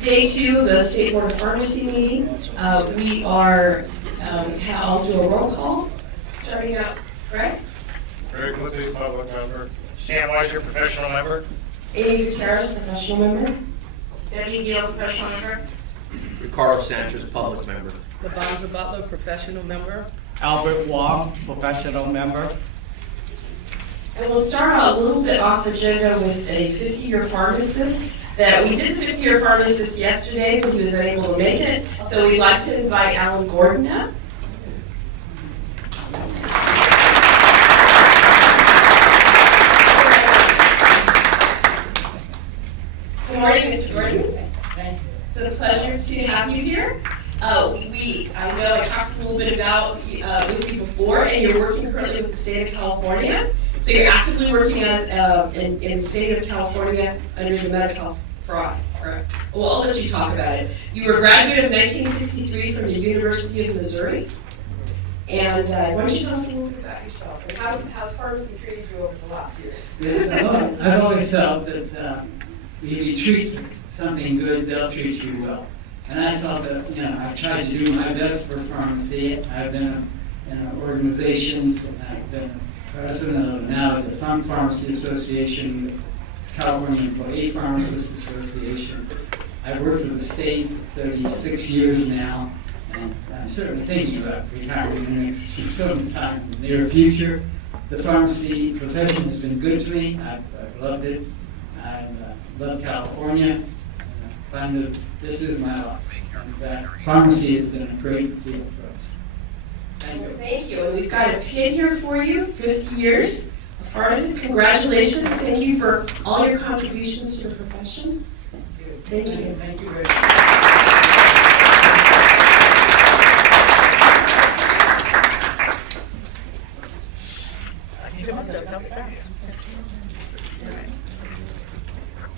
day 2 of the State Board of Pharmacy meeting. We are, I'll do a roll call, starting out, Greg? Greg Litzy, public member. Stan Weiser, professional member. Amy Gutierrez, professional member. Debbie Gill, professional member. Ricardo Sanchez, public member. Lavanza Butler, professional member. Albert Wong, professional member. And we'll start out a little bit off agenda with a 50-year pharmacist. That we did the 50-year pharmacist yesterday, but he was unable to make it. So we'd like to invite Alan Gordon up. Good morning, Mr. Gordon. It's a pleasure to have you here. I know I talked a little bit about with you before, and you're working currently with the state of California. So you're actively working as in the state of California under the medical fraud. Correct? Well, I'll let you talk about it. You were a graduate of 1963 from the University of Missouri. And why don't you tell us a little bit about yourself and how's pharmacy treated you over the last years? Yes, I've always felt that if you treat something good, they'll treat you well. And I thought that, I've tried to do my best for pharmacy. I've been in organizations, and I've been president of now the Fund Pharmacy Association, the California Employee Pharmacists Association. I've worked with the state for 36 years now, and I'm certainly thinking about retiring in some time in the near future. The pharmacy profession has been good to me. I've loved it. I've loved California. And I find that this is my life. And that pharmacy has been a great deal for us. Thank you. Thank you. And we've got a pin here for you, 50 years of pharmacist. Congratulations. Thank you for all your contributions to the profession. Thank you. Thank you very much.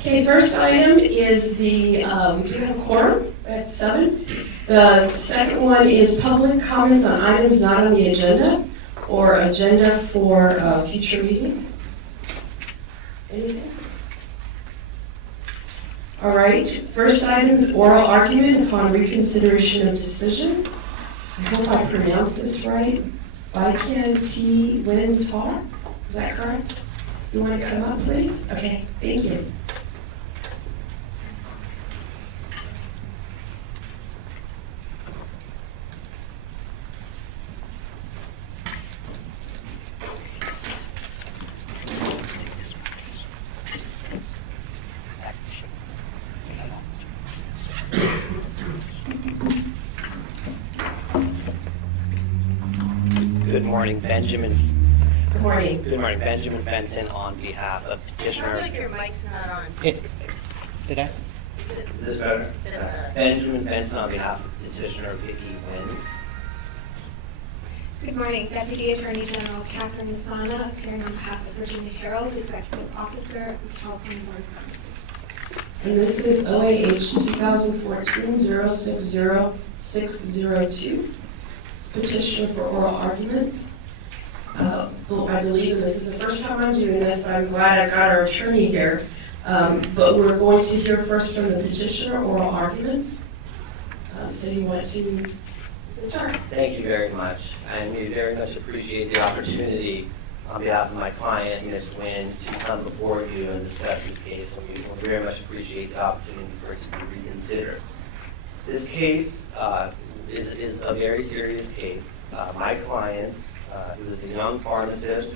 Okay, first item is we do have a quorum at 7. The second one is public comments on items not on the agenda or agenda for future meetings. Anything? All right, first item is oral argument upon reconsideration of decision. I hope I pronounced this right. Vikan T. Win Tar, is that correct? You want to come up, please? Okay, thank you. Good morning, Benjamin. Good morning. Good morning, Benjamin Benson on behalf of petitioner. Sounds like your mic's not on. Did I? Is this better? Benjamin Benson on behalf of petitioner Vicky Wynn. Good morning, Deputy Attorney General Catherine Masana, appearing on behalf of Virginia Herald, Executive Officer of the California Board of Pharmacy. And this is OAH 2014-060-602. It's petition for oral arguments. I believe this is the first time I'm doing this, so I'm glad I got our attorney here. But we're going to hear first from the petitioner, oral arguments. So you want to start? Thank you very much. And we very much appreciate the opportunity on behalf of my client, Ms. Wynn, to come before you and discuss this case. And we very much appreciate the opportunity for it to be reconsidered. This case is a very serious case. My client, who is a young pharmacist,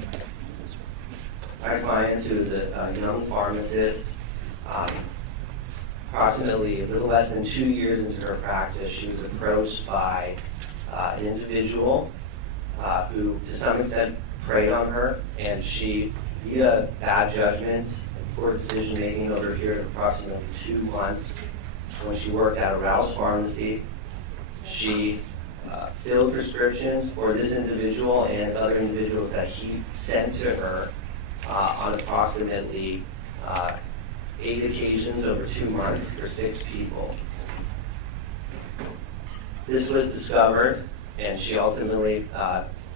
approximately a little less than 2 years into her practice, she was approached by an individual who, to some extent, preyed on her, and she, via bad judgment and poor decision-making over a period of approximately 2 months, when she worked at a Rouse pharmacy, she filled prescriptions for this individual and other individuals that he sent to her on approximately 8 occasions over 2 months for 6 people. This was discovered, and she ultimately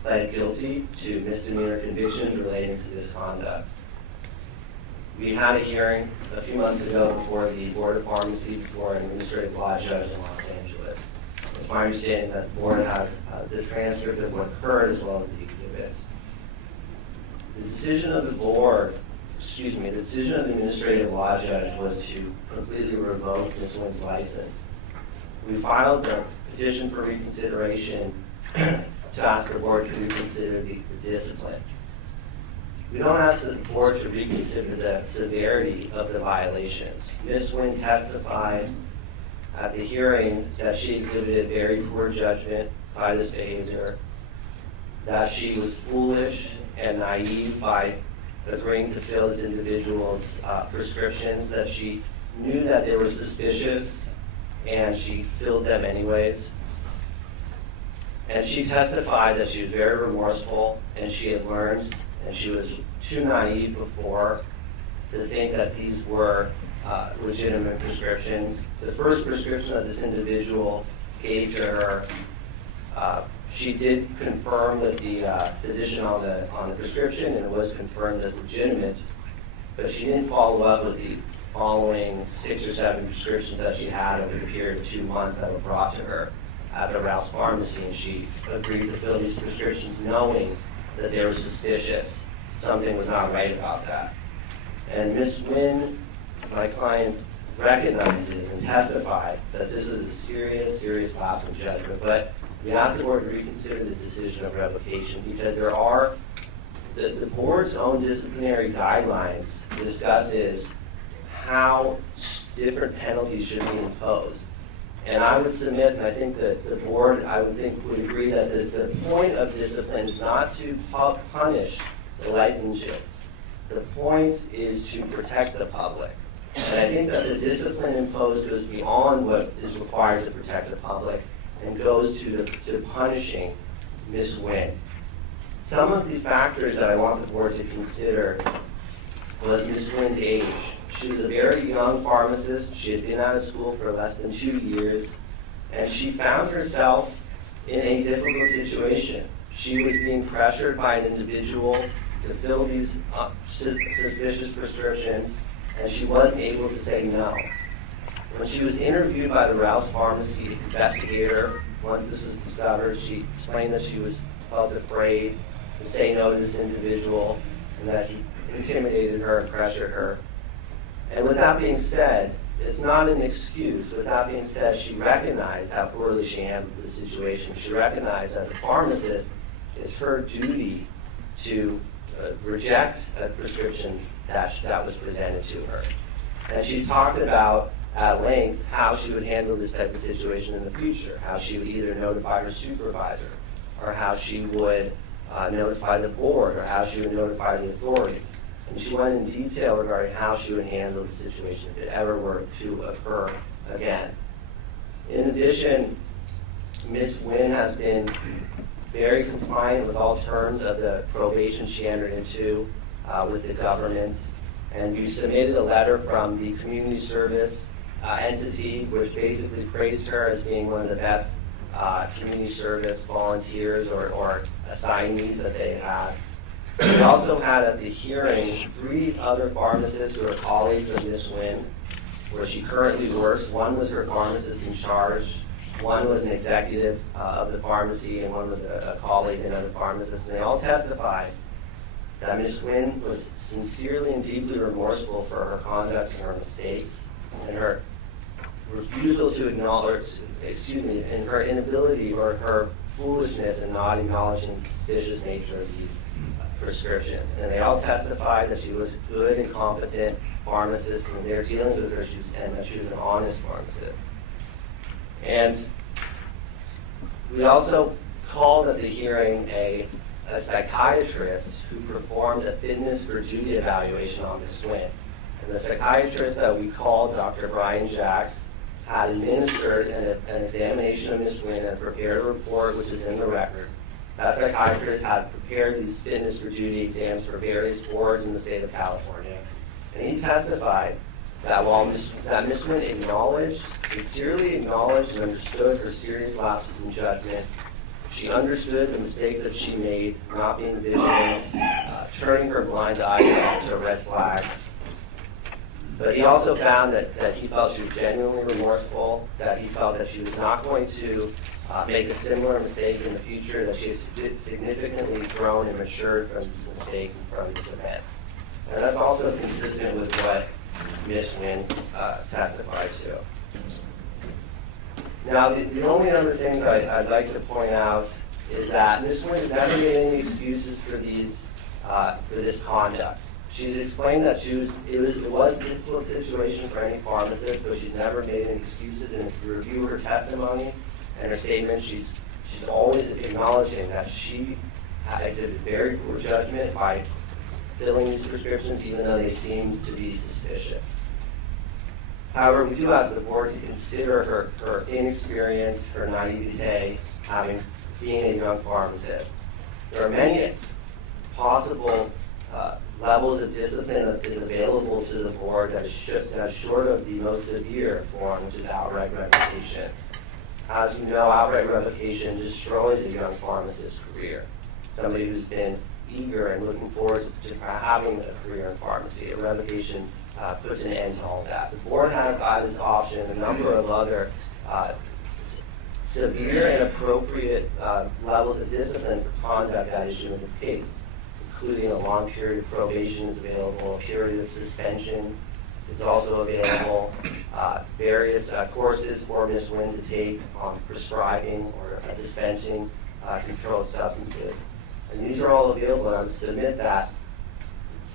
pled guilty to misdemeanor convictions relating to this conduct. We had a hearing a few months ago before the Board of Pharmacy, before an administrative law judge in Los Angeles. It's my understanding that the board has the transcript of what occurred as well as the exhibits. The decision of the board, the decision of the administrative law judge was to completely revoke Ms. Wynn's license. We filed a petition for reconsideration to ask the board to reconsider the discipline. We don't ask the board to reconsider the severity of the violations. Ms. Wynn testified at the hearing that she exhibited very poor judgment by this behavior, that she was foolish and naive by agreeing to fill this individual's prescriptions, that she knew that they were suspicious and she filled them anyways. And she testified that she was very remorseful and she had learned, and she was too naive before to think that these were legitimate prescriptions. The first prescription that this individual gave to her, she did confirm with the physician on the prescription, and it was confirmed as legitimate, but she didn't follow up with the following 6 or 7 prescriptions that she had over the period of 2 months that were brought to her at the Rouse Pharmacy, and she agreed to fill these prescriptions knowing that they were suspicious. Something was not right about that. And Ms. Wynn, my client, recognizes and testified that this was a serious lapse in judgment, but we asked the board to reconsider the decision of revocation because there are, the board's own disciplinary guidelines discusses how different penalties should be imposed. And I would submit, and I think that the board, I would think, would agree that the point of discipline is not to punish the licensures. The point is to protect the public. And I think that the discipline imposed goes beyond what is required to protect the public and goes to punishing Ms. Wynn. Some of the factors that I want the board to consider was Ms. Wynn's age. She was a very young pharmacist. She had been out of school for less than 2 years, and she found herself in a difficult situation. She was being pressured by an individual to fill these suspicious prescriptions, and she wasn't able to say no. When she was interviewed by the Rouse Pharmacy investigator, once this was discovered, she explained that she felt afraid to say no to this individual and that he intimidated her and pressured her. And with that being said, it's not an excuse. With that being said, she recognized how poorly she handled the situation. She recognized as a pharmacist, it's her duty to reject a prescription that was presented to her. And she talked about at length how she would handle this type of situation in the future, how she would either notify her supervisor, or how she would notify the board, or how she would notify the authorities. And she went in detail regarding how she would handle the situation if it ever were to occur again. In addition, Ms. Wynn has been very compliant with all terms of the probation she entered into with the government. And we submitted a letter from the community service entity, which basically praised her as being one of the best community service volunteers or assignees that they had. We also had at the hearing 3 other pharmacists who are colleagues of Ms. Wynn, where she currently works. One was her pharmacist in charge, one was an executive of the pharmacy, and one was a colleague and other pharmacists. And they all testified that Ms. Wynn was sincerely and deeply remorseful for her conduct and her mistakes, and her refusal to acknowledge, and her inability or her foolishness in not acknowledging the suspicious nature of these prescriptions. And they all testified that she was a good and competent pharmacist, and they were dealing with her, and that she was an honest pharmacist. And we also called at the hearing a psychiatrist who performed a fitness for duty evaluation on Ms. Wynn. And the psychiatrist that we called, Dr. Brian Jacks, had administered an examination of Ms. Wynn and prepared a report, which is in the record. That psychiatrist had prepared these fitness for duty exams for various boards in the state of California. And he testified that while Ms. Wynn sincerely acknowledged and understood her serious lapses in judgment, she understood the mistakes that she made, not being vigilant, turning her blind eye to red flags, But he also found that he felt she was genuinely remorseful, that he felt that she was not going to make a similar mistake in the future, that she had significantly grown and matured from these mistakes and from this event. And that's also consistent with what Ms. Nguyen testified to. Now, the only other things I'd like to point out is that Ms. Nguyen has never made any excuses for this conduct. She's explained that it was a difficult situation for any pharmacist, but she's never made any excuses. And if you review her testimony and her statement, she's always acknowledging that she exhibited very poor judgment by filling these prescriptions, even though they seemed to be suspicious. However, we do ask the board to consider her inexperience, her naivete, being a young pharmacist. There are many possible levels of discipline that is available to the board that is short of the most severe form, which is outright revocation. As you know, outright revocation destroys a young pharmacist's career. Somebody who's been eager and looking forward to having a career in pharmacy. A revocation puts an end to all that. The board has by this option a number of other severe and appropriate levels of discipline for conduct at issue in the case, including a long period of probation is available, a period of suspension is also available, various courses for Ms. Nguyen to take on prescribing or dispensing controlled substances. And these are all available, and I would submit that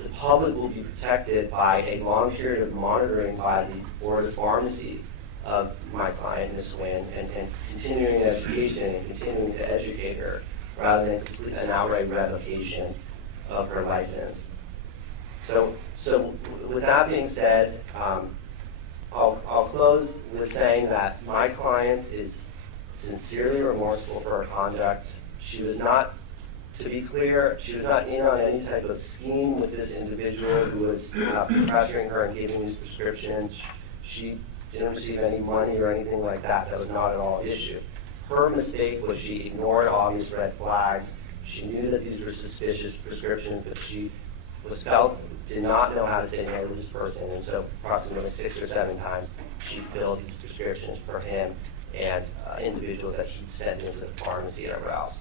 the public will be protected by a long period of monitoring by the Board of Pharmacy of my client, Ms. Nguyen, and continuing education and continuing to educate her rather than complete an outright revocation of her license. So with that being said, I'll close with saying that my client is sincerely remorseful for her conduct. She was not, to be clear, she was not in on any type of scheme with this individual who was pressuring her and giving these prescriptions. She didn't receive any money or anything like that. That was not at all an issue. Her mistake was she ignored obvious red flags. She knew that these were suspicious prescriptions, but she did not know how to say no to this person, and so approximately 6 or 7 times she filled these prescriptions for him and individuals that he sent into the pharmacy and everywhere else.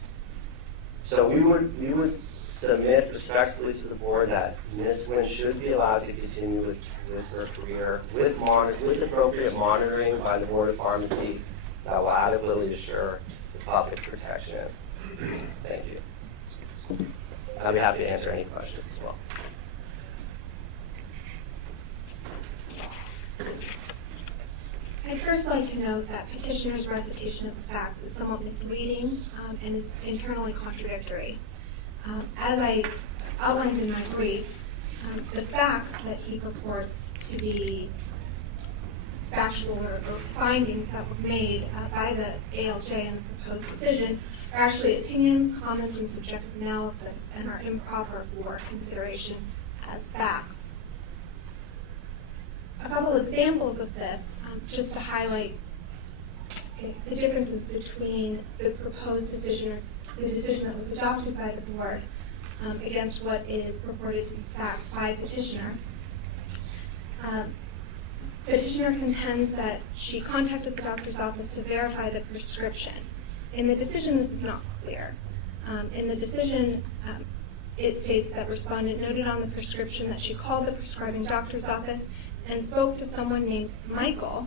So we would submit respectfully to the board that Ms. Nguyen should be allowed to continue with her career with appropriate monitoring by the Board of Pharmacy that will adequately assure the public protection. Thank you. I'll be happy to answer any questions as well. I'd first like to note that petitioner's recitation of the facts is somewhat misleading and is internally contradictory. As I outlined in my brief, the facts that he purports to be factual or findings that were made by the ALJ in the proposed decision are actually opinions, comments, and subjective analysis and are improper for consideration as facts. A couple examples of this, just to highlight the differences between the proposed decision or the decision that was adopted by the board against what is purported to be fact by petitioner. Petitioner contends that she contacted the doctor's office to verify the prescription. In the decision, this is not clear. In the decision, it states that respondent noted on the prescription that she called the prescribing doctor's office and spoke to someone named Michael,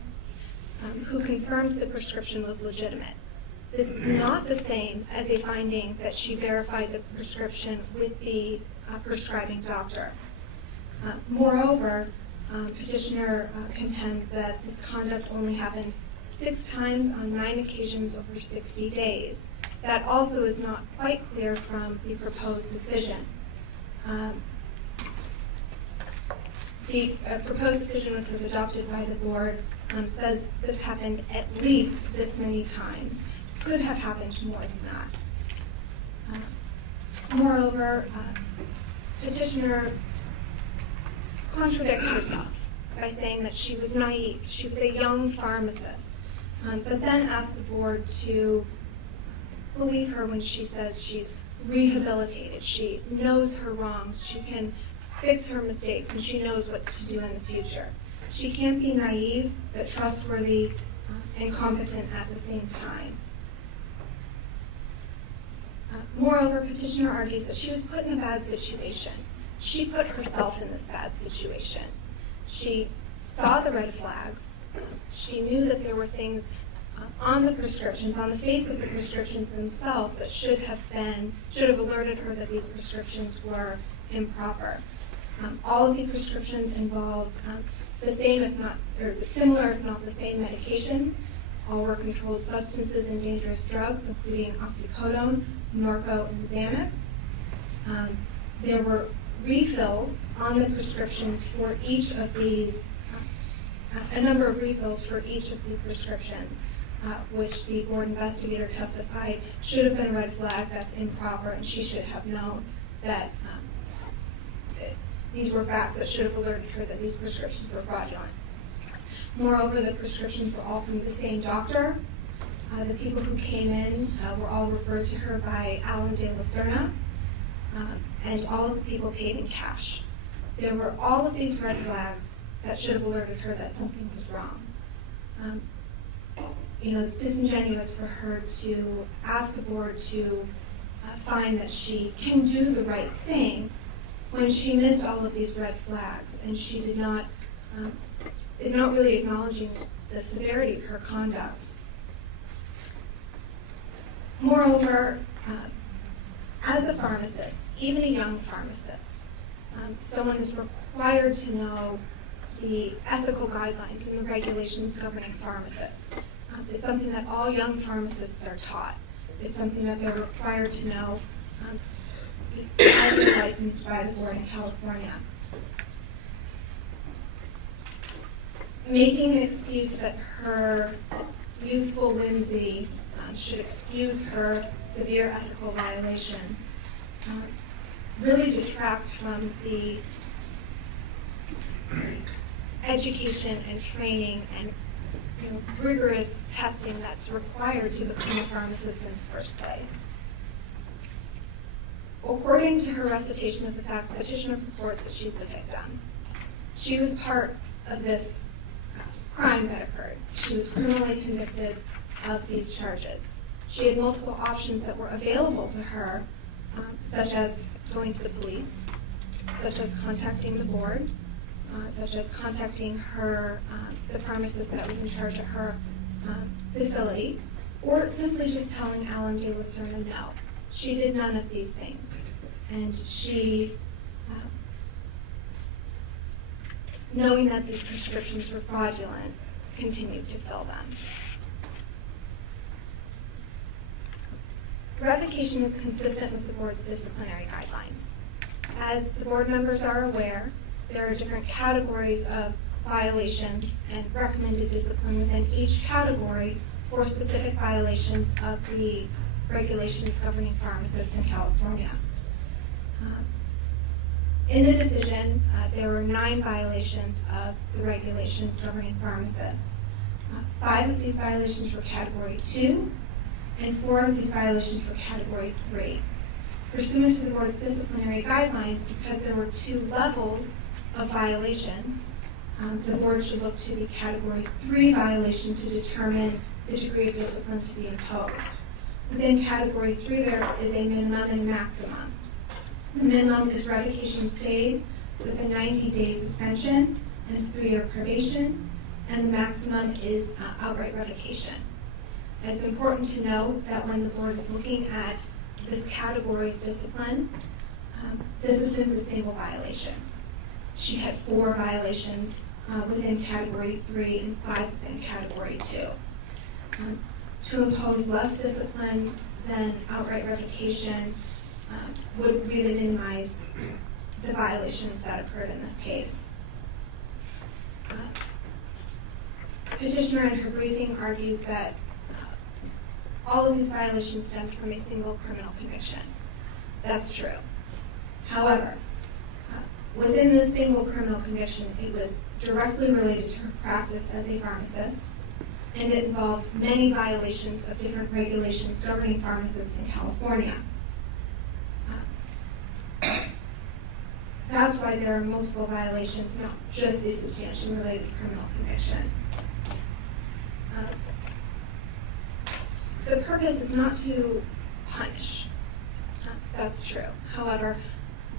who confirmed the prescription was legitimate. This is not the same as a finding that she verified the prescription with the prescribing doctor. Moreover, petitioner contends that this conduct only happened 6 times on 9 occasions over 60 days. That also is not quite clear from the proposed decision. The proposed decision, which was adopted by the board, says this happened at least this many times. Could have happened more than that. Moreover, petitioner contradicts herself by saying that she was naive. She was a young pharmacist, but then asks the board to believe her when she says she's rehabilitated. She knows her wrongs. She can fix her mistakes, and she knows what to do in the future. She can't be naive, but trustworthy and competent at the same time. Moreover, petitioner argues that she was put in a bad situation. She put herself in this bad situation. She saw the red flags. She knew that there were things on the prescriptions, on the face of the prescriptions themselves, that should have alerted her that these prescriptions were improper. All of the prescriptions involved the same, if not, or similar, if not the same medication. All were controlled substances and dangerous drugs, including oxycodone, Norco, and Xanax. There were refills on the prescriptions for each of these, a number of refills for each of the prescriptions, which the board investigator testified should have been a red flag, that's improper, and she should have known that these were facts that should have alerted her that these prescriptions were fraudulent. Moreover, the prescriptions were all from the same doctor. The people who came in were all referred to her by Alan de la Serna, and all of the people paid in cash. There were all of these red flags that should have alerted her that something was wrong. It's disingenuous for her to ask the board to find that she can do the right thing when she missed all of these red flags, and she is not really acknowledging the severity of her conduct. Moreover, as a pharmacist, even a young pharmacist, someone is required to know the ethical guidelines and the regulations governing pharmacists. It's something that all young pharmacists are taught. It's something that they're required to know as they're licensed by the board in California. Making an excuse that her youthful whimsy should excuse her severe ethical violations really detracts from the education and training and rigorous testing that's required to become a pharmacist in the first place. According to her recitation of the facts, the petitioner purports that she's the victim. She was part of this crime that occurred. She was criminally convicted of these charges. She had multiple options that were available to her, such as going to the police, such as contacting the board, such as contacting her, the pharmacist that was in charge of her facility, or simply just telling Alan de la Serna no. She did none of these things, and she, knowing that these prescriptions were fraudulent, continued to fill them. Revocation is consistent with the board's disciplinary guidelines. As the board members are aware, there are different categories of violations and recommended discipline within each category for specific violations of the regulations governing pharmacists in California. In the decision, there were 9 violations of the regulations governing pharmacists. 5 of these violations were Category 2, and 4 of these violations were Category 3. Pursuant to the board's disciplinary guidelines, because there were 2 levels of violations, the board should look to the Category 3 violation to determine the degree of discipline to be imposed. Within Category 3, there is a minimum and maximum. The minimum is revocation stayed with a 90-day suspension and 3-year probation, and the maximum is outright revocation. And it's important to note that when the board is looking at this category of discipline, this assumes a single violation. She had 4 violations within Category 3 and 5 within Category 2. To impose less discipline than outright revocation would really minimize the violations that occurred in this case. Petitioner in her briefing argues that all of these violations stemmed from a single criminal conviction. That's true. However, within this single criminal conviction, it was directly related to her practice as a pharmacist, and it involved many violations of different regulations governing pharmacists in California. That's why there are multiple violations, not just a substantially related criminal conviction. The purpose is not to punish. That's true. However,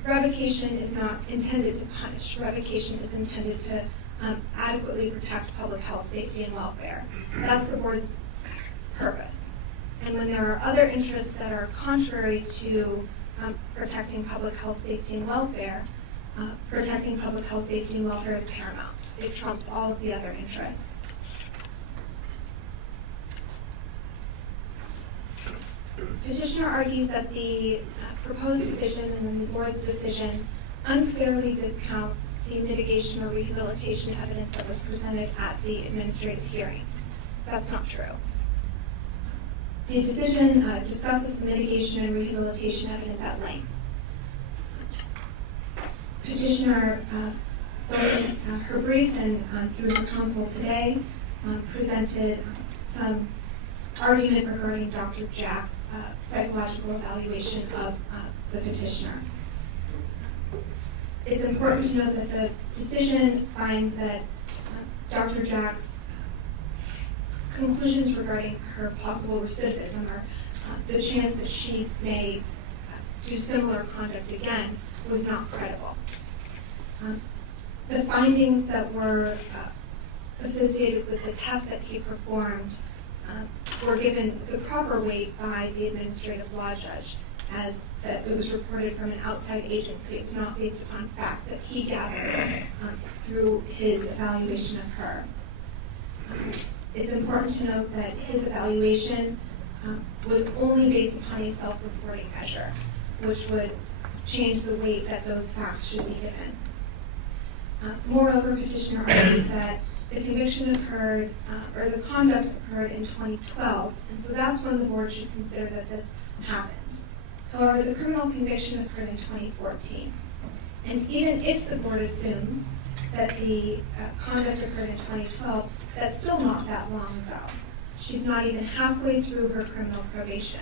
revocation is not intended to punish. Revocation is intended to adequately protect public health, safety, and welfare. That's the board's purpose. And when there are other interests that are contrary to protecting public health, safety, and welfare, protecting public health, safety, and welfare is paramount. It trumps all of the other interests. Petitioner argues that the proposed decision and then the board's decision unfairly discounts the mitigation or rehabilitation evidence that was presented at the administrative hearing. That's not true. The decision discusses the mitigation and rehabilitation evidence at length. Petitioner, both in her brief and through her counsel today, presented some argument regarding Dr. Jack's psychological evaluation of the petitioner. It's important to note that the decision finds that Dr. Jack's conclusions regarding her possible recidivism or the chance that she may do similar conduct again was not credible. The findings that were associated with the test that he performed were given the proper weight by the administrative law judge, as that it was reported from an outside agency. It's not based upon fact that he gathered through his evaluation of her. It's important to note that his evaluation was only based upon a self-reporting measure, which would change the weight that those facts should be given. Moreover, petitioner argues that the conviction occurred, or the conduct occurred in 2012, and so that's when the board should consider that this happened. However, the criminal conviction occurred in 2014. And even if the board assumes that the conduct occurred in 2012, that's still not that long ago. She's not even halfway through her criminal probation.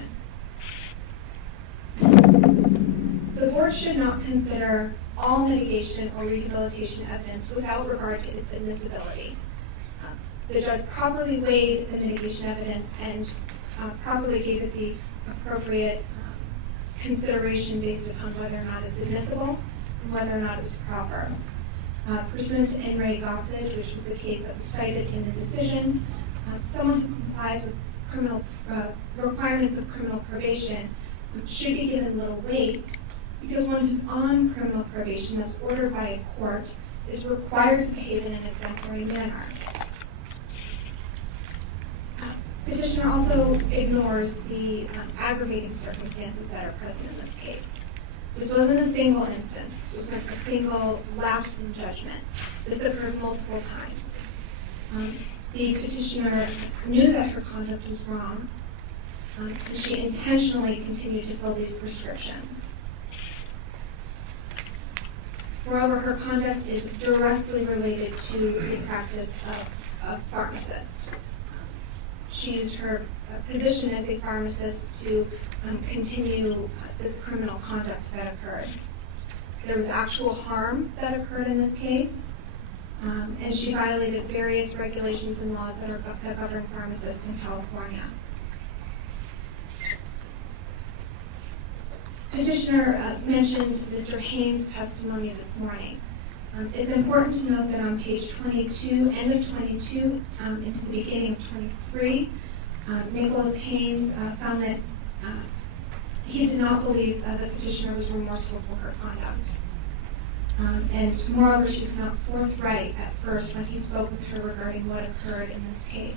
The board should not consider all mitigation or rehabilitation evidence without regard to its admissibility. The judge properly weighed the mitigation evidence and properly gave it the appropriate consideration based upon whether or not it's admissible and whether or not it's proper. Pursuant to In re Gossage, which was the case that was cited in the decision, someone who complies with criminal requirements of criminal probation should be given little weight, because one who's on criminal probation that's ordered by a court is required to behave in an exemplary manner. Petitioner also ignores the aggravating circumstances that are present in this case. This wasn't a single instance. This wasn't a single lapse in judgment. This occurred multiple times. The petitioner knew that her conduct was wrong, and she intentionally continued to fill these prescriptions. Moreover, her conduct is directly related to the practice of a pharmacist. She used her position as a pharmacist to continue this criminal conduct that occurred. There was actual harm that occurred in this case, and she violated various regulations and laws that govern pharmacists in California. Petitioner mentioned Mr. Haynes' testimony this morning. It's important to note that on page 22, end of 22, into the beginning of 23, Nicholas Haynes found that he did not believe the petitioner was remorseful for her conduct. And moreover, she was not forthright at first when he spoke with her regarding what occurred in this case.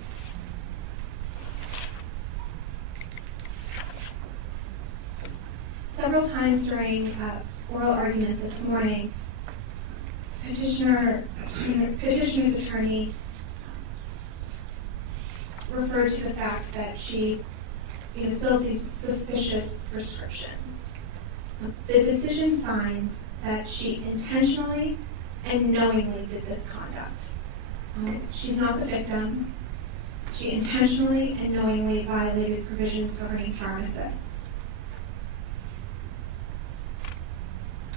Several times during oral argument this morning, petitioner's attorney referred to the fact that she filled these suspicious prescriptions. The decision finds that she intentionally and knowingly did this conduct. She's not the victim. She intentionally and knowingly violated provisions governing pharmacists.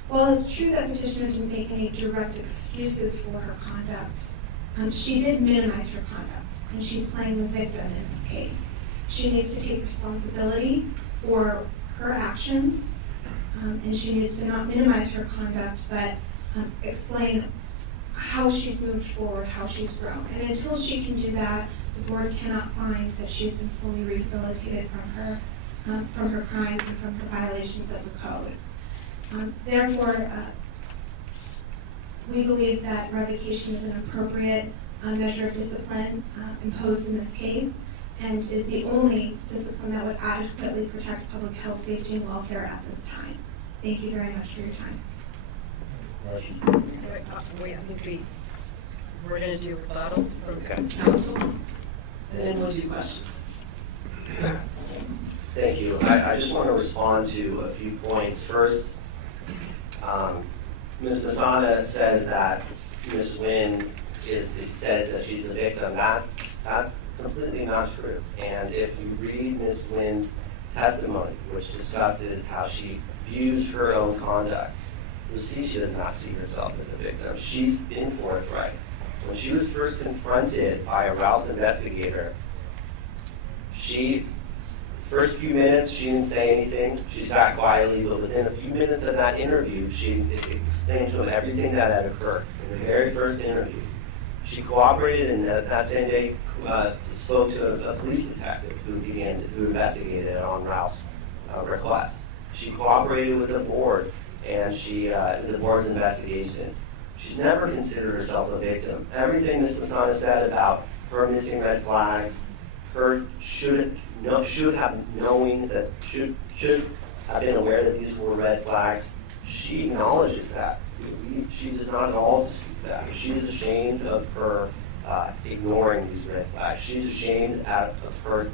While it's true that petitioner didn't make any direct excuses for her conduct, she did minimize her conduct, and she's playing the victim in this case. She needs to take responsibility for her actions, and she needs to not minimize her conduct, but explain how she's moved forward, how she's grown. And until she can do that, the board cannot find that she's been fully rehabilitated from her crimes and from her violations of the code. Therefore, we believe that revocation is an appropriate measure of discipline imposed in this case, and is the only discipline that would adequately protect public health, safety, and welfare at this time. Thank you very much for your time. Questions? Wait, I think we're going to do rebuttal Okay. from council, and then we'll do questions. Thank you. I just want to respond to a few points. First, Ms. Masada says that Ms. Nguyen said that she's the victim. That's completely not true. And if you read Ms. Nguyen's testimony, which discusses how she views her own conduct, you'll see she does not see herself as a victim. She's been forthright. When she was first confronted by a Rouse investigator, first few minutes, she didn't say anything. She sat quietly, but within a few minutes of that interview, she explained to him everything that had occurred in the very first interview. She cooperated, and that same day spoke to a police detective who investigated on Rouse's request. She cooperated with the board and the board's investigation. She's never considered herself a victim. Everything Ms. Masada said about her missing red flags, her should have been aware that these were red flags. She acknowledges that. She does not at all dispute that. She is ashamed of her ignoring these red flags. She's ashamed of her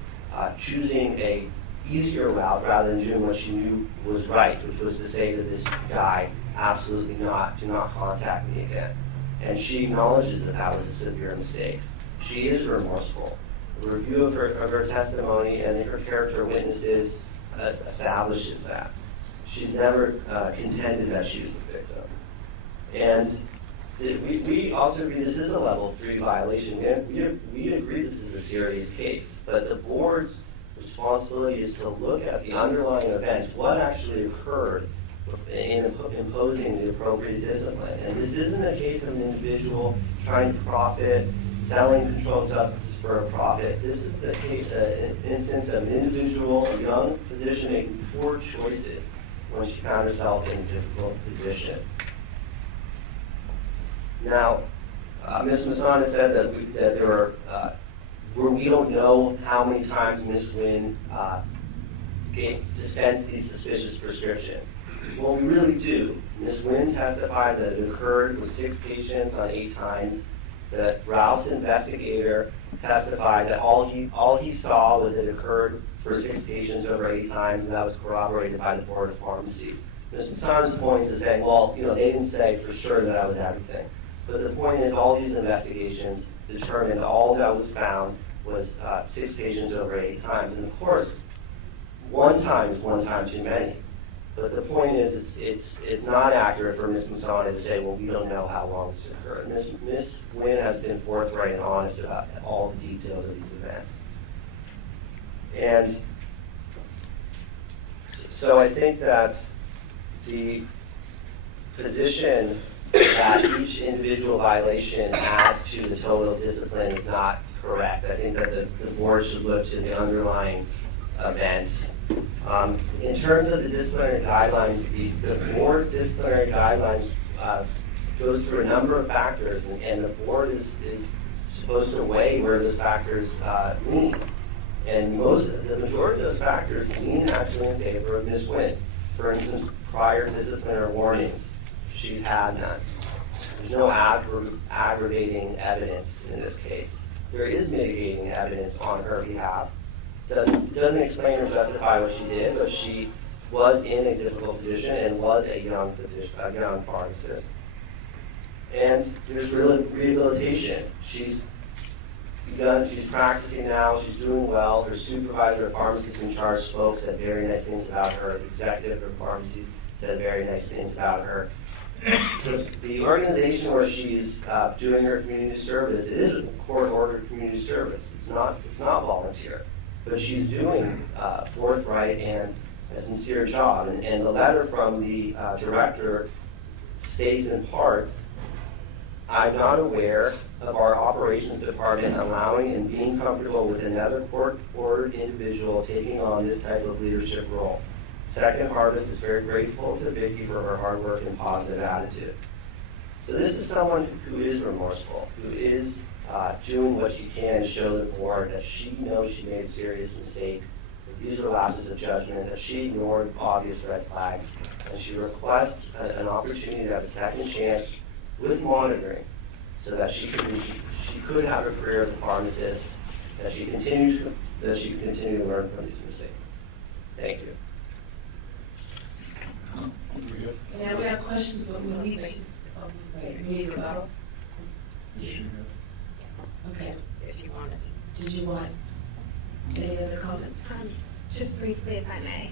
choosing a easier route rather than doing what she knew was right, which was to say to this guy, absolutely not, do not contact me again. And she acknowledges that that was a severe mistake. She is remorseful. The review of her testimony and her character witnesses establishes that. She's never contended that she was the victim. And we also agree this is a level 3 violation. We agree this is a serious case, but the board's responsibility is to look at the underlying events, what actually occurred in imposing the appropriate discipline. And this isn't a case of an individual trying to profit, selling controlled substances for a profit. This is the case, an instance of an individual, a young physician making poor choices when she found herself in a difficult position. Now, Ms. Masada said that there were, we don't know how many times Ms. Nguyen dispensed these suspicious prescriptions. Well, we really do. Ms. Nguyen testified that it occurred with 6 patients on 8 times. The Rouse investigator testified that all he saw was it occurred for 6 patients over 8 times, and that was corroborated by the Board of Pharmacy. Ms. Masada's point is saying, well, they didn't say for sure that was everything. But the point is, all these investigations determined all that was found was 6 patients over 8 times. And of course, 1 time is 1 time too many. But the point is, it's not accurate for Ms. Masada to say, well, we don't know how long this occurred. Ms. Nguyen has been forthright and honest about all the details of these events. And so I think that the position that each individual violation adds to the total discipline is not correct. I think that the board should look to the underlying events. In terms of the disciplinary guidelines, the board's disciplinary guidelines goes through a number of factors, and the board is supposed to weigh where those factors lean. And the majority of those factors lean actually in favor of Ms. Nguyen. For instance, prior disciplinary warnings, she's had none. There's no aggravating evidence in this case. There is mitigating evidence on her behalf. Doesn't explain or justify what she did, but she was in a difficult position and was a young pharmacist. And there's rehabilitation. She's practicing now, she's doing well. Her supervisor, a pharmacist in charge, spoke, said very nice things about her. The executive of her pharmacy said very nice things about her. The organization where she's doing her community service, it is a court-ordered community service. It's not volunteer, but she's doing forthright and a sincere job. And the letter from the director states in parts, I'm not aware of our operations department allowing and being comfortable with another court-ordered individual taking on this type of leadership role. Second Harvest is very grateful to Vicki for her hard work and positive attitude. So this is someone who is remorseful, who is doing what she can to show the board that she knows she made a serious mistake, that these are lapses of judgment, that she ignored obvious red flags, and she requests an opportunity to have a second chance with monitoring so that she could have a career as a pharmacist, that she can continue to learn from these mistakes. Thank you. Now we have questions, but we need to, we need to rebuttal. Okay, If you wanted to. did you want any other comments? Just briefly, if I may.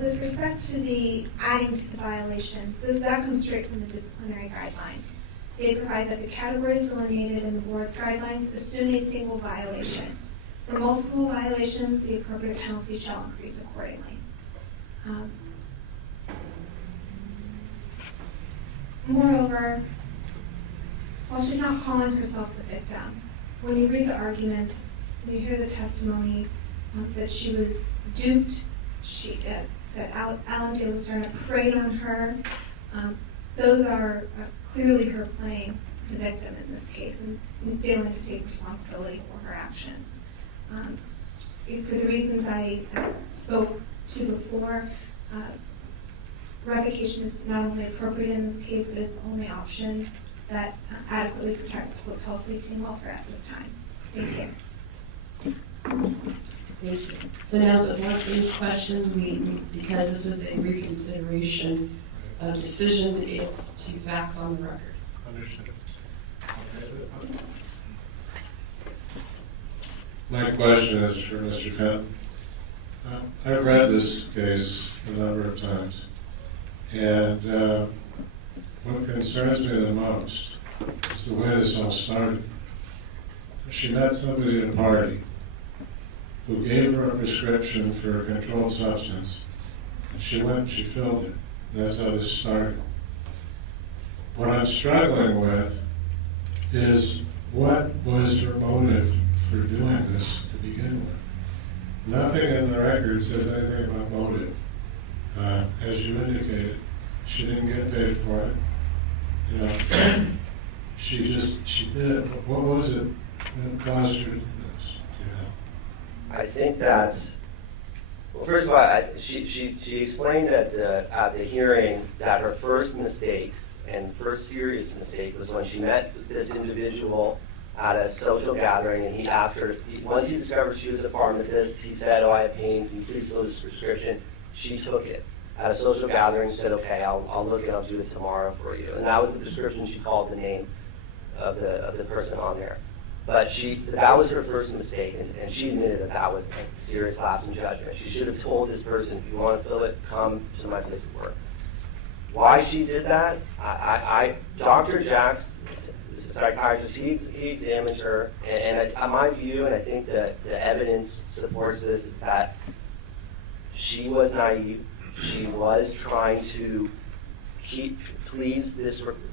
With respect to the adding to the violations, that comes straight from the disciplinary guidelines. They provide that the categories delineated in the board's guidelines assume a single violation. For multiple violations, the appropriate penalty shall increase accordingly. Moreover, while she's not calling herself the victim, when you read the arguments, when you hear the testimony that she was duped, that Alan De La Serna preyed on her, those are clearly her playing the victim in this case and failing to take responsibility for her actions. For the reasons I spoke to before, revocation is not only appropriate in this case, but it's the only option that adequately protects public health, safety, and welfare at this time. Thank you. Thank you. So now the board, any questions, because this is a reconsideration of decision, it's to facts on the record. Understood. My question is for Mr. Fenton. I've read this case a number of times, and what concerns me the most is the way this all started. She met somebody at a party who gave her a prescription for a controlled substance, and she went and she filled it. That's how this started. What I'm struggling with is what was her motive for doing this to begin with. Nothing in the record says anything about motive. As you indicated, she didn't get paid for it. You know, she did it. What was it that caused her to do this? I think that, well, first of all, she explained at the hearing that her first mistake and first serious mistake was when she met this individual at a social gathering, and he asked her, once he discovered she was a pharmacist, he said, oh, I have pain, can you please fill this prescription? She took it. At a social gathering, said, okay, I'll look and I'll do it tomorrow for you. And that was the prescription. She called the name of the person on there. But that was her first mistake, and she admitted that was a serious lapse in judgment. She should have told this person, if you want to fill it, come to my place of work. Why she did that, Dr. Jacks, the psychiatrist, he examined her, and my view, and I think that the evidence supports this, is that she was naive. She was trying to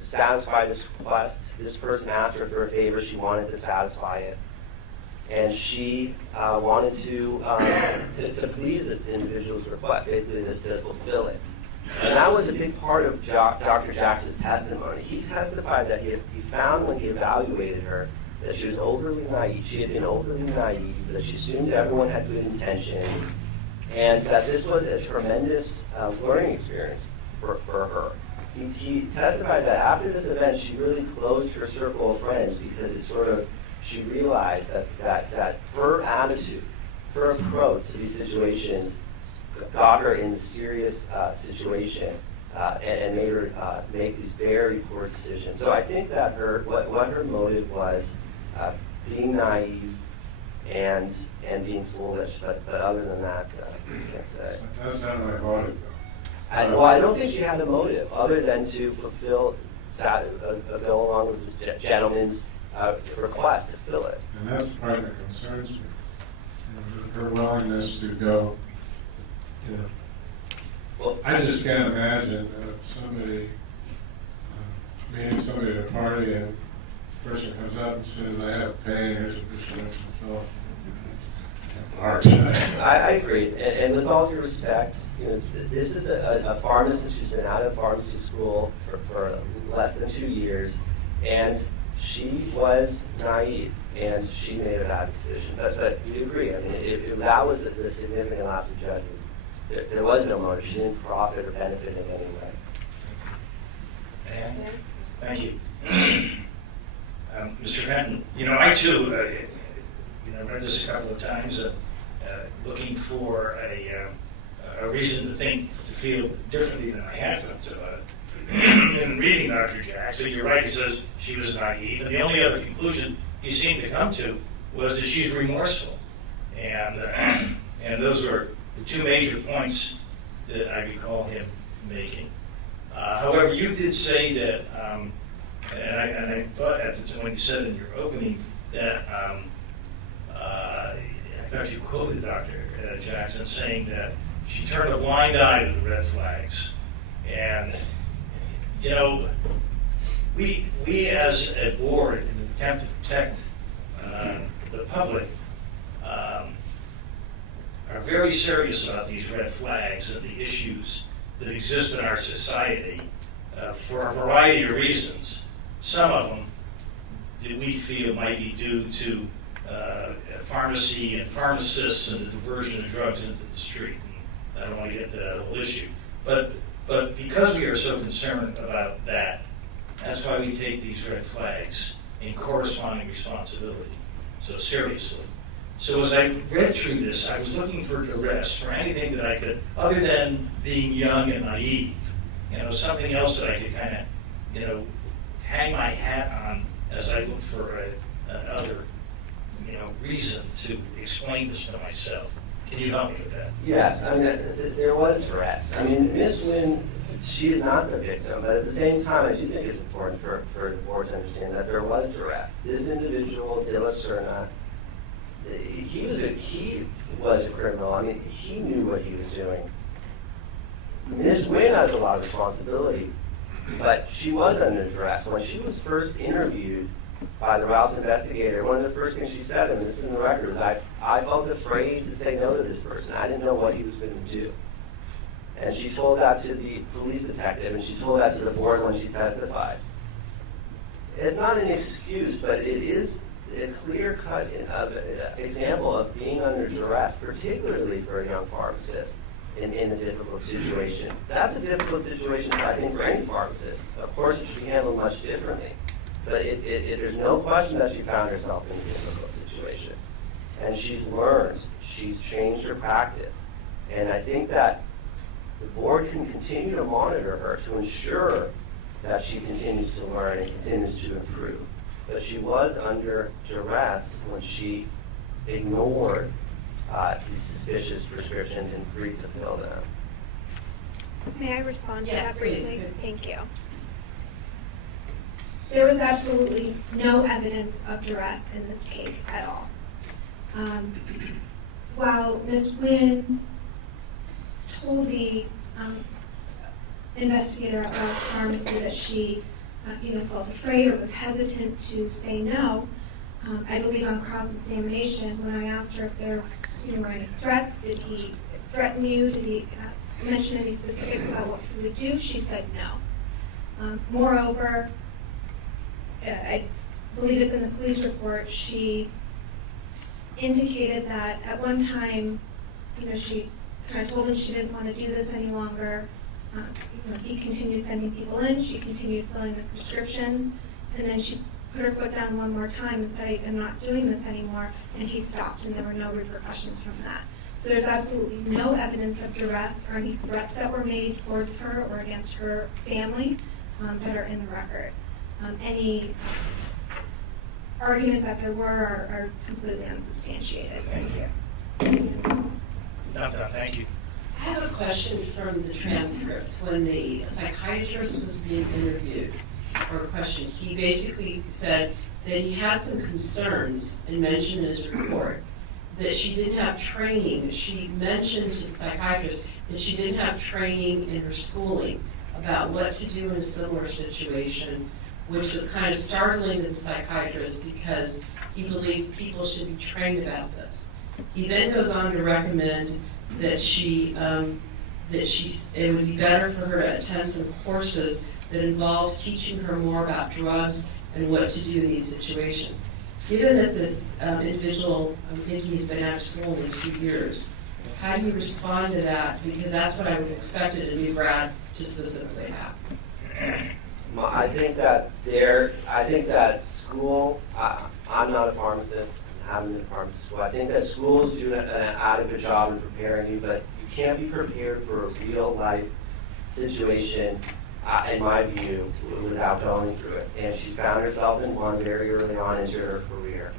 satisfy this request. This person asked her for a favor. She wanted to satisfy it. And she wanted to please this individual's request, basically to fulfill it. And that was a big part of Dr. Jacks's testimony. He testified that he found when he evaluated her that she was overly naive. She had been overly naive, that she assumed everyone had good intentions, and that this was a tremendous learning experience for her. He testified that after this event, she really closed her circle of friends because she realized that her attitude, her approach to these situations got her in a serious situation and made her make these very poor decisions. So I think that what her motive was, being naive and being foolish. But other than that, I can't say. That's not my motive, though. Well, I don't think she had a motive other than to fulfill, go along with this gentleman's request to fill it. And that's the part that concerns me. Her willingness to go, Well, I just can't imagine somebody, meeting somebody at a party and the person comes up and says, I have pain, here's a prescription fill. I agree, and with all due respect, this is a pharmacist who's been out of pharmacy school for less than 2 years, and she was naive, and she made a bad decision. But you agree, I mean, if that was a significant lapse of judgment, there was no motive. She didn't profit or benefit in any way. Dan? Thank you. Mr. Fenton, I too, read this a couple of times, looking for a reason to feel differently than I had felt about it. In reading Dr. Jackson, you're right, he says she was naive, and the only other conclusion he seemed to come to was that she's remorseful. And those are the two major points that I recall him making. However, you did say that, and I thought at the time when you said in your opening that, I thought you quoted Dr. Jackson saying that she turned a blind eye to the red flags. And, we as a board, in an attempt to protect the public, are very serious about these red flags and the issues that exist in our society for a variety of reasons. Some of them that we feel might be due to pharmacy and pharmacists and the diversion of drugs into the street. And I don't want to get to that whole issue. But because we are so concerned about that, that's why we take these red flags in corresponding responsibility so seriously. So as I read through this, I was looking for duress, for anything that I could, other than being young and naive, something else that I could kind of, hang my hat on as I look for another, reason to explain this to myself. Can you help me with that? Yes, I mean, there was duress. I mean, Ms. Nguyen, she is not the victim, but at the same time, I do think it's important for the board to understand that there was duress. This individual, De La Serna, he was a criminal. I mean, he knew what he was doing. Ms. Nguyen has a lot of responsibility, but she was under duress. When she was first interviewed by the Rouse investigator, one of the first things she said, and this is in the record, was I felt afraid to say no to this person. I didn't know what he was going to do. And she told that to the police detective, and she told that to the board when she testified. It's not an excuse, but it is a clear-cut example of being under duress, particularly for a young pharmacist in a difficult situation. That's a difficult situation, I think, for any pharmacist. Of course, it should be handled much differently. But there's no question that she found herself in a difficult situation. And she's learned. She's changed her practice. And I think that the board can continue to monitor her to ensure that she continues to learn and continues to improve. But she was under duress when she ignored these suspicious prescriptions and agreed to fill them. May I respond to Yes, that briefly? please. Thank you. There was absolutely no evidence of duress in this case at all. While Ms. Nguyen told the investigator at Rouse Pharmacy that she felt afraid or was hesitant to say no, I believe on cross-examination, when I asked her if there were any threats, did he threaten you, did he mention any specifics about what he would do, she said no. Moreover, I believe it's in the police report, she indicated that at one time, she kind of told him she didn't want to do this any longer. He continued sending people in, she continued filling the prescriptions, and then she put her foot down one more time and said, I'm not doing this anymore, and he stopped, and there were no repercussions from that. So there's absolutely no evidence of duress or any threats that were made towards her or against her family that are in the record. Any arguments that there were are completely unsubstantiated right here. Thank you. I have a question from the transcripts. When the psychiatrist was being interviewed or questioned, he basically said that he had some concerns and mentioned in his report that she didn't have training. She mentioned to the psychiatrist that she didn't have training in her schooling about what to do in a similar situation, which was kind of startling to the psychiatrist because he believes people should be trained about this. He then goes on to recommend that it would be better for her to attend some courses that involve teaching her more about drugs and what to do in these situations. Given that this individual, I'm thinking he's been out of school in 2 years, how do you respond to that? Because that's what I would have expected a new grad to specifically have. I think that school, I'm not a pharmacist, I haven't been a pharmacist school. I think that schools do an adequate job in preparing you, but you can't be prepared for a real life situation, in my view, without going through it. And she found herself in one very early on into her career.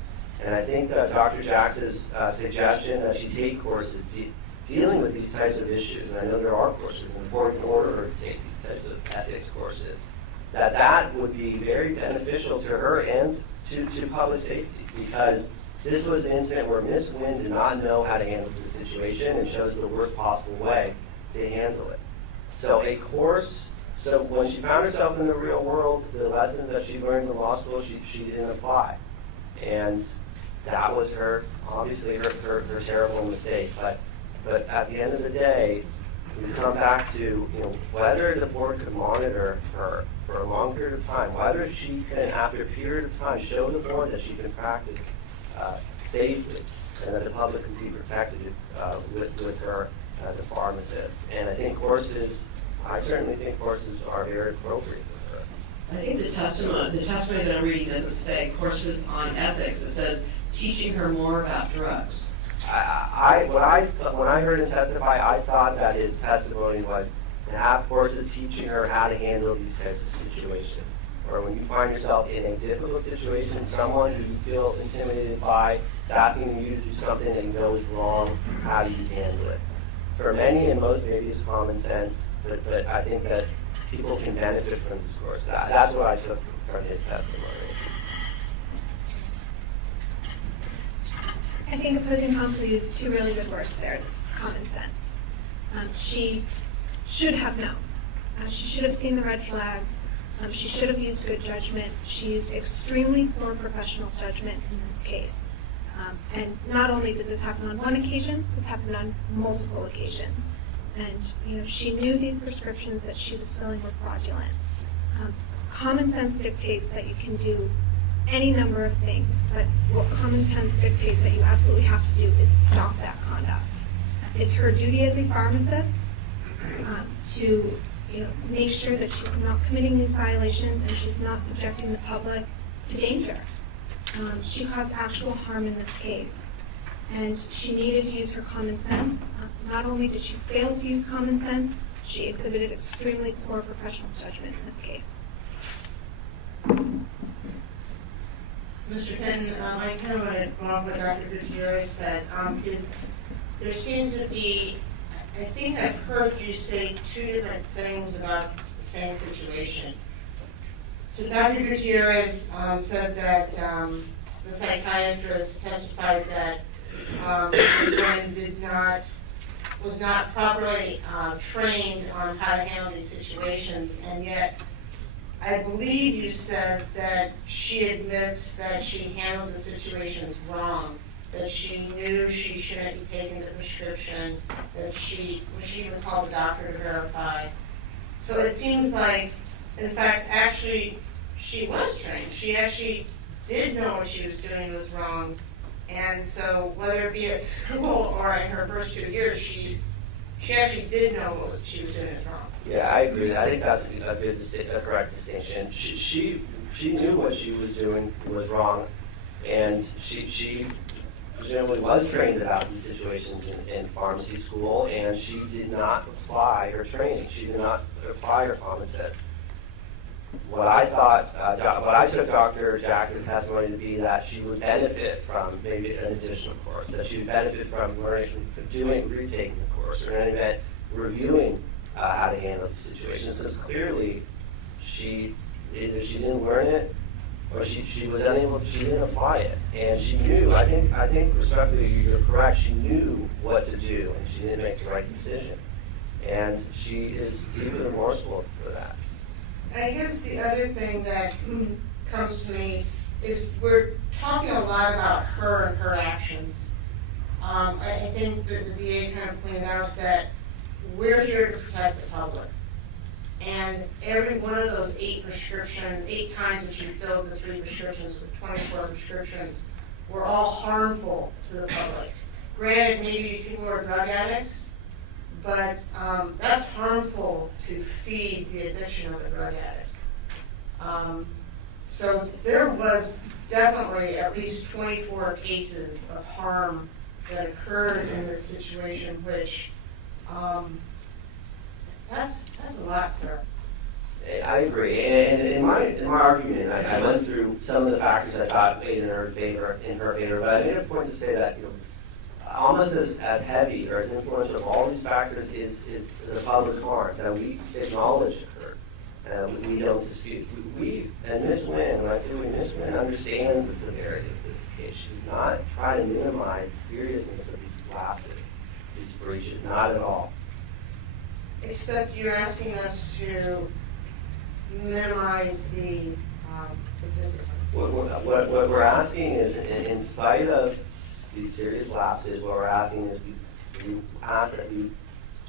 And I think that Dr. Jacks's suggestion that she take courses dealing with these types of issues, and I know there are courses, and important in order her to take these types of ethics courses, that would be very beneficial to her and to public safety, because this was an incident where Ms. Nguyen did not know how to handle the situation and chose the worst possible way to handle it. So a course, so when she found herself in the real world, the lessons that she learned in law school, she didn't apply. And that was obviously her terrible mistake. But at the end of the day, we come back to, whether the board could monitor her for a long period of time, whether she can, after a period of time, show the board that she can practice safely and that the public can be protected with her as a pharmacist. And I certainly think courses are very appropriate for her. I think the testimony that I'm reading doesn't say courses on ethics. It says teaching her more about drugs. When I heard him testify, I thought that his testimony was to have courses teaching her how to handle these types of situations. Or when you find yourself in a difficult situation, someone who you feel intimidated by is asking you to do something that you know is wrong, how do you handle it? For many and most, maybe it's common sense, but I think that people can benefit from this course. That's what I took from his testimony. I think opposing counsel used two really good words there. It's common sense. She should have known. She should have seen the red flags. She should have used good judgment. She used extremely poor professional judgment in this case. And not only did this happen on one occasion, this happened on multiple occasions. And she knew these prescriptions that she was filling were fraudulent. Common sense dictates that you can do any number of things, but what common sense dictates that you absolutely have to do is stop that conduct. It's her duty as a pharmacist to make sure that she's not committing these violations and she's not subjecting the public to danger. She caused actual harm in this case, and she needed to use her common sense. Not only did she fail to use common sense, she exhibited extremely poor professional judgment in this case. Mr. Penn, I kind of want to go off what Dr. Gutierrez said. There seems to be, I think I've heard you say two different things about the same situation. So Dr. Gutierrez said that the psychiatrist testified that Nguyen was not properly trained on how to handle these situations, and yet I believe you said that she admits that she handled the situations wrong, that she knew she shouldn't be taking the prescription, that she even called the doctor to verify. So it seems like, in fact, actually, she was trained. She actually did know what she was doing was wrong. And so whether it be at school or in her first 2 years, she actually did know what she was doing is wrong. Yeah, I agree. I think that's a correct distinction. She knew what she was doing was wrong, and she presumably was trained about these situations in pharmacy school, and she did not apply her training. She did not apply her common sense. what I thought, what I took Dr. Jackson's testimony to be that she would benefit from maybe an additional course, that she would benefit from learning, retaking the course, or in any event, reviewing how to handle these situations, because clearly either she didn't learn it, or she was unable, she didn't apply it, and she knew. I think respectfully, you're correct. She knew what to do, and she didn't make the right decision, and she is deeply remorseful for that. And I guess the other thing that comes to me is we're talking a lot about her and her actions. I think that the DA kind of pointed out that we're here to protect the public. And every one of those 8 times that you filled the 3 prescriptions with 24 prescriptions, were all harmful to the public. Granted, maybe these people are drug addicts, but that's harmful to feed the addiction of a drug addict. So there was definitely at least 24 cases of harm that occurred in this situation, which that's a lot, sir. I agree, and in my argument, I went through some of the factors I thought made in her favor, but I made a point to say that almost as heavy or as influential of all these factors is the public harm that we acknowledge occurred. We don't dispute. And Ms. Nguyen, when I say Ms. Nguyen understands the severity of this case. She's not trying to minimize the seriousness of these lapses, these breaches, not at all. Except you're asking us to minimize the discipline. What we're asking is, in spite of these serious lapses, what we're asking is we ask that we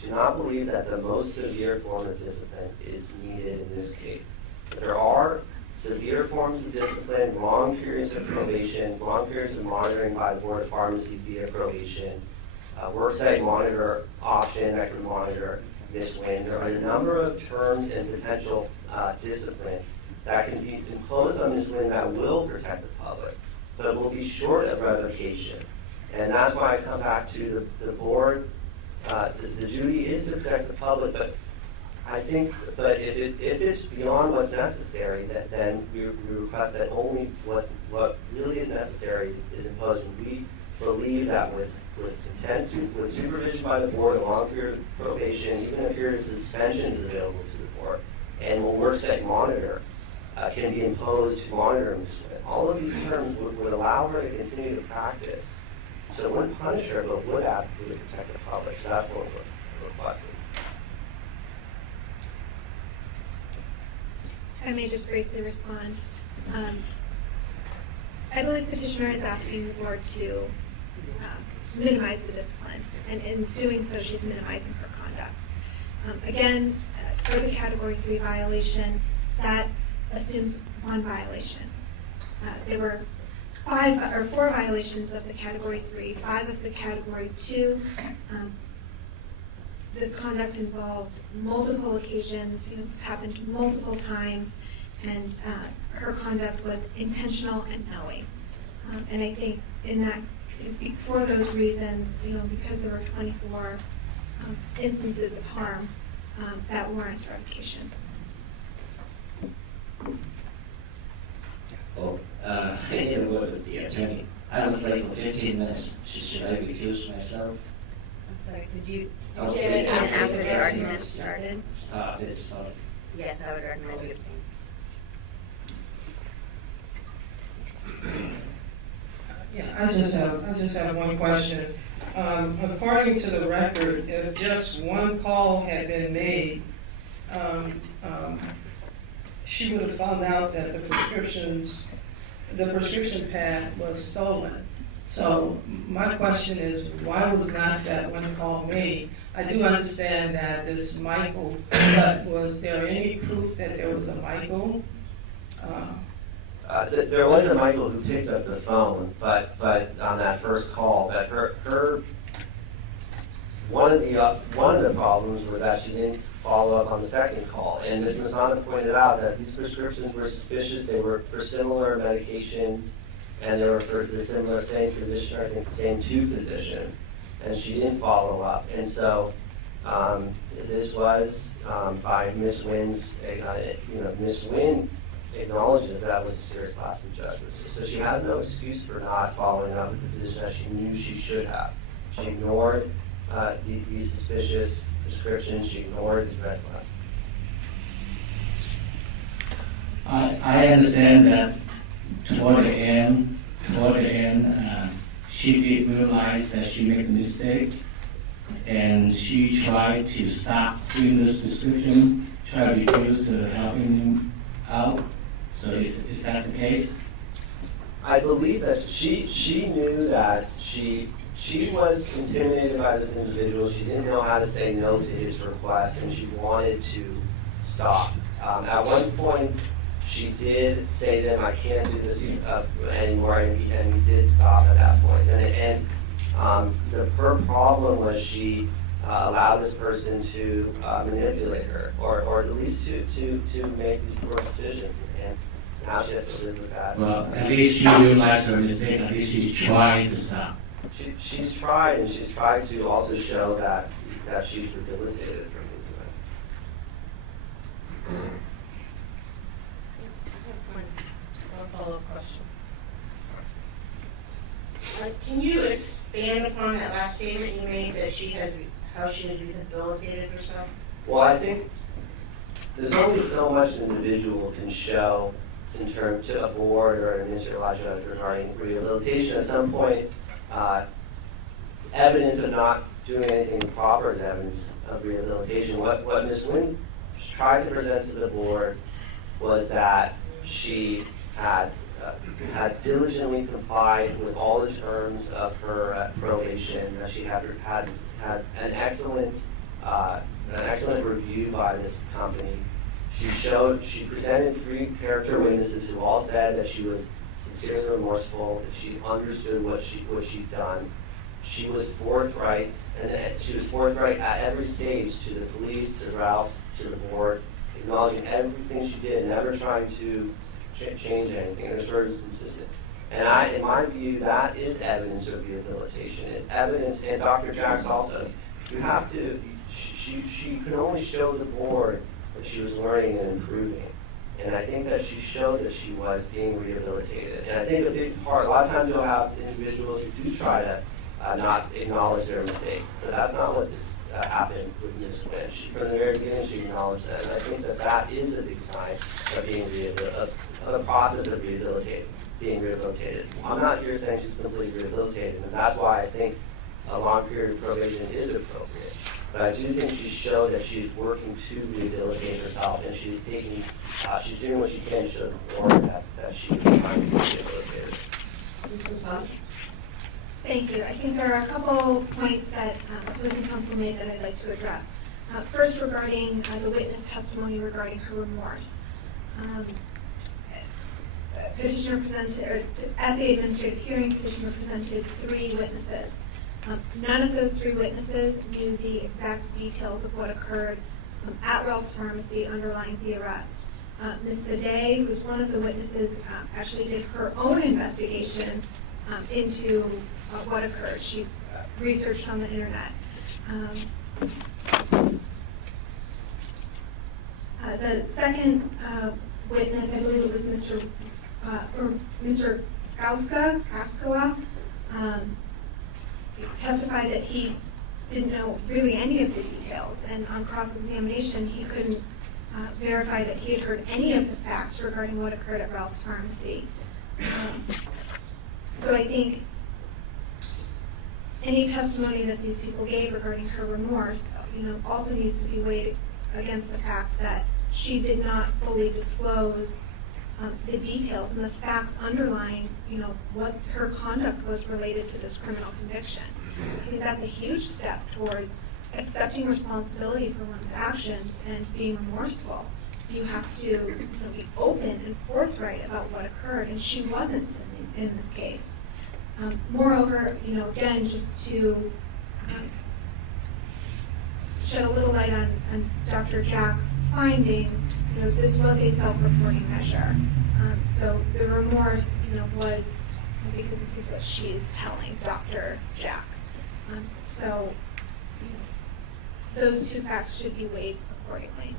do not believe that the most severe form of discipline is needed in this case. There are severe forms of discipline, long periods of probation, long periods of monitoring by the Board of Pharmacy via probation, worksite monitor option that can monitor Ms. Nguyen. There are a number of terms and potential discipline that can be imposed on Ms. Nguyen that will protect the public, but it will be short of revocation. And that's why I come back to the board. The duty is to protect the public, but I think, if it's beyond what's necessary, then we request that only what really is necessary is imposed. And we believe that with supervision by the board, a long period of probation, even a period of suspension is available to the board, and will worksite monitor can be imposed to monitor Ms. Nguyen. All of these terms would allow her to continue to practice. So it wouldn't punish her, but would absolutely protect the public. So that's what we're requesting. I may just briefly respond. I believe petitioner is asking the board to minimize the discipline, and in doing so, she's minimizing her conduct. Again, for the Category 3 violation, that assumes 1 violation. There were 4 violations of the Category 3, 5 of the Category 2. This conduct involved multiple occasions. It's happened multiple times, and her conduct was intentional and knowing. And I think for those reasons, because there were 24 instances of harm, that warrants revocation. Oh, I need a word with the attorney. I was late for 15 minutes. Should I recuse myself? I'm sorry, did you Oh, give it yeah. after the argument started? Started. Yes, I would recommend you abstain. Yeah, I just have one question. According to the record, if just 1 call had been made, she would have found out that the prescription pad was stolen. So my question is, why was not that 1 call made? I do understand that this Michael, but was there any proof that there was a Michael? There was a Michael who picked up the phone, but on that first call, but one of the problems was that she didn't follow up on the second call. And Ms. Masana pointed out that these prescriptions were suspicious. They were for similar medications, and they were for the same physician, I think the same 2 physicians, and she didn't follow up. And so This was by Ms. Wynn's, Ms. Wynn acknowledges that was a serious lapse in judgment. So she has no excuse for not following up with the position that she knew she should have. She ignored these suspicious descriptions. She ignored these red flags. I understand that toward the end, she did realize that she made a mistake, and she tried to stop doing this description, tried to refuse to help him out. So is that the case? I believe that she knew that she was intimidated by this individual. She didn't know how to say no to his request, and she wanted to stop. At one point, she did say to him, "I can't do this anymore," and he did stop at that point. Her problem was she allowed this person to manipulate her, or at least to make these poor decisions. And now she has to live with that. Well, at least she realized her mistake. At least she tried to stop. She's tried, and she's tried to also show that she's rehabilitated from these events. One follow-up question. Can you expand upon that last statement you made that how she has rehabilitated herself? Well, I think there's only so much an individual can show in terms to a board or an administrative law judge regarding rehabilitation. At some point, evidence of not doing anything improper is evidence of rehabilitation. What Ms. Wynn tried to present to the board was that she had diligently complied with all the terms of her probation, that she had an excellent review by this company. She presented 3 character witnesses who all said that she was sincerely remorseful, that she understood what she'd done. She was forthright, and she was forthright at every stage to the police, to Ralph's, to the board, acknowledging everything she did, never trying to change anything. Her story was consistent. And in my view, that is evidence of rehabilitation. It's evidence, and Dr. Jacks also, she could only show the board that she was learning and improving. And I think that she showed that she was being rehabilitated. And I think a big part, a lot of times you'll have individuals who do try to not acknowledge their mistakes. But that's not what this happened with Ms. Wynn. From the very beginning, she acknowledged that. And I think that is a big sign of being of the process of being rehabilitated. I'm not here saying she's completely rehabilitated, and that's why I think a long period of probation is appropriate. But I do think she showed that she's working to rehabilitate herself, and she's doing what she can to show the board that she's trying to be rehabilitated. Mrs. Sun? Thank you. I think there are a couple points that opposing counsel made that I'd like to address. First, regarding the witness testimony regarding her remorse. Petitioner presented, or at the administrative hearing, petitioner presented 3 witnesses. None of those 3 witnesses knew the exact details of what occurred at Ralph's Pharmacy underlying the arrest. Ms. Sadeh, who's one of the witnesses, actually did her own investigation into what occurred. She researched on the internet. The second witness, I believe it was Mr. Gaskawa, testified that he didn't know really any of the details, and on cross-examination he couldn't verify that he had heard any of the facts regarding what occurred at Ralph's Pharmacy. So I think any testimony that these people gave regarding her remorse, also needs to be weighed against the fact that she did not fully disclose the details and the facts underlying, what her conduct was related to this criminal conviction. I think that's a huge step towards accepting responsibility for one's actions and being remorseful. You have to be open and forthright about what occurred, and she wasn't in this case. Moreover, again, just to shed a little light on Dr. Jack's findings, this was a self-reporting measure. So the remorse, was because this is what she is telling Dr. Jacks. So, those two facts should be weighed accordingly.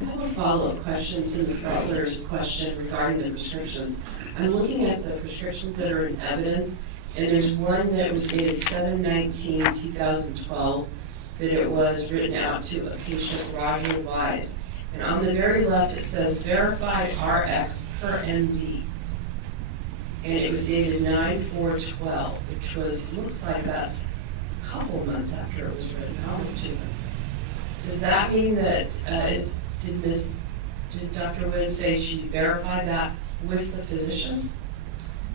I have a follow-up question to Ms. Butler's question regarding the prescriptions. I'm looking at the prescriptions that are in evidence, and there's one that was dated 7/19/2012, that it was written out to a patient, Roger Wise. And on the very left, it says verified RX per MD. And it was dated 9/4/12, which looks like that's a couple months after it was written, almost 2 months. Does that mean that, did Dr. Wynn say she verified that with the physician?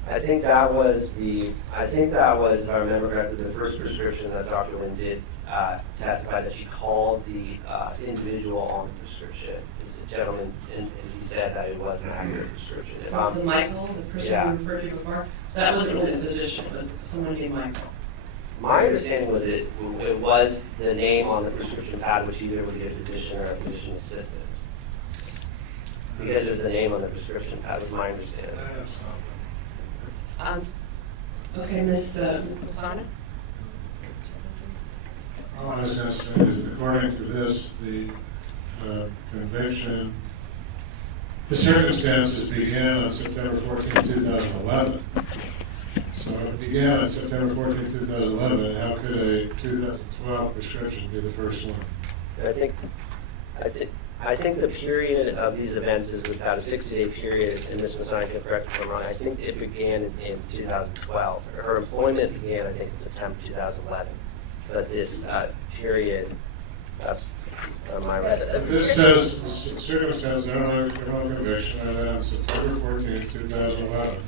I think that was, if I remember correctly, the first prescription that Dr. Wynn did testify that she called the individual on the prescription. This gentleman, and he said that it was an accurate prescription. If I'm- The Michael, the person Yeah. you referred to before? So that wasn't with a physician, it was someone named Michael. My understanding was it was the name on the prescription pad, which either would be a physician or a physician assistant. Because it was the name on the prescription pad, was my understanding. Okay, Ms. Lasana? All I was going to say is, according to this, the conviction, the circumstances began on September 14, 2011. So it began on September 14, 2011, and how could a 2012 prescription be the first one? I think the period of these events is about a 60-day period, and Ms. Masani can correct me if I'm wrong. I think it began in 2012. Her employment began, I think, in September 2011. But this period, that's my recollection. This says the circumstances of criminal conviction are that on September 14, 2011,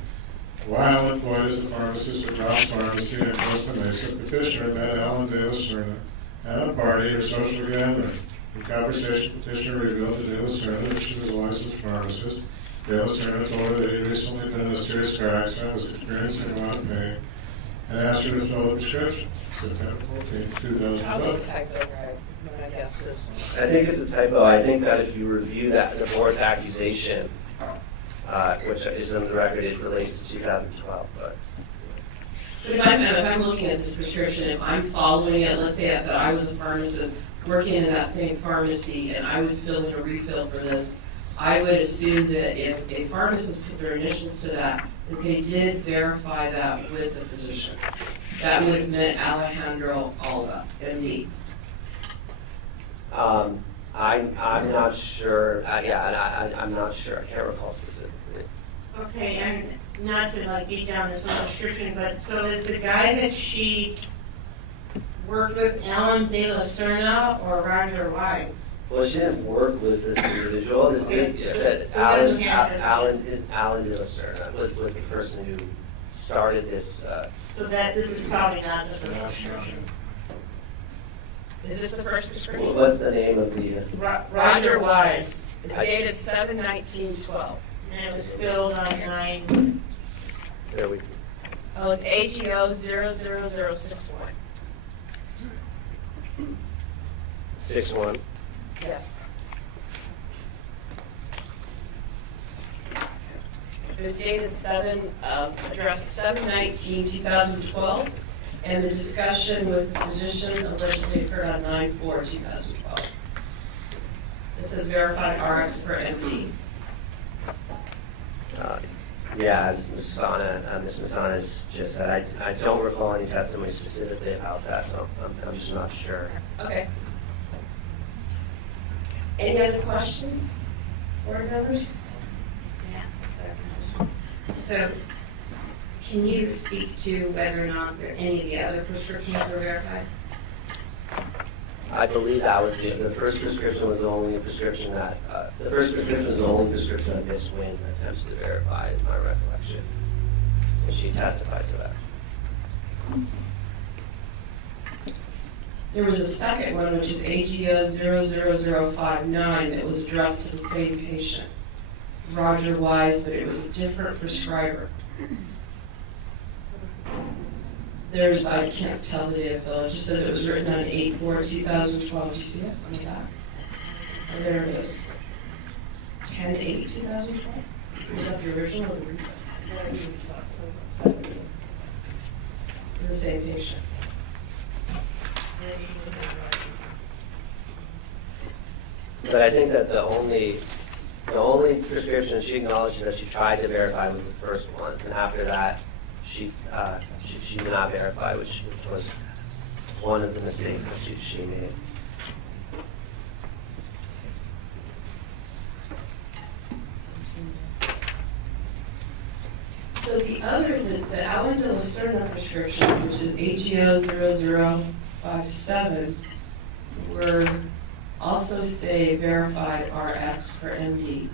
while employed as a pharmacist at Ralph's Pharmacy in Costa Mesa, petitioner met Alan De La Serna at a party or social gathering. In conversation, petitioner revealed to De La Serna that she was a licensed pharmacist. De La Serna told her that he had recently been in a serious car accident, was experiencing a lot of pain, and asked her to fill the prescription. September 14, 2012. I think it's a typo. I think that if you review that, the board's accusation, which is on the record, it relates to 2012. But But if I'm looking at this prescription, if I'm following it, let's say that I was a pharmacist working in that same pharmacy and I was filling a refill for this, I would assume that if a pharmacist put their initials to that they did verify that with the physician. That would have meant Alejandro Alba, MD. I'm not sure. I'm not sure. I can't recall specifically. Okay, and not to beat down this whole prescription, but so is the guy that she worked with Alan De La Serna or Roger Wise? Well, she didn't work with this individual. This Alan De La Serna was the person who started this. So that this is probably not the first prescription. Is this the first prescription? What's the name of the? Roger Wise. It's dated 7/19/12. And it was filled on 9. There we. Oh, it's AGO 00061. 6-1. Yes. It was dated 7/19/2012, and the discussion with the physician allegedly occurred on 9/4/2012. It says verified RX per MD. As Ms. Masana just said, I don't recall any testimony specifically about that, so I'm just not sure. Okay. Any other questions, board members? So, can you speak to whether or not there any of the other prescriptions were verified? I believe that was the first prescription was the only prescription that that Ms. Wynn attempted to verify, is my recollection, and she testified to that. There was a second one, which is AGO 00059, that was addressed to the same patient, Roger Wise, but it was a different prescriber. I can't tell the date of fill, it just says it was written on 8/4/2012. Do you see it on the back? Oh, there it is. 10/8/2012? Was that the original or the refill? For the same patient. But I think that the only prescription she acknowledged that she tried to verify was the first one, and after that, she did not verify, which was one of the mistakes that she made. So the Alan de la Serna prescription, which is AGO 0057, were also say verified RX per MD.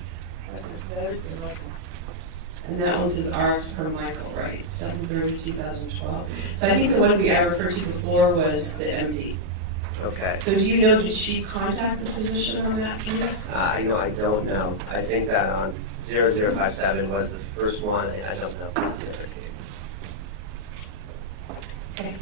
And that one says RX per Michael, right? 7/30/2012. So I think the one I referred to before was the MD. Okay. So do you know, did she contact the physician on that case? I don't know. I think that on 0057 was the first one, and I don't know about the other case. Okay.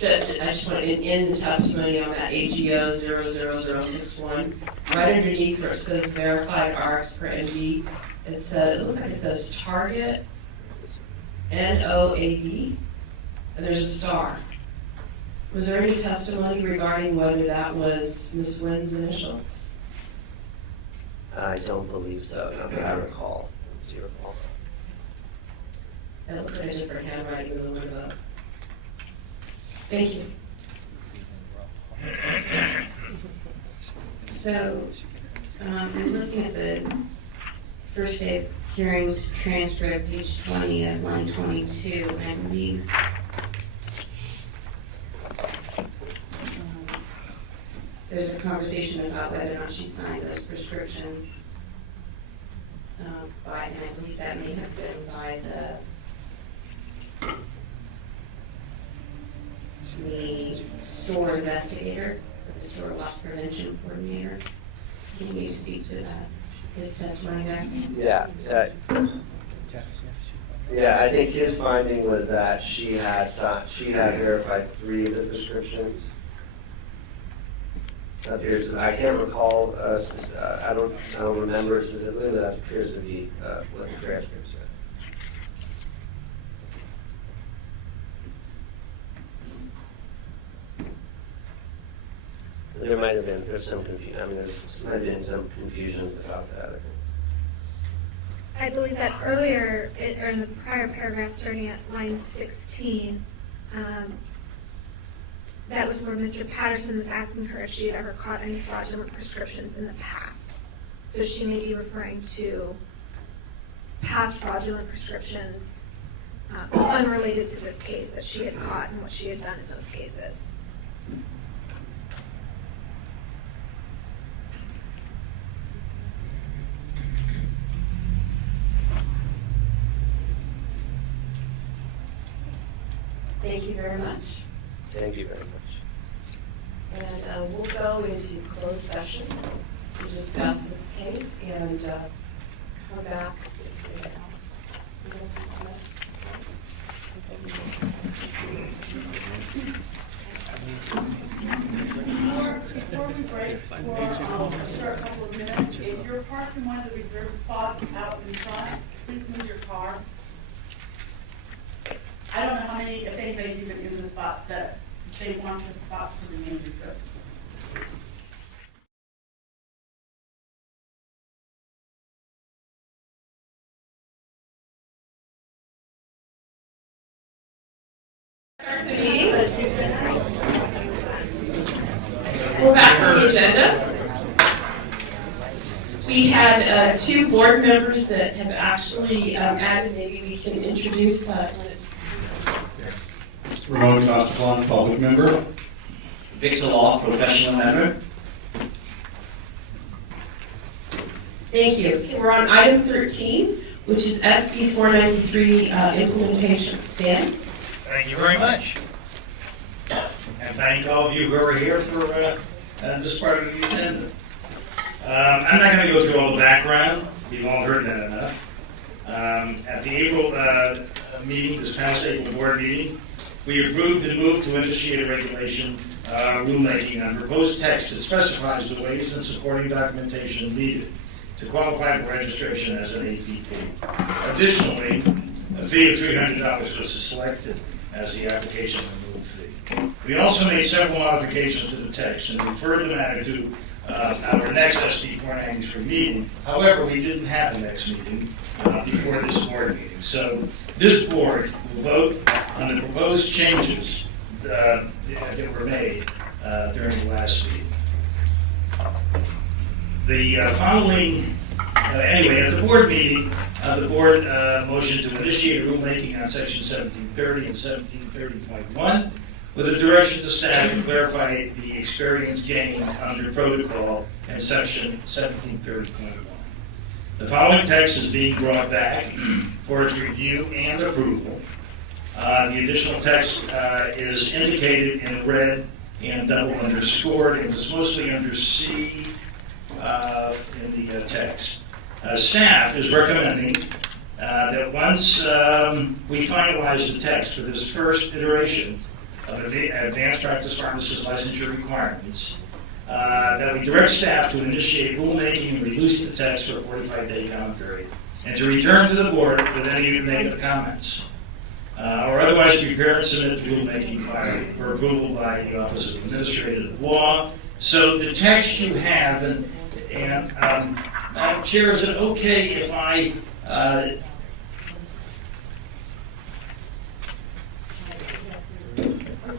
I just want in the testimony on that AGO 00061, right underneath where it says verified RX per MD, it looks like it says target NOAD, and there's a star. Was there any testimony regarding whether that was Ms. Wynn's initials? I don't believe so, not that I recall. Do you recall? It looks like a different handwriting than the one above. Thank you. So, I'm looking at the first day of hearings transcript, page 20 of line 22, and I believe there's a conversation about whether or not she signed those prescriptions. And I believe that may have been by the store investigator, or the store loss prevention coordinator. Can you speak to that, his testimony there? Yeah, I think his finding was that she had verified 3 of the prescriptions. I can't recall, I don't remember specifically, but that appears to be what the transcript said. There might have been, there's some confusion, there's might have been some confusions about that, I think. I believe that earlier, or in the prior paragraph starting at line 16, that was where Mr. Patterson was asking her if she had ever caught any fraudulent prescriptions in the past. So she may be referring to past fraudulent prescriptions unrelated to this case that she had caught and what she had done in those cases. Thank you very much. Thank you very much. And we'll go into closed session to discuss this case and come back. Before we break for a short couple of minutes, if you're parked in one of the reserved spots out in front, please move your car. I don't know how many, if anybody's even in the spots that they want the spots to remain reserved. Start the meeting. We're back on the agenda. We had 2 board members that have actually added, maybe we can introduce. Ramon Costafon, public member. Victor Law, professional member. Thank you. Okay, we're on item 13, which is SB 493 implementation. Stan? Thank you very much. And thank all of you who are here for this part of the agenda. I'm not going to go through all the background. You've all heard that enough. At the April meeting, this past April board meeting, we approved and moved to initiate a regulation rulemaking on proposed text that specifies the ways and supporting documentation needed to qualify for registration as an APP. Additionally, a fee of $300 was selected as the application removal fee. We also made several modifications to the text and referred the matter to our next SB 493 meeting. However, we didn't have a next meeting before this board meeting. So this board will vote on the proposed changes that were made during the last meeting. The following, anyway, at the board meeting, the board motioned to initiate rulemaking on section 1730 and 1730.1 with a direction to staff to clarify the experience gained under protocol in section 1730.1. The following text is being brought back for its review and approval. The additional text is indicated in red and double underscored, and is mostly under C in the text. Staff is recommending that once we finalize the text for this first iteration of advanced practice pharmacist licensure requirements, that we direct staff to initiate rulemaking and release the text for a 45-day comment period, and to return to the board with any negative comments, or otherwise prepare and submit the rulemaking file for approval by the Office of Administrative Law. So the text you have, and Madam Chair, is it okay if I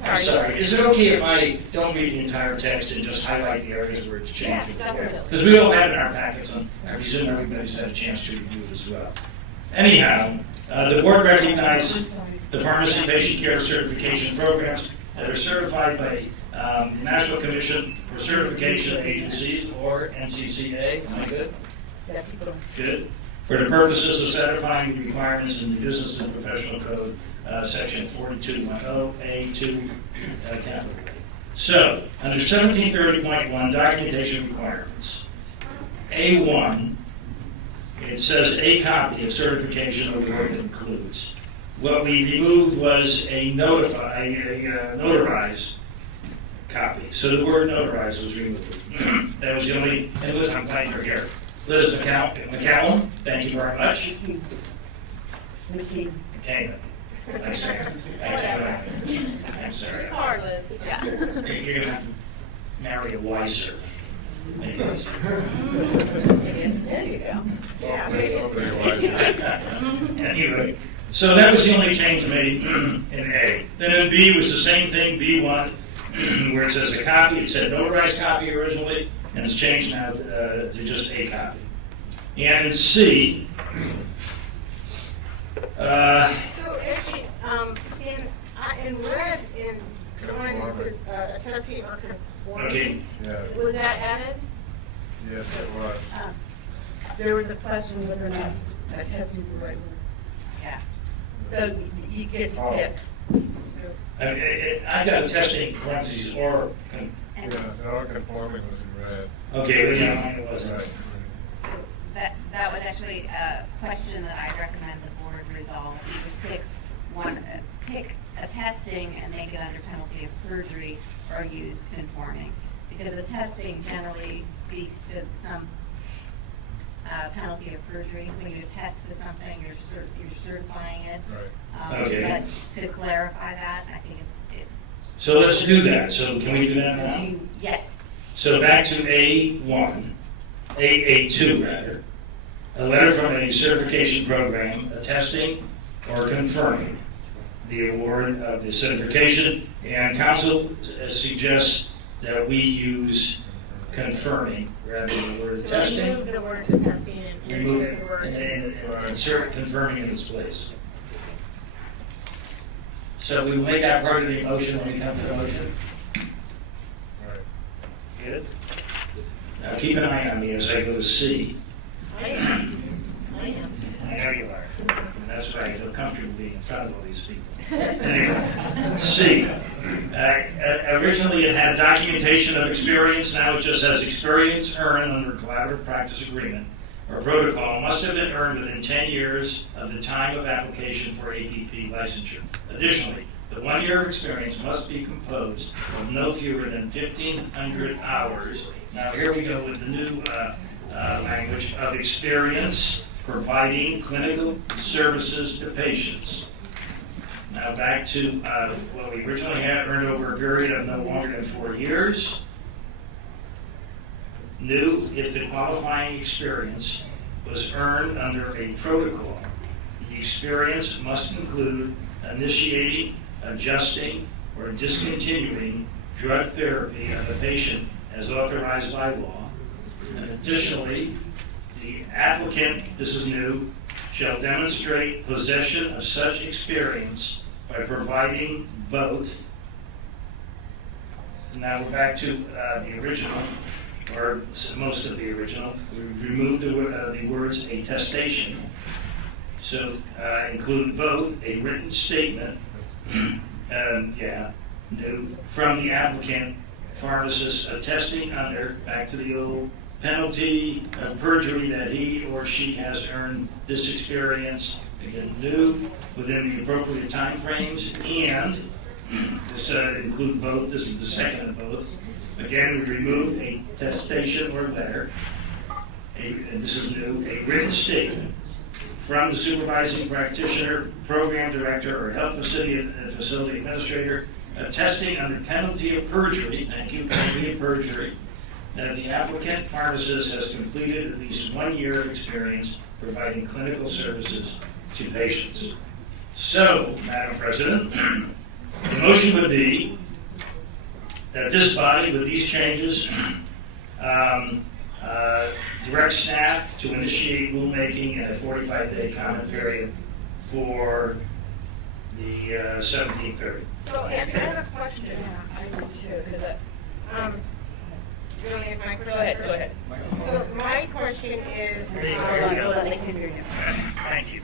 I'm sorry. Is it okay if I don't read the entire text and just highlight the areas where it's changed? Because we all have it in our packets, and I presume everybody's had a chance to review it as well. Anyhow, the board recognizes the pharmacy patient care certification programs that are certified by the National Commission for Certification Agencies, or NCCA. Am I good? Good. For the purposes of satisfying the requirements in the Business and Professional Code, section 4210A2, capital. So, under 1730.1, documentation requirements, A1, it says a copy of certification award includes. What we removed was a notarized copy. So the word notarized was removed. That was the only, and Liz, I'm glad you're here. Liz McCallum, thank you very much. McCain. Thanks, Sam. Thank you. I'm sorry. It's hard, Liz. Yeah. You're going to have to marry a wiser. Anyways. There you go. Anyway, so that was the only change made in A. Then in B was the same thing, B1, where it says a copy. It said notarized copy originally, and it's changed now to just a copy. And in C, So actually, in red, in one, it says attesting or conforming. okay, Was that added? Yes, it was. There was a question whether or not attesting is the right word. Yeah. So you get to pick. I got a testing parentheses or. Yeah, no, conforming was in red. Okay, well, yeah, mine wasn't. Right. That was actually a question that I recommend the board resolve. You could pick attesting and make it under penalty of perjury, or use conforming. Because attesting generally speaks to some penalty of perjury. When you attest to something, you're certifying it. Right. Okay. But to clarify that, I think it's. So let's do that. So can we do that now? Yes. So back to A1, A2 rather. A letter from a certification program attesting or confirming the award of the certification, and council suggests that we use confirming rather than the word So attesting. remove the word attesting and Remove insert the word. and insert confirming in its place. So we will make that part of the motion when we come to the motion. Get it? Now keep an eye on me as I go to C. I am. I know you are. And that's why I feel comfortable being in front of all these people. Anyway, C. Originally it had documentation of experience, now it just says experience earned under collaborative practice agreement or protocol must have been earned within 10 years of the time of application for APP licensure. Additionally, the 1 year of experience must be composed of no fewer than 1,500 hours. Now here we go with the new language of experience providing clinical services to patients. Now back to what we originally had, earned over a period of no longer than 4 years. New, if the qualifying experience was earned under a protocol, the experience must include initiating, adjusting, or discontinuing drug therapy of the patient as authorized by law. And additionally, the applicant, this is new, shall demonstrate possession of such experience by providing both. Now we're back to the original, or most of the original. We removed the words attestation. So include both a written statement, from the applicant, pharmacist attesting under, back to the old penalty of perjury that he or she has earned this experience, again, new, within the appropriate time frames, and this include both, this is the second of both. Again, we remove a attestation or letter, and this is new, a written statement from the supervising practitioner, program director, or health facility administrator attesting under penalty of perjury, thank you, penalty of perjury, that the applicant pharmacist has completed at least 1 year of experience providing clinical services to patients. So, Madam President, the motion would be that this body, with these changes, direct staff to initiate rulemaking in a 45-day comment period for the 1730. So I have a question. I do too, because You want to get my question? Go ahead. So my question is, they can hear you. Thank you.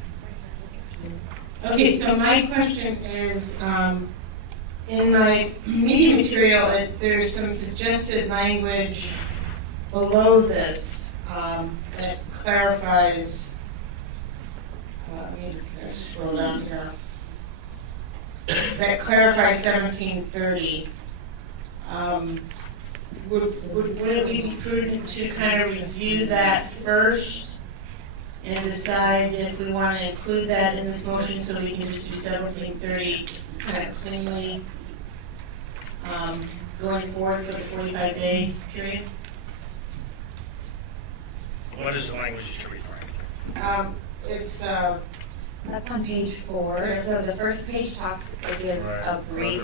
okay, so my question is, in my meeting material, there's some suggested language below this that clarifies, let me scroll down here, that clarifies 1730. Would it be prudent to kind of review that first and decide if we want to include that in this motion so we can just do 1730 kind of cleanly going forward for the 45-day period? What is the language you're referring to? It's That's on page 4. So the first page talks, it gives a brief,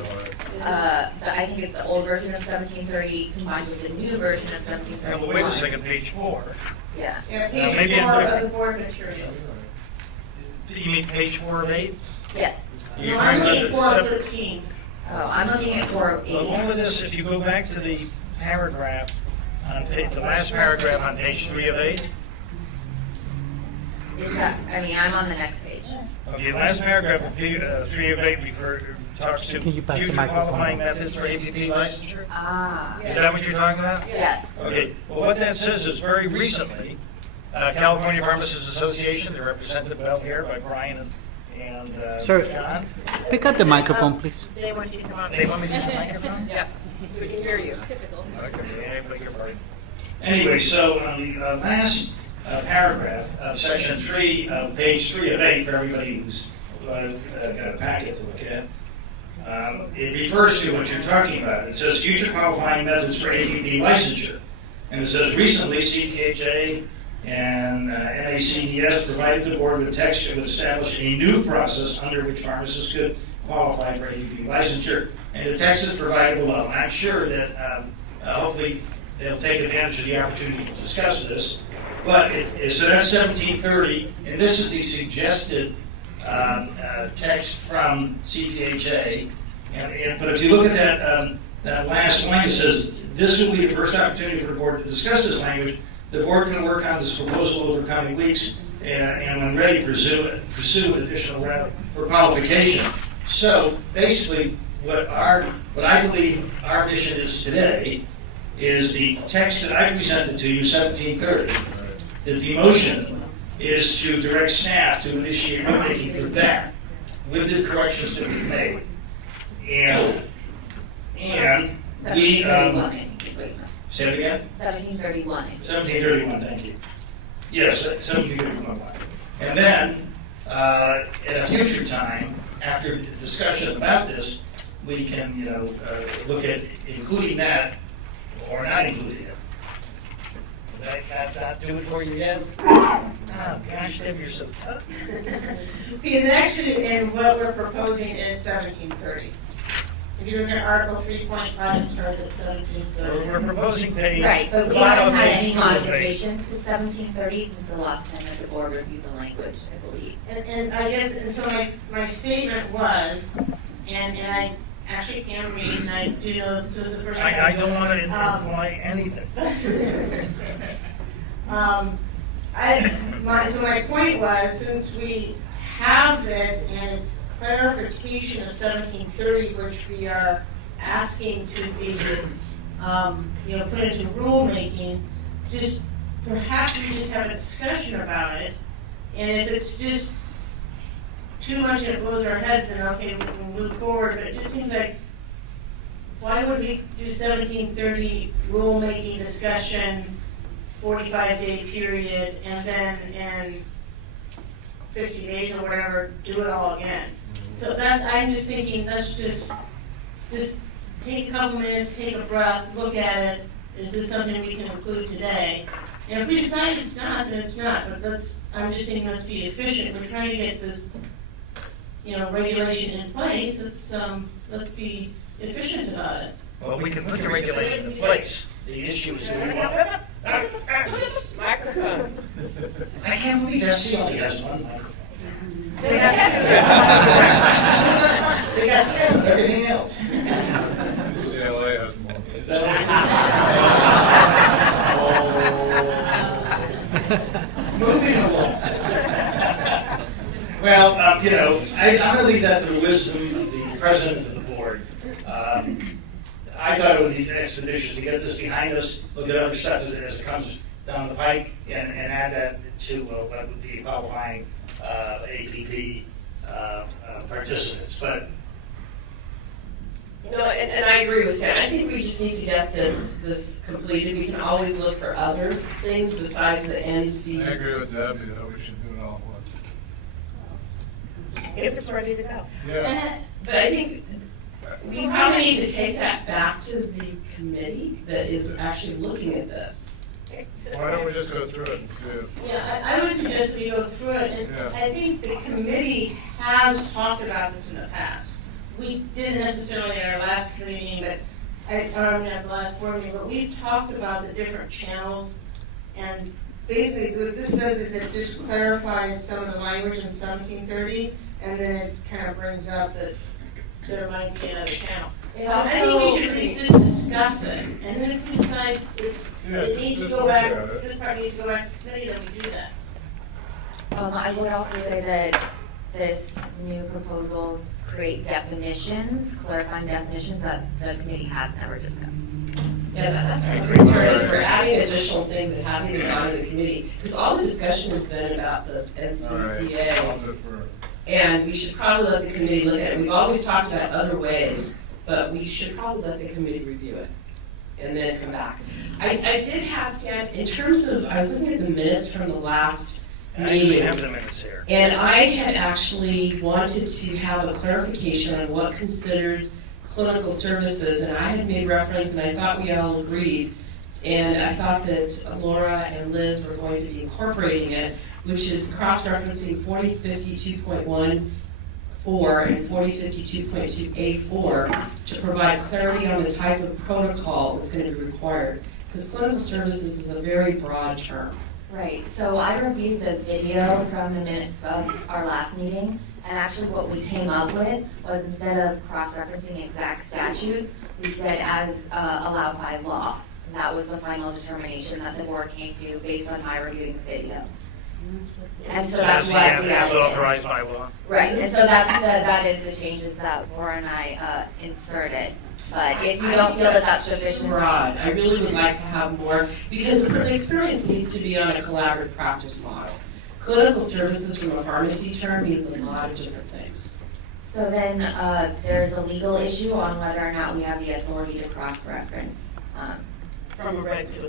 I think it's the old version of 1730 combined with the new version of 1731. Well, wait a second, page 4. Yeah. page maybe 4 I'm of the board material. You mean page 4 of 8? Yes. No, I'm looking at 4 of 13. Oh, I'm looking at 4 of 8. Along with this, if you go back to the paragraph, on the last paragraph on page 3 of 8. Is that, I'm on the next page. Okay, last paragraph of 3 of 8 talks to future qualifying methods for APP licensure. Ah. Is that what you're talking about? Yes. Okay, well, what that says is very recently, California Pharmacists Association, they're represented well here by Brian and Sir, John. pick up the microphone, please. They want you to come on. They want me to use the microphone? Yes, we can hear you. Typical. Okay, I beg your pardon. Anyway, so on the last paragraph of section 3, page 3 of 8, for everybody who's got a packet to look at, it refers to what you're talking about. It says future qualifying methods for APP licensure. And it says recently CPHA and NACDS provided the board with text that would establish a new process under which pharmacists could qualify for APP licensure. And the text is provided below. And I'm sure that hopefully they'll take advantage of the opportunity to discuss this. But so that's 1730, and this is the suggested text from CDHA. But if you look at that last line, it says, this will be the first opportunity for the board to discuss this language. The board can work on this proposal over the coming weeks, and when ready, pursue additional route for qualification. So basically, what I believe our mission is today is the text that I presented to you, 1730. That the motion is to direct staff to initiate rulemaking for that, with the corrections that we've made. And we, say it again? 1731. 1731, thank you. Yes, 1731. And then, at a future time, after discussion about this, we can, look at including that or not including it. Did that not do it for you yet? Oh, gosh, Deb, you're so tough. Because actually, and what we're proposing is 1730. If you look at Article 3.5, it starts at 1730. We're proposing page. Right, but we bottom haven't had of any page 2. modifications to 1730 since the last time that the board reviewed the language, I believe. And I guess, and so my statement was, and I actually can read, and I do know that this was the first time. I don't want to imply anything. So my point was, since we have it and it's clarification of 1730, which we are asking to be, put into rulemaking, just perhaps we just have a discussion about it, and if it's just too much and it blows our heads, then okay, we can move forward. But it just seems like, why would we do 1730 rulemaking discussion, 45-day period, and then in 60 days or whatever, do it all again? So that, I'm just thinking, let's just take a couple minutes, take a breath, look at it. Is this something we can include today? And if we decide it's not, then it's not. But I'm just thinking, let's be efficient. We're trying to get this, regulation in place. Let's be efficient about it. Well, we can put the regulation in place. The issue is that we want. Microphone. I can't believe SC only has one microphone. They got 10, everything else. UCLA has more. Moving along. Well, I'm going to leave that to the wisdom of the president of the board. I thought it would be expeditious to get this behind us, look at other stuff as it comes down the pike, and add that to what would be qualifying APP participants. But No, and I agree with Sam. I think we just need to get this completed. We can always look for other things besides the NC. I agree with Debbie that we should do it all at once. If it's ready to go. Yeah. But I think we probably need to take that back to the committee that is actually looking at this. Why don't we just go through it and see it? Yeah, I would suggest we go through it, and Yeah. I think the committee has talked about this in the past. We didn't necessarily at our last committee meeting, but at the last board meeting, but we've talked about the different channels, and basically what this does is it just clarifies some of the language in 1730, and then it kind of brings up that there might be another channel. I think we should at least just discuss it, and then if we decide it needs to go back, this part needs to go back to committee, then we do that. I would also say that this new proposals create definitions, clarifying definitions that the committee has never discussed. Yeah, that's our concern, is we're adding additional things that haven't been done in the committee. Because all the discussion has been about this NCCA. And we should probably let the committee look at it. We've always talked about other ways, but we should probably let the committee review it and then come back. I did have, Stan, in terms of, I was looking at the minutes from the last meeting. I have the minutes here. And I had actually wanted to have a clarification on what considered clinical services, and I had made reference, and I thought we all agreed, and I thought that Laura and Liz were going to be incorporating it, which is cross-referencing 4052.14 and 4052.2A4 to provide clarity on the type of protocol that's going to be required. Because clinical services is a very broad term. Right, so I reviewed the video from the minute of our last meeting, and actually what we came up with was instead of cross-referencing exact statutes, we said as allowed by law. And that was the final determination that the board came to based on my reviewing the video. And so that's what we As are. authorized by law. Right, and so that is the changes that Laura and I inserted. But if you don't feel that that's sufficient. Broad. I really would like to have more, because the experience needs to be on a collaborative practice model. Clinical services from a pharmacy term means a lot of different things. So then there's a legal issue on whether or not we have the authority to cross-reference. From a reg to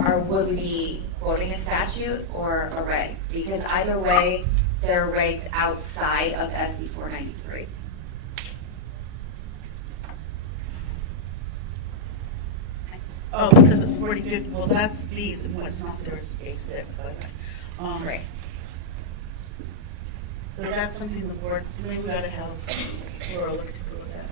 a Would we be quoting a statute or a reg? Because either way, there are regs outside of SB 493. Oh, because it's 4050, well, that's these, and what's not there is A6, but, Right. So that's something the board, maybe we ought to have Laura look to look at it.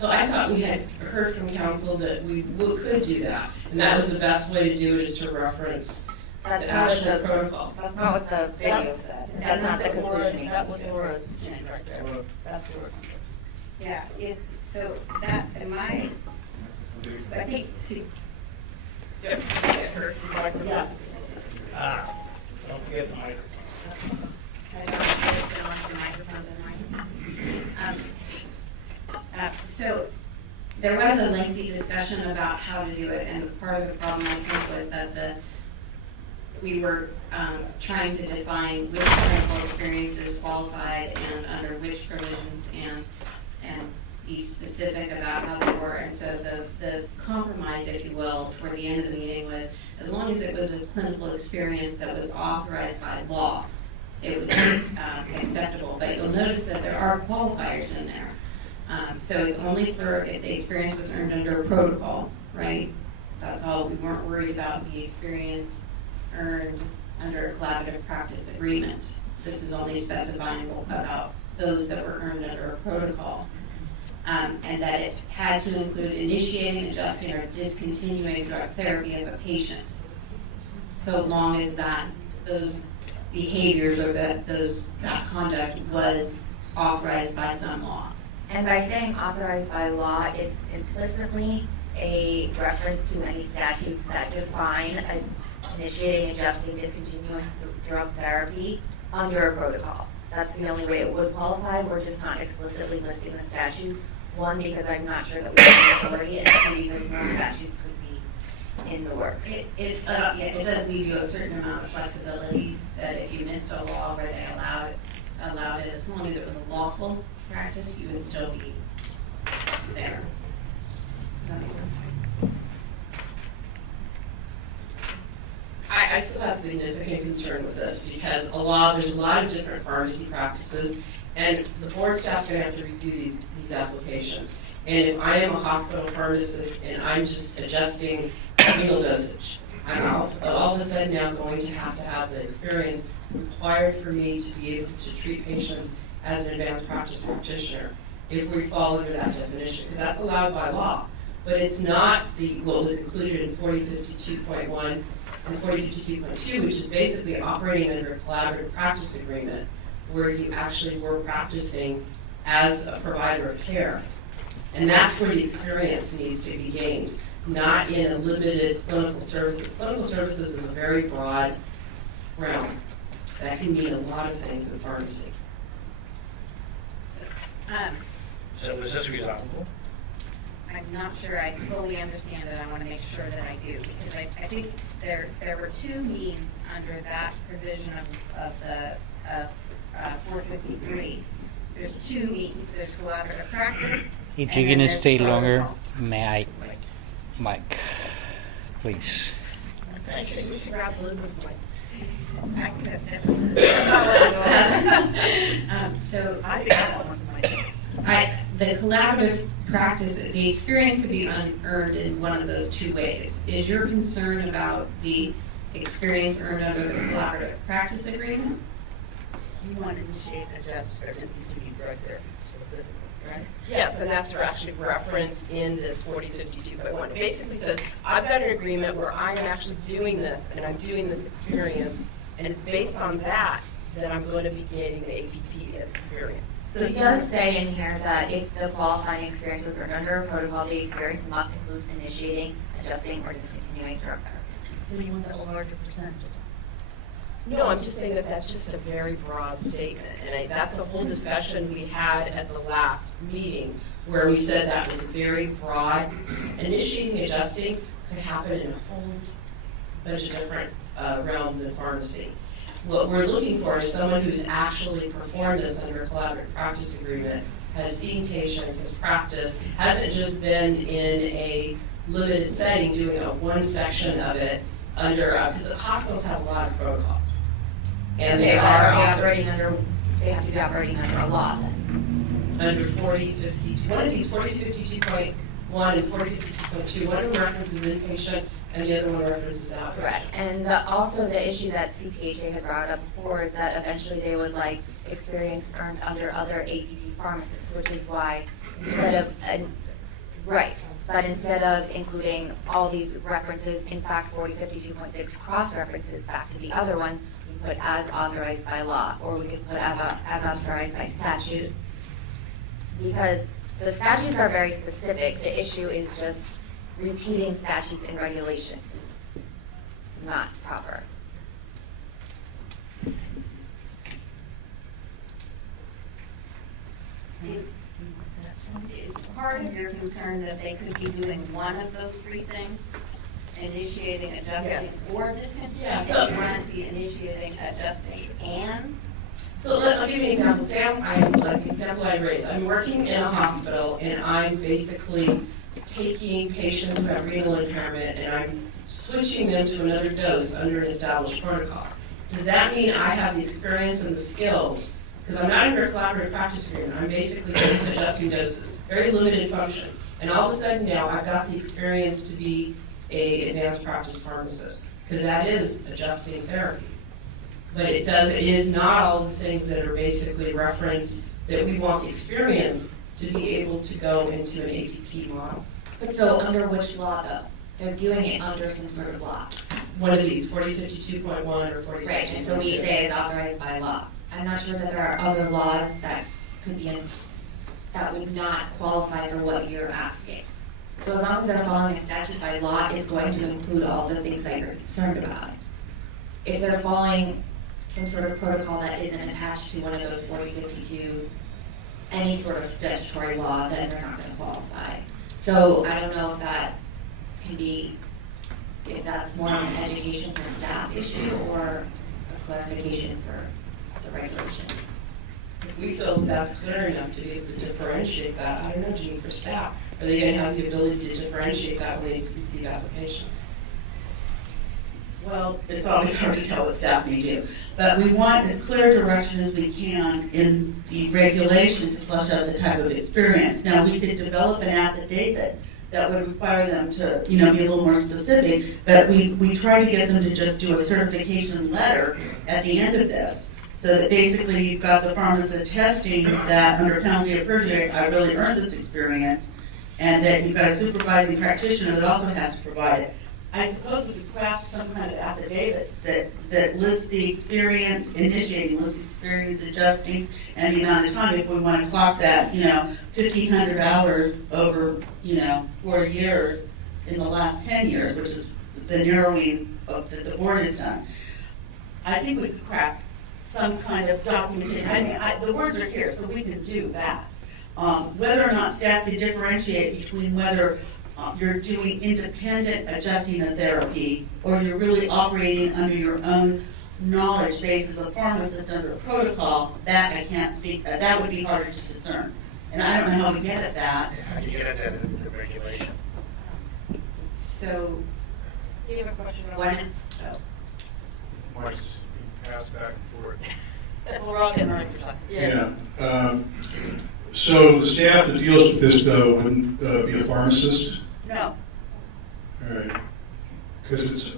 So I thought we had heard from council that we could do that, and that was the best way to do it is to reference That's the not what actual the protocol. That's not what the video said. That's not the conclusion. That was Laura's change right there. That's Laura. Yeah, so that, I think to. Yeah. Don't forget the microphone. So there was a lengthy discussion about how to do it, and part of the problem I think was that we were trying to define which clinical experience is qualified and under which provisions and be specific about how they were. And so the compromise, if you will, toward the end of the meeting was as long as it was a clinical experience that was authorized by law, it would be acceptable. But you'll notice that there are qualifiers in there. So it's only for if the experience was earned under a protocol, right? That's all. We weren't worried about the experience earned under a collaborative practice agreement. This is only specifying about those that were earned under a protocol. And that it had to include initiating, adjusting, or discontinuing drug therapy of a patient, so long as those behaviors or that conduct was authorized by some law. And by saying authorized by law, it's implicitly a reference to any statutes that define initiating, adjusting, discontinuing drug therapy under a protocol. That's the only way it would qualify. We're just not explicitly listing the statutes. One, because I'm not sure that we have the authority, and two, because more statutes could be in the works. It does leave you a certain amount of flexibility that if you missed a law where they allowed it, as long as it was a lawful practice, you would still be there. I still have significant concern with this because there's a lot of different pharmacy practices, and the board staff's going to have to review these applications. And if I am a hospital pharmacist and I'm just adjusting needle dosage, I'm all of a sudden now going to have the experience required for me to be able to treat patients as an advanced practice practitioner if we fall under that definition, because that's allowed by law. But it's not what was included in 4052.1 and 4052.2, which is basically operating under a collaborative practice agreement where you actually were practicing as a provider of care. And that's where the experience needs to be gained, not in a limited clinical services. Clinical services is a very broad realm that can mean a lot of things in pharmacy. So is this resolvable? I'm not sure I fully understand it. I want to make sure that I do, because I think there were two means under that provision of the 453. There's two means. There's collaborative practice. If and you're then gonna there's stay longer, protocol. may I, Mike, please. Actually, we should grab Elizabeth's mic. So the collaborative practice, the experience could be unearned in one of those two ways. Is your concern about the experience earned under the collaborative practice agreement? You want to initiate, adjust, or discontinue drug therapy specifically, right? Yes, and that's actually referenced in this 4052.1. It basically says, I've got an agreement where I am actually doing this, and I'm doing this experience, and it's based on that I'm going to be gaining the APP experience. So it does say in here that if the qualifying experience was earned under a protocol, the experience must include initiating, adjusting, or discontinuing drug therapy. Do you want the larger percentage? No, I'm just saying that that's just a very broad statement, and that's a whole discussion we had at the last meeting, where we said that was very broad. Initiating, adjusting could happen in a whole bunch of different realms in pharmacy. What we're looking for is someone who's actually performed this under a collaborative practice agreement, has seen patients, has practiced, hasn't just been in a limited setting doing one section of it under, because the hospitals have a lot of protocols. And they are operating under, they have to be operating under a law then. Under 4052, one of these 4052.1 and 4052.2, one of them references inpatient and the other one references outpatient. Correct. And also the issue that CPHA had brought up before is that eventually they would like experience earned under other APP pharmacists, which is why instead of, but instead of including all these references, in fact 4052.6 cross-references back to the other one, we put as authorized by law, or we could put as authorized by statute. Because the statutes are very specific, the issue is just repeating statutes and regulations is not proper. Is part of your concern that they could be doing one of those three things? Initiating, adjusting, or discontinuing? Yeah, So you want to be initiating, adjusting, and? So I'll give you an example. Say like example I raised. I'm working in a hospital and I'm basically taking patients who have renal impairment and I'm switching them to another dose under an established protocol. Does that mean I have the experience and the skills? Because I'm not under a collaborative practice agreement. I'm basically just adjusting doses, very limited function. And all of a sudden now I've got the experience to be an advanced practice pharmacist, because that is adjusting therapy. But it is not all the things that are basically referenced that we want the experience to be able to go into an APP model. But so under which law though? They're doing it under some sort of law. One of these, 4052.1 or 4052.2. Right, and so we say it's authorized by law. I'm not sure that there are other laws that could be that would not qualify for what you're asking. So as long as they're following a statute by law, it's going to include all the things that you're concerned about. If they're following some sort of protocol that isn't attached to one of those 4052, any sort of statutory law, then they're not going to qualify. So I don't know if that can be, if that's more of an education for staff issue or a clarification for the regulation. If we feel that's clear enough to be able to differentiate that, I don't know, Jeannie, for staff, are they going to have the ability to differentiate that when they see the application? Well, it's always hard to tell what staff may do, but we want as clear direction as we can in the regulation to flesh out the type of experience. Now, we could develop an affidavit that would require them to, be a little more specific, but we try to get them to just do a certification letter at the end of this. So that basically you've got the pharmacist testing that under penalty of perjury, I really earned this experience, and that you've got a supervising practitioner that also has to provide it. I suppose we could craft some kind of affidavit that lists the experience initiating, lists the experience adjusting, and the amount of time, if we want to clock that, 1,500 hours over, 4 years in the last 10 years, which is the narrowing of that the board has done. I think we could craft some kind of documentation. The words are here, so we can do that. Whether or not staff can differentiate between whether you're doing independent adjusting of therapy or you're really operating under your own knowledge base as a pharmacist under a protocol, that I can't speak, that would be harder to discern. And I don't know how we get at that. How do you get at that in the regulation? So, Do you have a question? When, Mike's being passed back and forth. We're all getting our answers. Yeah. So the staff that deals with this, though, wouldn't be a pharmacist? No. All right. Because it's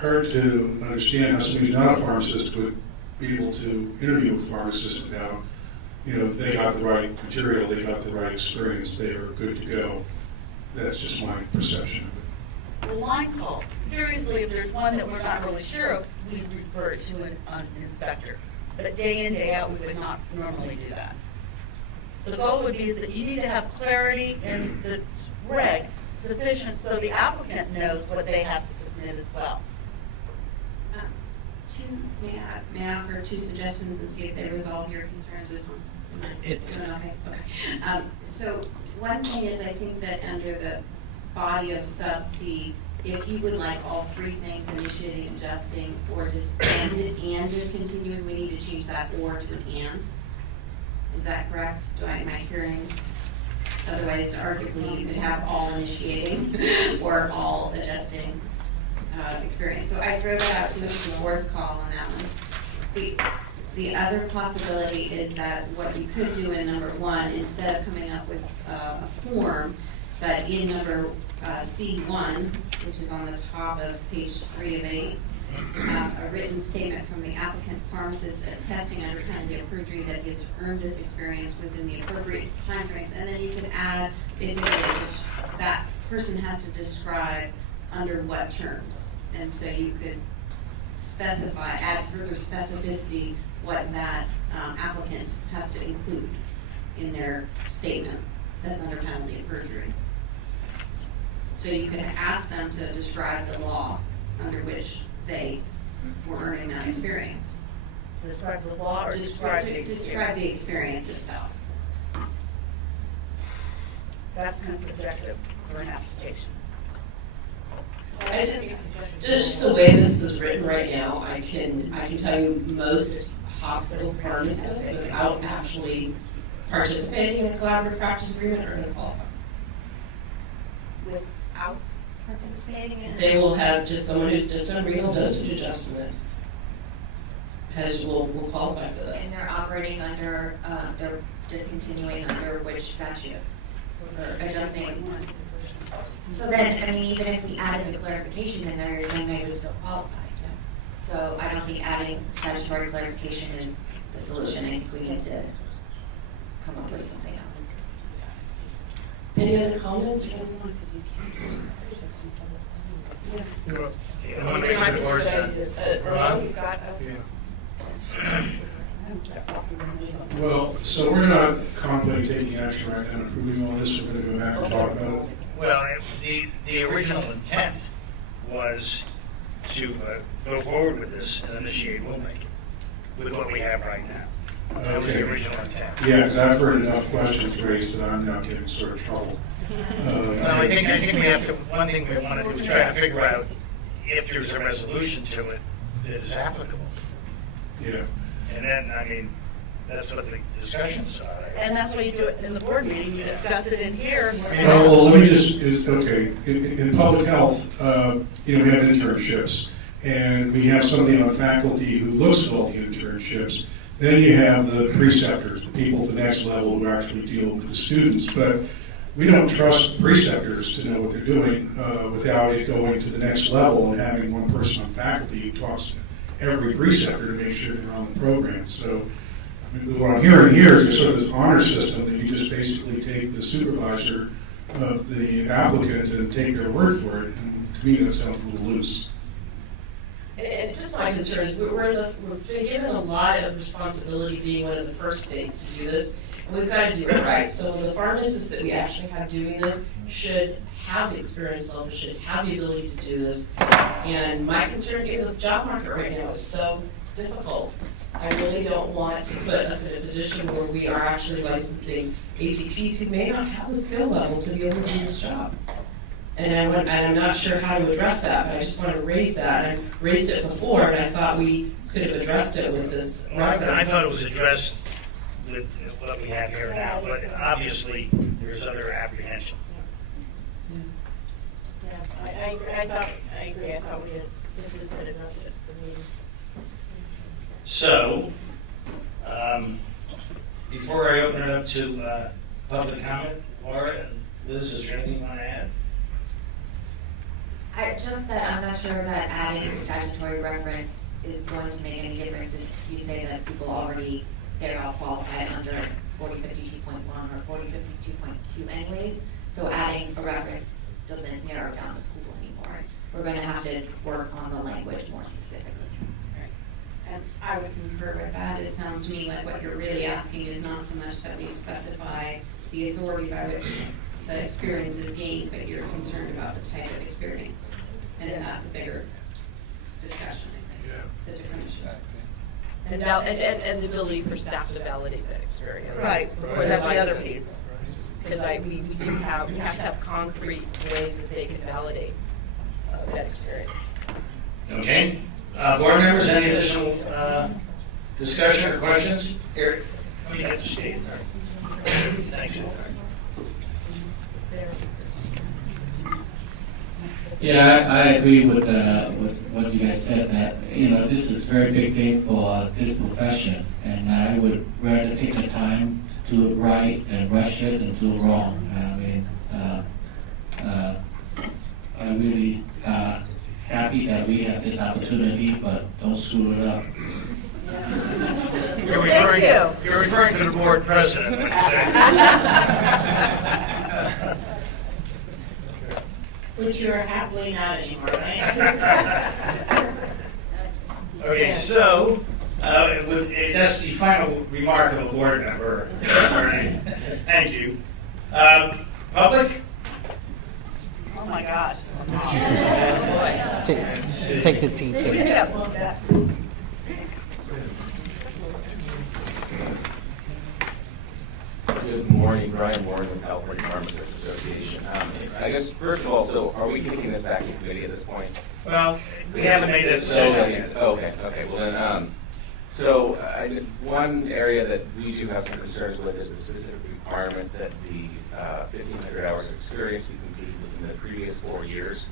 hard to understand how somebody who's not a pharmacist would be able to interview with pharmacists without they got the right material, they got the right experience, they are good to go. That's just my perception of it. Well, line calls, seriously, if there's one that we're not really sure of, we refer it to an inspector. But day in, day out, we would not normally do that. The goal would be is that you need to have clarity in the reg sufficient so the applicant knows what they have to submit as well. May I offer two suggestions and see if they resolve your concerns this one? It's- Okay. So one thing is, I think that under the body of sub C, if you would like all three things, initiating, adjusting, or and discontinuing, we need to change that or to an and. Is that correct? Am I hearing? Otherwise, arguably, you could have all initiating or all adjusting experience. So I throw that out to the board's call on that one. The other possibility is that what you could do in number one, instead of coming up with a form, but in number C1, which is on the top of page 3 of 8, a written statement from the applicant pharmacist attesting under penalty of perjury that he has earned this experience within the appropriate timeframes. And then you can add, basically, that person has to describe under what terms. And so you could specify, add further specificity what that applicant has to include in their statement that's under penalty of perjury. So you could ask them to describe the law under which they were earning that experience. Describe the law or describe the experience? Describe the experience itself. That's kind of subjective for an application. Just the way this is written right now, I can tell you most hospital pharmacists without actually participating in a collaborative practice agreement are going to qualify. Without participating in? They will have just someone who's just done renal dosage adjustment will qualify for this. And they're operating under, they're discontinuing under which statute? Or adjusting? So then, I mean, even if we added the clarification in there, you're saying they would still qualify. So I don't think adding statutory clarification is the solution. I think we need to come up with something else. Any other comments? Well, so we're not contemplating taking action right now, approving all this, we're going to go back and talk about it. Well, the original intent was to go forward with this and initiate rulemaking with what we have right now. That was the original intent. Yeah, because I've heard enough questions raised that I'm now getting sort of trouble. Well, I think we have to, one thing we want to do is try to figure out if there's a resolution to it that is applicable. Yeah. And then, I mean, that's what the discussions are. And that's why you do it in the board meeting, you discuss it in here. Well, let me okay, in public health, we have internships, and we have somebody on faculty who looks at all the internships. Then you have the preceptors, the people at the next level who actually deal with the students. But we don't trust preceptors to know what they're doing without it going to the next level and having one person on faculty who talks to every preceptor to make sure they're on the program. So what I'm hearing here is sort of this honor system that you just basically take the supervisor of the applicant and take their word for it. And to me, that sounds a little loose. And just my concern is we're given a lot of responsibility being one of the first states to do this, and we've got to do it right. So the pharmacists that we actually have doing this should have the experience level, should have the ability to do this. And my concern given this job market right now is so difficult. I really don't want to put us in a position where we are actually licensing APPs who may not have the skill level to be able to do this job. And I'm not sure how to address that, but I just want to raise that. I raised it before, and I thought we could have addressed it with this reference. I thought it was addressed with what we have here now, but obviously there's other apprehension. Yeah, I agree. I thought we had said enough at the meeting. So, before I open it up to public comment, Laura and Liz, is there anything you want to add? Just that I'm not sure that adding statutory reference is going to make any difference if you say that people already they're all qualified under 4052.1 or 4052.2 anyways. So adding a reference doesn't narrow down the school anymore. We're going to have to work on the language more specifically. And I would concur with that. It sounds to me like what you're really asking is not so much that we specify the authority by which the experience is gained, but you're concerned about the type of experience. And then that's a bigger discussion, I think, the different issue. And the ability for staff to validate that experience. Right, Or that's the other devices. piece. Because we have to have concrete ways that they can validate that experience. Okay. Board members, any additional discussion or questions? Here, let me get to Steve. Thanks. Yeah, I agree with what you guys said, that, this is a very big day for this profession, and I would rather take the time to do it right than rush it and do it wrong. I mean, I'm really happy that we have this opportunity, but don't screw it up. You're referring to the board president. Which you're happily not anymore, right? Okay, so, that's the final remark of a board member. Thank you. Public? Oh my gosh. Take the seat. Good morning, Brian Warren with California Pharmacists Association. I guess, first of all, so are we kicking this back to committee at this point? Well, we haven't made that decision yet. Okay, well then, one area that we do have some concerns with is the specific requirement that the 1,500 hours of experience be completed within the previous 4 years.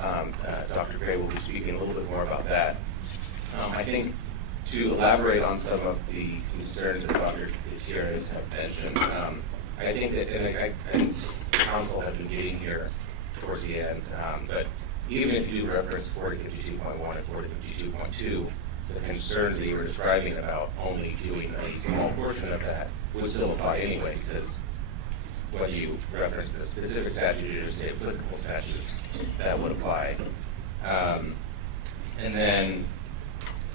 Dr. Gray will be speaking a little bit more about that. I think to elaborate on some of the concerns that Dr. Gutierrez have mentioned, I think that, and council have been getting here towards the end, but even if you do reference 4052.1 and 4052.2, the concerns that you were describing about only doing a small portion of that would still apply anyway, because whether you reference the specific statute or just say applicable statutes, that would apply. And then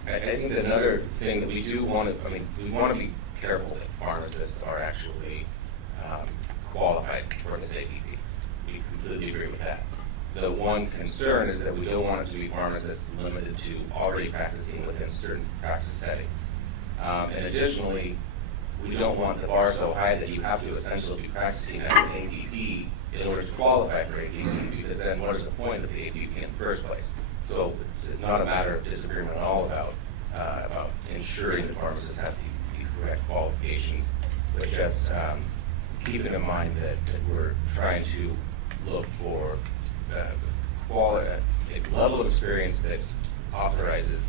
I think that another thing that we do want to, we want to be careful that pharmacists are actually qualified for this APP. We completely agree with that. The one concern is that we don't want it to be pharmacists limited to already practicing within certain practice settings. And additionally, we don't want the bar so high that you have to essentially be practicing as an APP in order to qualify for APP, because then what is the point of the APP in the first place? So it's not a matter of disagreement at all about ensuring the pharmacists have the correct qualifications, but just keeping in mind that we're trying to look for a level of experience that authorizes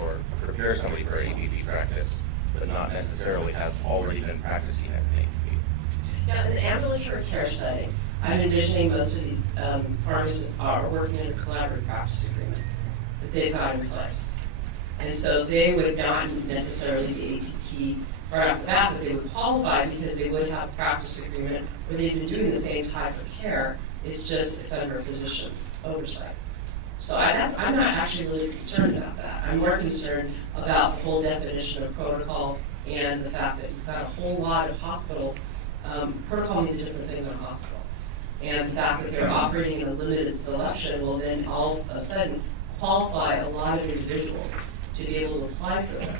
or prepares somebody for APP practice, but not necessarily have already been practicing as an APP. Now, in the ambulatory care setting, I'm envisioning most of these pharmacists are working under collaborative practice agreements that they've got in place. And so they would not necessarily be APP right off the bat, but they would qualify because they would have a practice agreement where they've been doing the same type of care. It's under a physician's oversight. So I'm not actually really concerned about that. I'm more concerned about the whole definition of protocol and the fact that you've got a whole lot of hospital. Protocol means a different thing than hospital. And the fact that they're operating in a limited selection will then all of a sudden qualify a lot of individuals to be able to apply for this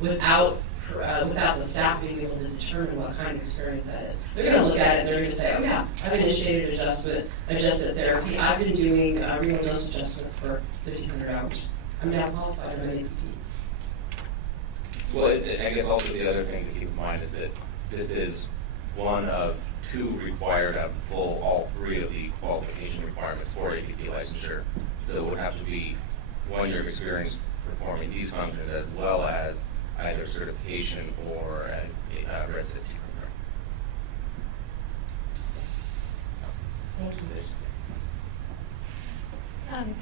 without the staff being able to determine what kind of experience that is. They're going to look at it and they're going to say, oh yeah, I've initiated adjusted therapy. I've been doing renal dose adjustment for 1,500 hours. I'm now qualified under APP. Well, I guess also the other thing to keep in mind is that this is one of 2 required out of all 3 of the qualification requirements for APP licensure. So it would have to be 1 year of experience performing these functions as well as either certification or a residency program. Thank you.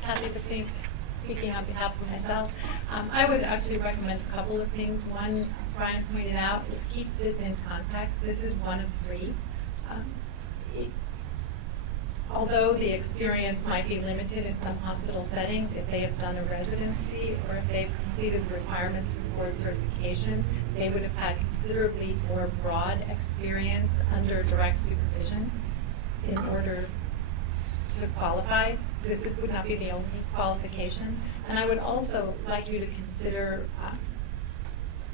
Kathy, the same speaking on behalf of myself. I would actually recommend a couple of things. One, Brian pointed out, is keep this in context. This is one of three. Although the experience might be limited in some hospital settings, if they have done a residency or if they've completed the requirements for board certification, they would have had considerably more broad experience under direct supervision in order to qualify. This would not be the only qualification. And I would also like you to consider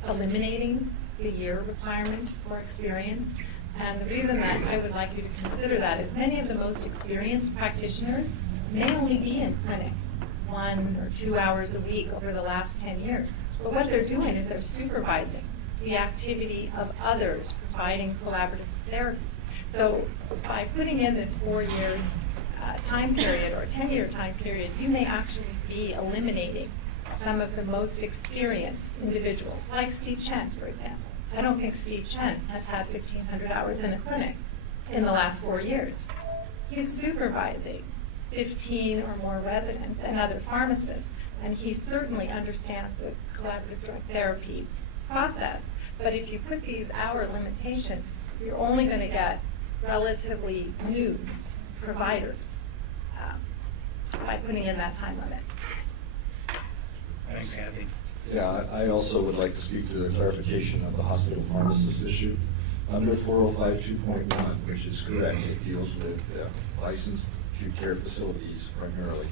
eliminating the year requirement for experience. And the reason that I would like you to consider that is many of the most experienced practitioners may only be in clinic 1 or 2 hours a week over the last 10 years. But what they're doing is they're supervising the activity of others providing collaborative therapy. So by putting in this 4 years time period or 10-year time period, you may actually be eliminating some of the most experienced individuals, like Steve Chen, for example. I don't think Steve Chen has had 1,500 hours in a clinic in the last 4 years. He's supervising 15 or more residents and other pharmacists, and he certainly understands the collaborative drug therapy process. But if you put these hour limitations, you're only going to get relatively new providers by putting in that time limit. Thanks, Kathy. Yeah, I also would like to speak to the clarification of the hospital pharmacist issue. Under 405-2.1, which is correct, it deals with licensed acute care facilities primarily.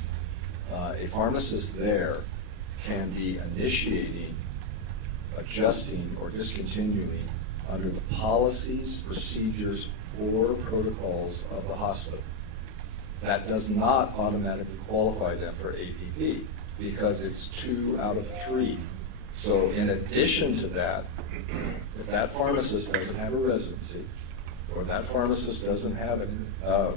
A pharmacist there can be initiating, adjusting, or discontinuing under the policies, procedures, or protocols of the hospital. That does not automatically qualify them for APP because it's 2 out of 3. So in addition to that, if that pharmacist doesn't have a residency, or that pharmacist doesn't have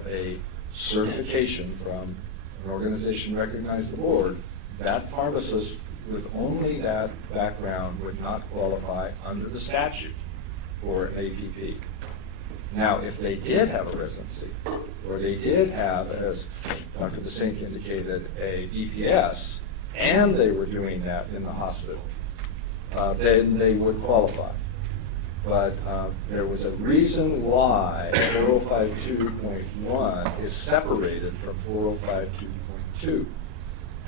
a certification from an organization recognized the board, that pharmacist with only that background would not qualify under the statute for APP. Now, if they did have a residency, or they did have, as Dr. DeSink indicated, a BPS, and they were doing that in the hospital, then they would qualify. But there was a reason why 405-2.1 is separated from 405-2.2.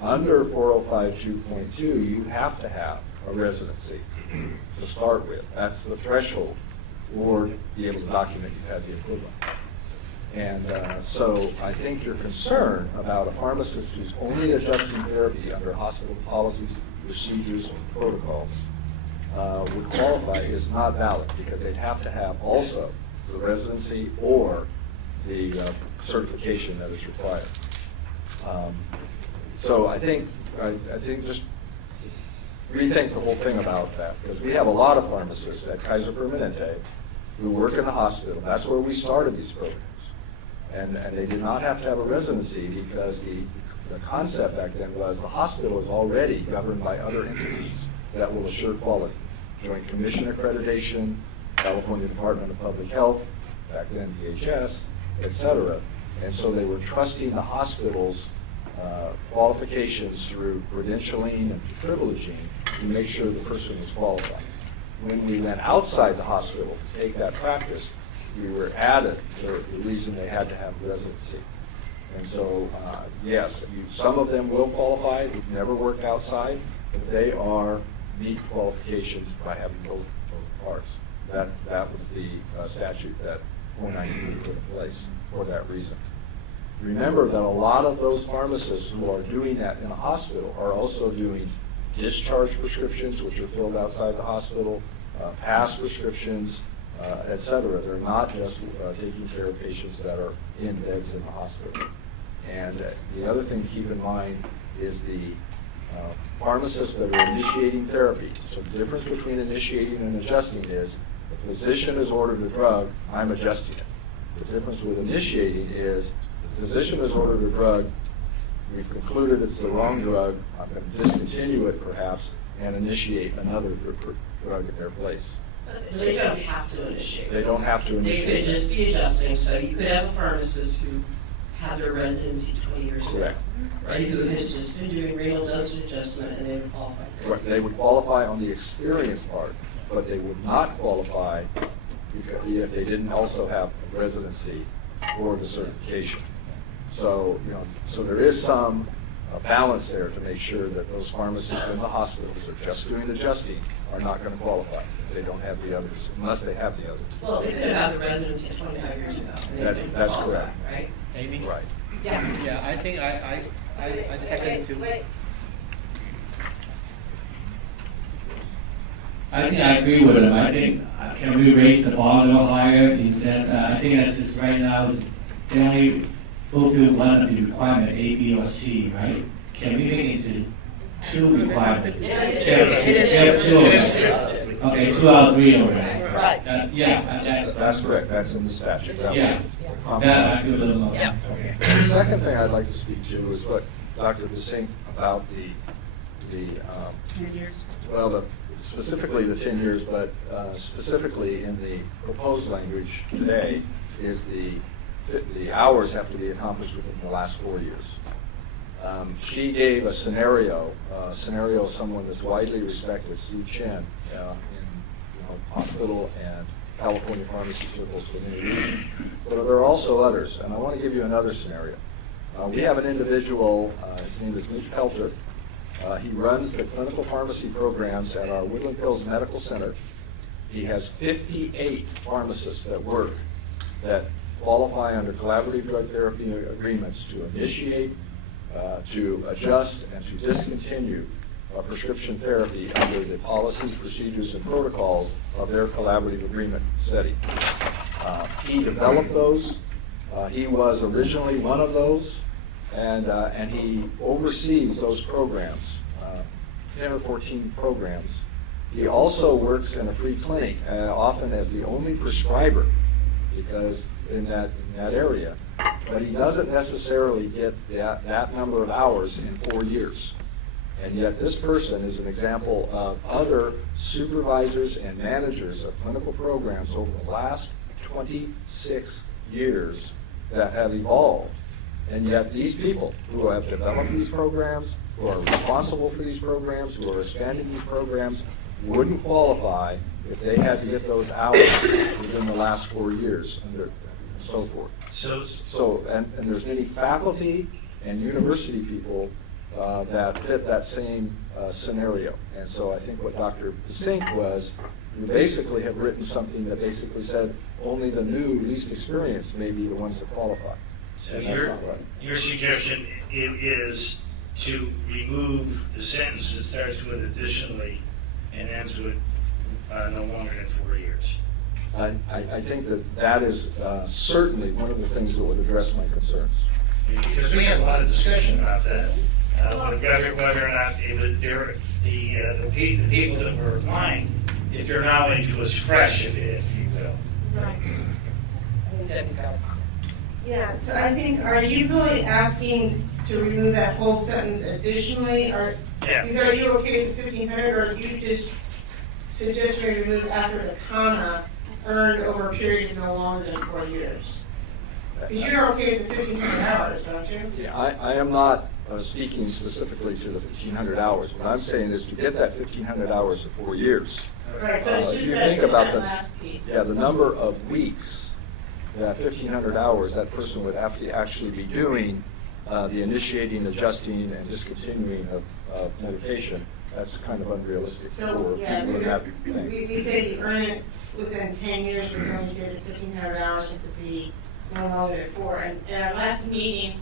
Under 405-2.2, you have to have a residency to start with. That's the threshold, or be able to document you've had the equivalent. And so I think your concern about a pharmacist who's only adjusting therapy under hospital policies, procedures, and protocols would qualify is not valid, because they'd have to have also the residency or the certification that is required. So I think just rethink the whole thing about that, because we have a lot of pharmacists at Kaiser Permanente who work in the hospital. That's where we started these programs. And they did not have to have a residency, because the concept back then was the hospital is already governed by other entities that will assure quality. Joint Commission accreditation, California Department of Public Health, back then DHS, et cetera. And so they were trusting the hospital's qualifications through credentialing and privileging to make sure the person was qualified. When we went outside the hospital to take that practice, we were added to the reason they had to have residency. And so, yes, some of them will qualify who've never worked outside, but they are meet qualifications by having both parts. That was the statute that 493 put in place for that reason. Remember that a lot of those pharmacists who are doing that in the hospital are also doing discharge prescriptions, which are filled outside the hospital, pass prescriptions, et cetera. They're not just taking care of patients that are in beds in the hospital. And the other thing to keep in mind is the pharmacists that are initiating therapy. So the difference between initiating and adjusting is the physician has ordered a drug, I'm adjusting it. The difference with initiating is the physician has ordered a drug, we've concluded it's the wrong drug, I'm going to discontinue it perhaps and initiate another drug in their place. They don't have to initiate. They don't have to initiate. They could just be adjusting. So you could have a pharmacist who had their residency 20 years ago. Correct. Right, who has just been doing renal dosage adjustment and they would qualify. Right, they would qualify on the experience part, but they would not qualify if they didn't also have residency or the certification. So, so there is some balance there to make sure that those pharmacists in the hospitals that are just doing adjusting are not going to qualify if they don't have the others, unless they have the others. Well, they could have had the residency 25 years ago. And they didn't That's qualify, correct. Right? Amy? Right. Yeah. Yeah, I think I second too. I think I agree with him. I think, can we raise the bar a little higher? He said, I think as is right now, is they only fulfill one of the requirement, A, B, or C, right? Can we make it into two requirements? Yes, two of them. Okay, 2 out of 3 over there. Right. Yeah, That's correct, that's in the statute. That's yeah. That I feel a little more. Yeah. Okay. The second thing I'd like to speak to is what Dr. Besink about the 10 years. well, specifically the 10 years, but specifically in the proposed language today is the hours have to be accomplished within the last 4 years. She gave a scenario of someone that's widely respected, Sue Chen, in hospital and California pharmacy circles for many reasons. But there are also others, and I want to give you another scenario. We have an individual, his name is Mitch Pelter. He runs the clinical pharmacy programs at our Woodland Hills Medical Center. He has 58 pharmacists that work that qualify under collaborative drug therapy agreements to initiate, to adjust, and to discontinue prescription therapy under the policies, procedures, and protocols of their collaborative agreement setting. He developed those. He was originally one of those, and he oversees those programs, 10 or 14 programs. He also works in a free clinic, often as the only prescriber, because in that area. But he doesn't necessarily get that number of hours in 4 years. And yet this person is an example of other supervisors and managers of clinical programs over the last 26 years that have evolved. And yet these people who have developed these programs, who are responsible for these programs, who are expanding these programs, wouldn't qualify if they had to get those hours within the last 4 years and so forth. And there's many faculty and university people that fit that same scenario. And so I think what Dr. Besink was, you basically have written something that basically said only the new, least experienced may be the ones that qualify. So And that's not right. your suggestion is to remove the sentence that starts with additionally and ends with no longer than 4 years. I think that is certainly one of the things that would address my concerns. Because we had a lot of discussion about that, whether or not the people that were applying, if their knowledge was fresh, if you will. Right. I think Debbie's got a comment. Yeah, so I think, are you really asking to remove that whole sentence additionally, or Yeah. are you okay with 1,500, or you just suggest we remove after the comma, earned over a period of no longer than 4 years? Because you're okay with the 1,500 hours, don't you? Yeah, I am not speaking specifically to the 1,500 hours. What I'm saying is to get that 1,500 hours in 4 years. Right, so it's If just you that, think just about that the, last piece. yeah, the number of weeks, that 1,500 hours, that person would have to actually be doing the initiating, adjusting, and discontinuing of medication. That's kind of unrealistic So, for yeah, people to have. we say you earn it within 10 years, we're going to say that 1,500 hours have to be no longer than 4. And in our last meeting,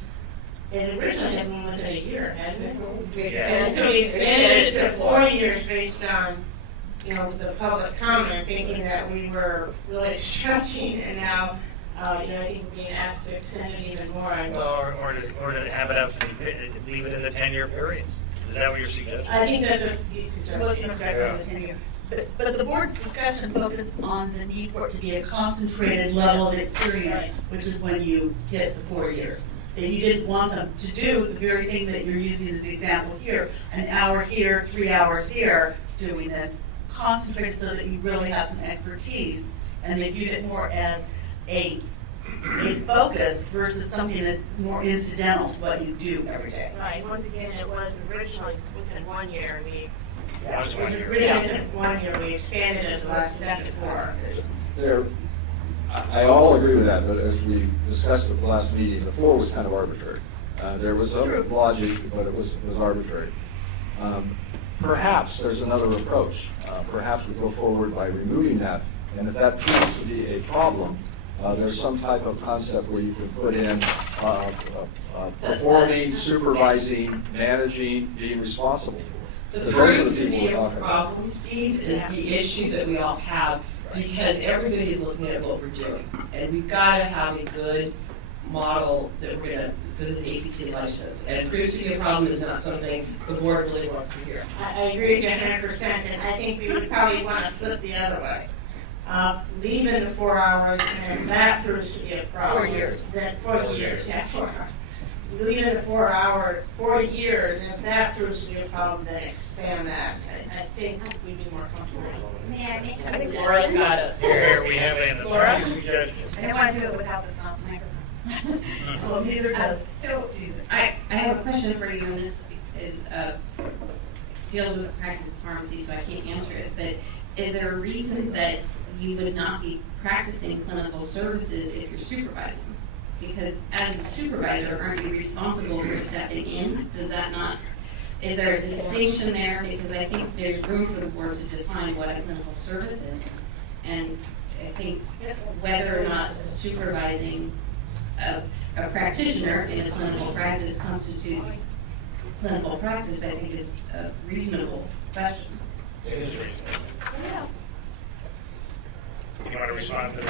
it originally had been within a year, hadn't it? We expanded it to 4 years based on, the public comment, thinking that we were really stretching, and now, I think we're being asked to extend it even more. Or to have it up, leave it in the 10-year period. Is that what you're suggesting? I think that's what he's suggesting. But the board's discussion focused on the need for it to be a concentrated level of experience, which is when you get the 4 years. And you didn't want them to do the very thing that you're using as the example here, an hour here, 3 hours here, doing this. Concentrated so that you really have some expertise, and they viewed it more as a a focus versus something that's more incidental to what you do every day. Right, once again, it was originally within 1 year, we. Yeah, it's 1 year. Originally within 1 year, we expanded it as last step to 4. There, I all agree with that, but as we discussed at the last meeting, the 4 was kind of arbitrary. There was some logic, but it was arbitrary. Perhaps there's another approach. Perhaps we go forward by removing that, and if that proves to be a problem, there's some type of concept where you can put in performing, supervising, managing, being responsible. The Because those are proves the to people be we're a talking about. problem, Steve, is the issue that we all have, because everybody is looking at what we're doing. And we've got to have a good model that we're gonna, for this APT license. And proves to be a problem is not something the board really wants to hear. I agree with you 100%, and I think we would probably want to flip the other way. Leaving the 4 hours, and if that proves to be a problem. 4 years. Then 4 years, yeah, 4 hours. Leaving the 4 hours, 4 years, and if that proves to be a problem, then expand that. I think we'd be more comfortable. May I make I a think suggestion? Laura's got it. Here, we have an Laura? attorney suggestion. I don't want to do it without the microphone. Well, neither does. So, I have a question for you, and this is, deals with the practice of pharmacy, so I can't answer it, but is there a reason that you would not be practicing clinical services if you're supervising? Because as a supervisor, aren't you responsible for stepping in? Does that not, is there a distinction there? Because I think there's room for the board to define what a clinical service is. And I think whether or not supervising a practitioner in a clinical practice constitutes clinical practice, I think is a reasonable question. It is reasonable. You want to respond to that?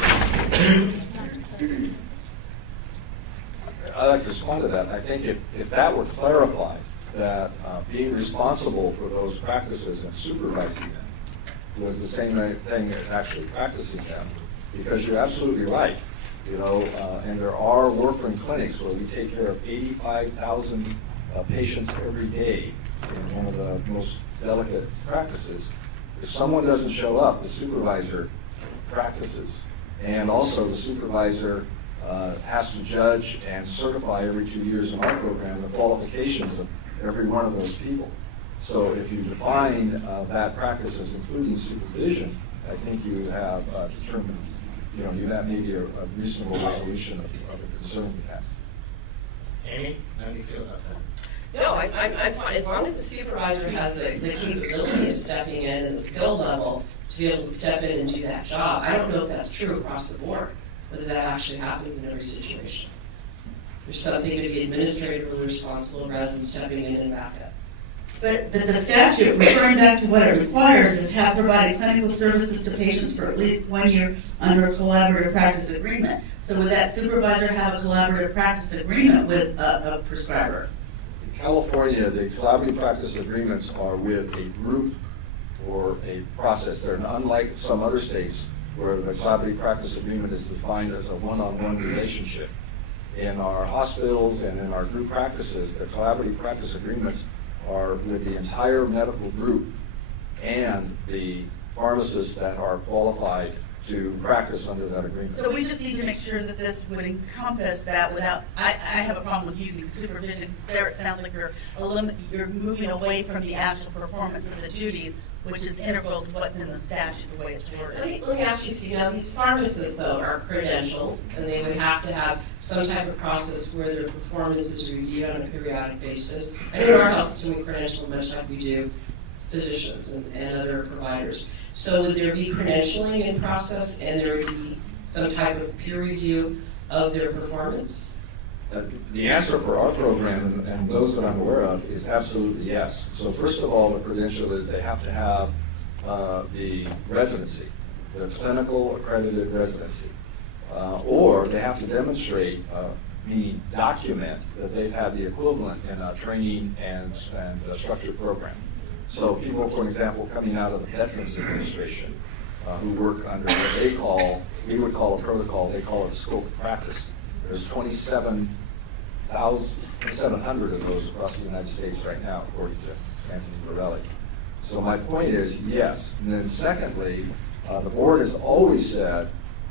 I'd like to respond to that. I think if that were clarified, that being responsible for those practices and supervising them was the same thing as actually practicing them, because you're absolutely right. You know, and there are warfarin clinics where we take care of 85,000 patients every day in one of the most delicate practices. If someone doesn't show up, the supervisor practices. And also the supervisor has to judge and certify every 2 years in our program the qualifications of every one of those people. So if you define that practice as including supervision, I think you have determined, you know, you have maybe a reasonable resolution of the concern we have. Amy, how do you feel about that? No, I'm fine, as long as the supervisor has the capability of stepping in and the skill level to be able to step in and do that job. I don't know if that's true across the board, whether that actually happens in every situation. There's something to be administratively responsible rather than stepping in and back up. But the statute, referring back to what it requires, is have provided clinical services to patients for at least 1 year under a collaborative practice agreement. So would that supervisor have a collaborative practice agreement with a prescriber? In California, the collaborative practice agreements are with a group or a process. They're unlike some other states where the collaborative practice agreement is defined as a one-on-one relationship. In our hospitals and in our group practices, the collaborative practice agreements are with the entire medical group and the pharmacists that are qualified to practice under that agreement. So we just need to make sure that this would encompass that without, I have a problem with using supervision. There it sounds like you're moving away from the actual performance of the duties, which is integral to what's in the statute, the way it's worded. Let me ask you, Steve, now these pharmacists though are credentialed and they would have to have some type of process where their performance is reviewed on a periodic basis. I know in our health system we credential much like we do physicians and other providers. So would there be credentialing in process and there would be some type of peer review of their performance? The answer for our program and those that I'm aware of is absolutely yes. So first of all, the credential is they have to have the residency, the clinical accredited residency, or they have to demonstrate, meaning document that they've had the equivalent in a training and a structured program. So people, for example, coming out of the Veterans Administration who work under what they call, we would call a protocol, they call it a scope of practice. There's 2,700 of those across the United States right now, according to Anthony Borelli. So my point is, yes. And then secondly, the board has always said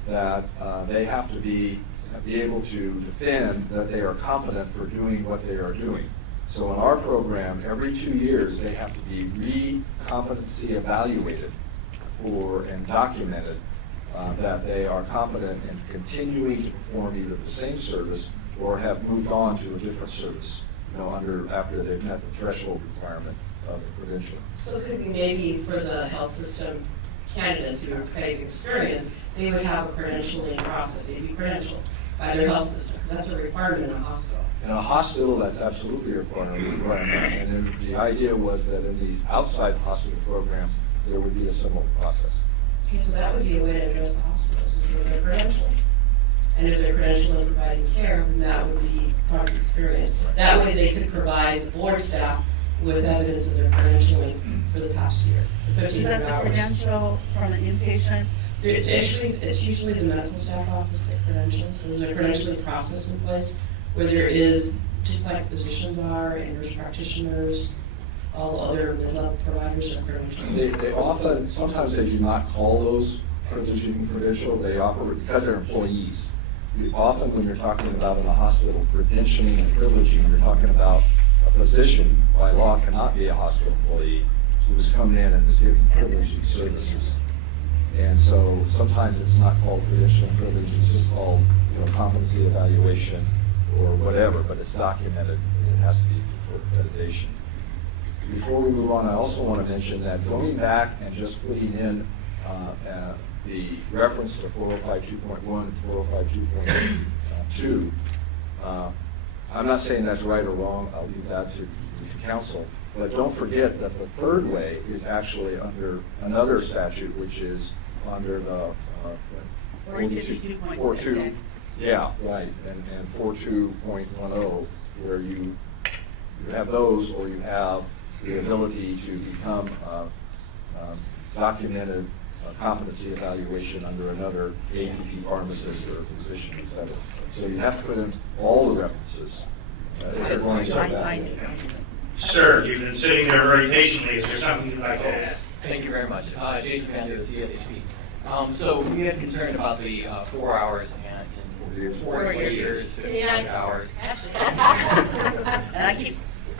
that they have to be be able to defend that they are competent for doing what they are doing. So in our program, every 2 years, they have to be re-competency evaluated and documented that they are competent in continuing to perform either the same service or have moved on to a different service, after they've met the threshold requirement of the credentialing. So it could be maybe for the health system candidates who have experience, they would have a credentialing process. They'd be credentialed by their health system, because that's a requirement in a hospital. In a hospital, that's absolutely a requirement. And then the idea was that in these outside hospital programs, there would be a similar process. Okay, so that would be a way to address the hospitals, is that they're credentialed. And if they're credentialed and providing care, then that would be part of the experience. That way they could provide the board staff with evidence of their credentialing for the past year. Is that a credential from an inpatient? It's usually the medical staff office that credentials. So there's a credentialing process in place where there is, just like physicians are, and nurse practitioners, all other mid-level providers are credentialed. They often, sometimes they do not call those privileging and credential. They operate because they're employees. Often when you're talking about in a hospital credentialing and privileging, you're talking about a physician by law cannot be a hospital employee who is coming in and is giving privileging services. And so sometimes it's not called credentialing and privilege, it's just called competency evaluation or whatever, but it's documented as it has to be for accreditation. Before we move on, I also want to mention that going back and just putting in the reference to 405.2.1 and 405.2.2, I'm not saying that's right or wrong, I'll leave that to counsel, but don't forget that the third way is actually under another statute, which is under the 42. Yeah, right, and 42.10, where you have those, or you have the ability to become documented competency evaluation under another APP pharmacist or physician, etc. So you have to put in all the references. Sir, you've been sitting there very patiently. Is there something you'd like to add? Thank you very much. Jason Pandy with CSHP. So we had concern about the 4 hours and in 4 years, 55 hours.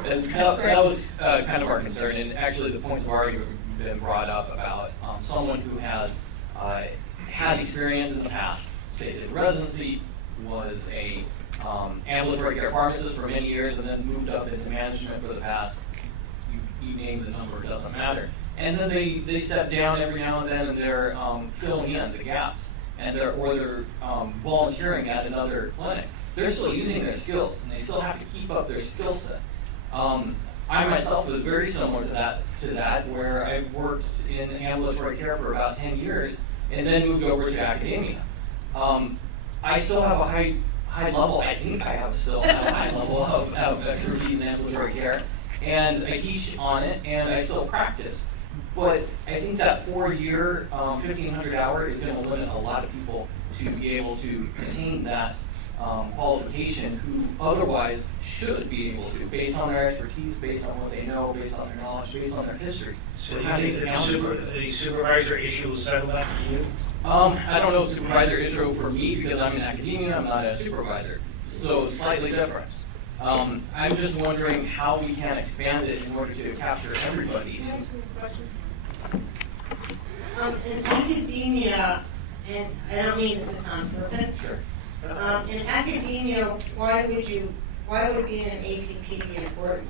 And that was kind of our concern. And actually the points have already been brought up about someone who has had experience in the past. Say did residency, was a ambulatory care pharmacist for many years, and then moved up into management for the past, you name the number, it doesn't matter. And then they step down every now and then, and they're filling in the gaps, and they're volunteering at another clinic. They're still using their skills, and they still have to keep up their skill set. I myself was very similar to that, where I worked in ambulatory care for about 10 years, and then moved over to academia. I still have a high level, I think I have still have a high level of expertise in ambulatory care, and I teach on it, and I still practice. But I think that 4-year, 1,500 hour is going to limit a lot of people to be able to attain that qualification who otherwise should be able to, based on their expertise, based on what they know, based on their knowledge, based on their history. So you think that the supervisor issue will settle that for you? I don't know if supervisor issue for me because I'm in academia, I'm not a supervisor. So it's slightly different. I'm just wondering how we can expand it in order to capture everybody. In academia, and I don't mean this to sound perfect. Sure. In academia, why would being an APP be important?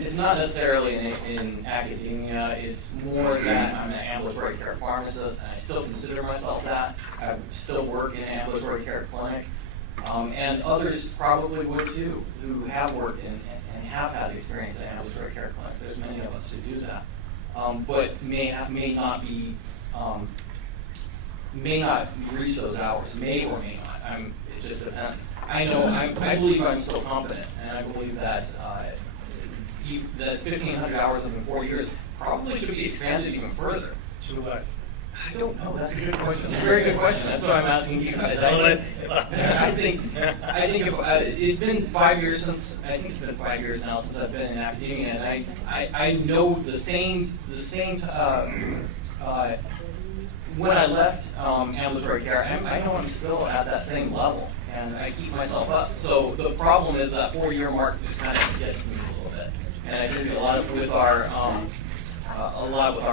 It's not necessarily in academia. It's more that I'm an ambulatory care pharmacist, and I still consider myself that. I still work in an ambulatory care clinic, and others probably would too, who have worked in and have had experience in ambulatory care clinics. There's many of us who do that, but may not reach those hours. May or may not. It just depends. I believe I'm still competent, and I believe that that 1,500 hours in 4 years probably should be expanded even further. To what? I don't know. That's a good question. That's a very good question. That's why I'm asking you guys. I think if, it's been 5 years since, I think it's been 5 years now since I've been in academia, and I know the same when I left ambulatory care, I know I'm still at that same level, and I keep myself up. So the problem is that 4-year mark just kind of gets me a little bit, and I think a lot with our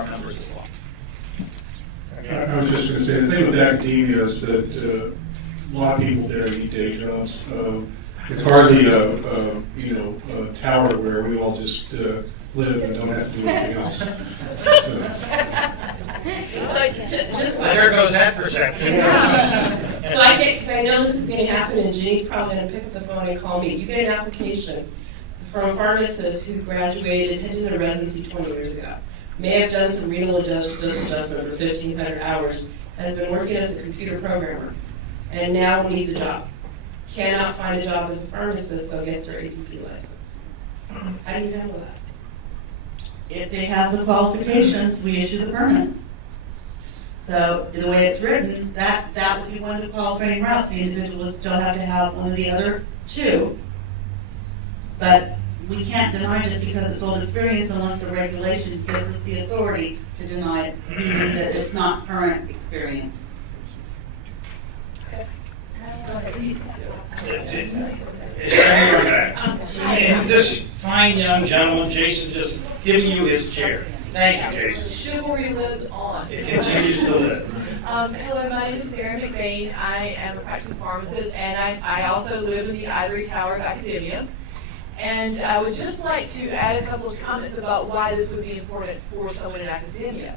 members as well. I was just going to say, the thing with academia is that a lot of people there need day jobs. It's hardly a tower where we all just live and don't have to do anything else. There goes that perception. So I know this is going to happen, and Jenny's probably going to pick up the phone and call me. You get an application from a pharmacist who graduated, had done a residency 20 years ago, may have done some renal dose adjustment for 1,500 hours, has been working as a computer programmer, and now needs a job. Cannot find a job as a pharmacist, so gets her APP license. How do you handle that? If they have the qualifications, we issue the permit. So the way it's written, that would be one of the qualifying routes. The individual would still have to have one of the other two. But we can't deny just because it's old experience unless the regulation gives us the authority to deny it, meaning that it's not current experience. And this fine young gentleman, Jason, just giving you his chair. Thank you, Jason. Chivalry lives on. It continues to live. Hello, my name is Sarah McBain. I am a practicing pharmacist, and I also live in the ivory tower of academia. And I would just like to add a couple of comments about why this would be important for someone in academia.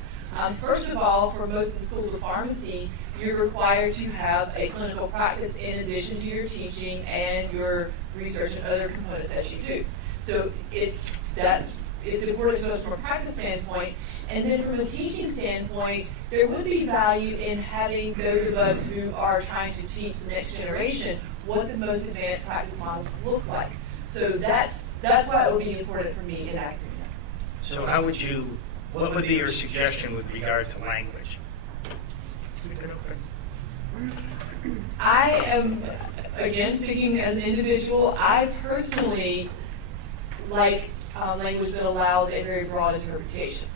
First of all, for most of the schools of pharmacy, you're required to have a clinical practice in addition to your teaching and your research and other components that you do. So it's important to us from a practice standpoint. And then from a teaching standpoint, there would be value in having those of us who are trying to teach the next generation what the most advanced practice models look like. So that's why it would be important for me in academia. So what would be your suggestion with regard to language? I am, again, speaking as an individual, I personally like language that allows a very broad interpretation.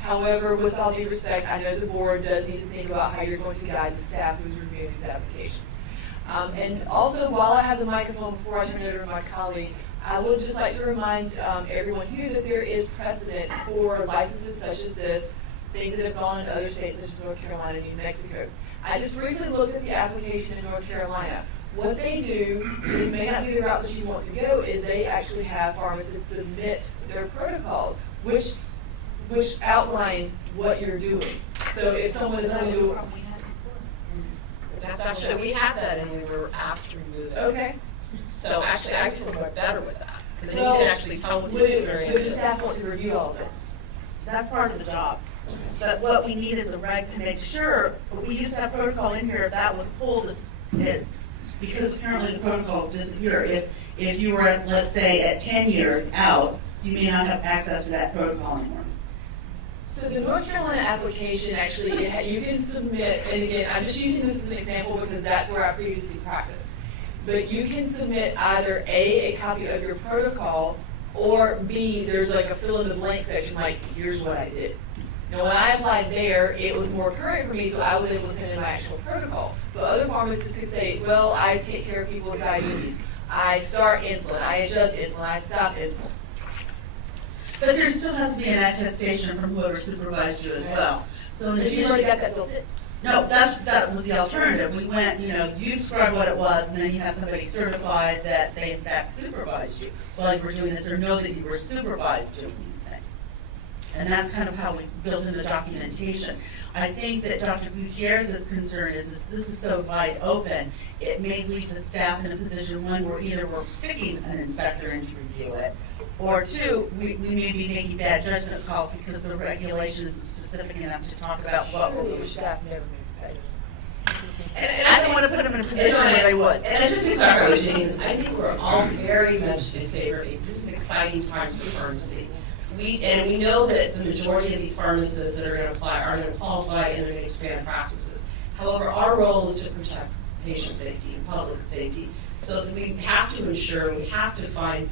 However, with all due respect, I know the board does need to think about how you're going to guide the staff who's reviewing these applications. And also, while I have the microphone before I turn it over to my colleague, I would just like to remind everyone here that there is precedent for licenses such as this, things that have gone into other states such as North Carolina and New Mexico. I just briefly looked at the application in North Carolina. What they do, this may not be the route that you want to go, is they actually have pharmacists submit their protocols, which outlines what you're doing. So if someone is going to do... That's actually, we had that and we were asked to remove it. Okay. So actually, I feel much better with that, because then you can actually tell what the experience Would the is. staff want to review all this? That's part of the job. But what we need is a reg to make sure, we used to have protocol in here, if that was pulled, Because apparently the protocols disappear. If you were, let's say, at 10 years out, you may not have access to that protocol anymore. So the North Carolina application, actually, you can submit, and again, I'm just using this as an example because that's where I previously practiced. But you can submit either A, copy of your protocol, or B, there's like a fill in the blank section, like, here's what I did. Now, when I applied there, it was more current for me, so I was able to send in my actual protocol. But other pharmacists could say, well, I take care of people with diabetes. I start insulin, I adjust insulin, I stop insulin. But there still has to be an attestation from whoever supervised you as well. So in But you already got that built in? No, that was the alternative. We went, you described what it was, and then you have somebody certified that they in fact supervised you while you were doing this, or know that you were supervised doing these things. And that's kind of how we built in the documentation. I think that Dr. Gutierrez's concern is if this is so wide open, it may leave the staff in a position, one, where either we're sticking an inspector in to review it, or two, we may be making bad judgment calls because the regulation isn't specific enough to talk about what we're doing. Staff never makes And I don't want to put them in a position where they would. And I just to clarify with James, I think we're all very much in favor of it. This is exciting times for pharmacy. We know that the majority of these pharmacists that are going to apply are going to qualify and are going to expand practices. However, our role is to protect patient safety and public safety. So we have to ensure, we have to provide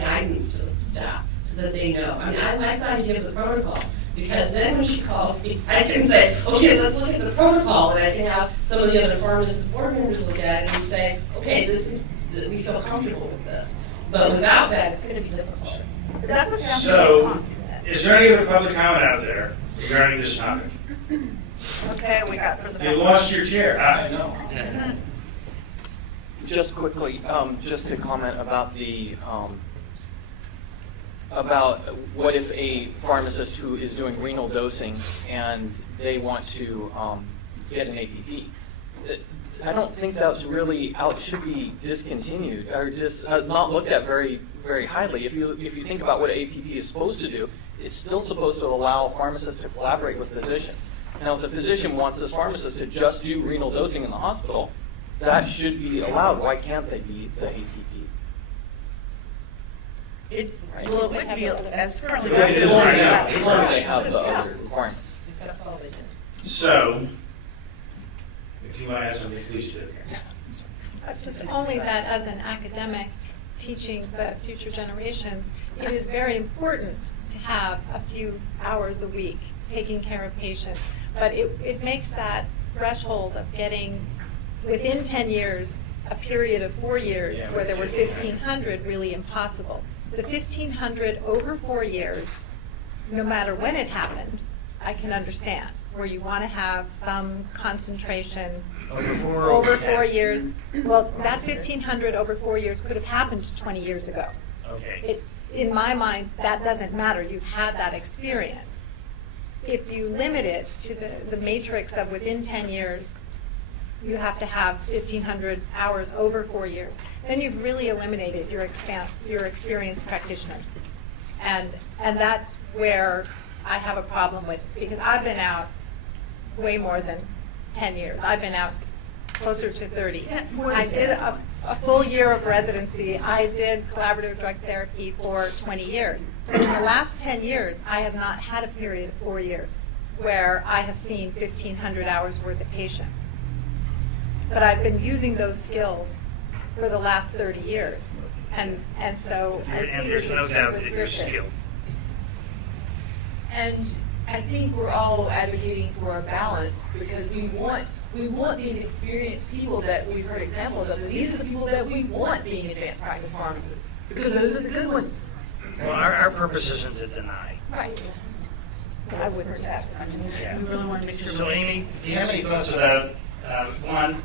guidance to the staff so that they know. I mean, I like the idea of the protocol Because then when she calls me, I can say, okay, let's look at the protocol, and I can have some of the other pharmacist board members look at it and say, okay, we feel comfortable with this. But without that, it's going to be difficult. That's what happens. So, is there any other public comment out there regarding this topic? Okay, we got for the You lost your chair. I know. Just quickly, just to comment about about what if a pharmacist who is doing renal dosing and they want to get an APP. I don't think that's really should be discontinued or just not looked at very, very highly. If you think about what an APP is supposed to do, it's still supposed to allow pharmacists to collaborate with physicians. Now, if the physician wants this pharmacist to just do renal dosing in the hospital, that should be allowed. Why can't they be the APP? Well, it would be as currently. It is right now. Before they have the other requirements. That's all they do. So, if you want to add something, please do. Just only that as an academic teaching the future generations, it is very important to have a few hours a week taking care of patients. But it makes that threshold of getting within 10 years, a period of 4 years where there were 1,500 really impossible. The 1,500 over 4 years, no matter when it happened, I can understand, where you want to have some concentration over 4 years. Well, that 1,500 over 4 years could have happened 20 years ago. Okay. In my mind, that doesn't matter. You've had that experience. If you limit it to the matrix of within 10 years, you have to have 1,500 hours over 4 years. Then you've really eliminated your experienced practitioners. And that's where I have a problem with, because I've been out way more than 10 years. I've been out closer to 30. I did a full year of residency. I did collaborative drug therapy for 20 years. But in the last 10 years, I have not had a period of 4 years where I have seen 1,500 hours worth of patients. But I've been using those skills for the last 30 years. And so I see And there's no doubt that you're restricted. skilled. And I think we're all advocating for a balance because we want these experienced people that we've heard examples of. And these are the people that we want being advanced practice pharmacists because those are the good ones. Well, our purpose isn't to deny. Right. I wouldn't protect. Yeah. We really want to make sure. So, Amy, do you have any thoughts about, one,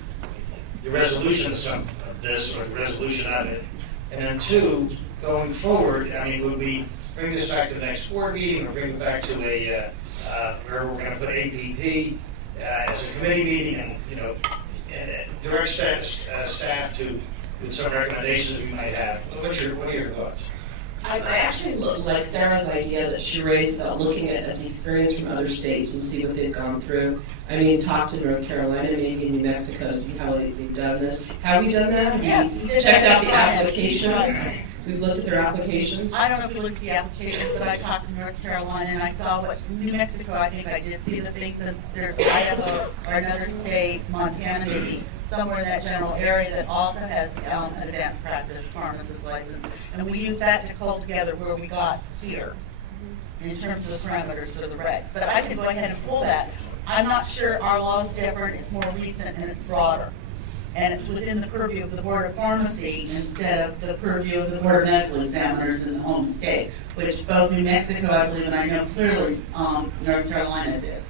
the resolution of this, or the resolution of it? And then two, going forward, I mean, would we bring this back to the next board meeting, or bring it back to where we're going to put APP as a committee meeting, and, and direct staff to with some recommendations we might have? What are your thoughts? I actually like Sarah's idea that she raised about looking at the experience from other states and see what they've gone through. I mean, talk to North Carolina, maybe New Mexico, see how they've done this. Have we done that? Yes, Have we you did checked that. out the applications? Right. We've looked at their applications. I don't know if you looked at the applications, but I talked to North Carolina and I saw what New Mexico, I think I did see the things, and there's Idaho or another state, Montana maybe, somewhere in that general area that also has an advanced practice pharmacist license. And we used that to cull together where we got here in terms of the parameters for the regs. But I can go ahead and pull that. I'm not sure our law is different, it's more recent and it's broader. And it's within the purview of the Board of Pharmacy instead of the purview of the Board of Medical Examiners in the home state, which both New Mexico, I believe, and I know clearly North Carolina's is.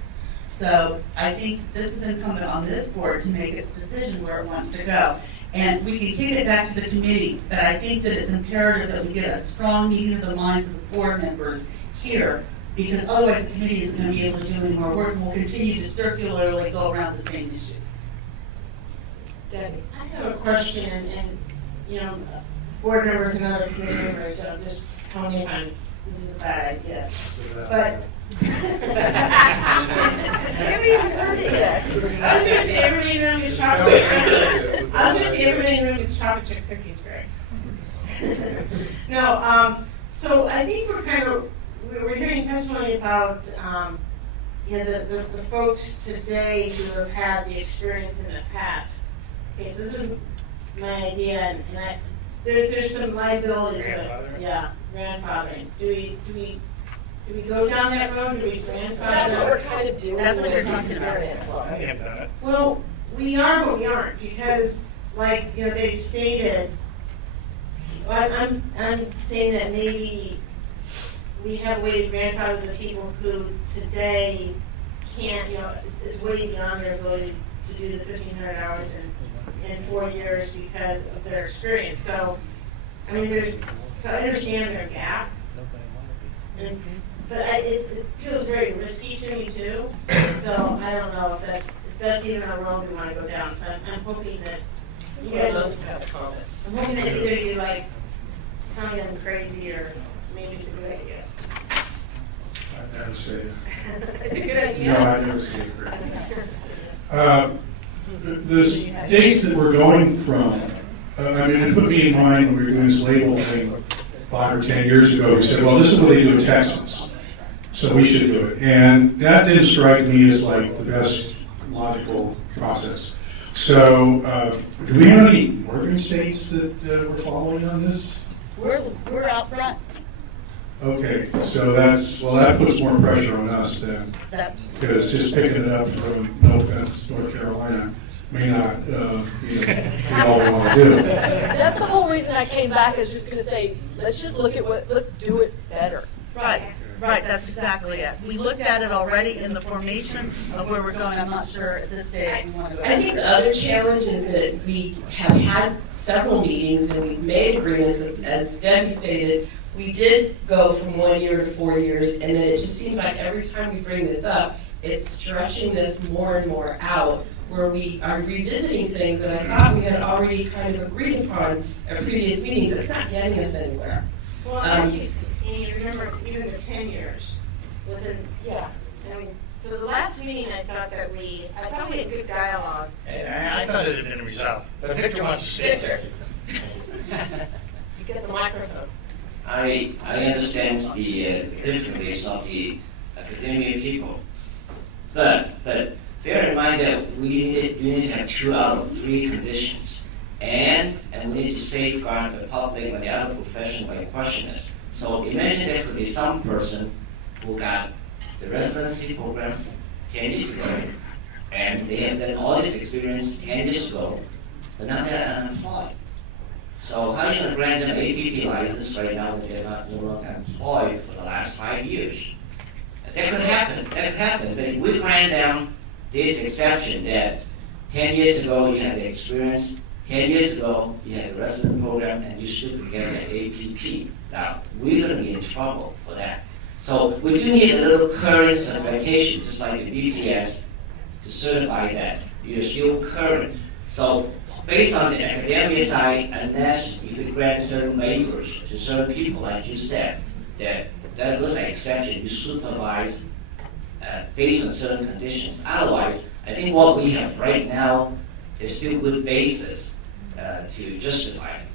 So I think this is incumbent on this board to make its decision where it wants to go. And we can kick it back to the committee, but I think that it's imperative that we get a strong meeting of the minds of the board members here, because otherwise the committee isn't going to be able to do any more work, and we'll continue to circularly go around the same issues. Debbie. I have a question, and board members and other committee members, just tell me if this is a bad idea. But I haven't even heard it yet. I was going to say everybody in the room gets chocolate chip cookies, Greg. No, so I think we're hearing testimony about the folks today who have had the experience in the past. Okay, so this is my idea, and there's some liability to it. Yeah, grandfathering. Do we Do we go down that road? Do we grandfather? That's what we're kind of doing. That's what you're with the talking about. experience law. I have done it. Well, we are, but we aren't, because, like, you know, they stated, I'm saying that maybe we have a way to grandfather the people who today can't, you know, is way beyond their ability to do the 1,500 hours in 4 years because of their experience. So, I mean, so I understand their gap, but it feels very risky to me too. So I don't know if that's even a road we want to go down. So I'm hoping that you guys will have a comment. I'm hoping that either you like telling them crazy or maybe it's a good idea. I'd never say it. It's a good idea. No, I never say it. The states that we're going from, I mean, it put me in mind when we were doing this label thing 5 or 10 years ago. We said, well, this is what they do in Texas, so we should do it. And that didn't strike me as like the best logical process. So, do we have any northern states that we're following on this? We're out front. Okay, so that puts more pressure on us then. Because just picking it up from, no offense, North Carolina may not be all we want to do. That's the whole reason I came back, is just going to say, let's just look at let's do it better. Right, that's exactly it. We looked at it already in the formation of where we're going. I'm not sure at this stage we want to go. I think the other challenge is that we have had several meetings and we've made agreements, as Debbie stated. We did go from 1 year to 4 years, and then it just seems like every time we bring this up, it's stretching this more and more out, where we are revisiting things that I thought we had already kind of agreed upon at previous meetings. It's not getting us anywhere. Well, actually, you remember even the 10 years within, yeah. I mean, so the last meeting I thought we had good dialogue. I thought it had been resolved, but Victor wants to speak. You get the microphone. I understand the difficulties of the academia people, but bear in mind that we need to have 2 out of 3 conditions, and we need to safeguard the public and the other profession by questioners. So imagine there could be some person who got the residency program 10 years ago, and they have done all this experience 10 years ago, but now they're unemployed. So how are you going to grant them APP license right now that they're not no longer employed for the last 5 years? That could happen. But if we grant them this exception that 10 years ago you had the experience, 10 years ago you had the resident program, and you should get an APP. Now, we're going to be in trouble for that. So we do need a little current certification, just like the BPS, to certify that you're still current. So based on the academia side, unless you could grant certain waivers to certain people, like you said, that looks like exception, you supervise based on certain conditions. Otherwise, I think what we have right now is still good basis to justify it.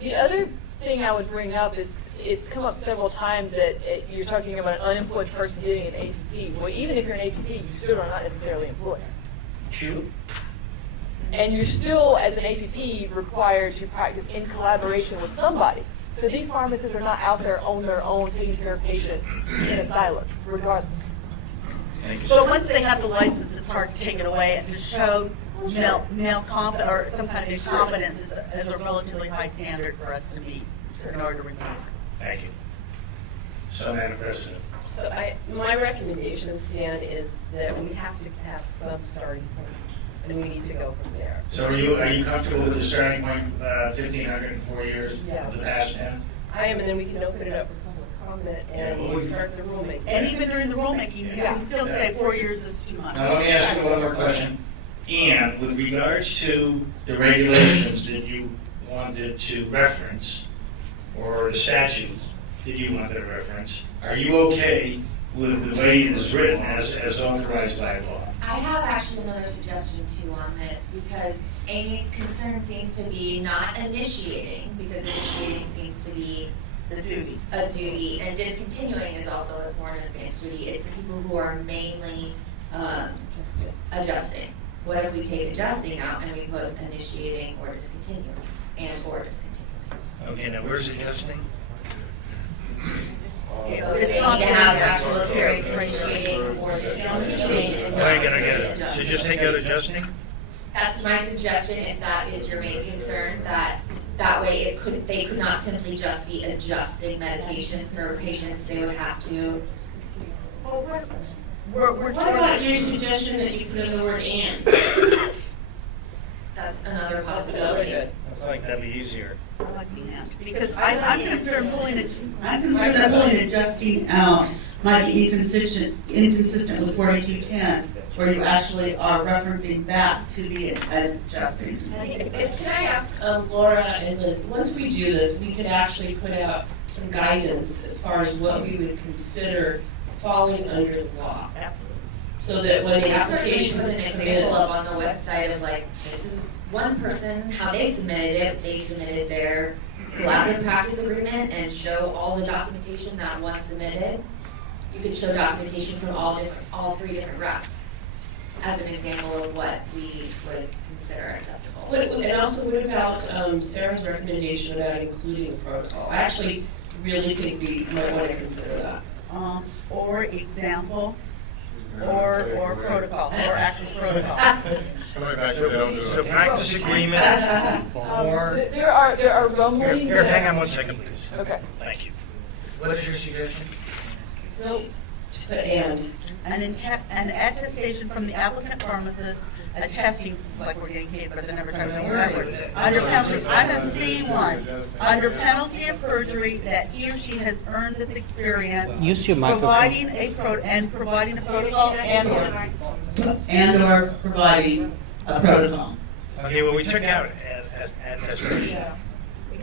The other thing I would bring up is, it's come up several times that you're talking about an unemployed person getting an APP. Well, even if you're an APP, you still are not necessarily employed. True. And you're still, as an APP, required to practice in collaboration with somebody. So these pharmacists are not out there on their own taking care of patients in a silo, regardless. But once they have the license, it's hard to take it away, and to show male competence or some kind of incompetence is a relatively high standard for us to meet in order to remove it. Thank you. So, Madam President. So my recommendation, Stan, is that we have to have some starting point, and we need to go from there. So are you comfortable with the starting point, 1,500 in 4 years of the past 10? I am, and then we can open it up for public comment and start the rulemaking. And even during the rulemaking, you can still say 4 years is too much. Now, let me ask you one more question. And with regards to the regulations that you wanted to reference, or the statutes that you wanted to reference, are you okay with the way it is written as authorized by law? I have actually another suggestion too on this, because Amy's concern seems to be not initiating, because initiating seems to be a duty, and discontinuing is also a form of advanced duty. It's the people who are mainly adjusting. What if we take adjusting out and we put initiating or discontinuing, and or discontinuing? Okay, now where's adjusting? So they need to have actual experience initiating or discontinuing. I get it. So just take out adjusting? That's my suggestion, if that is your main concern, that way they could not simply just be adjusting medications for patients, they would have to. What about your suggestion that you put in the word "and"? That's another possibility. I think that'd be easier. I like the and, because I'm concerned that pulling adjusting out might be inconsistent with 4210, where you actually are referencing back to the adjusting. Can I ask Laura and Liz, once we do this, we could actually put out some guidance as far as what we would consider falling under the law. Absolutely. So that when the application Put an is example up on the website of like, this is one person, how they submitted it, they submitted their collaborative practice agreement and show all the documentation that was submitted. You could show documentation from all three different reps as an example of what we would consider acceptable. And also, what about Sarah's recommendation about including the protocol? I actually really think we might want to consider that. Or example, or protocol, or actual protocol. Coming back to the So practice agreement, or... There are rumblings. Here, hang on one second, please. Okay. Thank you. What is your suggestion? So, put and. An attestation from the applicant pharmacist attesting, it's like we're getting paid, but the number time under penalty, I'm at C1, under penalty of perjury that he or she has earned this experience. Use your microphone. Providing a protocol And or providing a protocol. Okay, well, we took out attestation.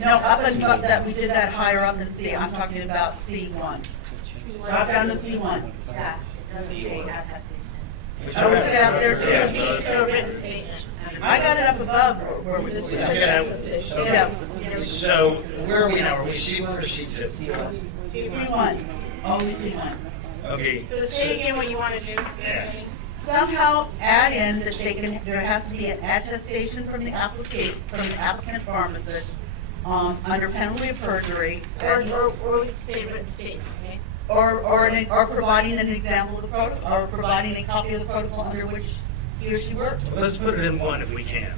No, up until that, we did that higher up in C, I'm talking about C1. Drop down to C1. Yeah, it doesn't say attestation. Oh, we took it out there too? I got it up above where we took it out. Yeah. So, where are we now? Are we C1 or C2? C1, only C1. Okay. So say again what you want to do. Yeah. Somehow add in that there has to be an attestation from the applicant pharmacist, under penalty of perjury. Or we can say written statement, okay? Or providing an example of the protocol, or providing a copy of the protocol under which he or she worked. Well, let's put it in one if we can.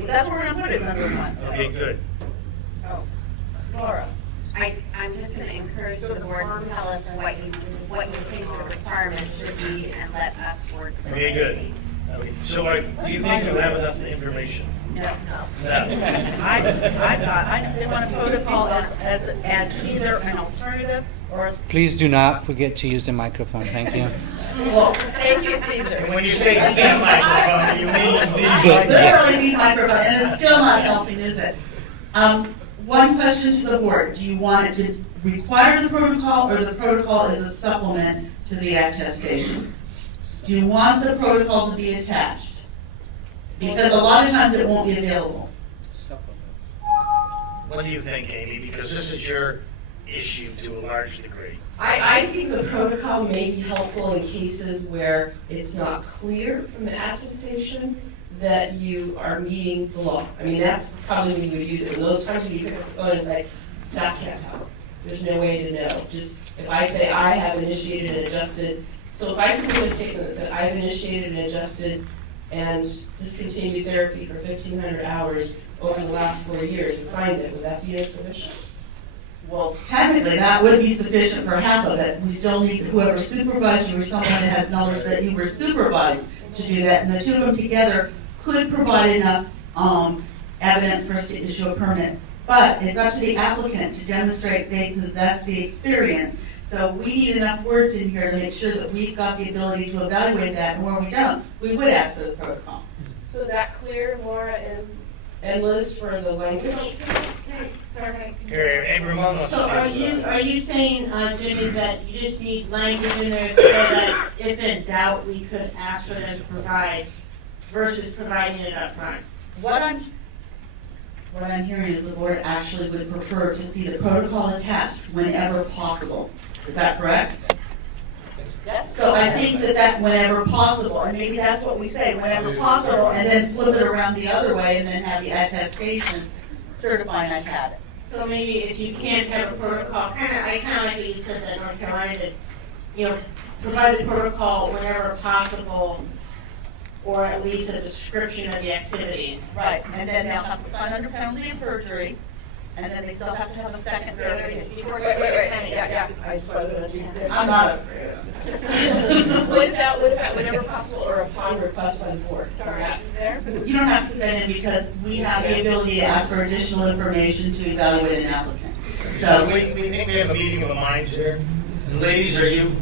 That's where we're gonna put it, is under one. Okay, good. Laura. I'm just going to encourage the board to tell us what you think the requirements should be and let us wordsmith. Okay, good. Okay. So, do you think you'll have enough information? No. No. I thought, they want a protocol as either an alternative or a. Please do not forget to use the microphone. Thank you. Well, Thank you, Caesar. And when you say the microphone, you mean Good. Literally the microphone, and it's still not helping, is it? One question to the board. Do you want it to require the protocol, or the protocol is a supplement to the attestation? Do you want the protocol to be attached? Because a lot of times it won't be available. What do you think, Amy? Because this is your issue to a large degree. I think the protocol may be helpful in cases where it's not clear from the attestation that you are meeting the law. I mean, that's probably when you would use it. In those times when you pick up the phone and like, staff can't tell. There's no way to know. Just if I say I have initiated and adjusted, so if I submit a statement that said I've initiated and adjusted and discontinued therapy for 1,500 hours over the last 4 years and signed it, would that be insufficient? Well, technically, that would be sufficient for half of it. We still need whoever supervised you or someone that has knowledge that you were supervised to do that. And the two of them together could provide enough evidence for us to issue a permit. But it's up to the applicant to demonstrate they possess the experience. So we need enough words in here to make sure that we've got the ability to evaluate that. And where we don't, we would ask for the protocol. So is that clear, Laura and Liz, for the language? Here, hey, Ramon wants to So are you saying, Jimmy, that you just need language in there so that if in doubt, we could ask for them to provide versus providing it up front? What I'm hearing is the board actually would prefer to see the protocol attached whenever possible. Is that correct? Yes. So I think that whenever possible, and maybe that's what we say, whenever possible, and then flip it around the other way and then have the attestation Certifying I've had it. So maybe if you can't have a protocol, I kind of like what you said that North Carolina did, provide the protocol whenever possible, or at least a description of the activities. Right, and then they'll have to sign under penalty of perjury, and then they still have to have a second verification. Wait, yeah, I suppose I'm not. What about whenever possible or upon request by the board? Sorry. You don't have to put that in because we have the ability to ask for additional information to evaluate an applicant. So we think we have a meeting of the minds here. And ladies, are you?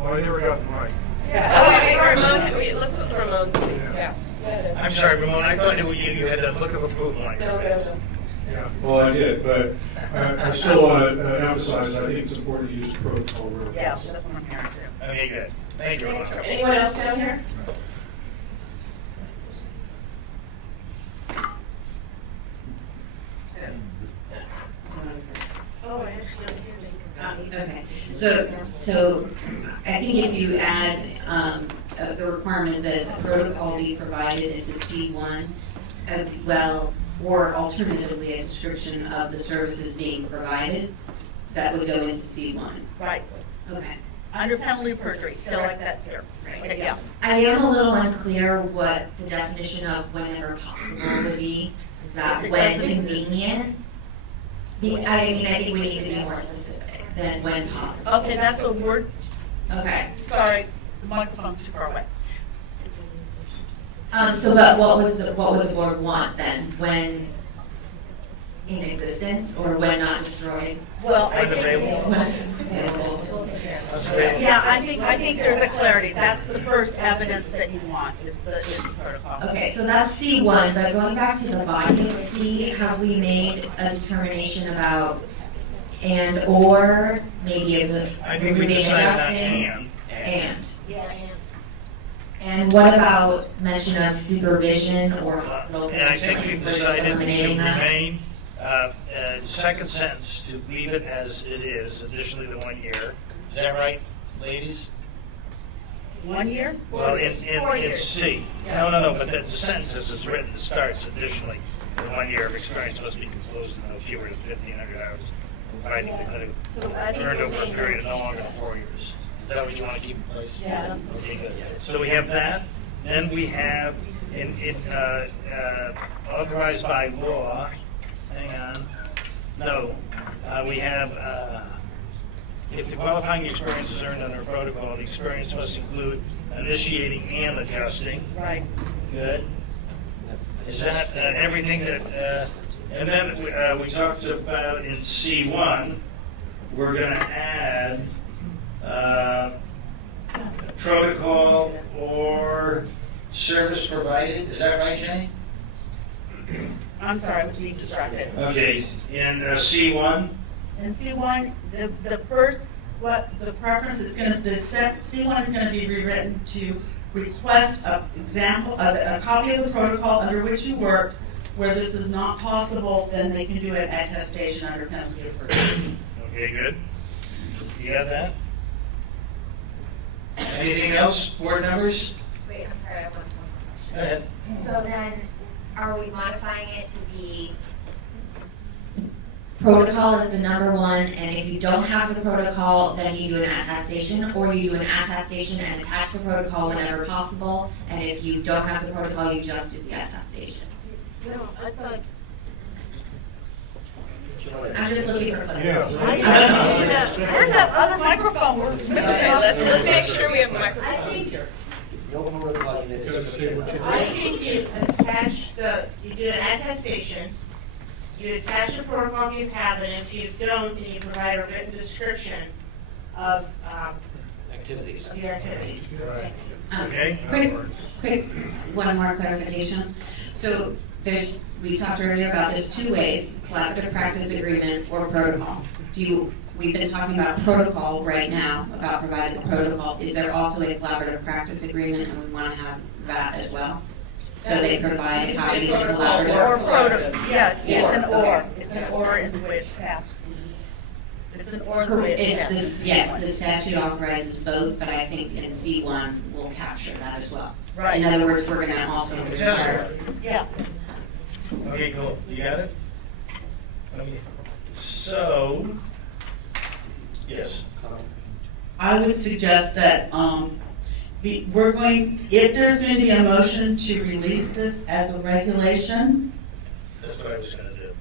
Oh, I never got the mic. Ramon, let's look at Ramon's. Yeah. I'm sorry, Ramon, I thought you had a look of approval on your face. Yeah, well, I did, but I still want to emphasize that I think it's important to use the protocol where Yeah, that's what I'm hearing too. Okay, good. Thank you, Ramon. Anyone else down here? Okay, so I think if you add the requirement that the protocol be provided into C1 as well, or alternatively a description of the services being provided, that would go into C1. Right. Okay. Under penalty of perjury, still like that's here. Okay, yeah. I am a little unclear what the definition of whenever possible would be. Is that when convenient? I mean, I think we need to be more specific than when possible. Okay, that's a word. Okay. Sorry, the microphone's too far away. So, but what would the board want then? When in existence or when not destroyed? Well, I think. Available. Yeah, I think there's a clarity. That's the first evidence that you want is the protocol. Okay, so that's C1, but going back to the body of C, have we made a determination about and or maybe a I think we decided on and. Yeah, And what about mention of supervision or hospital? And I think we've decided to eliminating that? remain, second sentence, to leave it as it is, additionally the 1 year. Is that right, ladies? 1 year? Well, in C. No, but the sentence as it's written, it starts additionally, the 1 year of experience must be composed in no fewer than 1,500 hours, providing they could have earned over a period of no longer than 4 years. Is that what you want to keep in place? Yeah. Okay, good. So we have that. Then we have authorized by law. Hang on. No. We have if the qualifying experience is earned under a protocol, the experience must include initiating and adjusting. Right. Good. Is that everything that? And then we talked about in C1, we're going to add protocol or service provided. Is that right, Jenny? I'm sorry, I was being distracted. Okay. In C1. In C1, the first, what the preference is going to, C1 is going to be rewritten to request a copy of the protocol under which you worked. Where this is not possible, then they can do an attestation under penalty of perjury. Okay, good. You got that? Anything else, board members? Wait, I'm sorry, I have one more question. Go ahead. So then, are we modifying it to be? Protocol is the number one, and if you don't have the protocol, then you do an attestation, or you do an attestation and attach the protocol whenever possible, and if you don't have the protocol, you just do the attestation. No, I thought. I'm just looking for clarification. Yeah. Where's that other microphone? We're missing it. Let's make sure we have a microphone. I think you you do an attestation, you attach the protocol if you have it, and if you don't, then you provide a written description of Activities. your activities. Okay. Quick, one more clarification. So we talked earlier about there's two ways, collaborative practice agreement or protocol. We've been talking about protocol right now, about providing the protocol. Is there also a collaborative practice agreement, and we want to have that as well? So they provide a copy of the collaborative. Or protocol, yeah, it's an or. Okay. It's an or in the way it's passed. It's an or the way it's passed. Yes, the statute authorizes both, but I think in C1 we'll capture that as well. Right. In other words, we're going to also require. Yeah. Okay, cool. You got it? So, yes. I would suggest that if there's going to be a motion to release this as a regulation, That's what I was going to do.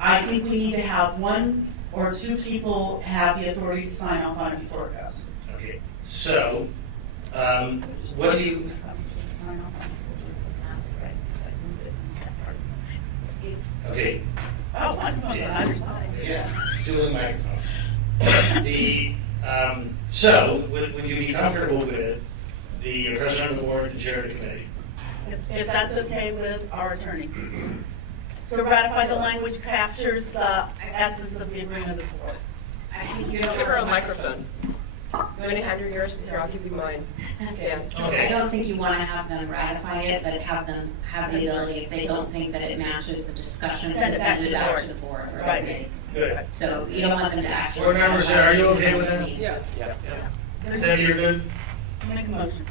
I think we need to have one or two people have the authority to sign off on it before it goes. Okay, so, what do you, okay. Oh, microphone's on either side. Yeah, dual microphones. So, would you be comfortable with the president of the board and chair of the committee? If that's okay with our attorneys. To ratify the language captures the essence of the agreement of the board. I think Give her a microphone. You want to hand her yours? Here, I'll give you mine. Stan. I don't think you want to have them ratify it, but have them have the ability, if they don't think that it matches the discussion, to Send it back send to it the back board. to the board. or Right. committee. Good. So you don't want them to actually. Board members, are you okay with that? Yeah. Debbie, you're good? Make a motion.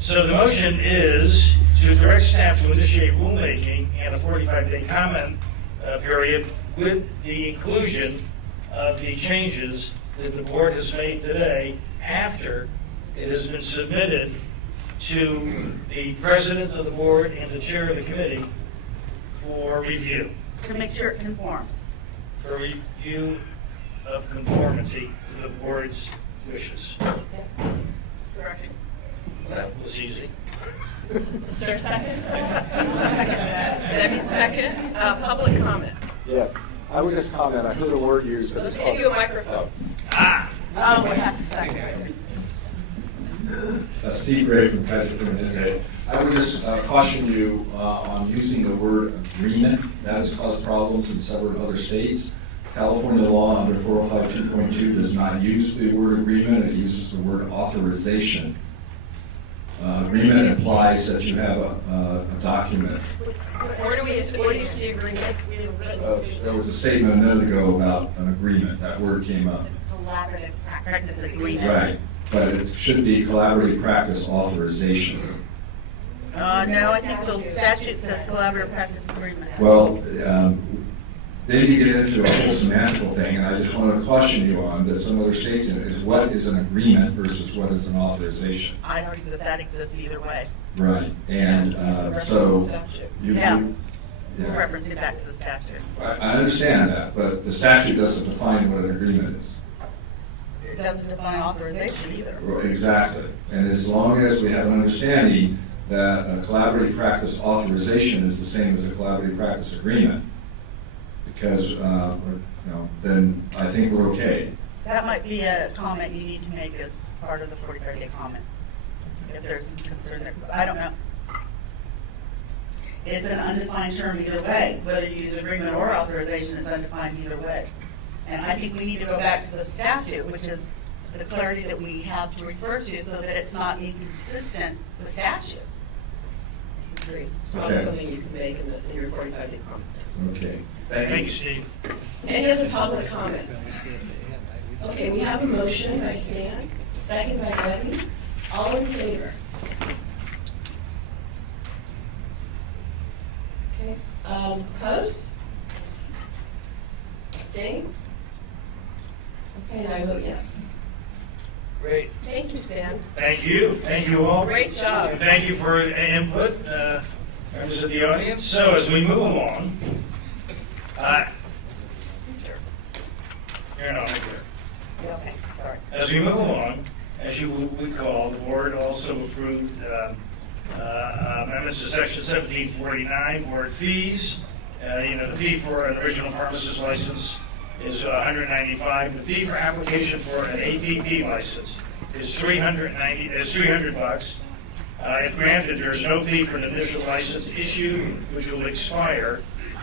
So the motion is to direct staff to initiate rulemaking and a 45-day comment period with the inclusion of the changes that the board has made today after it has been submitted to the president of the board and the chair of the committee for review. To make sure it conforms. For review of conformity to the board's wishes. Yes. Correct. That was easy. Is there a second? Debbie, second. Public comment. Yes, I would just comment, I heard a word used. Let's give you a microphone. Oh, we have to second. Steve Gray from Kaiser Permanente. I would just caution you on using the word agreement. That has caused problems in several other states. California law under 405-2.2 does not use the word agreement, it uses the word authorization. Agreement implies that you have a document. Where do you see agreement? There was a statement a minute ago about an agreement, that word came up. Collaborative Practice agreement. Right, but it should be collaborative practice authorization. No, I think the statute says collaborative practice agreement. Well, then you get into a whole semantical thing, and I just want to caution you on that some other states is what is an agreement versus what is an authorization. I don't think that exists either way. Right, and so you. Yeah. Yeah. We're referencing back to the statute. I understand that, but the statute doesn't define what an agreement is. It doesn't define authorization either. Well, exactly, and as long as we have an understanding that a collaborative practice authorization is the same as a collaborative practice agreement, because, then I think we're okay. That might be a comment you need to make as part of the 45-day comment, if there's some concern there, because I don't know. It's an undefined term either way, whether you use agreement or authorization is undefined either way. And I think we need to go back to the statute, which is the clarity that we have to refer to so that it's not inconsistent with statute. Agree. It's Okay. probably something you can make in your 45-day comment. Okay. Thank you, Steve. Any other public comment? Okay, we have a motion by Stan, second by Debbie. All in favor? Okay, opposed? Abstained? Okay, and I vote yes. Great. Thank you, Stan. Thank you. Thank you all. Great job. And thank you for input, members of the audience. So as we move along, you're not here. Okay, sorry. As we move along, as you will recall, the board also approved amendments to section 1749, board fees. The fee for an original pharmacist license is $195. The fee for application for an APP license is $300. If granted, there is no fee for an initial license issued, which will expire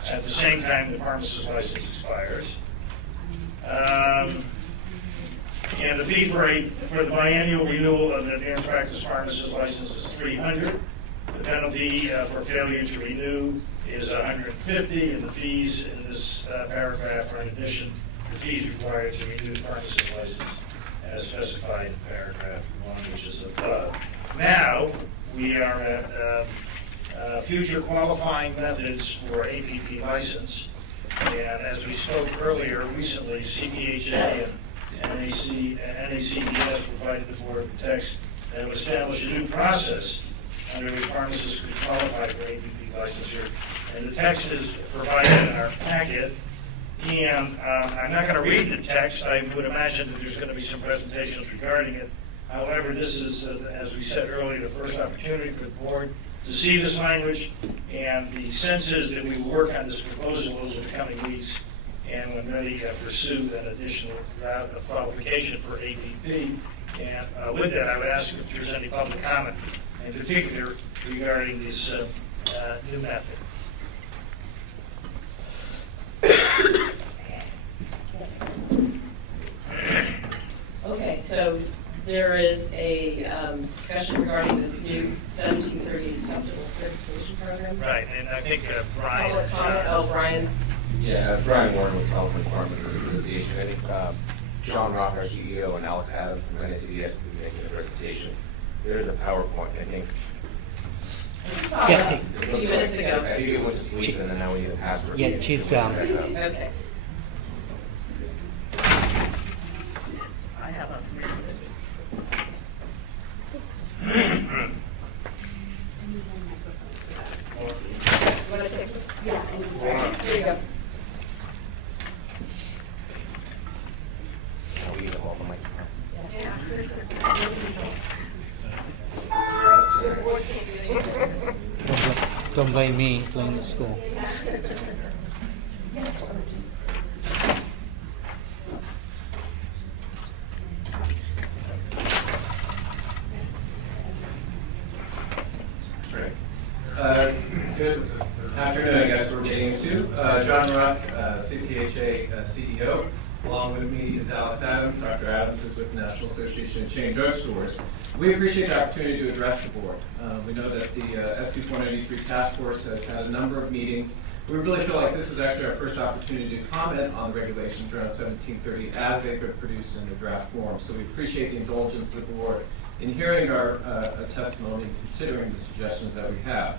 at the same time the pharmacist license expires. And the fee for the biannual renewal of an advanced practice pharmacist license is $300. The penalty for failure to renew is $150, and the fees in this paragraph are in addition to the fees required to renew the pharmacist license as specified in paragraph 1, which is above. Now, we are at future qualifying methods for APP license. And as we spoke earlier, recently, CPHA and NACDS provided the board with text that would establish a new process under which pharmacists could qualify for APP licensure. And the text is provided in our packet. And I'm not going to read the text. I would imagine that there's going to be some presentations regarding it. However, this is, as we said earlier, the first opportunity for the board to see this language, and the sense is that we will work on this proposal over the coming weeks, and when ready, pursue an additional route of qualification for APP. And with that, I would ask if there's any public comment, in particular regarding this new method. Okay, so there is a discussion regarding this new 1730 acceptable certification program. Right, and I think Brian. Public comment. Oh, Brian's. Yeah, Brian Warren with California Pharmacists Association. I think John Rock, our CEO, and Alex Adams from NACDS will be making a presentation. There is a PowerPoint, I think. Yeah. A few minutes ago. I think it went to sleep, and then now we need a password. Yeah, she's Okay. I have a. You want to take this? Yeah. Here you go. We need to hold the microphone. Don't blame me, blame the school. Good afternoon, I guess we're getting to. John Rock, CPHA CEO. Along with me is Alex Adams. Dr. Adams is with the National Association of Chain Drugstores. We appreciate the opportunity to address the board. We know that the SB 493 task force has had a number of meetings. We really feel like this is actually our first opportunity to comment on the regulations around 1730 as they've been produced in the draft form. So we appreciate the indulgence of the board in hearing our testimony and considering the suggestions that we have.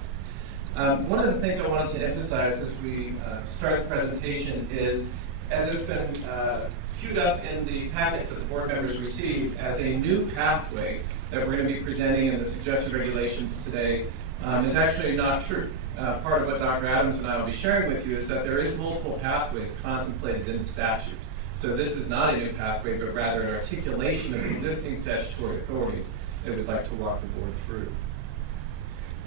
One of the things I wanted to emphasize as we start the presentation is, as it's been queued up in the packets that the board members received as a new pathway that we're going to be presenting in the suggested regulations today is actually not true. Part of what Dr. Adams and I will be sharing with you is that there is multiple pathways contemplated in the statute. So this is not a new pathway, but rather an articulation of existing statutory authorities that we'd like to walk the board through.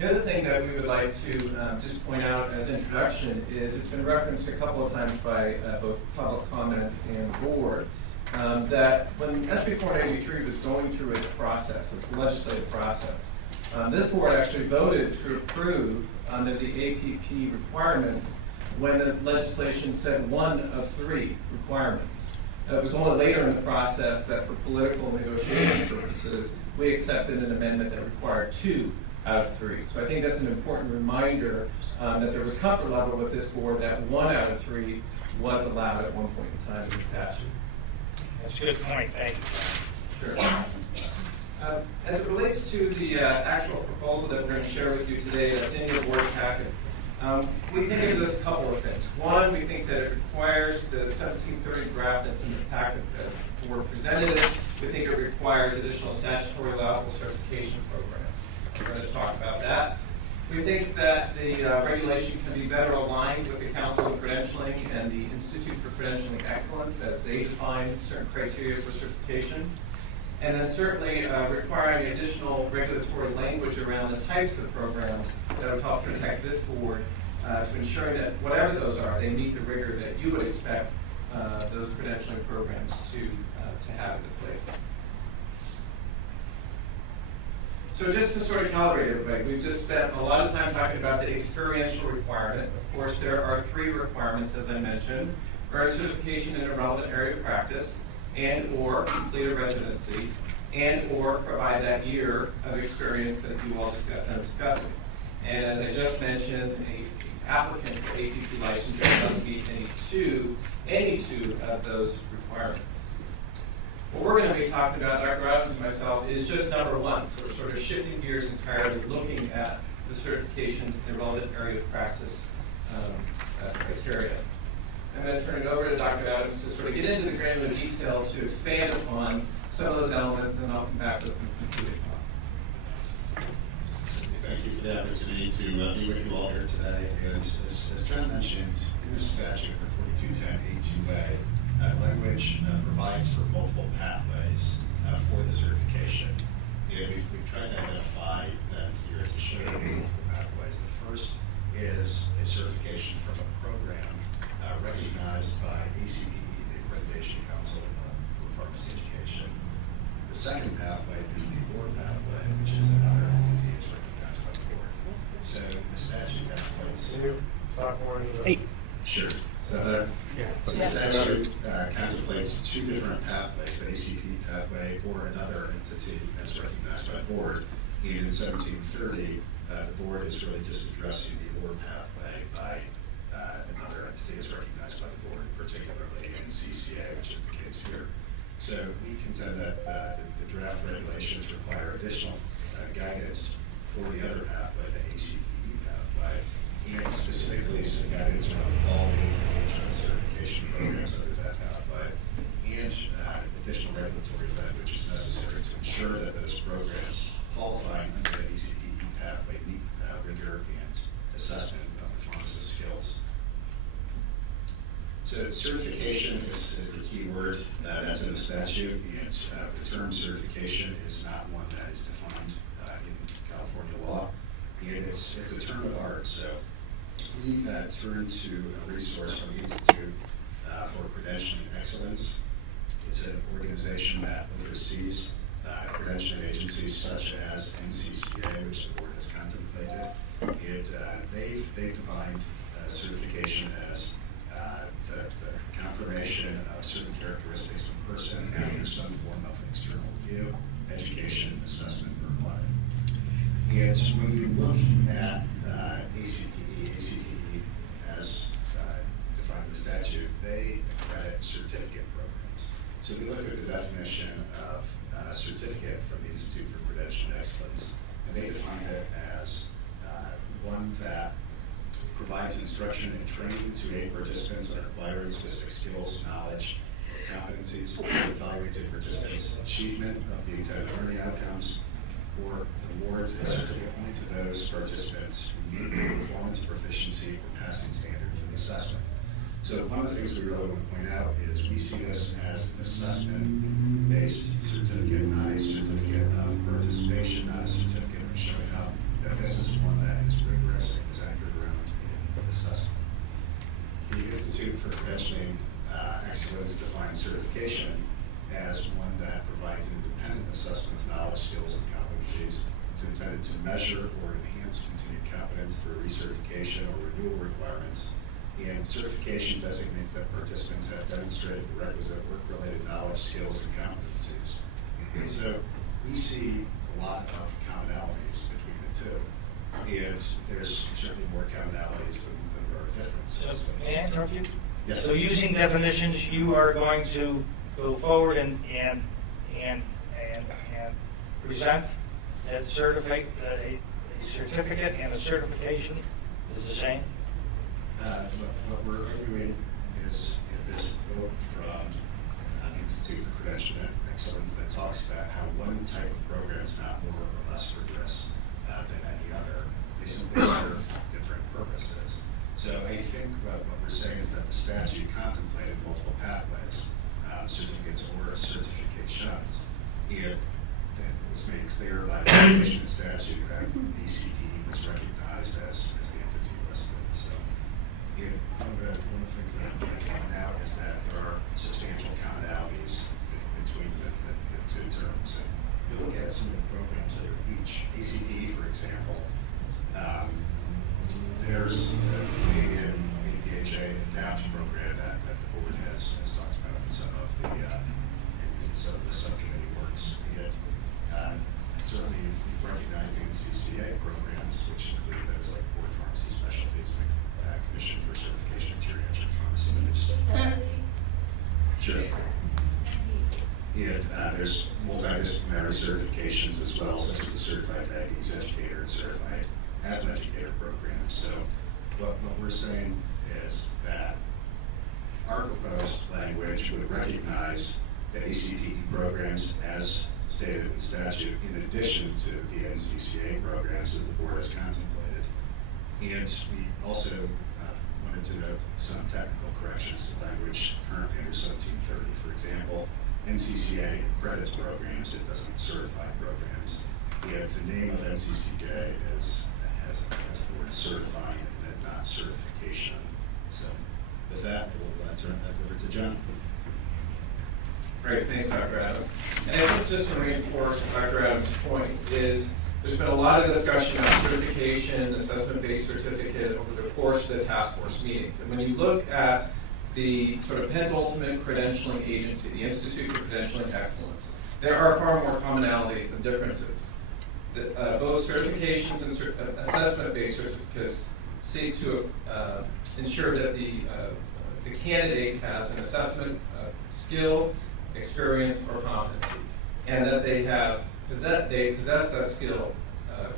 The other thing that we would like to just point out as introduction is it's been referenced a couple of times by both public comment and the board that when SB 483 was going through its process, its legislative process, this board actually voted to approve under the APP requirements when the legislation said one of three requirements. It was only later in the process that for political negotiation purposes, we accepted an amendment that required 2 out of 3. So I think that's an important reminder that there was comfort level with this board that 1 out of 3 was allowed at one point in time in the statute. That's a good point. Thank you. Sure. As it relates to the actual proposal that we're going to share with you today that's in your board packet, we think of this a couple of things. One, we think that it requires the 1730 draft that's in the packet that the board presented it. We think it requires additional statutory allowable certification programs. We're going to talk about that. We think that the regulation can be better aligned with the Council of Credentialing and the Institute for Credentialing Excellence as they define certain criteria for certification. And then certainly requiring additional regulatory language around the types of programs that would help protect this board to ensuring that whatever those are, they meet the rigor that you would expect those credentialing programs to have in place. So just to sort of calibrate everybody, we've just spent a lot of time talking about the experiential requirement. Of course, there are 3 requirements, as I mentioned: earn certification in a relevant area of practice, and or complete a residency, and or provide that year of experience that you all are discussing. And as I just mentioned, an applicant for APP licensure must meet any two of those requirements. What we're going to be talking about, Dr. Adams and myself, is just number 1. So we're sort of shifting gears entirely, looking at the certification in relevant area of practice criteria. and then turn it over to Dr. Adams to sort of get into the granular detail to expand upon some of those elements, and then I'll come back with some concluding thoughts. Thank you for the opportunity to be with you all here today. And as John mentioned, in this statute, the 4210A2A, language provides for multiple pathways for the certification. And we've tried to identify them here to show you multiple pathways. The first is a certification from a program recognized by ACPE, the Accreditation Council for Pharmacy Education. The second pathway is the board pathway, which is another entity that's recognized by the board. So the statute contemplates. Can you talk more into that? Hey. Sure. So the statute contemplates two different pathways: the ACPE pathway or another entity that's recognized by the board. And in 1730, the board is really just addressing the board pathway by another entity that's recognized by the board, particularly in CCA, which is the case here. So we contend that the draft regulations require additional guidance for the other pathway, the ACPE pathway, and specifically some guidance around quality engagement certification programs under that pathway, and additional regulatory language is necessary to ensure that those programs qualifying under the ACPE pathway meet rigor and assessment of the pharmacist skills. So certification is the key word that's in the statute, and the term certification is not one that is defined in California law, and it's a term of art. So we turn to a resource from the Institute for Credentialing Excellence. It's an organization that oversees credentialing agencies such as NCCA, which the board has contemplated. They've defined certification as the confirmation of certain characteristics of a person after some form of external review, education, assessment, or audit. And when we look at ACPE as defined in the statute, they accredit certificate programs. So we look at the definition of certificate from the Institute for Credentialing Excellence, and they define it as one that provides instruction and training to aid participants in acquiring specific skills, knowledge, or competencies, evaluates a participant's achievement of the intended learning outcomes, or awards a certificate only to those participants who meet the performance, proficiency, or passing standard for the assessment. So one of the things we really want to point out is we see this as an assessment-based certificate, not a certificate of participation, not a certificate of showing up. That this is one that is rigorous and is anchored around in assessment. The Institute for Credentialing Excellence defines certification as one that provides independent assessment of knowledge, skills, and competencies. It's intended to measure or enhance continued competence through recertification or renewal requirements. And certification designates that participants have demonstrated the requisite work-related knowledge, skills, and competencies. And so we see a lot of commonalities between the two. And there's certainly more commonalities than there are differences. May I interrupt you? Yes. So using definitions, you are going to go forward and present that a certificate and a certification is the same? What we're arguing is if there's a quote from the Institute for Credentialing Excellence that talks about how one type of program is not more or less rigorous than any other. They simply serve different purposes. So I think what we're saying is that the statute contemplated multiple pathways, certificates or certifications. It was made clear by the education statute that ACPE was recognized as the entity listed. So one of the things that I'm going to point out is that there are substantial commonalities between the two terms. And you look at some of the programs that are each. ACPE, for example, there's the Canadian APHA ADAPT program that the board has talked about in some of the subcommittee works. Certainly we've recognized the NCCA programs, which include those like board pharmacy specialties, the Commission for Certification of Geriatric Pharmacy. Sure. And there's multidisciplinary certifications as well, such as the Certified Diabetes Educator and Certified Asthma Educator programs. So what we're saying is that our proposed language would recognize the ACPE programs as stated in statute, in addition to the NCCA programs as the board has contemplated. And we also wanted to note some technical corrections to language currently under 1730. For example, NCCA credits programs, it doesn't certify programs. We have the name of NCCA has the word certifying and not certification. So with that, we'll turn that over to John. Great, thanks, Dr. Adams. And I think just to reinforce Dr. Adams' point is there's been a lot of discussion on certification, assessment-based certificate over the course of the task force meetings. And when you look at the sort of penultimate credentialing agency, the Institute for Credentialing Excellence, there are far more commonalities than differences. Both certifications and assessment-based certificates seek to ensure that the candidate has an assessment skill, experience, or competency, and that they possess that skill,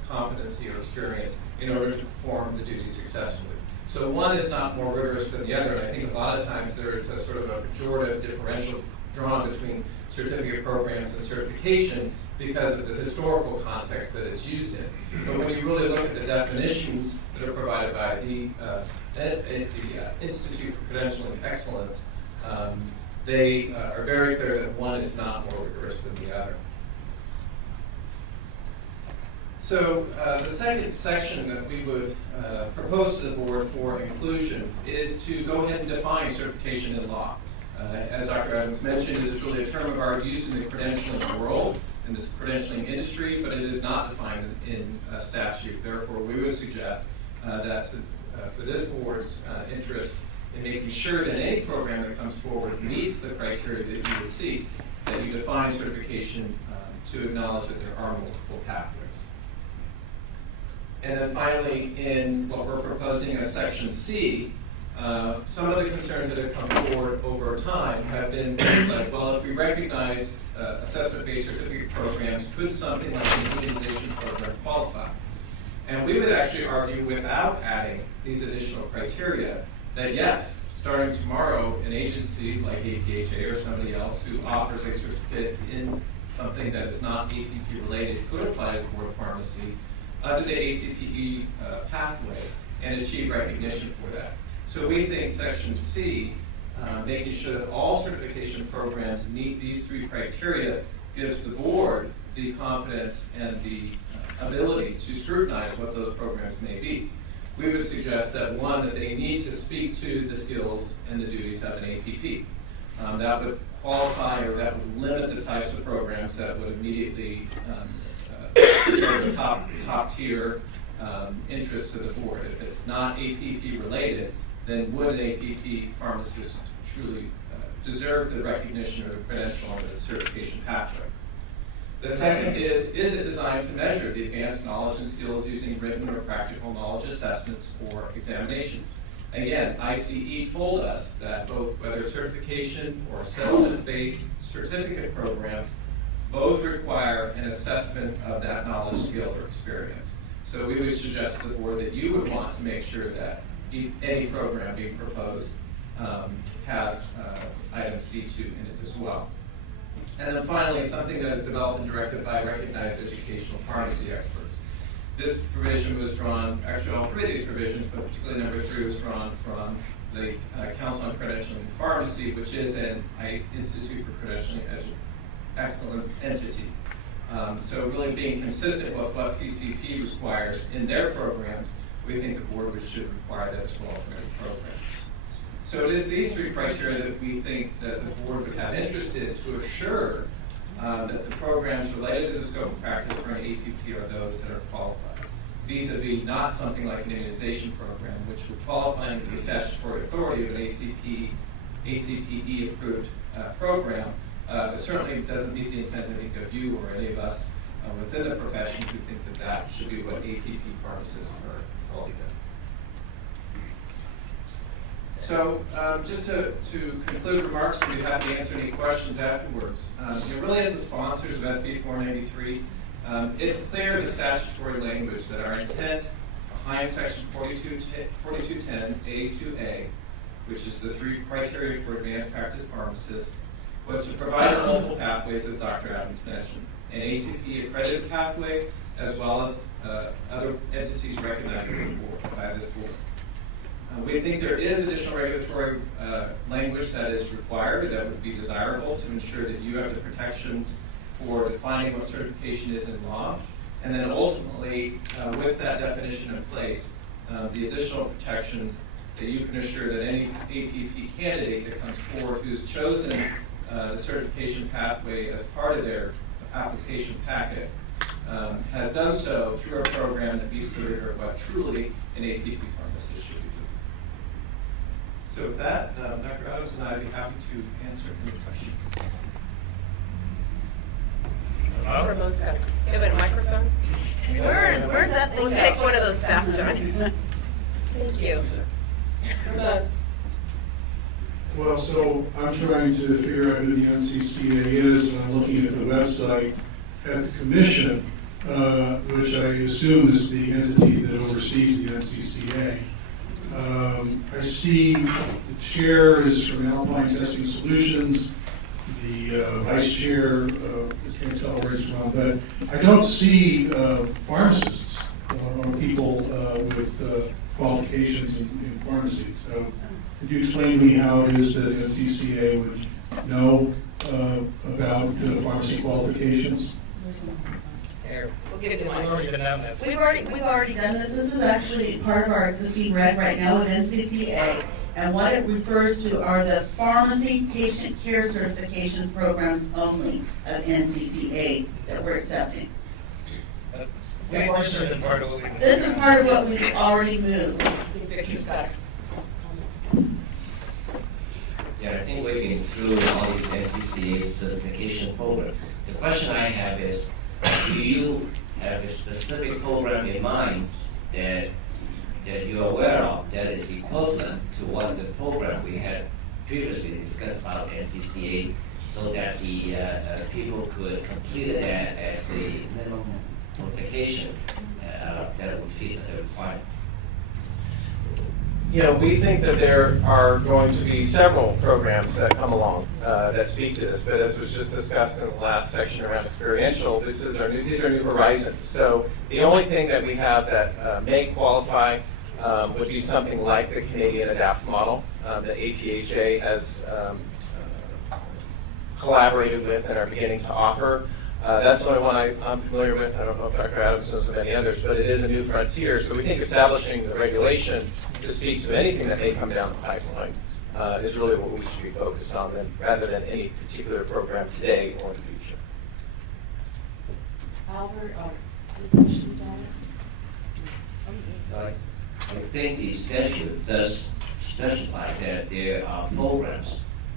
competency, or experience in order to perform the duty successfully. So one is not more rigorous than the other, and I think a lot of times there is a sort of a pejorative differential drawn between certificate programs and certification because of the historical context that it's used in. But when you really look at the definitions that are provided by the Institute for Credentialing Excellence, they are very clear that one is not more rigorous than the other. So the second section that we would propose to the board for inclusion is to go ahead and define certification in law. As Dr. Adams mentioned, it is really a term of art used in the credentialing world, in the credentialing industry, but it is not defined in statute. Therefore, we would suggest that for this board's interest in making sure that any program that comes forward meets the criteria that you would seek, that you define certification to acknowledge that there are multiple pathways. And then finally, in what we're proposing as Section C, some of the concerns that have come forward over time have been things like, well, if we recognize assessment-based certificate programs, could something like an immunization program qualify? And we would actually argue, without adding these additional criteria, that yes, starting tomorrow, an agency like APHA or somebody else who offers a certificate in something that is not APP related could apply to the Board of Pharmacy under the ACPE pathway and achieve recognition for that. So we think Section C, making sure that all certification programs meet these three criteria, gives the board the confidence and the ability to scrutinize what those programs may be. We would suggest that one, that they need to speak to the skills and the duties of an APP. That would qualify, or that would limit the types of programs that would immediately serve the top tier interest to the board. If it's not APP related, then would an APP pharmacist truly deserve the recognition or the credential under the certification pathway? The second is it designed to measure the advanced knowledge and skills using written or practical knowledge assessments or examination? Again, ICE told us that both whether certification or assessment-based certificate programs both require an assessment of that knowledge, skill, or experience. So we would suggest to the board that you would want to make sure that any program being proposed has item C2 in it as well. And then finally, something that is developed and directed by recognized educational pharmacy experts. This provision was drawn, actually all three of these provisions, but particularly number 3 was drawn from the Council on Credentialing in Pharmacy, which is an Institute for Credentialing Excellence entity. So really being consistent with what CCP requires in their programs, we think the board should require that as well for their programs. So it is these three criteria that we think that the board would have interest in to assure that the programs related to the scope of practice for an APP are those that are qualified. Vis-a-vis not something like an immunization program, which would qualify under the statutory authority of an ACPE approved program, but certainly doesn't meet the intent of you or any of us within the profession who think that that should be what APP pharmacists are called again. So just to conclude remarks, we'd be happy to answer any questions afterwards. Really as the sponsors of SB 493, it's clear the statutory language that our intent behind Section 4210 A2A which is the 3 criteria for advanced practice pharmacists, was to provide multiple pathways, as Dr. Adams mentioned, an ACP accredited pathway, as well as other entities recognized by this board. We think there is additional regulatory language that is required, that would be desirable to ensure that you have the protections for defining what certification is in law. And then ultimately, with that definition in place, the additional protections that you can assure that any APP candidate that comes forward who's chosen the certification pathway as part of their application packet has done so through a program that meets the rigor of what truly an APP pharmacist should be doing. So with that, Dr. Adams and I would be happy to answer any questions. Ramon's got, you have a microphone? Where'd that thing We'll go? take one of those back, John. Thank you. Ramon. Well, so I'm trying to figure out who the NCCA is, and I'm looking at the website at the commission, which I assume is the entity that oversees the NCCA. I see the chair is from Alpine Testing Solutions, the vice chair, I can't tell where it's from, but I don't see pharmacists or people with qualifications in pharmacy. So could you explain to me how it is that NCCA would know about pharmacy qualifications? Here, we'll give it to We've Mike. already done this. This is actually part of our existing reg right now at NCCA. And what it refers to are the pharmacy patient care certification programs only of NCCA that we're accepting. This is part of what we've already moved. Victor's got it. Yeah, I think we've been through all these NCCA certification programs. The question I have is, do you have a specific program in mind that you're aware of that is equivalent to what the program we had previously discussed about NCCA, so that the people could complete that as the minimum qualification that would fit the requirement? You know, we think that there are going to be several programs that come along that speak to this, but as was just discussed in the last section around experiential, these are new horizons. So the only thing that we have that may qualify would be something like the Canadian ADAPT model that APHA has collaborated with and are beginning to offer. That's the only one I'm familiar with. I don't know if Dr. Adams knows of any others, but it is a new frontier. So we think establishing the regulation to speak to anything that may come down the pipeline is really what we should be focused on, rather than any particular program today or in the future. Albert, any questions, Albert? I think the statute does specify that there are programs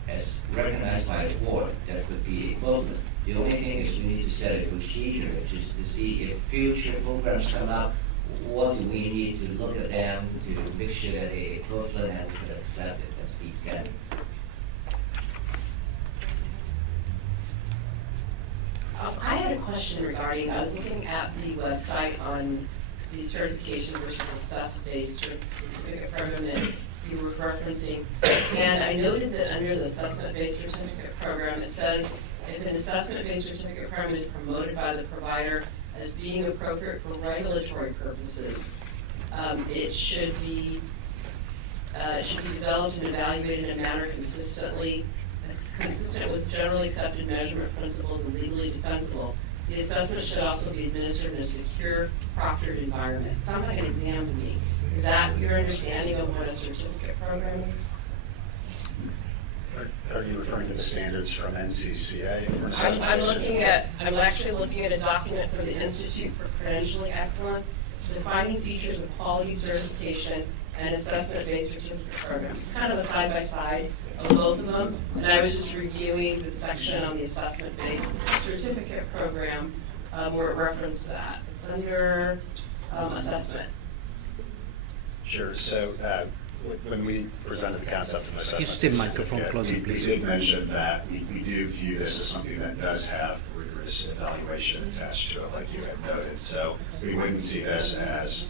as recognized by the board that could be equivalent. The only thing is we need to set a procedure to see if future programs come up, what do we need to look at them to make sure that they're equivalent and we can accept it as we can. I had a question regarding, I was looking at the website on the certification versus assessment-based certificate program that you were referencing, and I noted that under the assessment-based certificate program, it says if an assessment-based certificate program is promoted by the provider as being appropriate for regulatory purposes, it should be developed and evaluated in a manner consistent with generally accepted measurement principles and legally defensible. The assessment should also be administered in a secure, proctored environment. It sounds like an exam to me. Is that your understanding of what a certificate program is? Are you referring to the standards from NCCA? I'm actually looking at a document from the Institute for Credentialing Excellence, defining features of quality certification and assessment-based certificate programs. It's kind of a side-by-side of both of them, and I was just reviewing the section on the assessment-based certificate program where it referenced that. It's under assessment. Sure. So when we presented the concept of assessment, Keep the microphone closer, we please. did mention that we do view this as something that does have rigorous evaluation attached to it, like you had noted. So we wouldn't see this as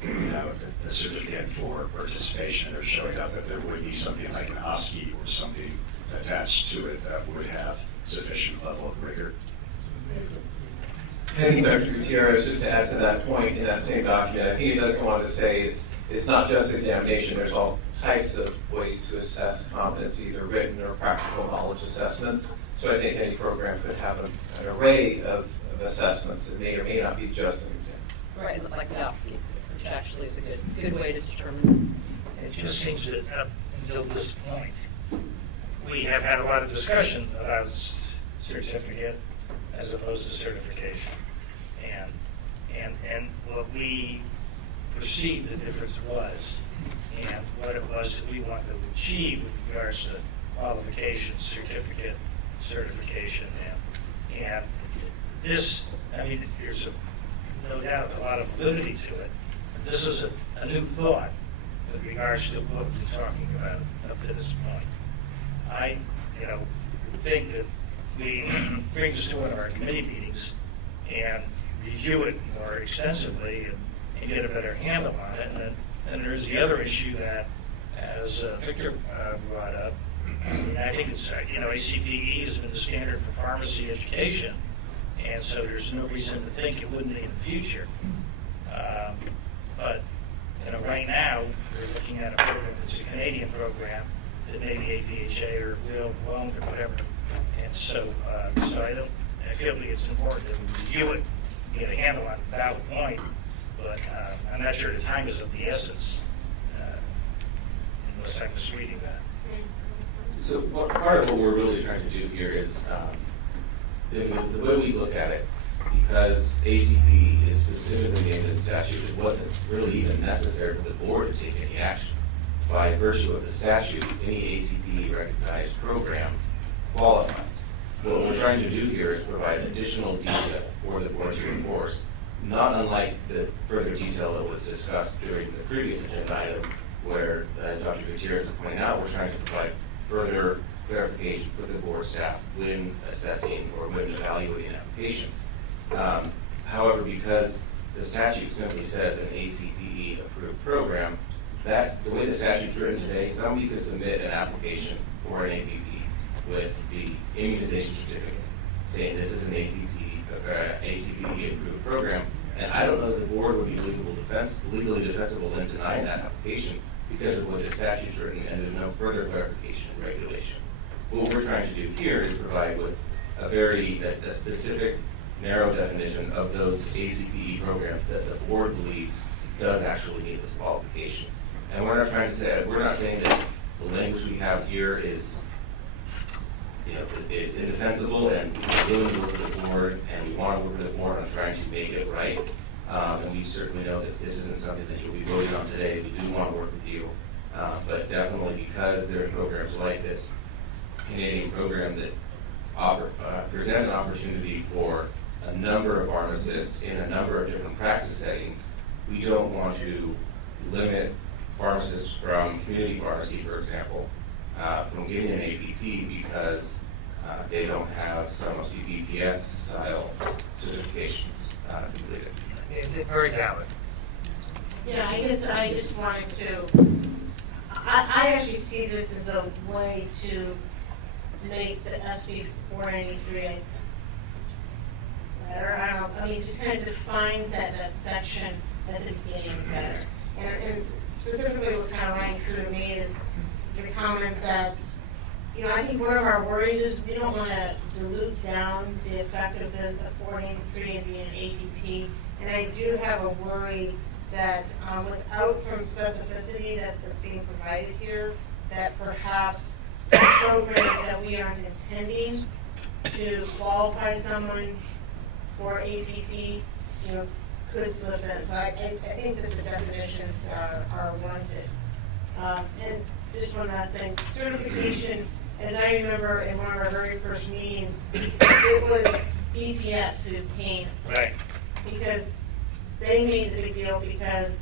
the certificate for participation or showing up, that there would be something like an OSCE or something attached to it that would have sufficient level of rigor. I think Dr. Gutierrez, just to add to that point, in that same document, I think it does go on to say it's not just examination, there's all types of ways to assess competency, either written or practical knowledge assessments. So I think any program could have an array of assessments that may or may not be just an exam. Right, like the OSCE, which actually is a good way to determine. It just seems that up until this point, we have had a lot of discussion about certificate as opposed to certification. And what we perceived the difference was, and what it was that we wanted to achieve with regards to qualifications, certificate, certification, and this, I mean, there's no doubt a lot of validity to it. But this is a new thought with regards to what we're talking about up to this point. I, think that we bring this to one of our committee meetings and review it more extensively and get a better handle on it. And then there's the other issue that, as Victor brought up, and I think it's, ACPE has been the standard for pharmacy education, and so there's no reason to think it wouldn't be in the future. But, right now, we're looking at a program that's a Canadian program that maybe APHA or Will won't or whatever. And so I feel like it's important that we review it, get a handle on the valid point, but I'm not sure the time is of the essence, unless I'm misreading that. So part of what we're really trying to do here is, the way we look at it, because ACP is specifically named in the statute, it wasn't really even necessary for the board to take any action. By virtue of the statute, any ACP recognized program qualifies. What we're trying to do here is provide additional detail for the board to enforce, not unlike the further detail that was discussed during the previous agenda item, where, as Dr. Gutierrez was pointing out, we're trying to provide further clarification for the board staff when assessing or when evaluating applications. However, because the statute simply says an ACPE approved program, that the way the statute's written today, somebody could submit an application for an APP with the immunization certificate saying this is an ACPE approved program, and I don't know the board would be legally defensible in denying that application because of what the statute's written, and there's no further clarification and regulation. What we're trying to do here is provide with a specific, narrow definition of those ACPE programs that the board believes does actually meet those qualifications. And we're not saying that the language we have here is indefensible, and we're willing to work with the board, and we want to work with the board on trying to make it right. And we certainly know that this isn't something that you'll be voting on today. We do want to work with you. But definitely because there are programs like this Canadian program that present an opportunity for a number of pharmacists in a number of different practice settings, we don't want to limit pharmacists from community pharmacy, for example, from getting an APP because they don't have some of the BPS style certifications completed. Very valid. Yeah, I guess I just wanted to, I actually see this as a way to make the SB 493 better. I mean, just kind of define that section at the beginning better. And specifically what kind of rang true to me is your comment that, I think one of our worries is we don't want to dilute down the effectiveness of 483 and being an APP. And I do have a worry that without some specificity that's being provided here, that perhaps programs that we aren't intending to qualify someone for APP, could slip in. So I think that the definitions are warranted. And just one last thing, certification, as I remember in one of our very first meetings, it was BPS who came. Right. Because they made the big deal because,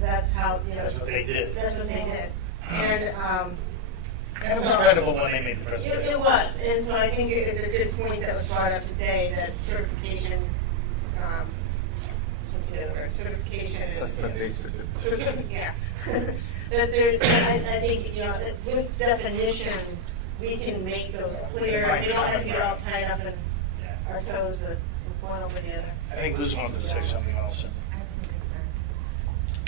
that's how, That's what they did. That's what they did. And, it was credible when they made the presentation. It was, and so I think it's a good point that was brought up today, that certification, the other word, certification is. Assessment-based certificate. Yeah. That there's, I think, you know, that with definitions, we can make those clear. We don't have to get all tied up in our toes with one over the other. I think Liz wanted to say something else.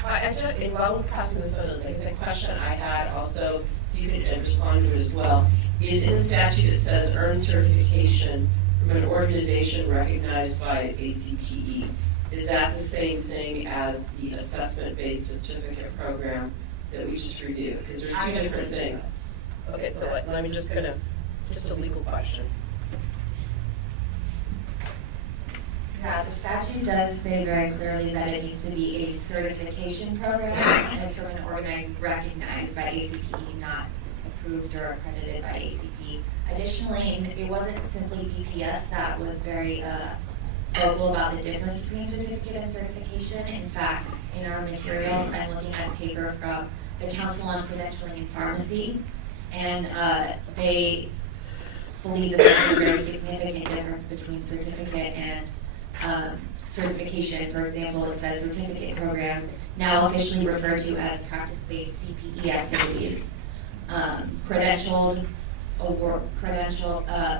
While we're passing the photos, like the question I had also, you could respond to it as well, is in the statute it says earn certification from an organization recognized by ACPE. Is that the same thing as the assessment-based certificate program that we just reviewed? Because there's two different things. Okay, so let me just a legal question. Yeah, the statute does say very clearly that it needs to be a certification program, and it's from an organized, recognized by ACPE, not approved or accredited by ACPE. Additionally, it wasn't simply PPS that was very vocal about the difference between certificate and certification. In fact, in our materials, I'm looking at a paper from the Council on Credentialing in Pharmacy, and they believe that there's a very significant difference between certificate and certification. For example, it says certificate programs now officially referred to as practice-based CPE activities, credentialed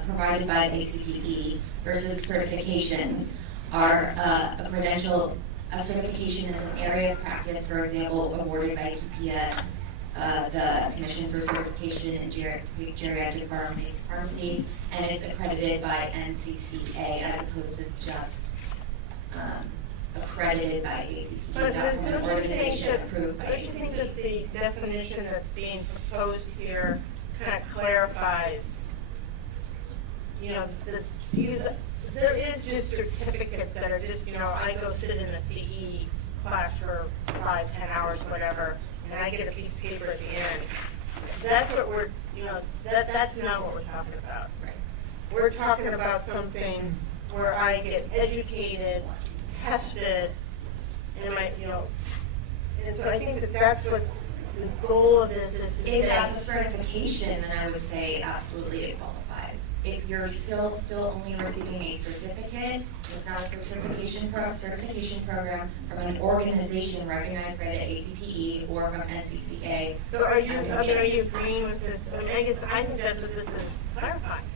provided by ACPE versus certifications are a certification in an area of practice, for example, awarded by PPS, the Commission for Certification in Geriatric Pharmacy, and it's accredited by NCCA as opposed to just accredited by ACPE. But That's don't an you organization approved by don't you think ACPE. that the definition that's being proposed here kind of clarifies, you know, there is just certificates that are just, you know, I go sit in a CE class for 5-10 hours, whatever, and I get a piece of paper at the end. That's what we're, you know, that's not what we're talking about. Right. We're talking about something where I get educated, tested, and and so I think that that's what the goal of this is to say. If that's a certification, then I would say absolutely it qualifies. If you're still only receiving a certificate, it's not a certification program from an organization recognized by the ACPE or from NCCA. So are you agreeing with this? I mean, I guess I think that's what this is clarifying.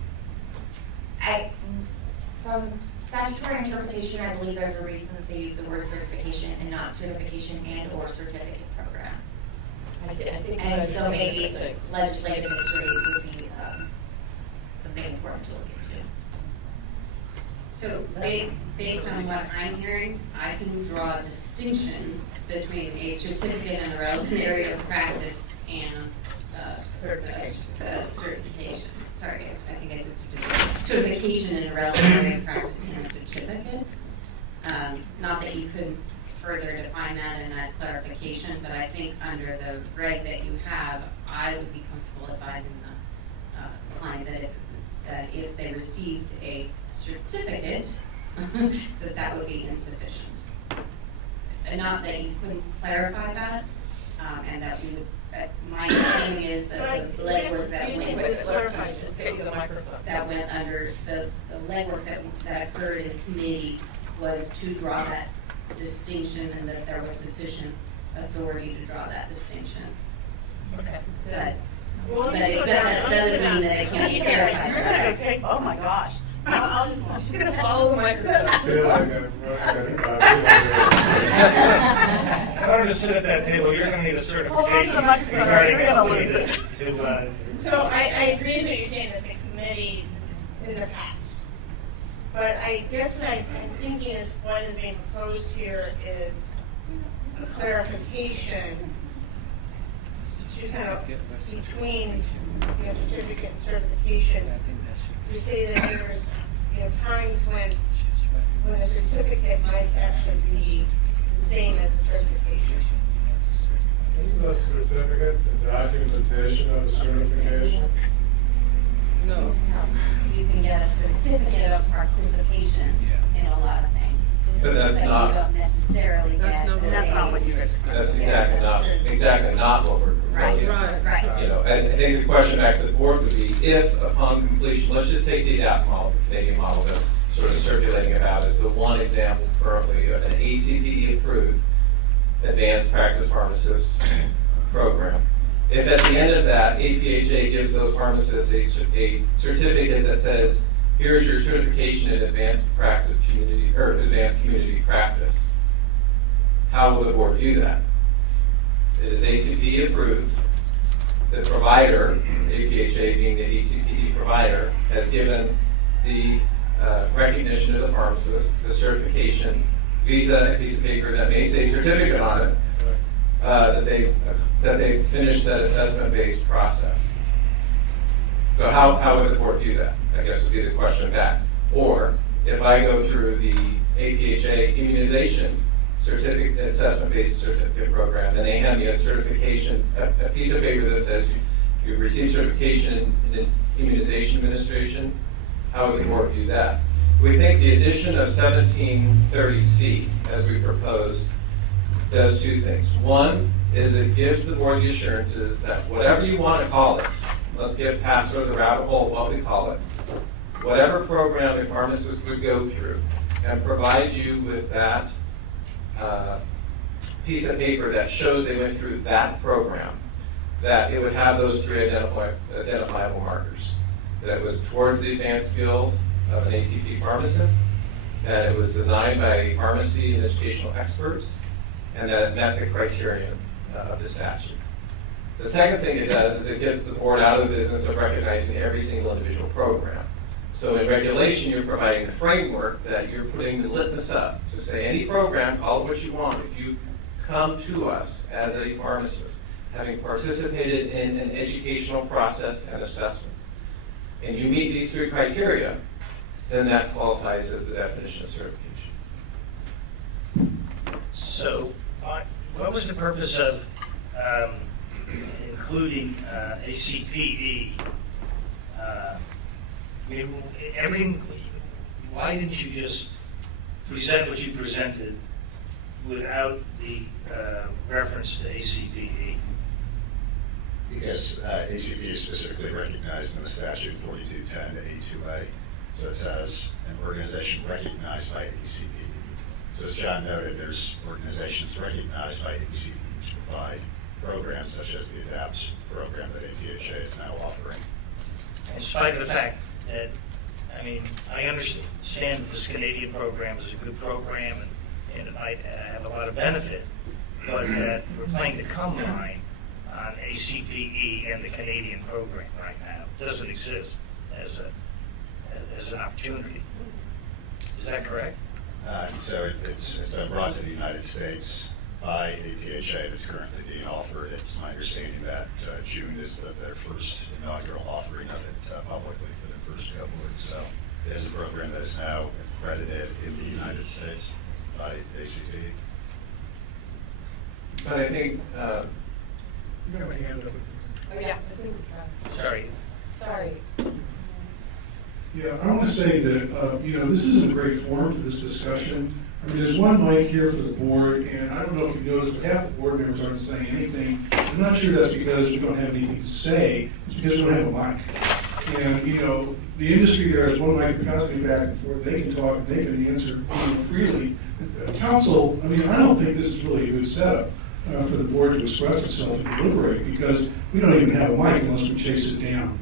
From statutory interpretation, I believe there's a reason that they use the word certification and not certification and or certificate program. I think And so maybe legislative history would be something important to look into. So based on what I'm hearing, I can draw a distinction between a certificate in a relevant area of practice and certification. Sorry, I think I said certificate. Certification in a relevant area of practice and a certificate. Not that you couldn't further define that in that clarification, but I think under the reg that you have, I would be comfortable advising the client that if they received a certificate, that would be insufficient. And not that you couldn't clarify that, and that we would, my understanding is that the legwork that went under, the legwork that occurred in committee was to draw that distinction and that there was sufficient authority to draw that distinction. Okay. But that doesn't mean that it can't be clarified. Oh my gosh. She's going to follow the microphone. In order to sit at that table, you're going to need a certification microphone. regarding We're gonna ability to So I agree with you saying that the committee in the past. But I guess what I'm thinking is what is being proposed here is a clarification to kind of between certificate and certification. You say that there's times when a certificate might actually be the same as a certification. Isn't a certificate the documentation of a certification? No. You can get a certificate of participation in a lot of things. But that's you not. don't necessarily get. And that's not what you guys are. That's exactly not what we're proposing. Right. You know, and I think the question back to the board would be, if upon completion, let's just take the ADAPT model, the Canadian model that's sort of circulating about is the one example currently of an ACPE-approved advanced practice pharmacist program. If at the end of that, APHA gives those pharmacists a certificate that says, here's your certification in advanced community practice, how will the board view that? It is ACPE approved. The provider, APHA being the ACPE provider, has given the recognition of the pharmacist, the certification, visa, a piece of paper that may say certificate on it, that they finished that assessment-based process. So how would the board view that? I guess would be the question back. Or if I go through the APHA immunization certificate, assessment-based certificate program, and they hand me a certification, a piece of paper that says you've received certification in immunization administration, how would the board view that? We think the addition of 1730C, as we proposed, does two things. One is it gives the board the assurances that whatever you want to call it, let's get past sort of the rabbit hole of what we call it, whatever program a pharmacist would go through and provide you with that piece of paper that shows they went through that program, that it would have those three identifiable markers. That it was towards the advanced skills of an APP pharmacist, that it was designed by pharmacy and educational experts, and that it met the criterion of the statute. The second thing it does is it gets the board out of the business of recognizing every single individual program. So in regulation, you're providing the framework that you're putting the litmus up to say any program, call it what you want. If you come to us as a pharmacist, having participated in an educational process and assessment, and you meet these three criteria, then that qualifies as the definition of certification. So, what was the purpose of including ACPE? Why didn't you just present what you presented without the reference to ACPE? Because ACPE is specifically recognized in the statute 4210A2A. So it says an organization recognized by ACPE. So as John noted, there's organizations recognized by ACPE to provide programs such as the ADAPT program that APHA is now offering. In spite of the fact that, I understand this Canadian program is a good program and it might have a lot of benefit, but that we're playing the come line on ACPE and the Canadian program right now. It doesn't exist as an opportunity. Is that correct? So it's been brought to the United States by APHA that's currently being offered. It's my understanding that June is their first inaugural offering of it publicly for the first cohort. So it is a program that is now accredited in the United States by ACPE. But I think... You have a hand up. Oh, yeah. I think we tried. Sorry. Sorry. Yeah, I want to say that, this isn't a great forum for this discussion. There's one mic here for the board, and I don't know if you noticed, but half the board members aren't saying anything. I'm not sure that's because we don't have anything to say. It's because we don't have a mic. And, the industry there has one mic constantly back and forth. They can talk, they can answer freely. Council, I don't think this is really a good setup for the board to express itself and deliberate, because we don't even have a mic unless we chase it down.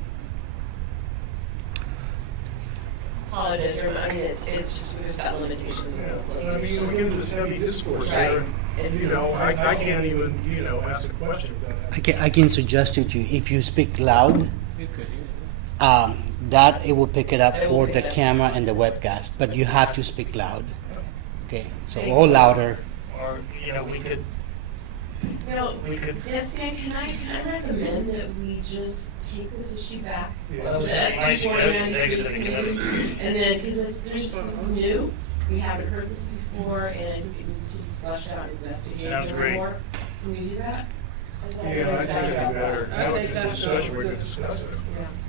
Apologize, it's just, we've just got limitations in this location. We get into this heavy discourse Right. here, I can't even, ask a question without having... I can suggest to you, if you speak loud, that it will pick it up for the camera and the webcast, but you have to speak loud. Okay, so all louder. Or, we could... Yes, Dan, can I recommend that we just take this issue back? That was a nice suggestion. And then, because this is new, we haven't heard this before, and I think it needs to be flushed out and investigated a little more. Can we do that? Yeah, I think it'd be better. Now we can discuss, we can discuss it.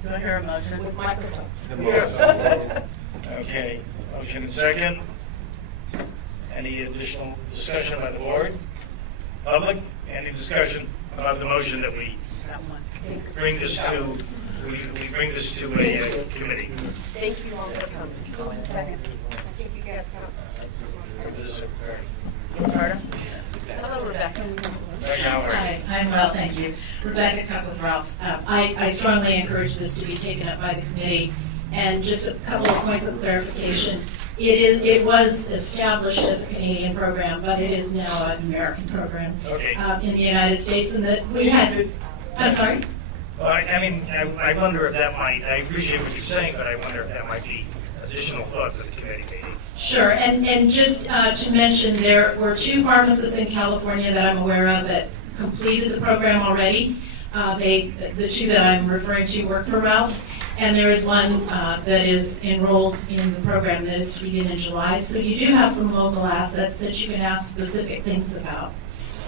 Do I hear a motion? With microphones. Okay, motion and second. Any additional discussion by the board? Public, any discussion about the motion that we bring this to, we bring this to a committee? Thank you all for coming. Second. Hello, Rebecca. Hi, I'm well, thank you. Rebecca Cup with Rouse. I strongly encourage this to be taken up by the committee. And just a couple of points of clarification. It was established as a Canadian program, but it is now an American program in the United States. And that we had, I'm sorry? Well, I mean, I wonder if that might, I appreciate what you're saying, but I wonder if that might be additional thought for the committee meeting. Sure, and just to mention, there were 2 pharmacists in California that I'm aware of that completed the program already. The 2 that I'm referring to work for Rouse, and there is one that is enrolled in the program that is to begin in July. So you do have some local assets that you can ask specific things about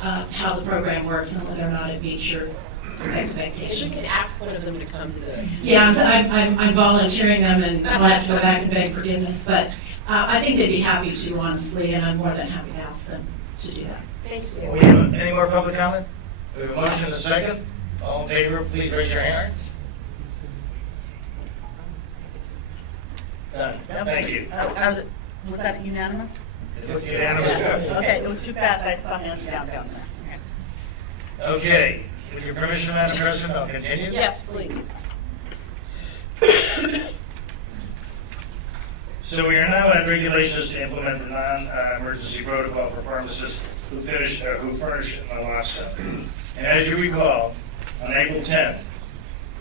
how the program works and whether or not it meets your expectations. We could ask one of them to come to the. Yeah, I'm volunteering them, and I'll have to go back and beg forgiveness, but I think they'd be happy to, honestly, and I'm more than happy to ask them to do that. Thank you. We have any more public comment? We have a motion and a second. All in favor, please raise your hands. Done. Thank you. Was that unanimous? It was unanimous. Okay, it was too fast, I saw hands down there. Okay, with your permission, Madam President, I'll continue. Yes, please. So we are now at regulations to implement the non-emergency protocol for pharmacists who furnish naloxone. And as you recall, on April 10th,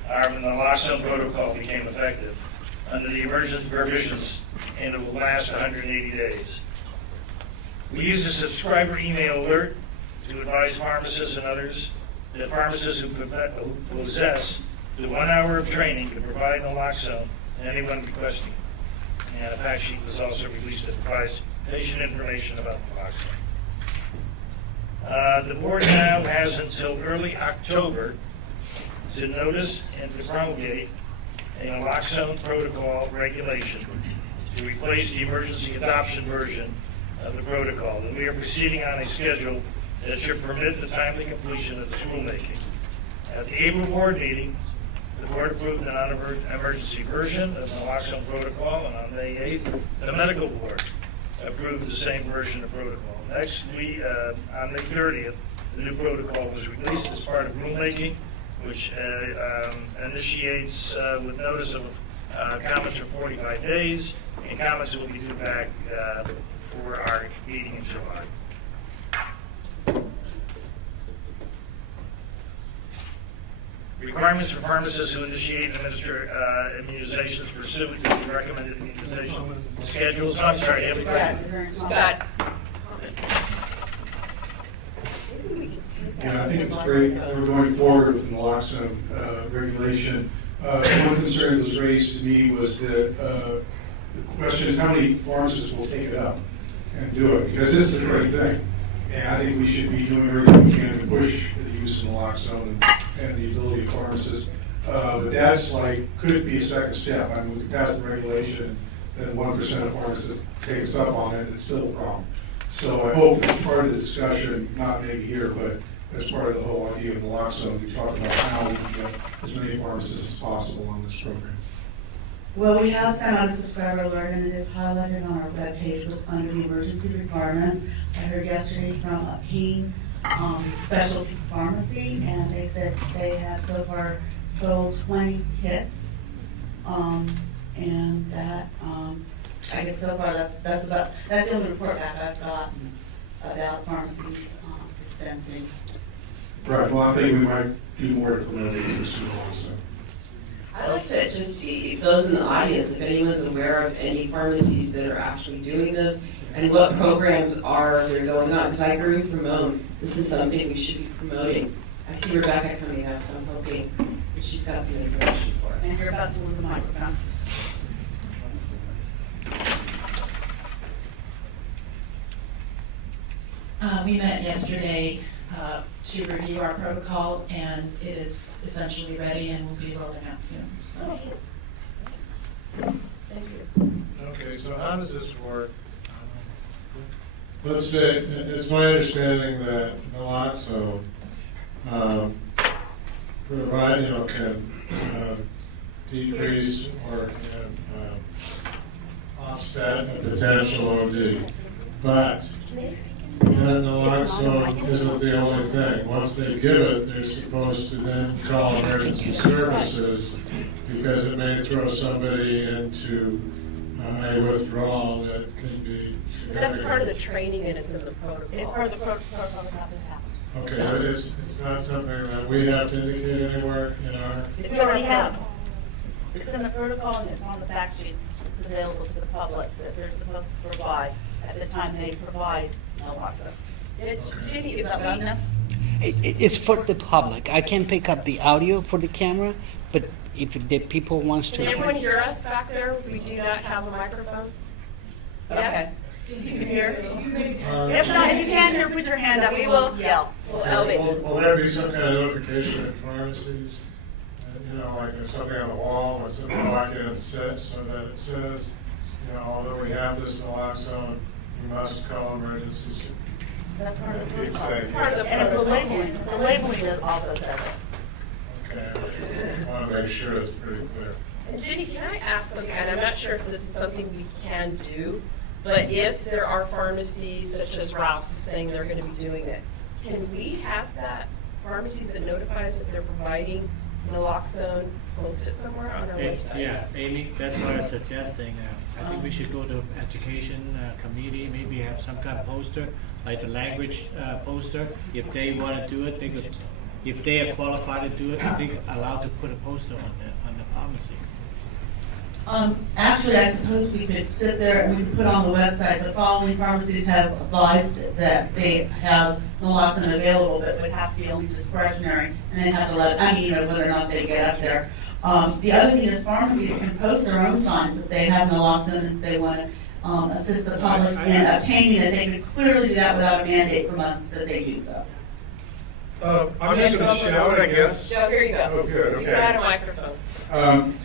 our naloxone protocol became effective under the emergency provisions and it will last 180 days. We use a subscriber email alert to advise pharmacists and others that pharmacists who possess the 1 hour of training can provide naloxone to anyone requesting. And a fact sheet was also released that provides patient information about naloxone. The board now has until early October to notice and to promulgate a naloxone protocol regulation to replace the emergency adoption version of the protocol. And we are proceeding on a schedule that should permit the timely completion of this rulemaking. At the April board meeting, the board approved the non-emergency version of the naloxone protocol, and on May 8th, the medical board approved the same version of protocol. Next, on May 30th, the new protocol was released as part of rulemaking, which initiates with notice of comments for 45 days, and comments will be due back for our meeting in July. Requirements for pharmacists who initiate and administer immunizations pursuant to the recommended immunization schedules. I'm sorry, you have a question? Scott. Yeah, I think it's great that we're going forward with the naloxone regulation. One concern that was raised to me was that the question is how many pharmacists will take it up and do it, because this is the right thing. And I think we should be doing everything we can to push the use of naloxone and the ability of pharmacists. But that's could be a second step. I mean, we could pass the regulation, then 1% of pharmacists take us up on it, it's still a problem. So I hope as part of the discussion, not maybe here, but as part of the whole idea of naloxone, we talk about how we can get as many pharmacists as possible on this program. Well, we have sent out a subscriber alert, and it is highlighted on our webpage under the emergency requirements. I heard yesterday from a Keene specialty pharmacy, and they said they have so far sold 20 kits, and that I guess so far that's the only report back I've gotten about pharmacies dispensing. Right. Well, I think we might do more to promote it as well. So. I'd like to just, those in the audience, if anyone's aware of any pharmacies that are actually doing this and what programs are there going on, because I agree with Ramon, this is something we should be promoting. I see Rebecca coming up, so I'm hoping that she's got some information for us. And you're about to lose the microphone. We met yesterday to review our protocol, and it is essentially ready and will be rolling out soon. So. Thank you. Okay, so how does this work? Let's say, it's my understanding that naloxone can decrease or can offset a potential OD. But naloxone isn't the only thing. Once they give it, they're supposed to then call emergency services because it may throw somebody into a withdrawal that can be significant. That's part of the training and it's in the protocol. It's part of the protocol that happens. Okay, but it's not something that we have to indicate anywhere in our... We already have. It's in the protocol and it's on the fact sheet. It's available to the public that they're supposed to provide at the time they provide naloxone. Ginny, Is that right enough? It's for the public. I can pick up the audio for the camera, but if the people wants Can to... everyone hear us back there? We do not have a microphone. Yes? You can hear? If not, if you can't hear, put your hand up We and will we'll yell. We'll elevate. Will there be some kind of notification in pharmacies? Like there's something on the wall, when somebody walk in and sit, so that it says, although we have this naloxone, you must call emergency. That's part of the Keep protocol. saying- And it's the labeling. The labeling is also says it. Okay, I want to make sure it's pretty clear. And Ginny, can I ask something, and I'm not sure if this is something we can do, but if there are pharmacies such as Ralph's saying they're going to be doing it, can we have that pharmacies that notify us that they're providing naloxone, post it somewhere on our website? Yeah, Amy, that's what I'm suggesting. I think we should go to education committee, maybe have some kind of poster, like the language poster. If they want to do it, they could, if they are qualified to do it, they're allowed to put a poster on the pharmacy. Actually, I suppose we could sit there and we could put on the website, the following pharmacies have advised that they have naloxone available, but would have to be only discretionary, and they have to let, whether or not they get up there. The other thing is pharmacies can post their own signs if they have naloxone, if they want to assist the public in obtaining it. They could clearly do that without a mandate from us that they do so. I'm just going to shout, I guess. Joe, here you go. Oh, good, okay. You got a microphone.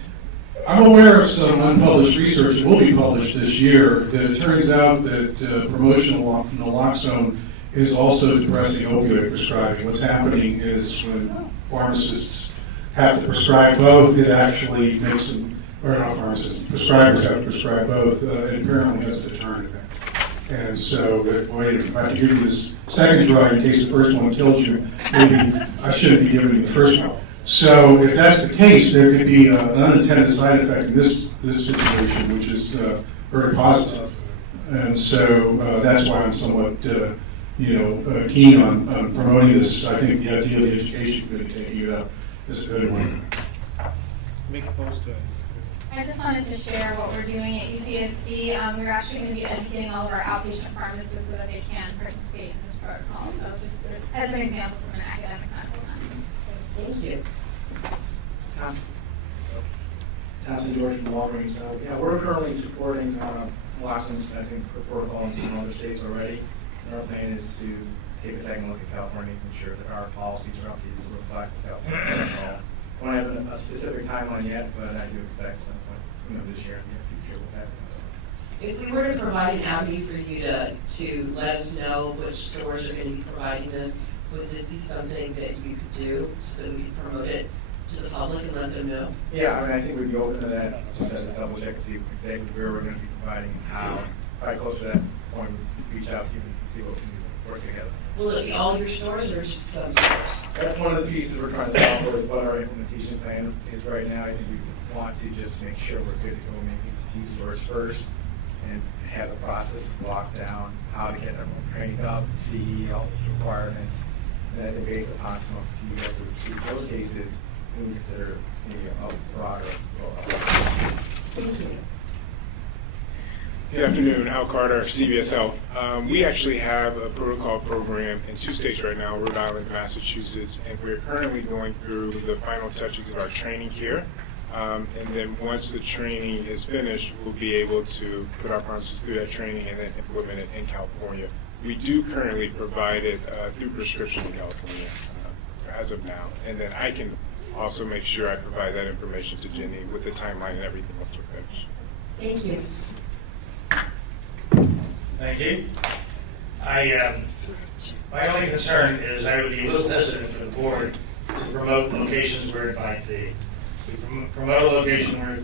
I'm aware of some unpublished research that will be published this year that it turns out that promotional naloxone is also depressing opioid prescribing. What's happening is when pharmacists have to prescribe both, it actually makes them, or not pharmacists, prescribers have to prescribe both, it apparently has a deterrent effect. And so, wait, if I have to give you this second drug in case the first one kills you, maybe I shouldn't be giving you the first one. So if that's the case, there could be an unintended side effect in this situation, which is very positive. And so that's why I'm somewhat keen on promoting this. I think the idea of the education committee taking it up is a good one. Make a poster. I just wanted to share what we're doing at UCSD. We're actually going to be educating all of our outpatient pharmacists so that they can participate in this protocol. So just as an example from an academic medical center. Thank you. Thompson George from Walgreens. We're currently supporting naloxone dispensing protocol in some other states already. And our plan is to take a second look at California to ensure that our policies are updated to reflect the California protocol. I don't have a specific timeline yet, but I do expect some point this year and the future will happen. If we were to provide an avenue for you to let us know which stores are going to be providing this, would this be something that you could do so that we could promote it to the public and let them know? Yeah, I think we'd be open to that, just as a double check to see exactly where we're going to be providing and how. Probably close to that point, we'd reach out to you and see what we can work together. Will it be all your stores or just some stores? That's one of the pieces we're trying to solve for is what our implementation plan is right now. I think we want to just make sure we're good to go maybe a few stores first and have the process locked down, how to get everyone trained up, CE, all those requirements. And then based upon some of you guys who receive those cases, we would consider maybe a broader rollout. Thank you. Good afternoon, Al Carter, CBS Health. We actually have a protocol program in 2 states right now, Rhode Island, Massachusetts, and we're currently going through the final touches of our training here. And then once the training is finished, we'll be able to put our pharmacists through that training and then implement it in California. We do currently provide it through prescription in California as of now, and then I can also make sure I provide that information to Jenny with the timeline and everything once we're finished. Thank you. Thank you. My only concern is I would be a little hesitant for the board to promote locations where it might be. We promote a location where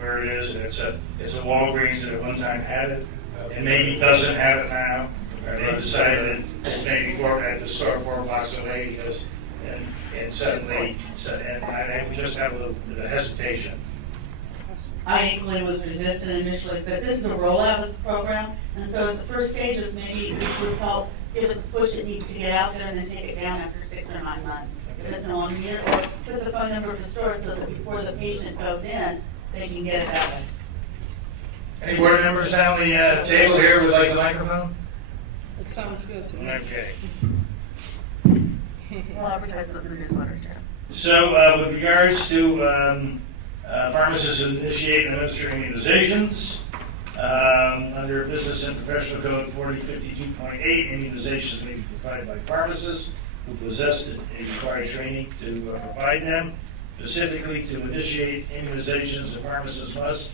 where it is, and it's a Walgreens that at one time had it, and maybe doesn't have it now, or they decided that maybe at the store 4 blocks away, because, and suddenly, and I just have a little bit of hesitation. I equally was resistant initially, but this is a rollout of the program, and so the first stage is maybe this would help give it the push it needs to get out there and then take it down after 6 or 9 months. If it's no longer here, or put the phone number of the store so that before the patient goes in, they can get it that way. Any board members down the table here would like the microphone? That sounds good to me. Okay. We'll advertise it in the newsletter, Chair. So with regards to pharmacists who initiate and administer immunizations, under Business and Professional Code 4052.8, immunizations may be provided by pharmacists who possess a required training to provide them. Specifically, to initiate immunizations, the pharmacist must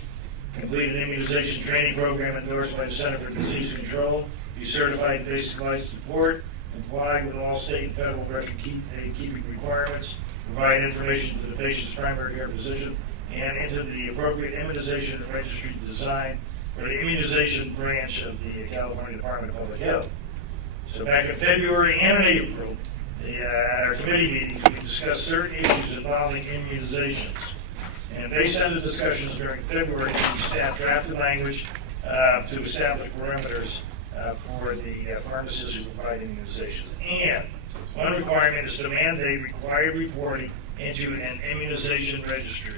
complete an immunization training program endorsed by the Center for Disease Control, be certified in basic life support, comply with all state and federal record-keeping requirements, provide information to the patient's primary care physician, and enter the appropriate immunization registry design for the immunization branch of the California Department of Public Health. So back in February and April, at our committee meetings, we discussed certain issues involving immunizations. And based on the discussions during February, the staff drafted language to establish parameters for the pharmacists who provide immunizations. And one requirement is to mandate required reporting into an immunization registry.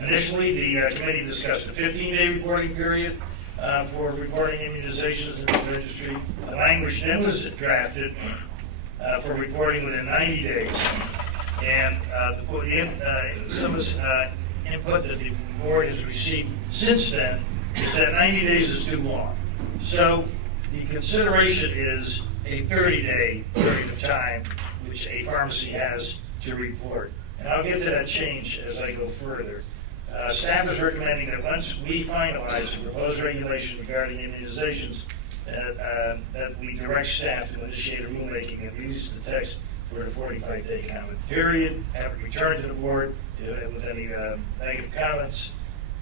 Initially, the committee discussed a 15-day reporting period for reporting immunizations in the registry. The language then was drafted for reporting within 90 days. And some input that the board has received since then is that 90 days is too long. So the consideration is a 30-day period of time which a pharmacy has to report. And I'll get to that change as I go further. Staff is recommending that once we finalize the proposed regulation regarding immunizations, that we direct staff to initiate a rulemaking and release the text for a 45-day comment period, have it returned to the board with any negative comments,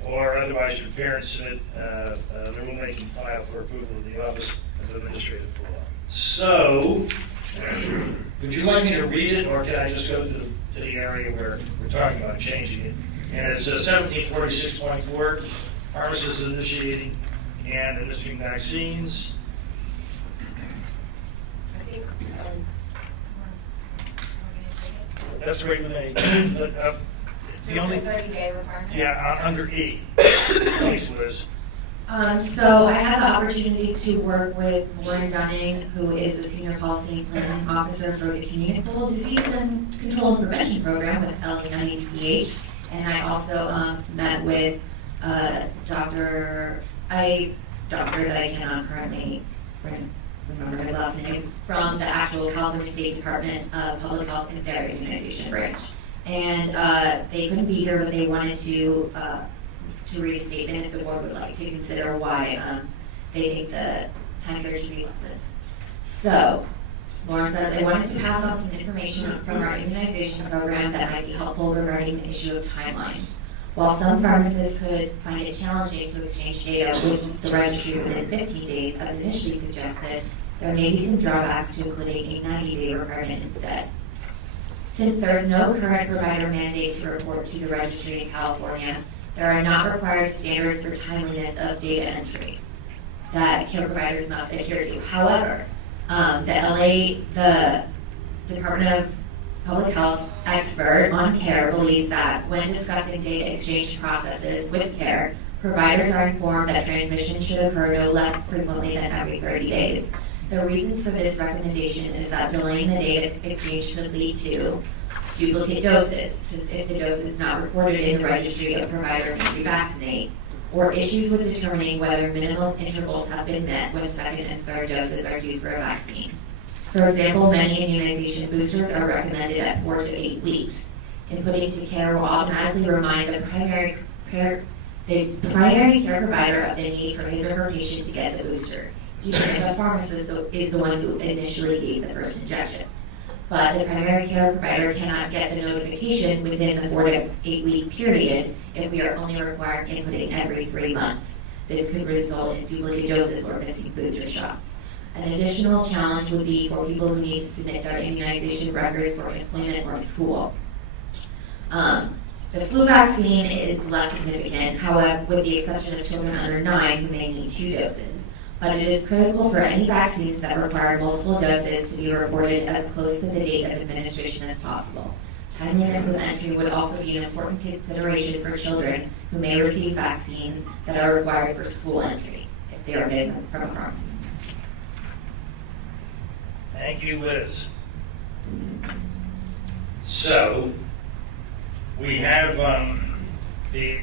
or otherwise prepare and submit the rulemaking file for approval of the Office of Administrative Law. So, would you like me to read it, or can I just go to the area where we're talking about changing it? And it's 1746.4, pharmacists initiating and administering vaccines. I think, That's right with me. The only 30-day requirement. Yeah, under E. Please, Liz. So I had the opportunity to work with Warren Dunning, who is a senior policy and planning officer for the Communicable Disease and Control and Prevention Program with LE90PH. And I also met with doctor that I cannot currently remember his last name, from the actual California State Department of Public Health and their immunization branch. And they couldn't be here, but they wanted to read a statement if the board would like to consider why they think the time period should be lessened. So, Lauren says, I wanted to pass on some information from our immunization program that might be helpful regarding the issue of timeline. While some pharmacists could find it challenging to exchange data with the registry within 15 days, as initially suggested, there may be some drawbacks to including a 90-day requirement instead. Since there is no current provider mandate to report to the registry in California, there are not required standards for timeliness of data entry that care providers must adhere to. However, the Department of Public Health expert on CARE believes that when discussing data exchange processes with CARE, providers are informed that transmission should occur no less frequently than every 30 days. The reasons for this recommendation is that delaying the data exchange could lead to duplicate doses, since if the dose is not recorded in the registry, a provider may revaccinate, or issues with determining whether minimal intervals have been met when second and third doses are due for a vaccine. For example, many immunization boosters are recommended at 4 to 8 weeks. Inputting to CARE will automatically remind the primary care provider of the need for his or her patient to get the booster, even if the pharmacist is the one who initially gave the first injection. but the primary care provider cannot get the notification within the 4 to 8 week period if we are only requiring inputting every 3 months. This could result in duplicate doses or missing booster shots. An additional challenge would be for people who need to submit their immunization records for employment or school. The flu vaccine is less significant, however, with the exception of children under 9 who may need 2 doses. But it is critical for any vaccines that require multiple doses to be reported as close to the date of administration as possible. Timeliness of entry would also be an important consideration for children who may receive vaccines that are required for school entry if they are given from a pharmacy. Thank you, Liz. So, we have the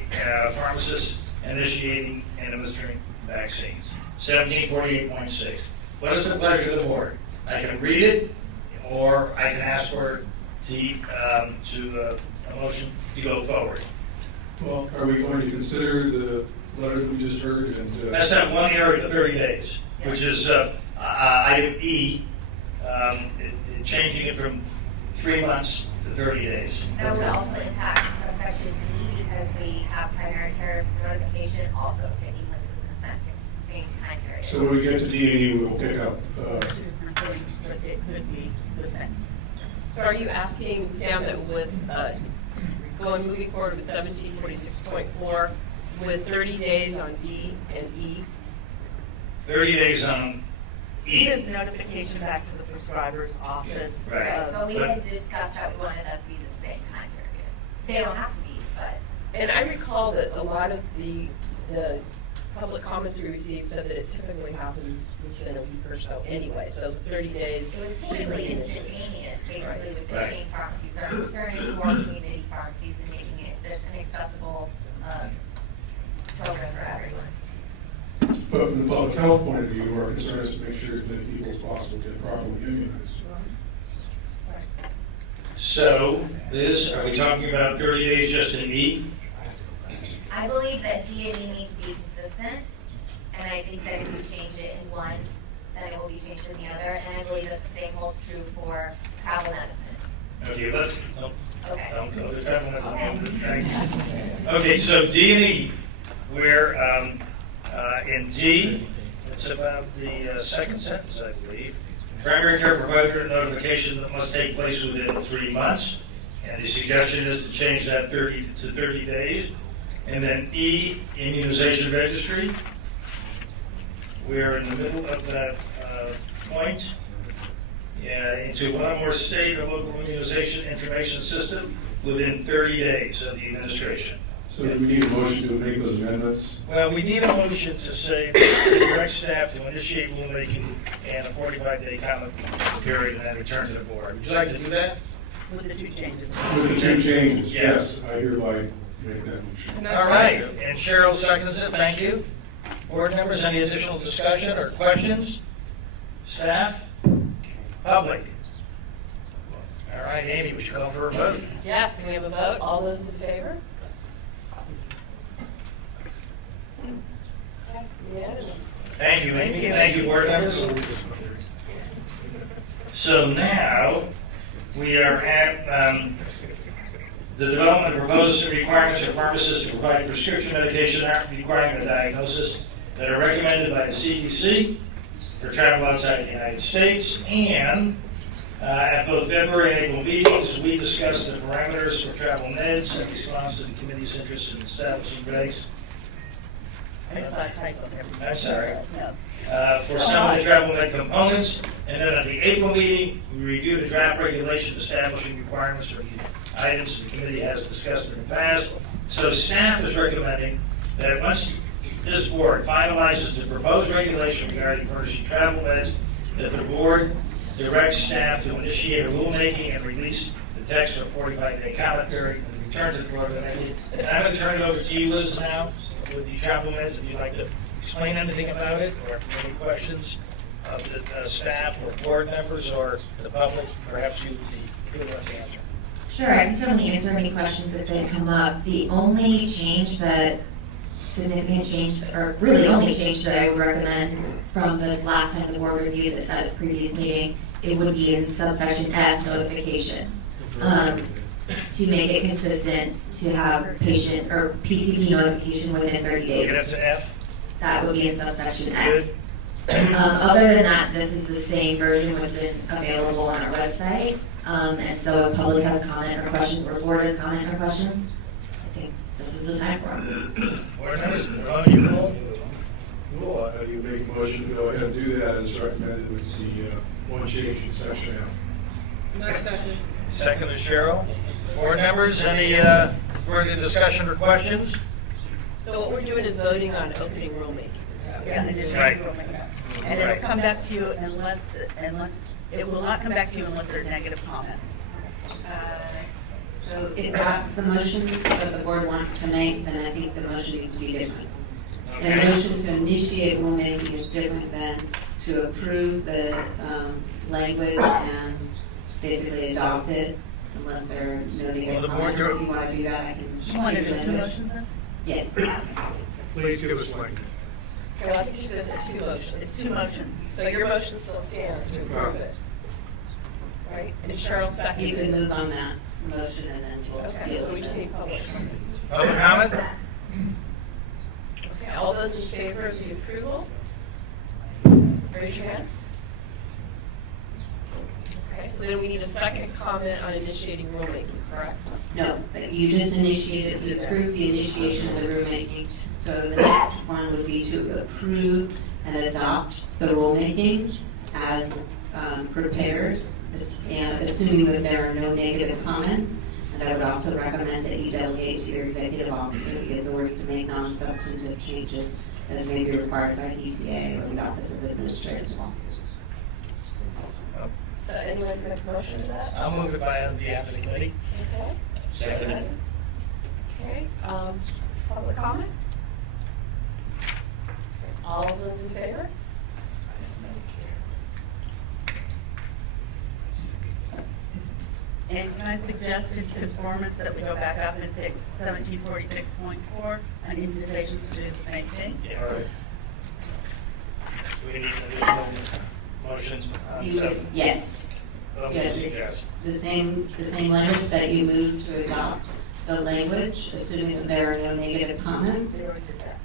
pharmacist initiating and administering vaccines. 1748.6. What is the pleasure of the board? I can read it, or I can ask for a motion to go forward. Well, are we going to consider the letter that we just heard? And That's that 1 year to 30 days, which is item E, changing it from 3 months to 30 days. That would also impact subsection B because we have primary care notification also taking place with consent at the same time period. So when we get to D&E, we'll pick up. It could be the same. So are you asking, Sam, that with moving forward with 1746.4 with 30 days on D and E? 30 days on E. It is notification back to the prescriber's office. Right. But we had discussed how we wanted that to be the same time period. They don't have to be, but. And I recall that a lot of the public comments we received said that it typically happens within a week or so anyway, so 30 days. It was typically instantaneous, basically, with the Right. chain pharmacies. Our concern is more community pharmacies and making it this an accessible program for everyone. But from the public health point of view, our concern is to make sure as many people as possible get properly immunized. So, Liz, are we talking about 30 days just in E? I believe that D and E need to be consistent, and I think that if we change it in one, then it will be changed in the other, and I believe that the same holds true for travel medicine. Okay, let's, Okay. don't go to travel medicine. Okay. Okay, so D and E, we're in D, it's about the second sentence, I believe. Primary care provider notification that must take place within 3 months, and the suggestion is to change that 30 to 30 days. And then E, immunization registry. We're in the middle of that point. Yeah, into one or more state or local immunization information system within 30 days of the administration. So do we need a motion to make those amendments? Well, we need a motion to say to direct staff to initiate rulemaking and a 45-day comment period and then return to the board. Would you like to do that? With the 2 changes. With the 2 changes, Yes. yes, I hereby make that motion. All right, and Cheryl seconds it, thank you. Board members, any additional discussion or questions? Staff? Public? All right, Amy, would you call for a vote? Yes, can we have a vote? All those in favor? Unanimous. Thank you, Amy, thank you, board members. So now, we are at the development of proposed requirements for pharmacists to provide prescription medication not requiring a diagnosis that are recommended by the CDC for travel outside the United States. And at both February and April meetings, we discussed the parameters for travel meds in response to the committee's interest in establishing regs. I saw a typo there. I'm sorry. No. For some of the travel med components. And then at the April meeting, we reviewed a draft regulation establishing requirements for the items the committee has discussed in the past. So staff is recommending that once this board finalizes the proposed regulation regarding furnishing travel meds, that the board directs staff to initiate a rulemaking and release the text for 45-day comment period and return to the board. And I'm going to turn it over to you, Liz, now with the travel meds. If you'd like to explain anything about it, or any questions of the staff or board members or the public, perhaps you would be able to answer. Sure, I can certainly answer any questions if they come up. The only significant change, or really only change that I would recommend from the last time the board reviewed this at its previous meeting it would be in subsection F, notifications. To make it consistent, to have patient or PCP notification within 30 days. Get up to F? That would be in subsection F. Other than that, this is the same version which has been available on our website. And so if public has comment or questions, or board has comment or questions, I think this is the time for them. Board members, Ron, you roll? Well, you make a motion to go ahead and do that as recommended with the one change in section F. Second is Cheryl. Board members, any further discussion or questions? So what we're doing is voting on opening rulemaking. Yeah, and it's Right. And it'll come back to you unless, it will not come back to you unless there are negative comments. So if that's the motion that the board wants to make, then I think the motion needs to be different. The motion to initiate rulemaking is different than to approve the language and basically adopt it, unless there are no negative comments. If you want to do that, I can. You want to do two motions then? Yes. Please give us language. Okay, well, I think you just said two motions. It's two motions. So your motion still stands to approve it. Right? And Cheryl seconded. You can move on that motion and then we'll Okay, deal so we with just it. need public. Public comment? Okay, all those in favor of the approval? Raise your hand. Okay, so then we need a second comment on initiating rulemaking, correct? No, but you just initiated, you approved the initiation of the rulemaking. So the next one would be to approve and adopt the rulemaking as prepared, and assuming that there are no negative comments. And I would also recommend that you delegate to your executive officer the authority to make non-substantive changes as may be required by DCA or the Office of Administrative Law. So anyone can make a motion to that? I'll move it by on behalf of the committee. Okay. Second. Okay, public comment? All of those in favor? And can I suggest in conformance that we go back up and fix 1746.4 on immunizations to do the same thing? Yeah, all right. Do we need additional motions on You would, seven? yes. What do you Yes, suggest? the same language that you moved to adopt the language, assuming that there are no negative comments. They already did that.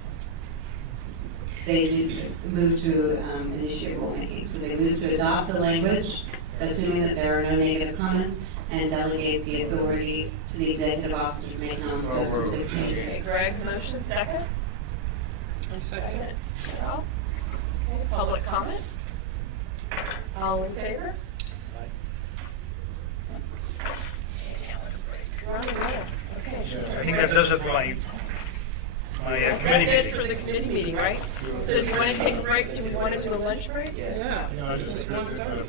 They do move to initiate rulemaking. So they move to adopt the language, assuming that there are no negative comments, and delegate the authority to the executive officer to make non-substantive Okay, changes. Greg, motion, second? Second. Cheryl? Okay, public comment? All in favor? We're on the roll. Okay. I think that does it for my committee That's it meeting. for the committee meeting, right? So if you want to take a break, do we want to do a lunch break? Yeah. No, just one time.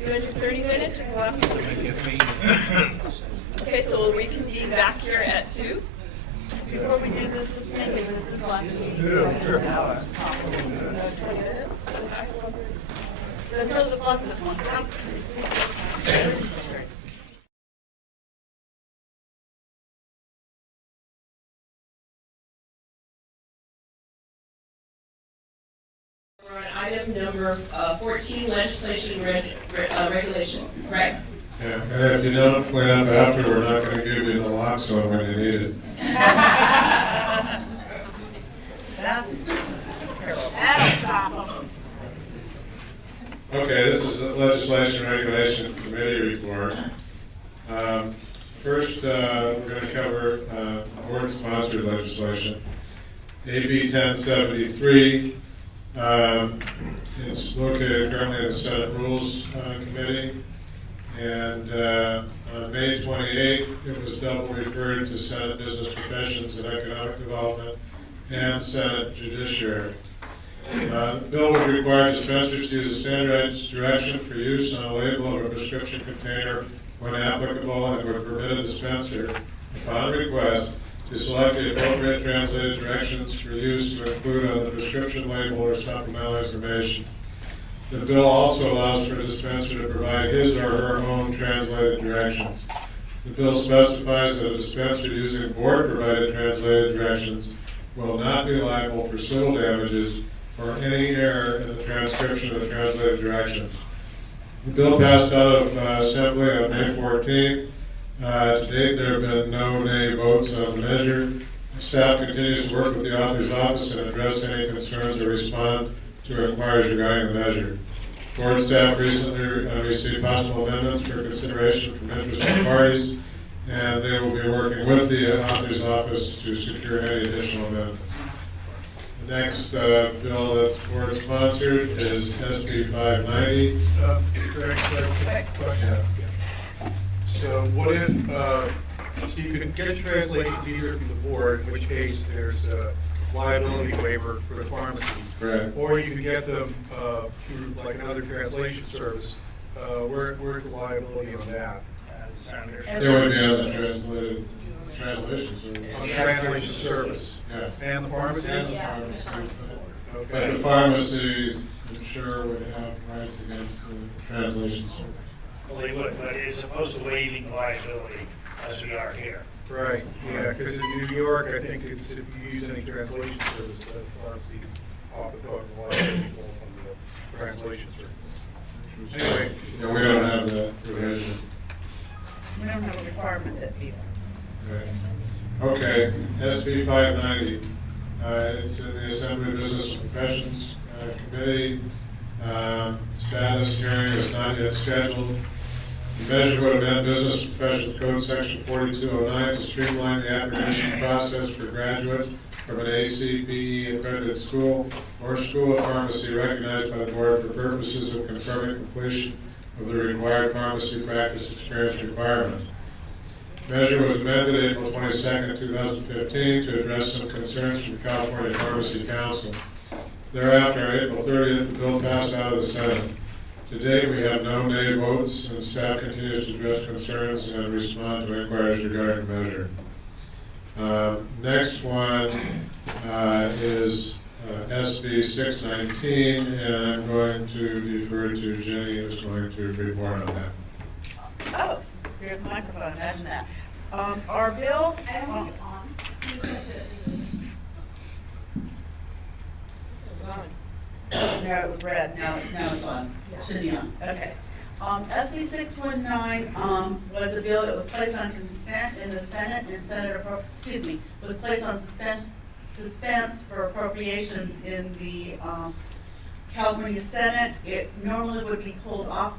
230 minutes, just allow people to. Okay, so we'll reconvene back here at 2. Before we do this, let's make it, this is the last meeting. Sure. 20 minutes. Let's go to the positive one. We're on item number 14, legislation regulation. Greg? Yeah, and if you don't clean up after, we're not gonna give you the naloxone when you need it. That'll stop them. Okay, this is a legislation regulation committee report. First, we're going to cover board-sponsored legislation. AB 1073. It's located currently in the Senate Rules Committee. And on May 28th, it was double referred to Senate Business Professions and Economic Development and Senate Judiciary. The bill would require dispensers to use a standardized direction for use on a label of a prescription container when applicable, and would permit a dispenser, upon request, to select the appropriate translated directions for use to include on the prescription label or supplemental information. The bill also allows for a dispenser to provide his or her own translated directions. The bill specifies that a dispenser using board-provided translated directions will not be liable for civil damages for any error in the transcription of the translated directions. The bill passed out of Assembly on May 14th. To date, there have been no nay votes on the measure. Staff continues to work with the author's office and address any concerns or respond to inquiries regarding the measure. Board staff recently received possible amendments for consideration from interested parties, and they will be working with the author's office to secure any additional amendments. The next bill that's board sponsored is SB 590. Question. So what if, so you can get a translation either from the board, in which case there's a liability waiver for the pharmacy. Right. Or you can get them through like another translation service. Where's the liability on that? There would be on the translation service. On the translation service. Yeah. And the pharmacy? And the pharmacy. Okay. But the pharmacy, I'm sure, would have rights against the translation service. Well, they would, but it's opposed to waiving liability as we are here. Right, yeah, because in New York, I think it's, if you use any translation service, the pharmacy's off the hook, a lot of people from the translation service. Anyway. Yeah, we don't have that provision. We don't have a requirement that either. Right. Okay, SB 590. It's in the Assembly Business and Professions Committee. Status hearing is not yet scheduled. The measure would amend Business and Professions Code Section 4209 to streamline the application process for graduates from an ACBE accredited school or school of pharmacy recognized by the board for purposes of confirming completion of the required pharmacy practice experience requirements. The measure was amended April 22nd, 2015 to address some concerns from California Pharmacy Council. Thereafter, April 30th, the bill passed out of the Senate. To date, we have no nay votes, and staff continues to address concerns and respond to inquiries regarding the measure. Next one is SB 619, and I'm going to defer to Jenny, who's going to report on that. Oh, here's the microphone, imagine that. Our bill. No, it was red. Now it's on. Should be on. Okay. SB 619 was a bill that was placed on consent in the Senate and was placed on suspense for appropriations in the California Senate. It normally would be pulled off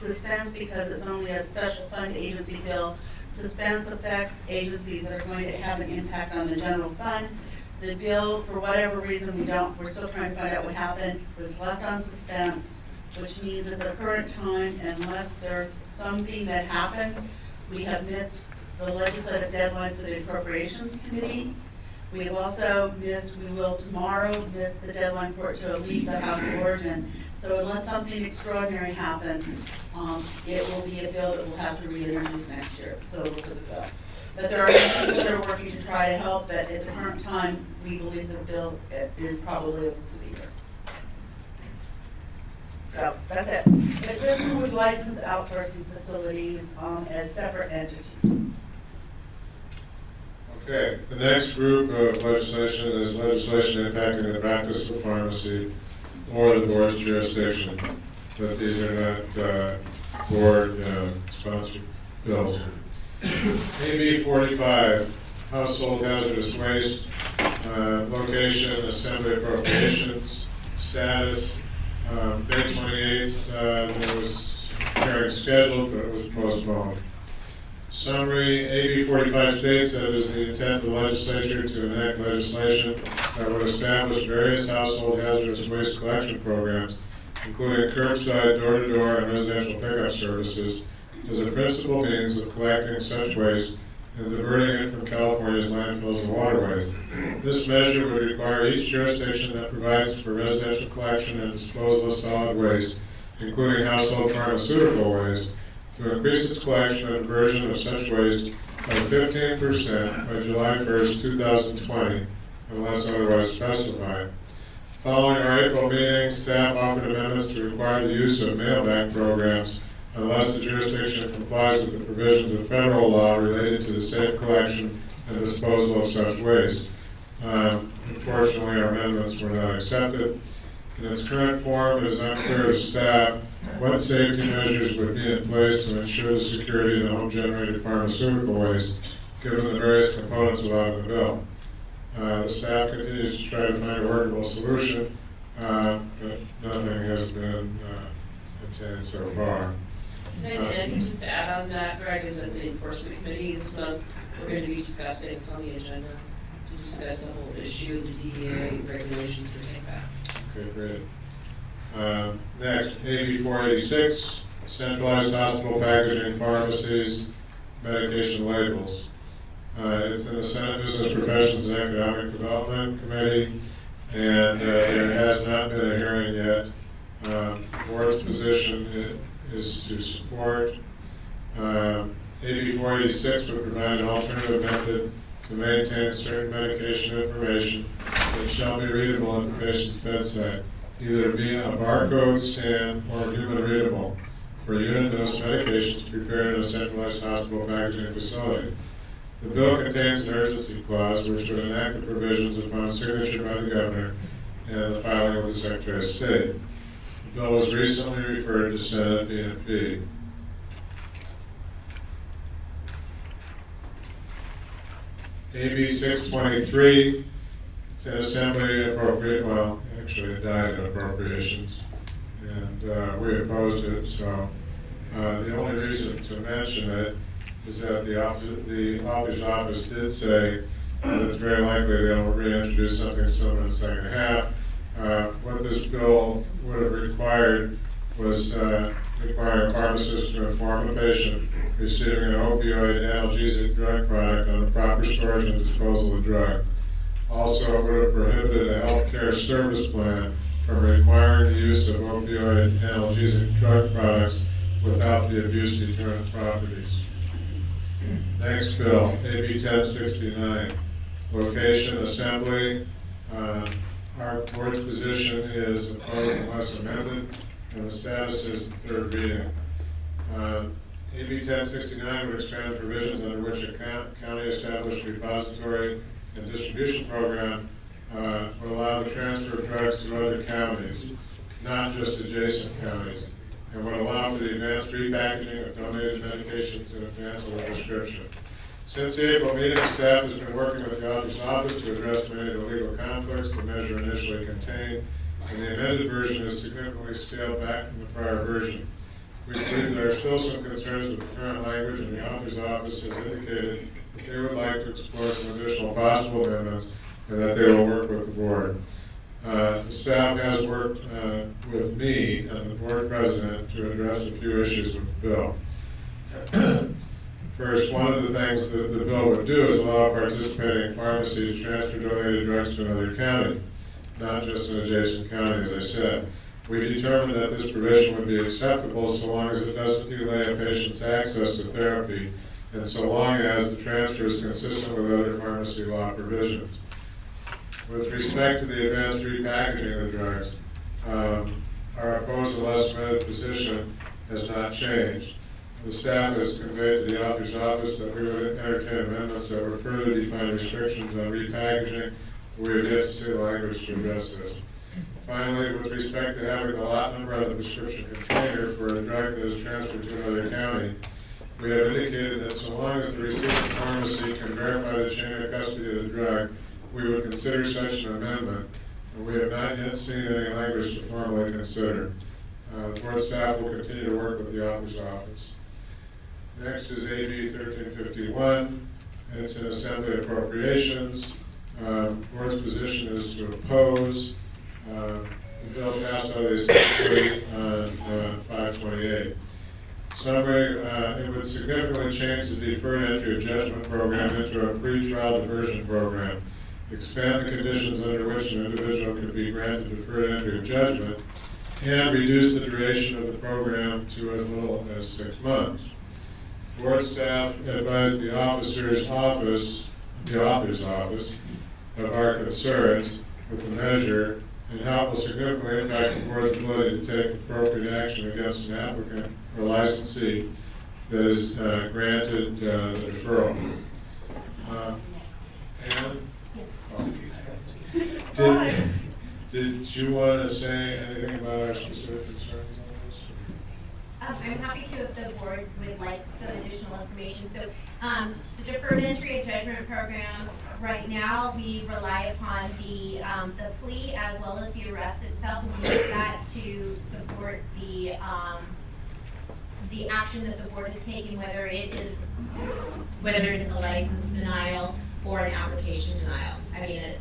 suspense because it's only a special fund agency bill. Suspense affects agencies that are going to have an impact on the general fund. The bill, for whatever reason, we're still trying to find out what happened, was left on suspense, which means at the current time, unless there's something that happens, we have missed the legislative deadline for the Appropriations Committee. We have also we will tomorrow miss the deadline for it to leave the House of Origin. So unless something extraordinary happens, it will be a bill that we'll have to reintroduce next year, so we'll put the bill. But there are people that are working to try to help, but at the current time, we believe the bill is probably able to be here. So that's it. But this one would license outsourcing facilities as separate entities. Okay, the next group of legislation is legislation impacting the practice of pharmacy or the board's jurisdiction, but these are not board-sponsored bills. AB 45, household hazardous waste, location, assembly appropriations, status, May 28th, there was hearing scheduled, but it was postponed. Summary, AB 45 states that it is the intent of the legislature to enact legislation that would establish various household hazardous waste collection programs, including curbside, door-to-door, and residential pickup services, as a principal means of collecting such waste and diverting it from California's landfills and waterways. This measure would require each jurisdiction that provides for residential collection and disposal of solid waste, including household pharmaceutical waste, to increase its collection and diversion of such waste by 15% by July 1st, 2020, unless otherwise specified. Following our April meeting, staff offered amendments to require the use of mail-back programs unless the jurisdiction complies with the provisions of federal law related to the safe collection and disposal of such waste. Unfortunately, our amendments were not accepted. In its current form, it is unclear to staff what safety measures would be in place to ensure the security of the home-generated pharmaceutical waste, given the various components allowed in the bill. The staff continues to try to find a workable solution, but nothing has been obtained so far. And just to add on that, Greg, is at the enforcement committee this month, we're going to be discussing, it's on the agenda, to discuss the whole issue of the DEA regulations for take back. Okay, great. Next, AB 486, centralized hospital packaging, pharmacies, medication labels. It's in the Senate Business Professions and Economic Development Committee, and there has not been a hearing yet. The board's position is to support. AB 486 would provide an alternative method to maintain certain medication information that shall be readable at the patient's bedside, either via a barcode scan or human readable, for unit dose medications prepared in a centralized hospital packaging facility. The bill contains an urgency clause which would enact the provisions upon signature by the governor and the filing with the Secretary of State. The bill was recently referred to Senate B&P. AB 623, it's an assembly appropriate, well, actually it died in appropriations, and we opposed it, so the only reason to mention it is that the author's office did say that it's very likely they'll reintroduce something similar in the second half. What this bill would have required was requiring pharmacists to inform the patient receiving an opioid analgesic drug product on the proper storage and disposal of the drug. Also, it would have prohibited a healthcare service plan from requiring the use of opioid analgesic drug products without the abuse deterrent properties. Next bill, AB 1069, location assembly. Our board's position is opposed unless amended, and the status is third reading. AB 1069 would expand provisions under which a county-established repository and distribution program would allow the transfer of drugs to other counties, not just adjacent counties, and would allow for the advanced repackaging of donated medications in advance of a prescription. Since the April meeting, staff has been working with the author's office to address many of the legal conflicts the measure initially contained, and the amended version is significantly scaled back from the prior version. We believe there are still some concerns with the current language, and the author's office has indicated that they would like to explore some additional possible amendments and that they will work with the board. The staff has worked with me and the board president to address a few issues with the bill. First, one of the things that the bill would do is allow participating pharmacies to transfer donated drugs to another county, not just an adjacent county, as I said. We determined that this provision would be acceptable so long as it doesn't delay a patient's access to therapy and so long as the transfer is consistent with other pharmacy law provisions. With respect to the advanced repackaging of the drugs, our opposed unless amended position has not changed. The staff has conveyed to the author's office that we would entertain amendments that would further define restrictions on repackaging. We have yet to see the language to address this. Finally, with respect to having the lot number on the prescription container for a drug that is transferred to another county, we have indicated that so long as the receiving pharmacy can verify the chain of custody of the drug, we would consider such an amendment, and we have not yet seen any language to formally consider. The board staff will continue to work with the author's office. Next is AB 1351, and it's an assembly appropriations. Board's position is to oppose. The bill passed out of the assembly on 5/28. Summary, it would significantly change the deferred entry of judgment program into a pre-trial diversion program, expand the conditions under which an individual could be granted deferred entry of judgment, and reduce the duration of the program to as little as 6 months. Board staff advised the author's office of our concerns with the measure and how it will significantly impact the board's ability to take appropriate action against an applicant or licensee that is granted the deferral. time. Did you want to say anything about our specific concerns on this? I'm happy to if the board would like some additional information. So the deferred entry of judgment program, right now, we rely upon the plea as well as the arrest itself, and we use that to support the action that the board is taking, whether it's a license denial or an application denial. I mean, a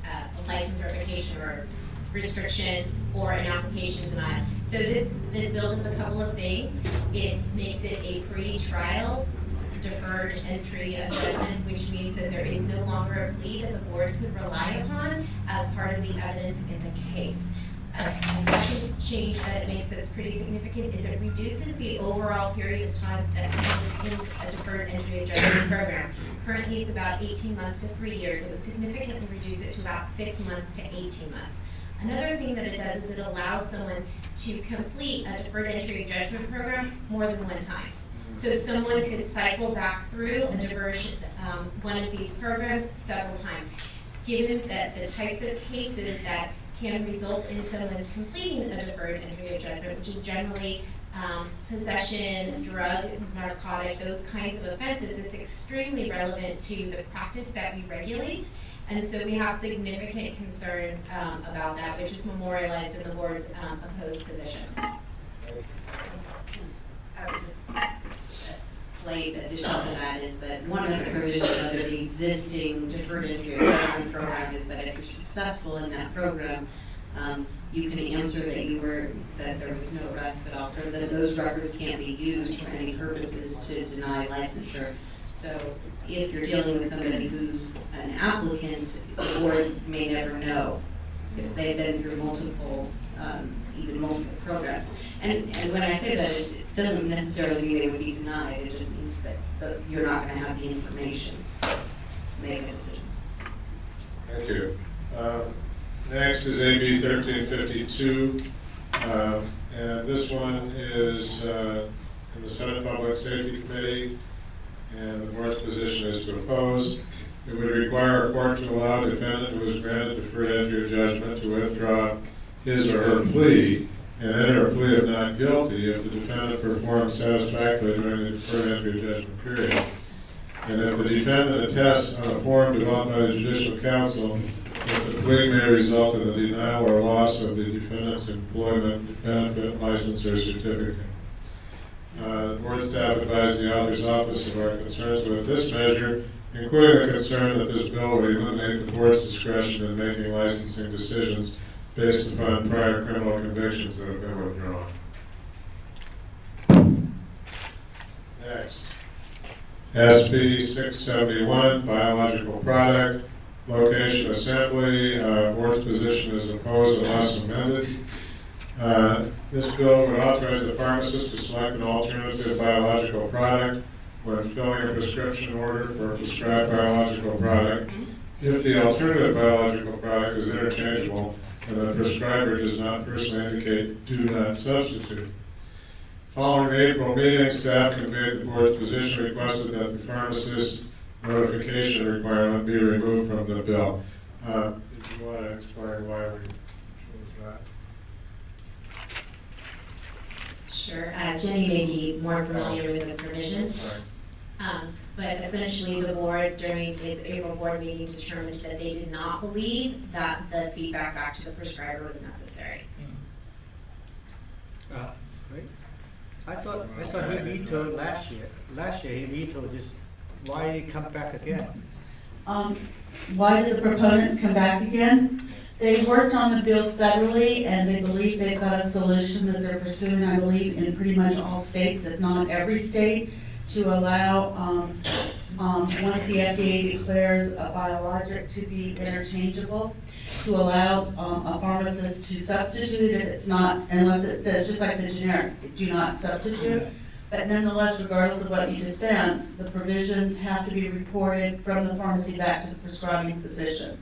license revocation or restriction or an application denial. So this bill does a couple of things. It makes it a pre-trial deferred entry of judgment, which means that there is no longer a plea that the board could rely upon as part of the evidence in the case. A second change that it makes that's pretty significant is it reduces the overall period of time that someone is in a deferred entry of judgment program. Currently, it's about 18 months to 3 years, so it would significantly reduce it to about 6 months to 18 months. Another thing that it does is it allows someone to complete a deferred entry of judgment program more than one time. So someone could cycle back through a diversion, one of these programs several times. Given that the types of cases that can result in someone completing a deferred entry of judgment, which is generally possession, drug, narcotic, those kinds of offenses, it's extremely relevant to the practice that we regulate. And so we have significant concerns about that, which is memorialized in the board's opposed position. Slight addition to that is that one of the provisions under the existing deferred entry of judgment program is that if you're successful in that program, you can answer that there was no arrest, but also that those records can't be used for any purposes to deny licensure. So if you're dealing with somebody who's an applicant, the board may never know if they've been through multiple programs. And when I say that, it doesn't necessarily mean they would be denied. It just means that you're not going to have the information to make a decision. Thank you. Next is AB 1352, and this one is in the Senate Public Safety Committee, and the board's position is to oppose. It would require a court to allow a defendant who is granted deferred entry of judgment to withdraw his or her plea and enter a plea of not guilty if the defendant performs satisfactorily during the deferred entry of judgment period. And if the defendant attests on a form developed by the Judicial Council that the plea may result in the denial or loss of the defendant's employment, benefit, license, or certificate. The board staff advised the author's office of our concerns with this measure, including the concern that this bill would eliminate the board's discretion in making licensing decisions based upon prior criminal convictions that have been withdrawn. Next. SB 671, biological product, location assembly, board's position is opposed unless amended. This bill would authorize the pharmacist to select an alternative biological product when filling a prescription order for a prescribed biological product if the alternative biological product is interchangeable and the prescriber does not personally indicate do not substitute. Following the April meeting, staff conveyed the board's position, requested that the pharmacist notification requirement be removed from the bill. Did you want to explain why we chose that? Sure. Jenny may be more familiar with this provision. But essentially the board during its April board meeting determined that they did not believe that the feedback back to the prescriber was necessary. Great. I thought he vetoed last year. Last year he vetoed this. Why did he come back again? Why did the proponents come back again? They worked on the bill federally, and they believe they've got a solution that they're pursuing, I believe, in pretty much all states, if not every state, to allow, once the FDA declares a biologic to be interchangeable, to allow a pharmacist to substitute if it's not, unless it says, just like the generic, do not substitute. But nonetheless, regardless of what you dispense, the provisions have to be reported from the pharmacy back to the prescribing physician.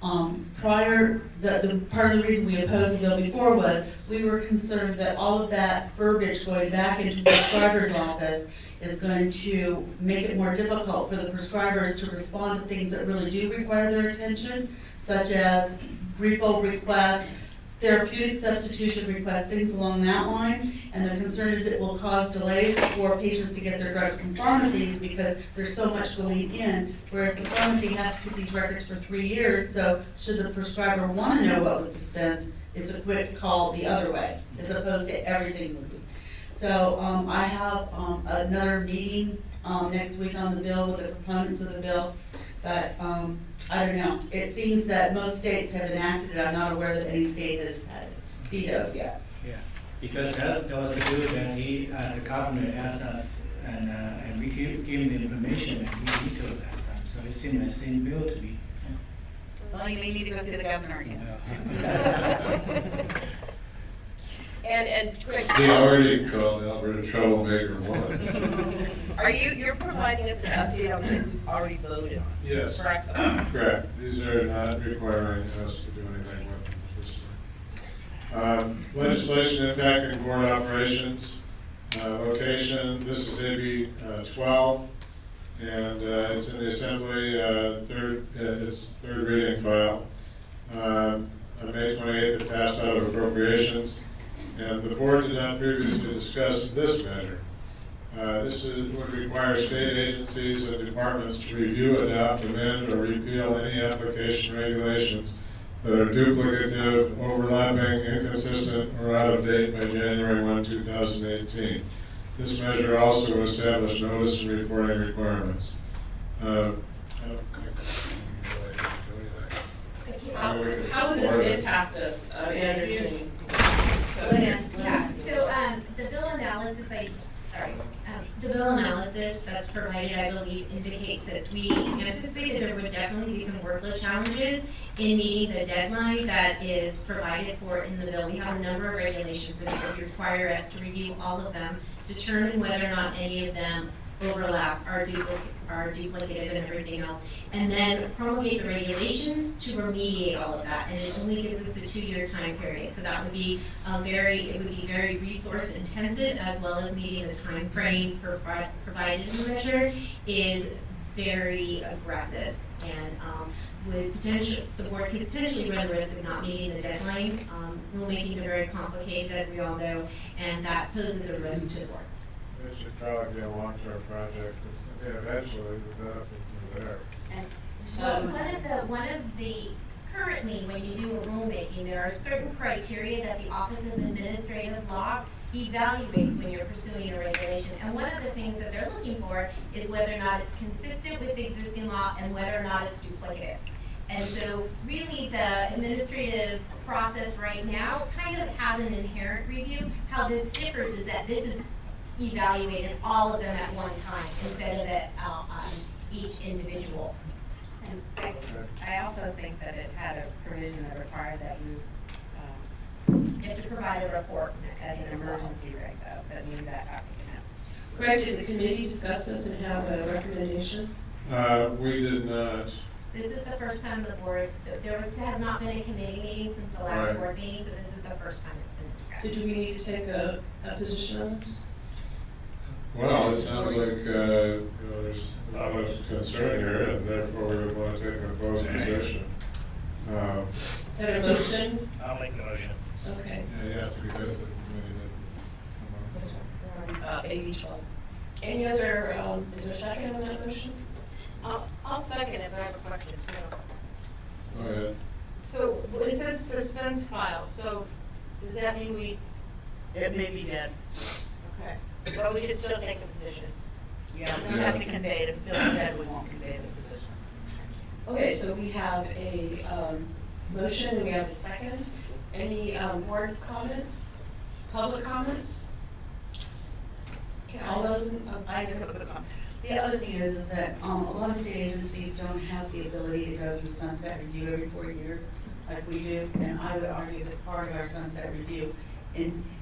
The part of the reason we opposed the bill before was we were concerned that all of that verbiage going back into the prescriber's office is going to make it more difficult for the prescribers to respond to things that really do require their attention, such as refill requests, therapeutic substitution requests, things along that line. And the concern is it will cause delays for patients to get their drugs from pharmacies because there's so much going in, whereas the pharmacy has to keep these records for 3 years. So should the prescriber want to know what was dispensed, it's a quick call the other way, as opposed to everything moving. So I have another meeting next week on the bill with the proponents of the bill, but I don't know. It seems that most states have enacted it. I'm not aware that any state has vetoed yet. Yeah, because that was the bill that the governor asked us, and we gave him the information, and he vetoed that time. So it seemed the same bill to me. Well, you may need to go see the governor again. And Greg, He already called Alberta troublemaker one. you're providing us an update on what we've already voted on? Yes. Correct? Correct. These are not requiring us to do anything with them. Legislation impacting board operations, location, this is AB 12, and it's in the Assembly, its third reading file. On May 28th, it passed out of appropriations, and the board did not previously discuss this measure. This would require state agencies and departments to review, adopt, amend, or repeal any application regulations that are duplicative, overlapping, inconsistent, or out of date by January 1, 2018. This measure also established notice and reporting requirements. How would this impact us, Andrew? Yeah, so the bill analysis that's provided, I believe, indicates that we anticipated there would definitely be some workload challenges in meeting the deadline that is provided for in the bill. We have a number of regulations that would require us to review all of them, determine whether or not any of them overlap, are duplicative and everything else, and then promulgate the regulation to remediate all of that. And it only gives us a 2-year time period. So that would be very resource intensive, as well as meeting the time frame provided in the measure is very aggressive. And the board could potentially run the risk of not meeting the deadline. Rulemakings are very complicated, as we all know, and that poses a risk to the board. It should probably be a long-term project, and eventually the benefits are there. And currently, when you do a rulemaking, there are certain criteria that the Office of Administrative Law evaluates when you're pursuing a regulation. And one of the things that they're looking for is whether or not it's consistent with the existing law and whether or not it's duplicative. And so really the administrative process right now kind of has an inherent review. How this differs is that this is evaluated all of them at one time instead of it on each individual. And I also think that it had a provision that required that you have to provide a report as an emergency reg, though, that maybe that has to come out. Greg, did the committee discuss this and have a recommendation? We did not. This is the first time the board, has not been a committee meeting since the last Right. board meeting, so this is the first time it's been discussed. So do we need to take a position on this? Well, it sounds like there's a lot of concern here, and therefore we would want to take an opposed position. Is that a motion? I'll make the motion. Okay. Yeah, you have to because the committee did. AB 12. Any other, is there a second on that motion? I'll second it, but I have a question. Go ahead. So it says suspense file, so does that mean It may be dead. okay, but we should still take a position? Yeah, we don't have to convey it. If Bill's dead, we won't convey the position. Okay, so we have a motion and we have a second. Any board comments? Public comments? Okay, all those, I just have a quick comment. The other thing is that a lot of state agencies don't have the ability to go through sunset review every 4 years like we do, and I would argue that part of our sunset review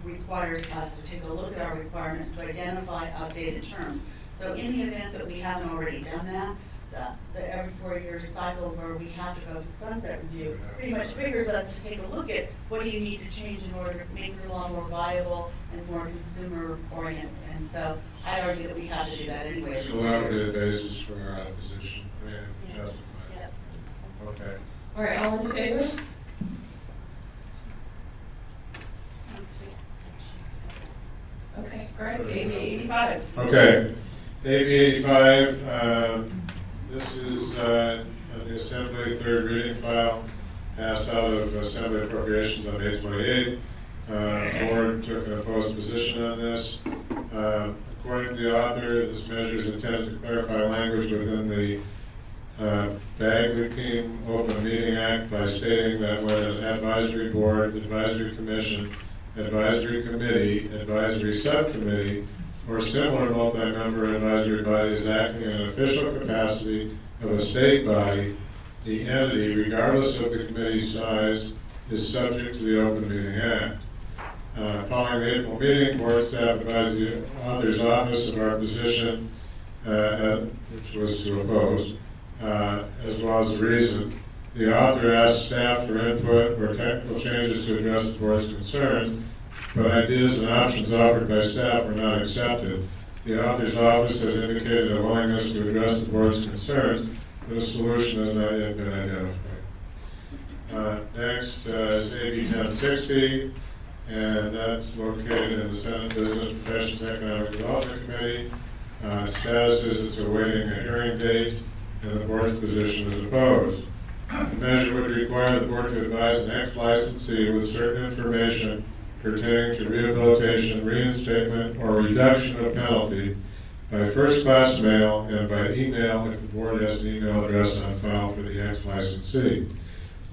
requires us to take a look at our requirements to identify updated terms. So in the event that we haven't already done that, the every 4-year cycle where we have to go through sunset review pretty much triggers us to take a look at what do you need to change in order to make your law more viable and more consumer oriented. And so I argue that we have to do that anyway. So that would be the basis for our opposition. Yeah, justified. Yeah. Okay. All right, all in favor? Okay, all right, AB 85. Okay. AB 85, this is the Assembly third reading file passed out of Assembly Appropriations on May 28th. Board took an opposed position on this. According to the author, this measure is intended to clarify language within the Bagley-Keene Open Meeting Act by stating that when an advisory board, advisory commission, advisory committee, advisory subcommittee, or similar multi-member advisory body is acting in an official capacity of a state body, the entity, regardless of the committee's size, is subject to the Open Meeting Act. Following the April meeting, board staff advised the author's office of our position, which was to oppose, as well as the reason. The author asked staff for input or technical changes to address the board's concerns, but ideas and options offered by staff were not accepted. The author's office has indicated a willingness to address the board's concerns, but a solution has not yet been identified. Next is AB 1060, and that's located in the Senate Business Professions Economic Development Committee. Status is it's awaiting a hearing date, and the board's position is opposed. The measure would require the board to advise an ex-licensee with certain information pertaining to rehabilitation, reinstatement, or reduction of penalty by first-class mail and by email if the board has an email address on file for the ex-licensee.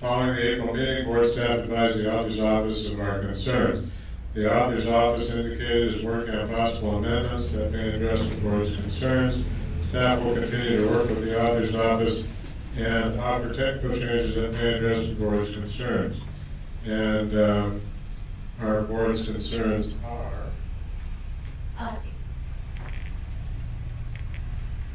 Following the April meeting, board staff advised the author's office of our concerns. The author's office indicated it is working on possible amendments that may address the board's concerns. Staff will continue to work with the author's office and offer technical changes that may address the board's concerns. And our board's concerns are?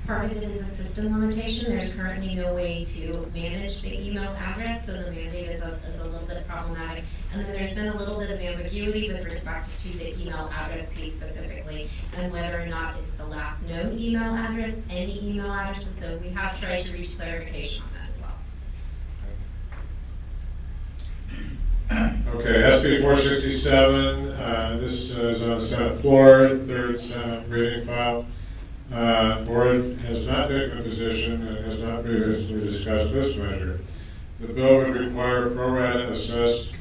Part of it is a system limitation. There's currently no way to manage the email address, so the mandate is a little bit problematic. And then there's been a little bit of ambiguity with respect to the email address piece specifically, and whether or not it's the last known email address, any email addresses. So we have tried to reach clarification on that as well. Okay, SB 467, this is on the Senate floor, third Senate reading file. Board has not taken a position and has not previously discussed this measure. The bill would require a pro rata assessed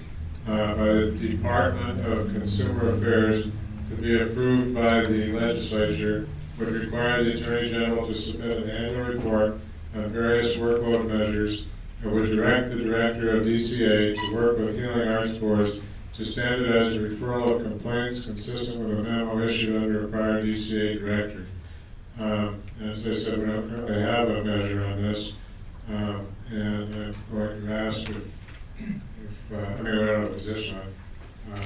by the Department of Consumer Affairs to be approved by the legislature, would require the Attorney General to submit an annual report on various workload measures, and would direct the Director of DCA to work with Healing Arts Boards to standardize the referral of complaints consistent with a memo issued under a prior DCA director. As I said, we don't currently have a measure on this, and I'm going to ask if we don't have a position on it.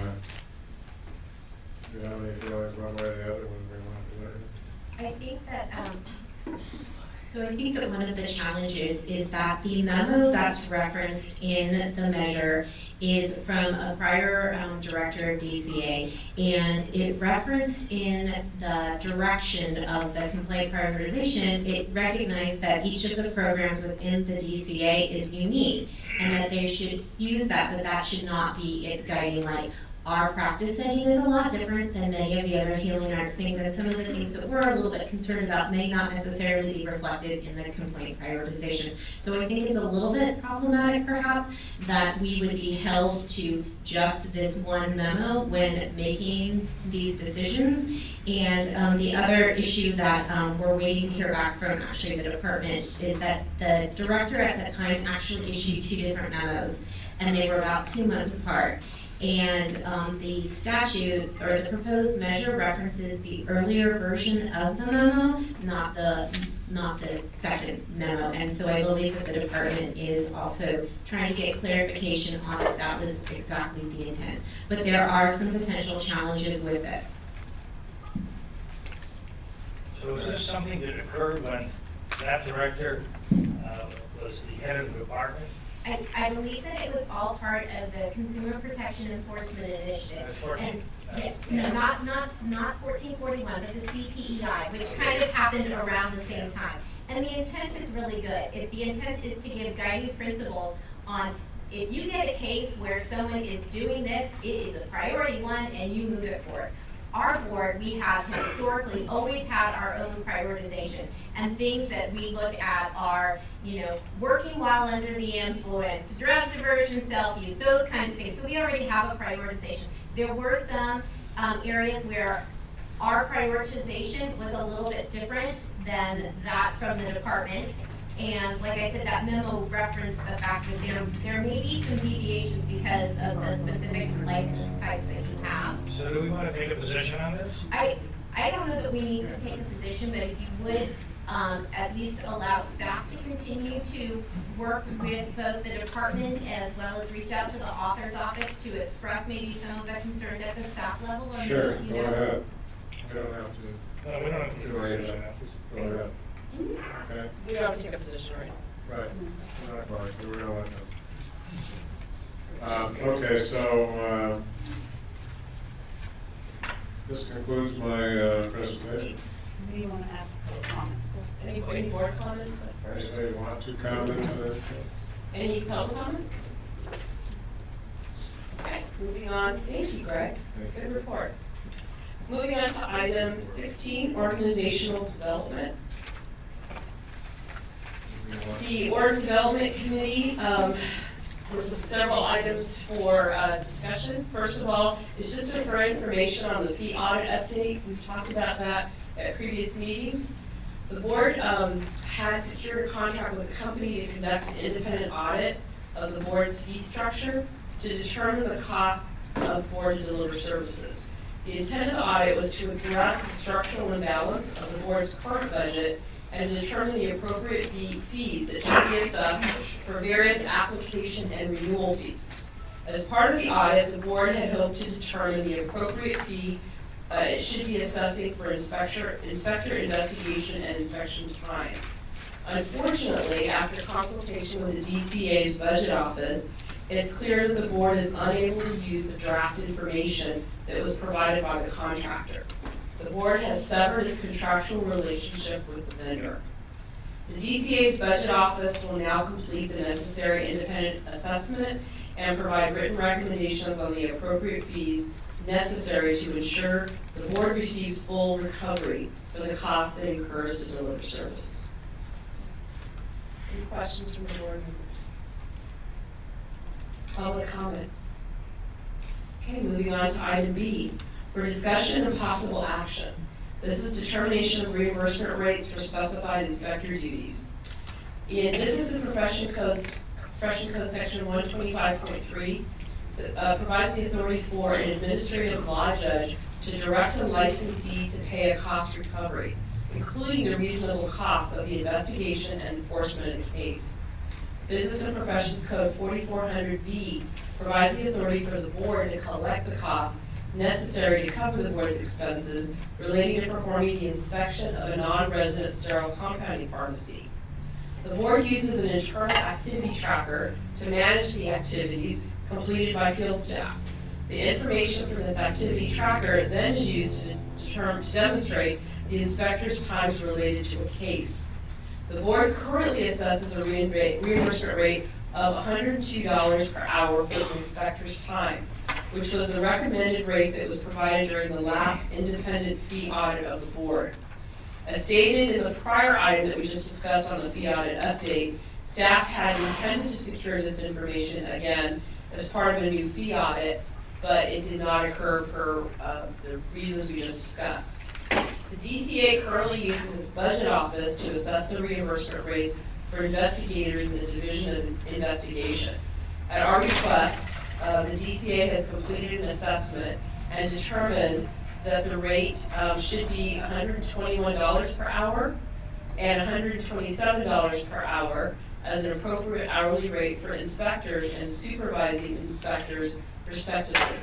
Do you have any feelings one way or the other when we want to do it? I think that, so I think that one of the challenges is that the memo that's referenced in the measure is from a prior director of DCA, and it referenced in the direction of the complaint prioritization, it recognized that each of the programs within the DCA is unique, and that they should use that, but that should not be its guiding light. Our practice setting is a lot different than many of the other healing arts things, and some of the things that we're a little bit concerned about may not necessarily be reflected in the complaint prioritization. So I think it's a little bit problematic, perhaps, that we would be held to just this one memo when making these decisions. And the other issue that we're waiting to hear back from actually the department is that the director at the time actually issued 2 different memos, and they were about 2 months apart. And the statute or the proposed measure references the earlier version of the memo, not the second memo. And so I believe that the department is also trying to get clarification on if that was exactly the intent. But there are some potential challenges with this. So is this something that occurred when that director was the head of the department. I believe that it was all part of the Consumer Protection Enforcement Initiative. That's 14. And, yeah, no, not 1441, but the CPEI, which kind of happened around the same time. And the intent is really good. The intent is to give guiding principles on if you get a case where someone is doing this, it is a priority one and you move it forward. Our board, we have historically always had our own prioritization, and things that we look at are, working while under the influence, drug diversion, self-use, those kinds of things. So we already have a prioritization. There were some areas where our prioritization was a little bit different than that from the department. And like I said, that memo referenced the fact that there may be some deviations because of the specific license types that you have. So do we want to take a position on this? I don't know that we need to take a position, but if you would at least allow staff to continue to work with both the department as well as reach out to the author's office to express maybe some of the concerns at the staff level. And Sure, you go know. ahead. We don't have to. No, we don't have to do it. Go ahead. Okay. We don't have to take a position, right? Right. Not quite, we don't want to. Okay, so, this concludes my, presentation. Do you want to ask for a comment? Any board comments at first? Anybody want to comment to this? Any public comments? Okay, moving on. Thank you, Greg. Good report. Moving on to item 16, organizational development. The Org Development Committee, there's several items for discussion. First of all, it's just for information on the fee audit update. We've talked about that at previous meetings. The board had secured a contract with a company to conduct an independent audit of the board's fee structure to determine the costs of board to deliver services. The intent of the audit was to address the structural imbalance of the board's current budget and to determine the appropriate fees that should be assessed for various application and renewal fees. As part of the audit, the board had hoped to determine the appropriate fee it should be assessing for inspector investigation and inspection time. Unfortunately, after consultation with the DCA's budget office, it's clear that the board is unable to use the draft information that was provided by the contractor. The board has severed its contractual relationship with the vendor. The DCA's budget office will now complete the necessary independent assessment and provide written recommendations on the appropriate fees necessary to ensure the board receives full recovery for the costs it incurs to deliver services. Any questions from the board members? Public comment. Okay, moving on to item B, for discussion and possible action. This is determination of reimbursement rates for specified inspector duties. In Business and Profession Code Section 125.3, provides the authority for an administrative law judge to direct a licensee to pay a cost recovery, including the reasonable costs of the investigation and enforcement of the case. Business and Professions Code 4400B provides the authority for the board to collect the costs necessary to cover the board's expenses relating to performing the inspection of a non-resident sterile compounding pharmacy. The board uses an internal activity tracker to manage the activities completed by field staff. The information from this activity tracker then is used to demonstrate the inspector's times related to a case. The board currently assesses a reimbursement rate of $102 per hour for the inspector's time, which was the recommended rate that was provided during the last independent fee audit of the board. As stated in the prior item that we just discussed on the fee audit update, staff had intended to secure this information again as part of a new fee audit, but it did not occur for the reasons we just discussed. The DCA currently uses its budget office to assess the reimbursement rates for investigators in the Division of Investigation. At our request, the DCA has completed an assessment and determined that the rate should be $121 per hour and $127 per hour as an appropriate hourly rate for inspectors and supervising inspectors, respectively.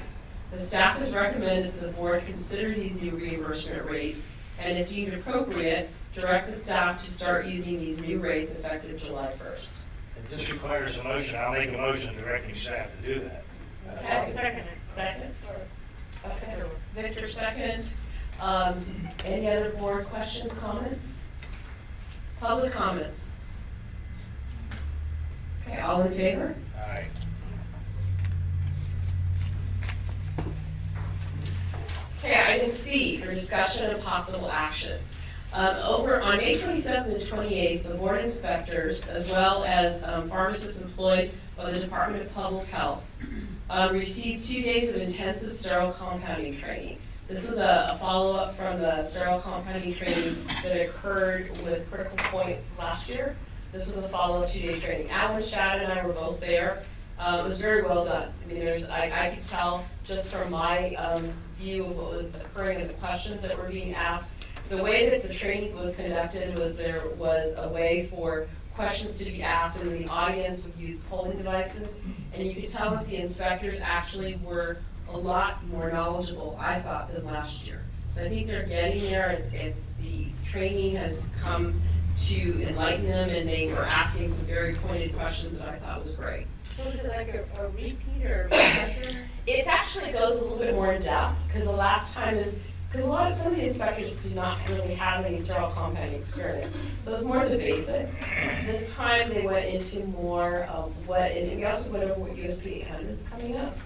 The staff has recommended that the board consider these new reimbursement rates and if deemed appropriate, direct the staff to start using these new rates effective July 1st. If this requires a motion, I'll make a motion directing staff to do that. Okay, second. Okay, Victor, second. Any other board questions, comments? Public comments? Okay, all in favor? Aye. Okay, item C for discussion and possible action. Over on May 27th and 28th, the board inspectors, as well as pharmacists employed by the Department of Public Health, received 2 days of intensive sterile compounding training. This was a follow-up from the sterile compounding training that occurred with Critical Point last year. This was a follow-up 2-day training. Alan, Shad, and I were both there. It was very well done. I mean, I could tell just from my view of what was occurring and the questions that were being asked. The way that the training was conducted was there was a way for questions to be asked, and the audience would use polling devices, and you could tell that the inspectors actually were a lot more knowledgeable, I thought, than last year. So I think they're getting there. It's the training has come to enlighten them, and they were asking some very pointed questions that I thought was great. So is it like a repeat or a refresher? It actually goes a little bit more in depth, because the last time is, because some of the inspectors did not really have any sterile compounding experience. So it's more of the basics. This time they went into more of what, and we also went over what USB 800 is coming up.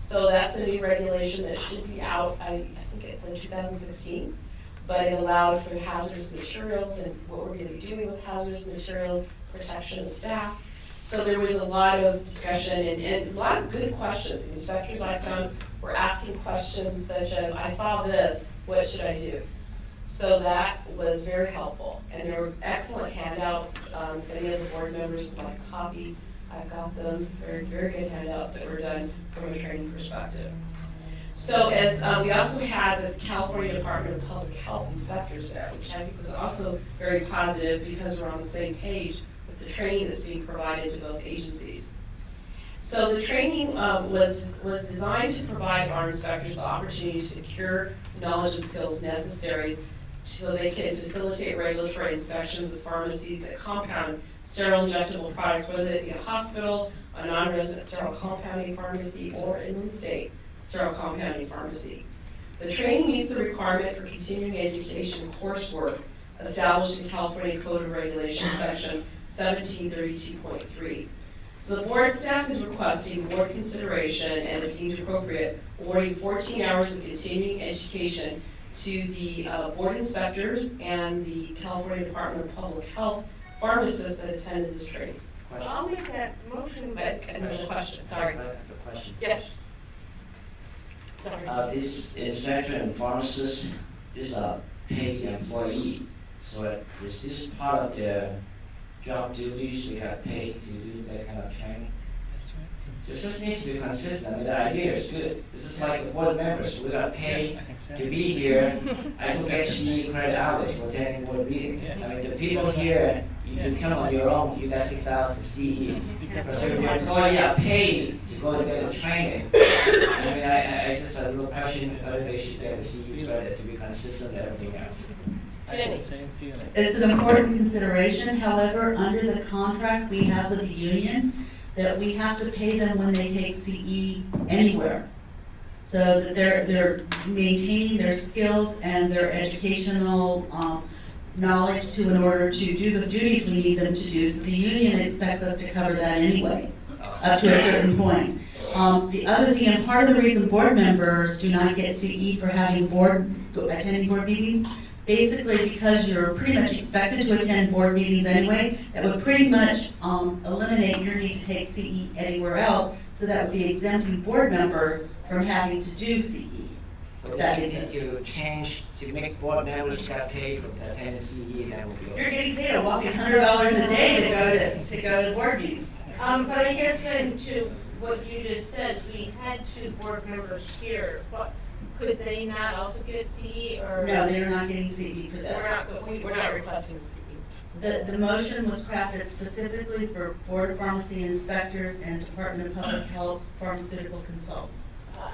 So that's a new regulation that should be out, I think it's in 2016. But it allowed for hazardous materials and what we're going to be doing with hazardous materials, protection of staff. So there was a lot of discussion and a lot of good questions. The inspectors I found were asking questions such as, I saw this, what should I do? So that was very helpful. And there were excellent handouts. If any of the board members would like a copy, I've got them. Very, very good handouts that were done from a training perspective. So as we also had the California Department of Public Health inspectors there, which I think was also very positive because we're on the same page with the training that's being provided to both agencies. So the training was designed to provide our inspectors the opportunity to secure knowledge and skills necessary so they can facilitate regulatory inspections of pharmacies that compound sterile injectable products, whether it be a hospital, a non-resident sterile compounding pharmacy, or an in-state sterile compounding pharmacy. The training meets the requirement for continuing education coursework established in California Code of Regulations, Section 1732.3. So the board staff is requesting board consideration and, if deemed appropriate, awarding 14 hours of continuing education to the board inspectors and the California Department of Public Health pharmacists that attended this training. Well, I'll make that motion. Another question, sorry. Yes. Sorry. This inspector and pharmacist is a paid employee, so is this part of their job duties? We have paid to do that kind of training. This just needs to be consistent. I mean, the idea is good. This is like the board members. We got paid to be here. I will get CE credit hours for attending board meeting. I mean, the people here, you come on your own, you got 6,000 CEs. But so the employee are paid to go and get the training. I mean, I just have a little question whether they should get the CE credit to be consistent with everything else. It's an important consideration. However, under the contract we have with the union, that we have to pay them when they take CE anywhere. So that they're maintaining their skills and their educational knowledge in order to do the duties we need them to do. So the union expects us to cover that anyway, up to a certain point. Part of the reason board members do not get CE for having attending board meetings, basically because you're pretty much expected to attend board meetings anyway, that would pretty much eliminate your need to take CE anywhere else, so that would be exempting board members from having to do CE. So that is to change, to make board members get paid for attending CE, that would be okay. You're getting paid a whopping $100 a day to go to the board meeting. But I guess then to what you just said, we had 2 board members here, but could they not also get CE or? No, they're not getting CE for this. We're not requesting CE. The motion was crafted specifically for Board of Pharmacy inspectors and Department of Public Health pharmaceutical consultants.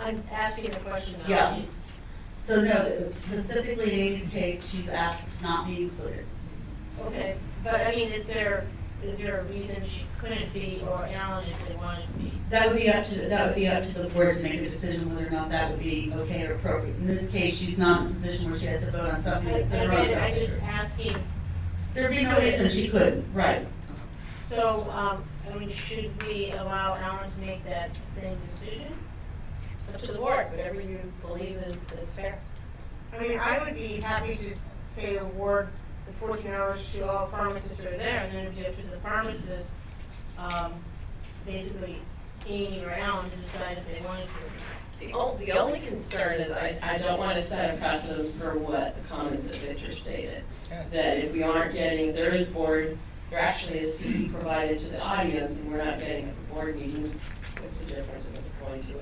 I'm asking a question now. Yeah. So no, specifically in Amy's case, she's asked not be included. Okay, but I mean, is there a reason she couldn't be, or Alan if they wanted to be? That would be up to the board to make a decision whether or not that would be okay or appropriate. In this case, she's not in a position where she has to vote on something that's in her own I'm just self-interest. asking. There'd be no reason she couldn't, right. So, I mean, should we allow Alan to make that same decision? It's up to the board, whatever you believe is fair. I mean, I would be happy to say award the 14 hours to all pharmacists that are there, and then it'd be up to the pharmacists, basically Amy or Alan, to decide if they wanted to. The only concern is I don't want to set a precedence for what the comments that Victor stated. That if we aren't getting, there is board, there actually is CE provided to the audience and we're not getting it for board meetings, what's the difference if it's going to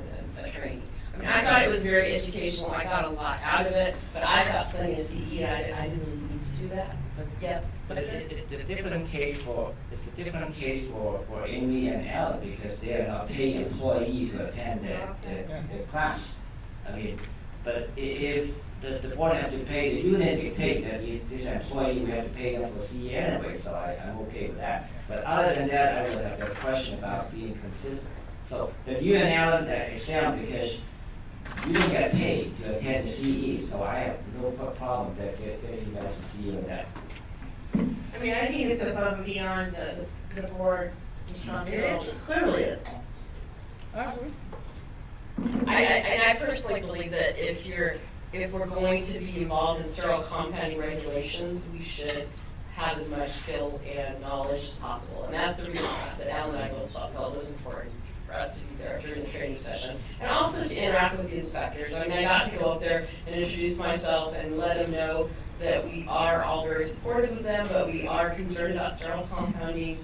a training? I mean, I thought it was very educational, I got a lot out of it, but I got plenty of CE, I didn't really need to do that, but yes. But it's a different case for Amy and Alan because they are not paid employees to attend the class. I mean, but if the board have to pay, the union dictate that if this employee, we have to pay them for CE anyway, so I'm okay with that. But other than that, I would have a question about being consistent. So the you and Alan exempt because you don't get paid to attend the CE, so I have no problem that getting you guys to CE on that. I mean, I think it's above and beyond the board responsibility. It clearly is. I personally believe that if we're going to be involved in sterile compounding regulations, we should have as much skill and knowledge as possible. And that's the reason that Alan and I both felt it was important for us to be there during the training session. And also to interact with the inspectors. I mean, I got to go up there and introduce myself and let them know that we are all very supportive of them, but we are concerned about sterile compounding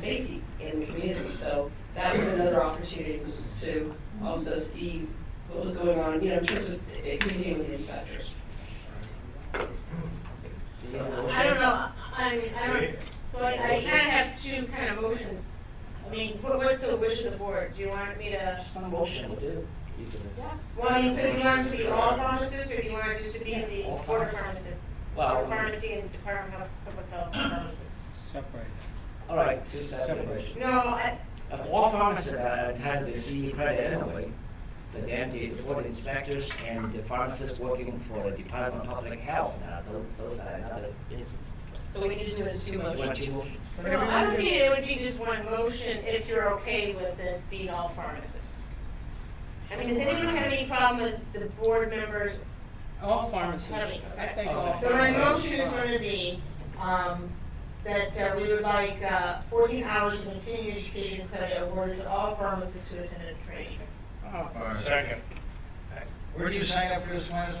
safety in the community. So that was another opportunity was to also see what was going on, in terms of communicating with the inspectors. I don't know, so I kind of have two kind of motions. I mean, what's the wish of the board? Do you want me to? Some motion will do. Well, I mean, so do you want it to be all pharmacists, or do you want it just to be the board of pharmacists? Well, or pharmacy and Department of Public Health pharmacists? Separate. All right, two separate. No, If all pharmacists attend the CE credit anyway, but then the board inspectors and the pharmacists working for the Department of Public Health, those are another instance. So we need to do is two motions. no, I would say it would be just one motion if you're okay with it being all pharmacists. I mean, does anyone have any problem with the board members? All pharmacists. I think all So my pharmacists. motion is going to be, that we would like 14 hours of continuing education credit awarded to all pharmacists who attended the training. Second. Where do you sign up for this one?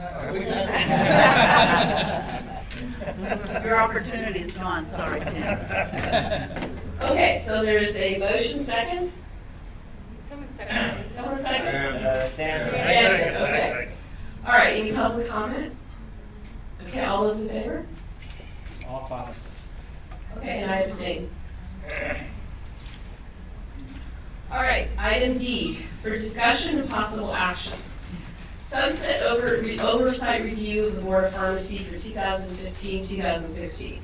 Your opportunity's gone, sorry, Stan. Okay, so there is a motion second. Someone second. Someone second? Stand. Second, okay. All right, any public comment? Okay, all those in favor? All pharmacists. Okay, and I abstain. All right, item D, for discussion and possible action. Sunset oversight review of the Board of Pharmacy for 2015-2016.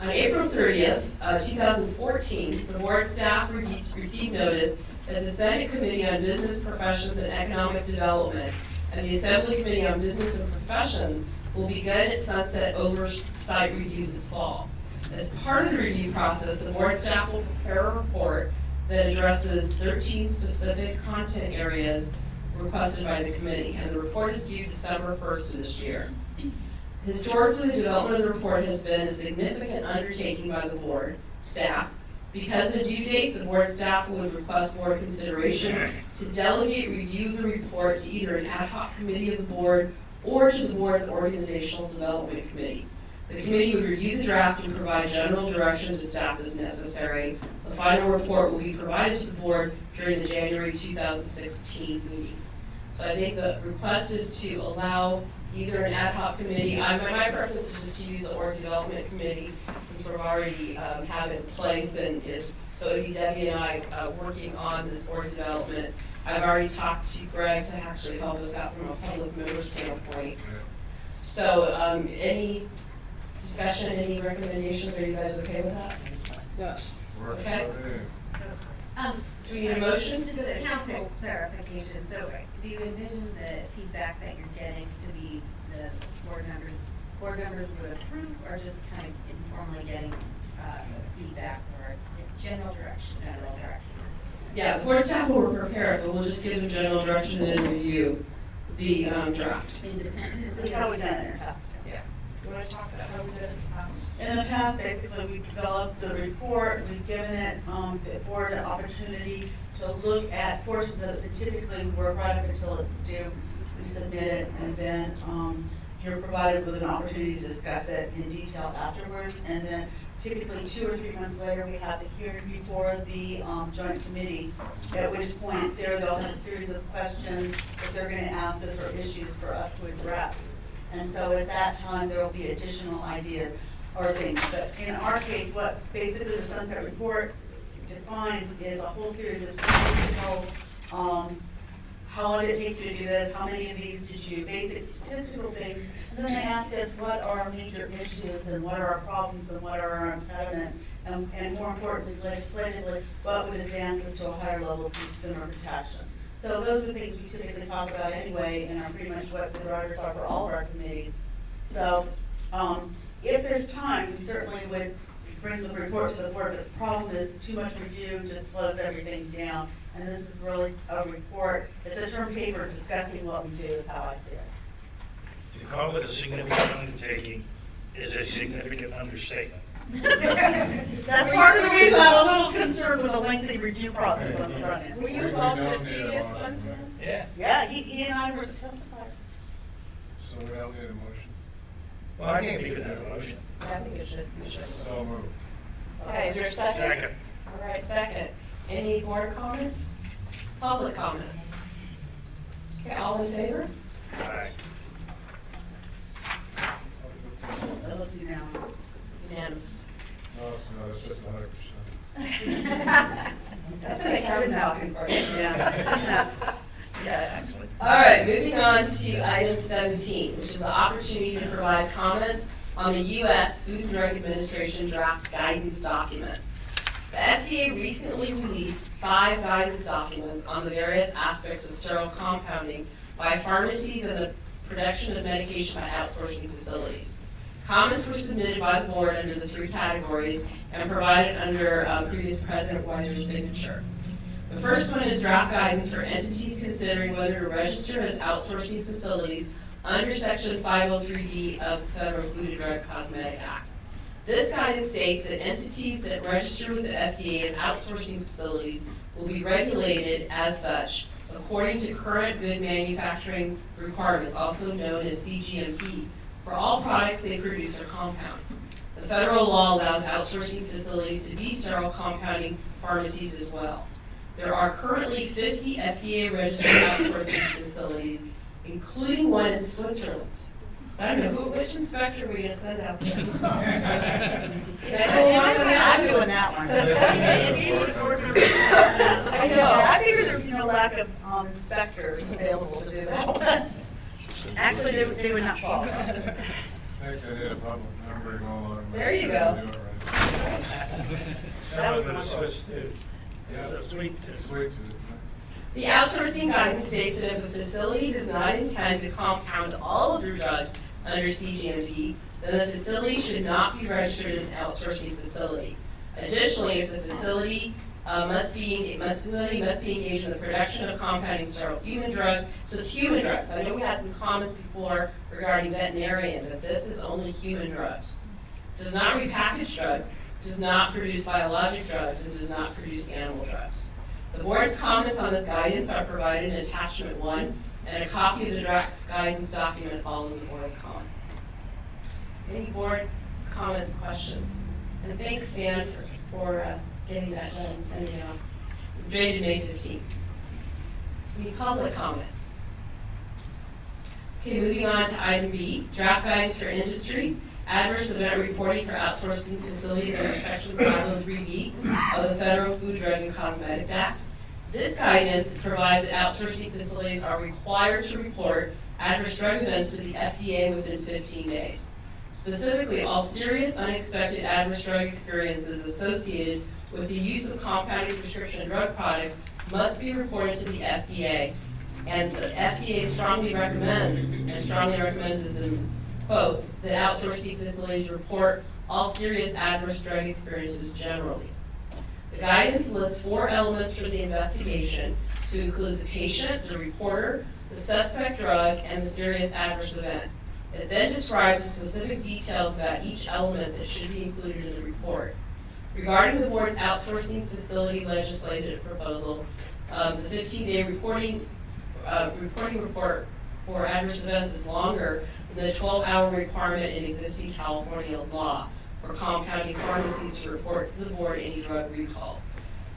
On April 30th, 2014, the board staff received notice that the Senate Committee on Business Professions and Economic Development and the Assembly Committee on Business and Professions will begin its sunset oversight review this fall. As part of the review process, the board staff will prepare a report that addresses 13 specific content areas requested by the committee, and the report is due December 1st of this year. Historically, the development of the report has been a significant undertaking by the board staff. Because of the due date, the board staff would request board consideration to delegate review of the report to either an ad hoc committee of the board or to the board's organizational development committee. The committee would review the draft and provide general direction to staff as necessary. The final report will be provided to the board during the January 2016 meeting. So I think the request is to allow either an ad hoc committee. My preference is just to use the org development committee since we've already have it in place, and so it would be Debbie and I working on this org development. I've already talked to Greg to actually help us out from a public member standpoint. So, any discussion, any recommendations, are you guys okay with that? Yes. Okay. Do we need a sorry, motion? Just a council clarification, so do you envision the feedback that you're getting to be the board members would approve, or just kind of informally getting feedback or general direction? General direction. Yeah, the board staff will prepare it, but we'll just give them general direction and then review the draft. Independent. That's how we've done it in the past. Yeah. You want to talk about how we did it in the past? In the past, basically, we've developed the report, we've given it, the board an opportunity to look at portions of it, typically we work right up until it's due, we submit it, and then, you're provided with an opportunity to discuss it in detail afterwards, and then typically 2 or 3 months later, we have the hearing before the, joint committee, at which point they'll have a series of questions that they're gonna ask us or issues for us to address. And so at that time, there will be additional ideas or things. But in our case, what basically the Sunset Report defines is a whole series of statistical, how long did it take you to do this, how many of these did you, basic statistical things. And then they ask us what are our major issues and what are our problems and what are our impediments. And more importantly, legislatively, what would advance us to a higher level of consumer protection. So those are the things we typically talk about anyway, and are pretty much what the drivers are for all of our committees. So, if there's time, we certainly would bring the report to the board, but the problem is too much review just slows everything down. And this is really a report, it's a term paper discussing what we do is how I see it. To call it a significant undertaking is a significant understatement. That's part of the reason I'm a little concerned with the lengthy review process on the front end. Were you involved in the previous ones? Yeah. Yeah, he and I were the testifiers. So we don't need a motion. Well, I think we could have a motion. I think it should, we should. So moved. Okay, is there a second? Second. All right, second. Any board comments? Public comments? Okay, all in favor? Aye. That looks unanimous. Unanimous. No, it's just 100%. That's an accounting talking for you. Yeah. Yeah, actually. All right, moving on to item 17, which is the opportunity to provide comments on the U.S. Food and Drug Administration draft guidance documents. The FDA recently released 5 guidance documents on the various aspects of sterile compounding by pharmacies and the production of medication by outsourcing facilities. Comments were submitted by the board under the 3 categories and provided under previous President Weiser's signature. The first one is draft guidance for entities considering whether to register as outsourcing facilities under Section 503D of the Federal Food and Drug Cosmetic Act. This guidance states that entities that register with the FDA as outsourcing facilities will be regulated as such according to current good manufacturing requirements, also known as CGMP, for all products they produce or compound. The federal law allows outsourcing facilities to be sterile compounding pharmacies as well. There are currently 50 FDA-registered outsourcing facilities, including one in Switzerland. So I don't know, which inspector are we going to send out there? I'm doing that one. I know. I figured there'd be no lack of inspectors available to do that one. Actually, they would not qualify. I think I did a public numbering all over. There you go. That was Some my of fault. it's too. Yeah, it's sweet too. Sweet tooth. The outsourcing guidance states that if a facility does not intend to compound all of your drugs under CGMP, then the facility should not be registered as an outsourcing facility. Additionally, if the facility must be engaged in the production of compounding sterile human drugs, so it's human drugs. I know we had some comments before regarding veterinarian, but this is only human drugs. Does not repackage drugs, does not produce biologic drugs, and does not produce animal drugs. The board's comments on this guidance are provided in attachment 1, and a copy of the draft guidance document follows the board's comments. Any board comments, questions? And thanks, Stan, for getting that done and sending it off. It's dated May 15th. Any public comment? Okay, moving on to item B, draft guidance for industry. Adverse event reporting for outsourcing facilities under Section 503B of the Federal Food, Drug, and Cosmetic Act. This guidance provides that outsourcing facilities are required to report adverse drug events to the FDA within 15 days. Specifically, all serious, unexpected adverse drug experiences associated with the use of compounded prescription drug products must be reported to the FDA. And the FDA strongly recommends, and strongly recommends is in quotes, that outsourcing facilities report all serious adverse drug experiences generally. The guidance lists 4 elements for the investigation to include the patient, the reporter, the suspect drug, and the serious adverse event. It then describes specific details about each element that should be included in the report. Regarding the board's outsourcing facility legislative proposal, the 15-day reporting report for adverse events is longer than the 12-hour requirement in existing California law for compounding pharmacies to report to the board any drug recall.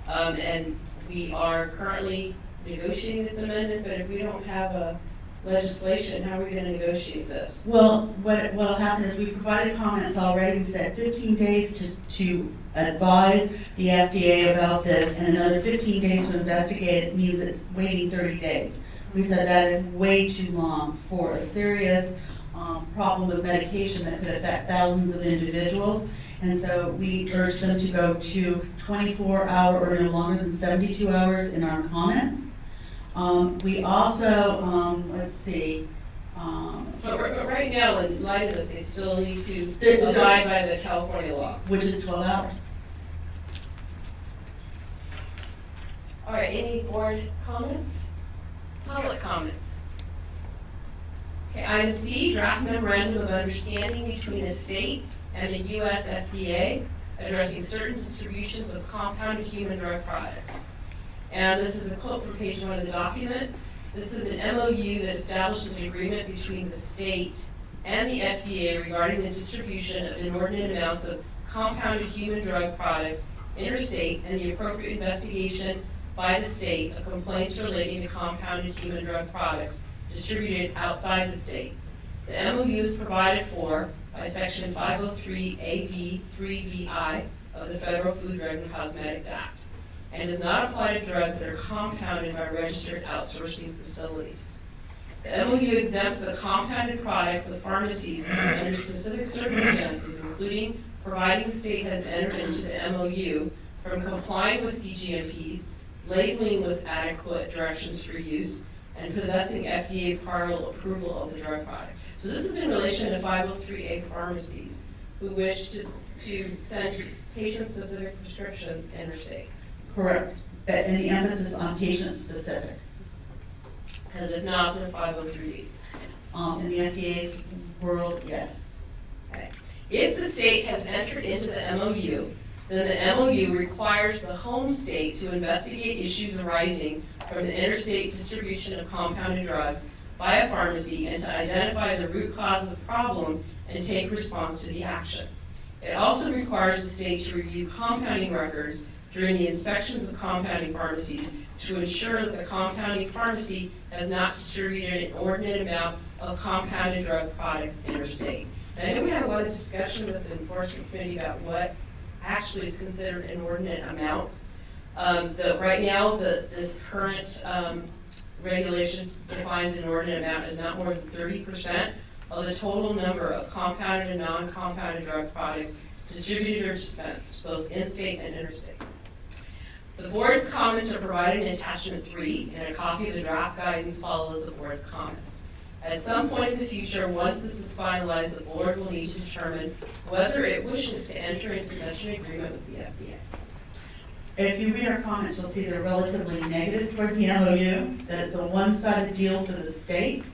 And we are currently negotiating this amendment, but if we don't have a legislation, how are we going to negotiate this? Well, what'll happen is we provided comments already. We said 15 days to advise the FDA about this, and another 15 days to investigate. It means it's waiting 30 days. We said that is way too long for a serious problem with medication that could affect thousands of individuals. And so we urged them to go to 24-hour or no longer than 72 hours in our comments. We also, let's see. But right now, in light of this, they still need to abide by the California law. Which is 12 hours. All right, any board comments? Public comments? Okay, item C, draft memorandum of understanding between the state and the U.S. FDA addressing certain distributions of compounded human drug products. And this is a quote from page 1 of the document. This is an MOU that establishes an agreement between the state and the FDA regarding the distribution of inordinate amounts of compounded human drug products interstate and the appropriate investigation by the state of complaints relating to compounded human drug products distributed outside the state. The MOU is provided for by Section 503AB 3BI of the Federal Food, Drug, and Cosmetic Act, and does not apply to drugs that are compounded by registered outsourcing facilities. The MOU exempts the compounded products of pharmacies under specific circumstances, including providing the state has entered into the MOU from complying with CGMPs, labeling with adequate directions for use, and possessing FDA prior approval of the drug product. So this is in relation to 503A pharmacies who wish to send patient-specific prescriptions interstate. Correct. And the emphasis on patient-specific. Because if not, they're 503Bs. In the FDA's world, yes. Okay. If the state has entered into the MOU, then the MOU requires the home state to investigate issues arising from the interstate distribution of compounded drugs by a pharmacy and to identify the root cause of the problem and take response to the action. It also requires the state to review compounding records during the inspections of compounding pharmacies to ensure that the compounding pharmacy has not distributed an inordinate amount of compounded drug products interstate. And I know we had a lot of discussion with the enforcement committee about what actually is considered inordinate amounts. Right now, this current regulation defines an inordinate amount as not more than 30% of the total number of compounded and non-compounded drug products distributed or dispensed, both in-state and interstate. The board's comments are provided in attachment 3, and a copy of the draft guidance follows the board's comments. At some point in the future, once this is finalized, the board will need to determine whether it wishes to enter into such an agreement with the FDA. If you read our comments, you'll see they're relatively negative toward the MOU, that it's a one-sided deal for the state,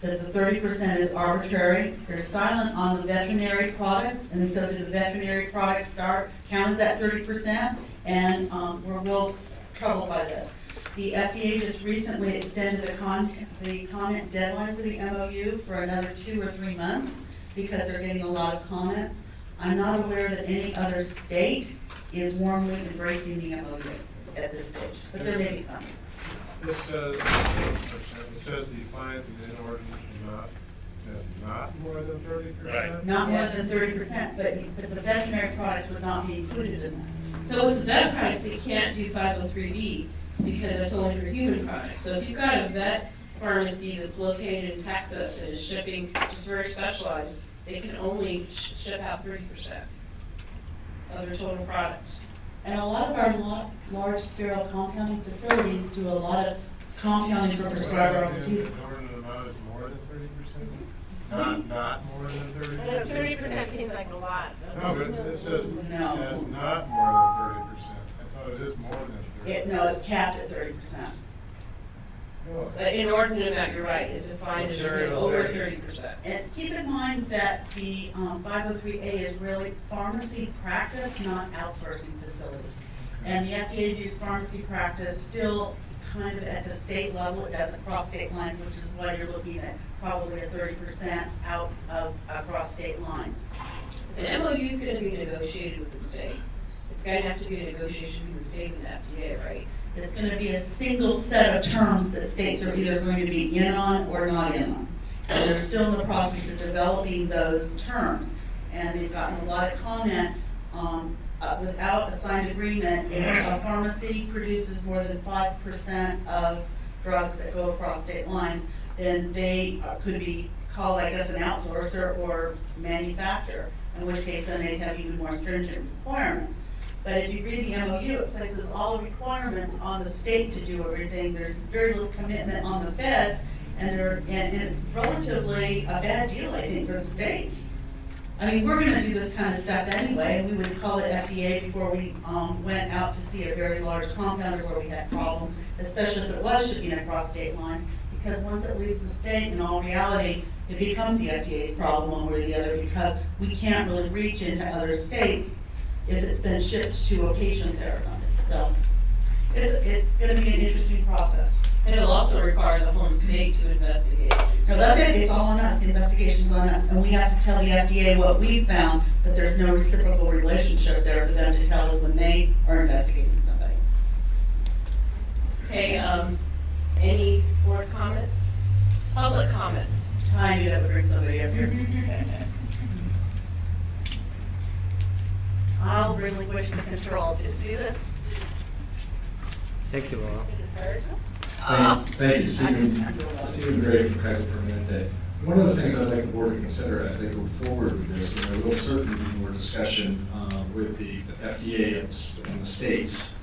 that the 30% is arbitrary. They're silent on the veterinary products, and so do the veterinary products count as that 30%, and we're real troubled by this. The FDA just recently extended the comment deadline for the MOU for another 2 or 3 months because they're getting a lot of comments. I'm not aware that any other state is warmly embracing the MOU at this stage, but there may be some. It says the fines and inordinate is not more than 30%? Right. Not more than 30%, but the veterinary products would not be included in that. So with the vet products, they can't do 503B because that's only for human products. So if you've got a vet pharmacy that's located in Texas and is shipping, just very specialized, they can only ship out 30% of their total products. And a lot of our large sterile compounding facilities do a lot of compounding for prescriber offices. Government amount is more than 30%? Not more than 30%? I know 30% seems like a lot. No, but it says No. it has not more than 30%. I thought it is more than 30%. No, it's capped at 30%. But inordinate amount, you're right, is defined as over 30%. And keep in mind that the 503A is really pharmacy practice, not outsourcing facility. And the FDA views pharmacy practice still kind of at the state level. It doesn't cross state lines, which is why you're looking at probably a 30% out of across state lines. The MOU is going to be negotiated with the state. It's going to have to be a negotiation between the state and the FDA, right? It's going to be a single set of terms that states are either going to be in on or not in on. And they're still in the process of developing those terms. And they've gotten a lot of comment without a signed agreement. If a pharmacy produces more than 5% of drugs that go across state lines, then they could be called, I guess, an outsourcer or manufacturer, in which case then they'd have even more stringent requirements. But if you read the MOU, it places all the requirements on the state to do everything. There's very little commitment on the feds, and it's relatively a bad deal, I think, for the states. I mean, we're going to do this kind of stuff anyway, and we would call it FDA before we went out to see a very large compounder where we had problems, especially if it was shipping across state lines, because once it leaves the state, in all reality, it becomes the FDA's problem one way or the other, because we can't really reach into other states if it's been shipped to a patient there or something. So it's going to be an interesting process. And it'll also require the home state to investigate. No, that's it. It's all on us. The investigation's on us. And we have to tell the FDA what we found, but there's no reciprocal relationship there for them to tell us when they are investigating somebody. Okay, any board comments? Public comments? I knew that would bring somebody up here. I'll relinquish the control to do this. Thank you, Laura. Thank you, Stephen Gray from Kaiser Permanente. One of the things I'd like the board to consider as they go forward with this, and there will certainly be more discussion with the FDA and the states,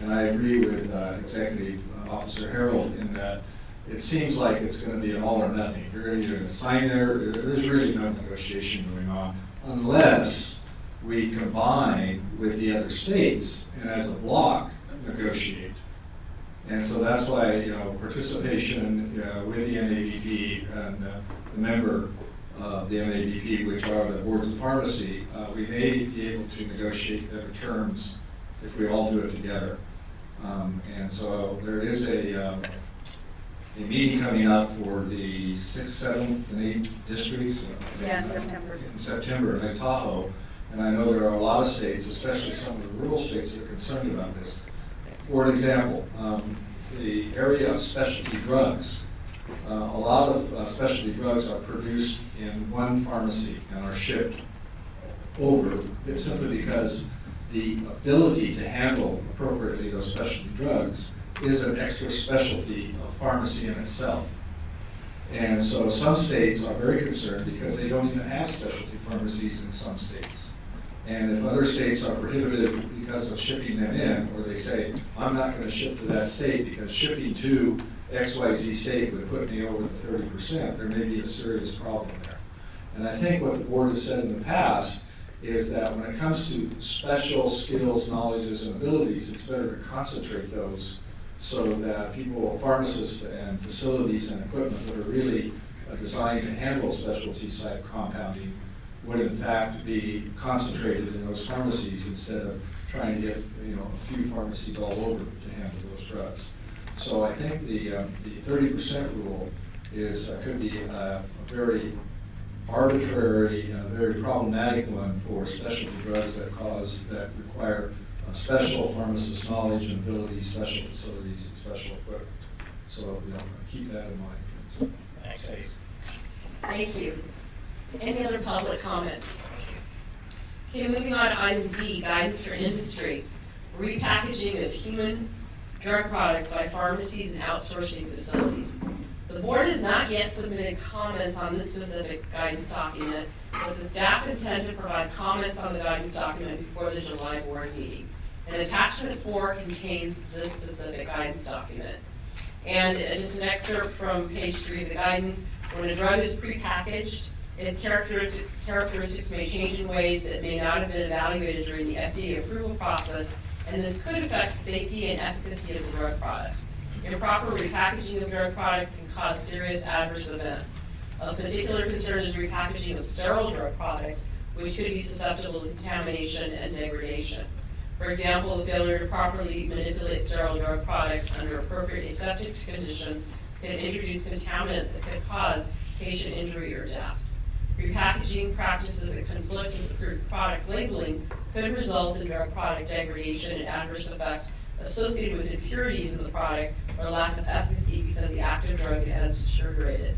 and I agree with Executive Officer Harold in that it seems like it's going to be an all or nothing. You're going to sign there's really no negotiation going on unless we combine with the other states and as a block negotiate. And so that's why, participation with the MABP and the member of the MABP, which are the boards of pharmacy, we may be able to negotiate better terms if we all do it together. And so there is a meeting coming up for the 6th, 7th, and 8th districts in September in Lake Tahoe. And I know there are a lot of states, especially some of the rural states, that are concerned about this. For example, the area of specialty drugs. A lot of specialty drugs are produced in one pharmacy and are shipped over. It's simply because the ability to handle appropriately those specialty drugs is an extra specialty of pharmacy in itself. And so some states are very concerned because they don't even have specialty pharmacies in some states. And if other states are prohibited because of shipping them in, or they say, I'm not going to ship to that state because shipping to XYZ state would put me over the 30%, there may be a serious problem there. And I think what the board has said in the past is that when it comes to special skills, knowledges, and abilities, it's better to concentrate those so that people, pharmacists and facilities and equipment that are really designed to handle specialty type compounding would in fact be concentrated in those pharmacies instead of trying to get a few pharmacies all over to handle those drugs. So I think the 30% rule could be a very arbitrary, very problematic one for specialty drugs that require special pharmacist knowledge and ability, special facilities, and special equipment. So keep that in mind. Thanks. Thank you. Any other public comment? Okay, moving on to item D, guidance for industry. Repackaging of human drug products by pharmacies and outsourcing facilities. The board has not yet submitted comments on this specific guidance document, but the staff intend to provide comments on the guidance document before the July board meeting. And attachment 4 contains this specific guidance document. And just an excerpt from page 3 of the guidance. When a drug is prepackaged, its characteristics may change in ways that may not have been evaluated during the FDA approval process, and this could affect the safety and efficacy of the drug product. Improper repackaging of drug products can cause serious adverse events. Of particular concern is repackaging of sterile drug products, which could be susceptible to contamination and degradation. For example, the failure to properly manipulate sterile drug products under appropriate aseptic conditions can introduce contaminants that could cause patient injury or death. Repackaging practices that conflict with approved product labeling could result in drug product degradation and adverse effects associated with impurities in the product or lack of efficacy because the active drug has deteriorated.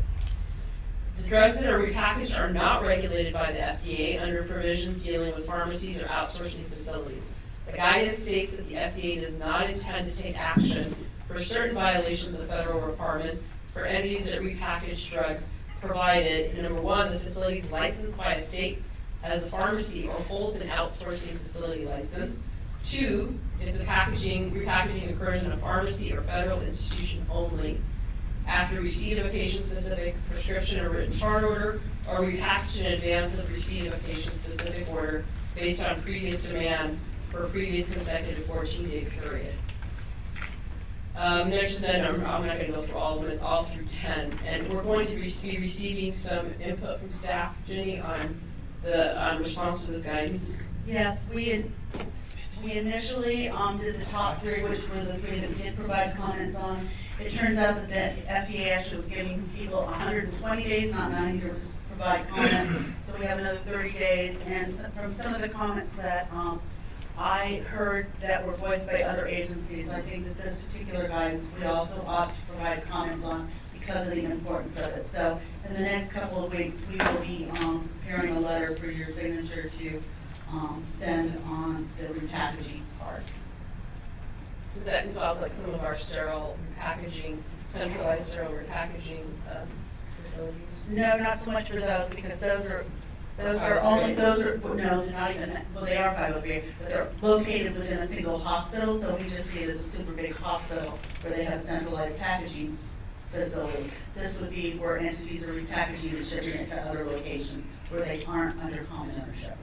The drugs that are repackaged are not regulated by the FDA under provisions dealing with pharmacies or outsourcing facilities. The guidance states that the FDA does not intend to take action for certain violations of federal requirements for entities that repackage drugs, provided, number 1, the facility is licensed by a state as a pharmacy or holds an outsourcing facility license. 2, if the repackaging occurs in a pharmacy or federal institution only, after receipt of a patient-specific prescription or written chart order, or repackaged in advance of receipt of a patient-specific order based on previous demand for a previous consecutive 14-day period. There's just I'm not going to go through all of them, it's all through 10. And we're going to be receiving some input from staff, Jenny, on the response to this guidance. Yes, we initially did the top 3, which were the 3 that we did provide comments on. It turns out that the FDA actually was giving people 120 days, not 90, to provide comments. So we have another 30 days. And from some of the comments that I heard that were voiced by other agencies, I think that this particular guidance we also ought to provide comments on because of the importance of it. So in the next couple of weeks, we will be preparing a letter for your signature to send on the repackaging part. Does that involve like some of our sterile repackaging, centralized sterile repackaging facilities? No, not so much for those, because those are no, they're not even, well, they are 503, but they're located within a single hospital, so we just see it as a super big hospital where they have centralized packaging facility. This would be where entities are repackaging and shipping it to other locations where they aren't under common ownership.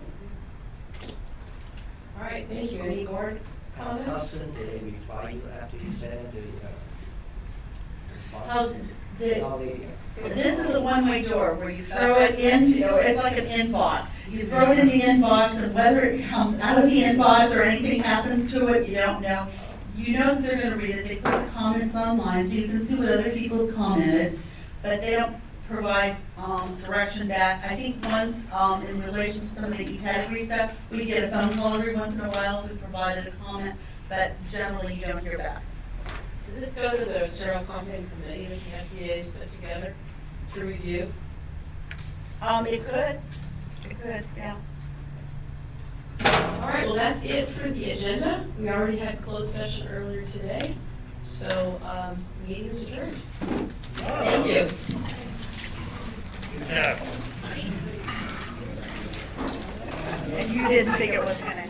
All right, thank you. Any board comments? How soon do they reply you after you send the How's response? This is a one-way door where you throw it into, it's like an inbox. You throw it in the inbox, and whether it comes out of the inbox or anything happens to it, you don't know. You know that they're going to read it. They put the comments online, so you can see what other people have commented, but they don't provide direction back. I think once, in relation to some of the e-category stuff, we get a phone call every once in a while if we provided a comment, but generally you don't hear back. Does this go to the sterile compound committee that the FDA has put together to review? It could. It could, yeah. All right, well, that's it for the agenda. We already had closed session earlier today, so meeting is adjourned. Thank you. Good job. And you didn't think it was going to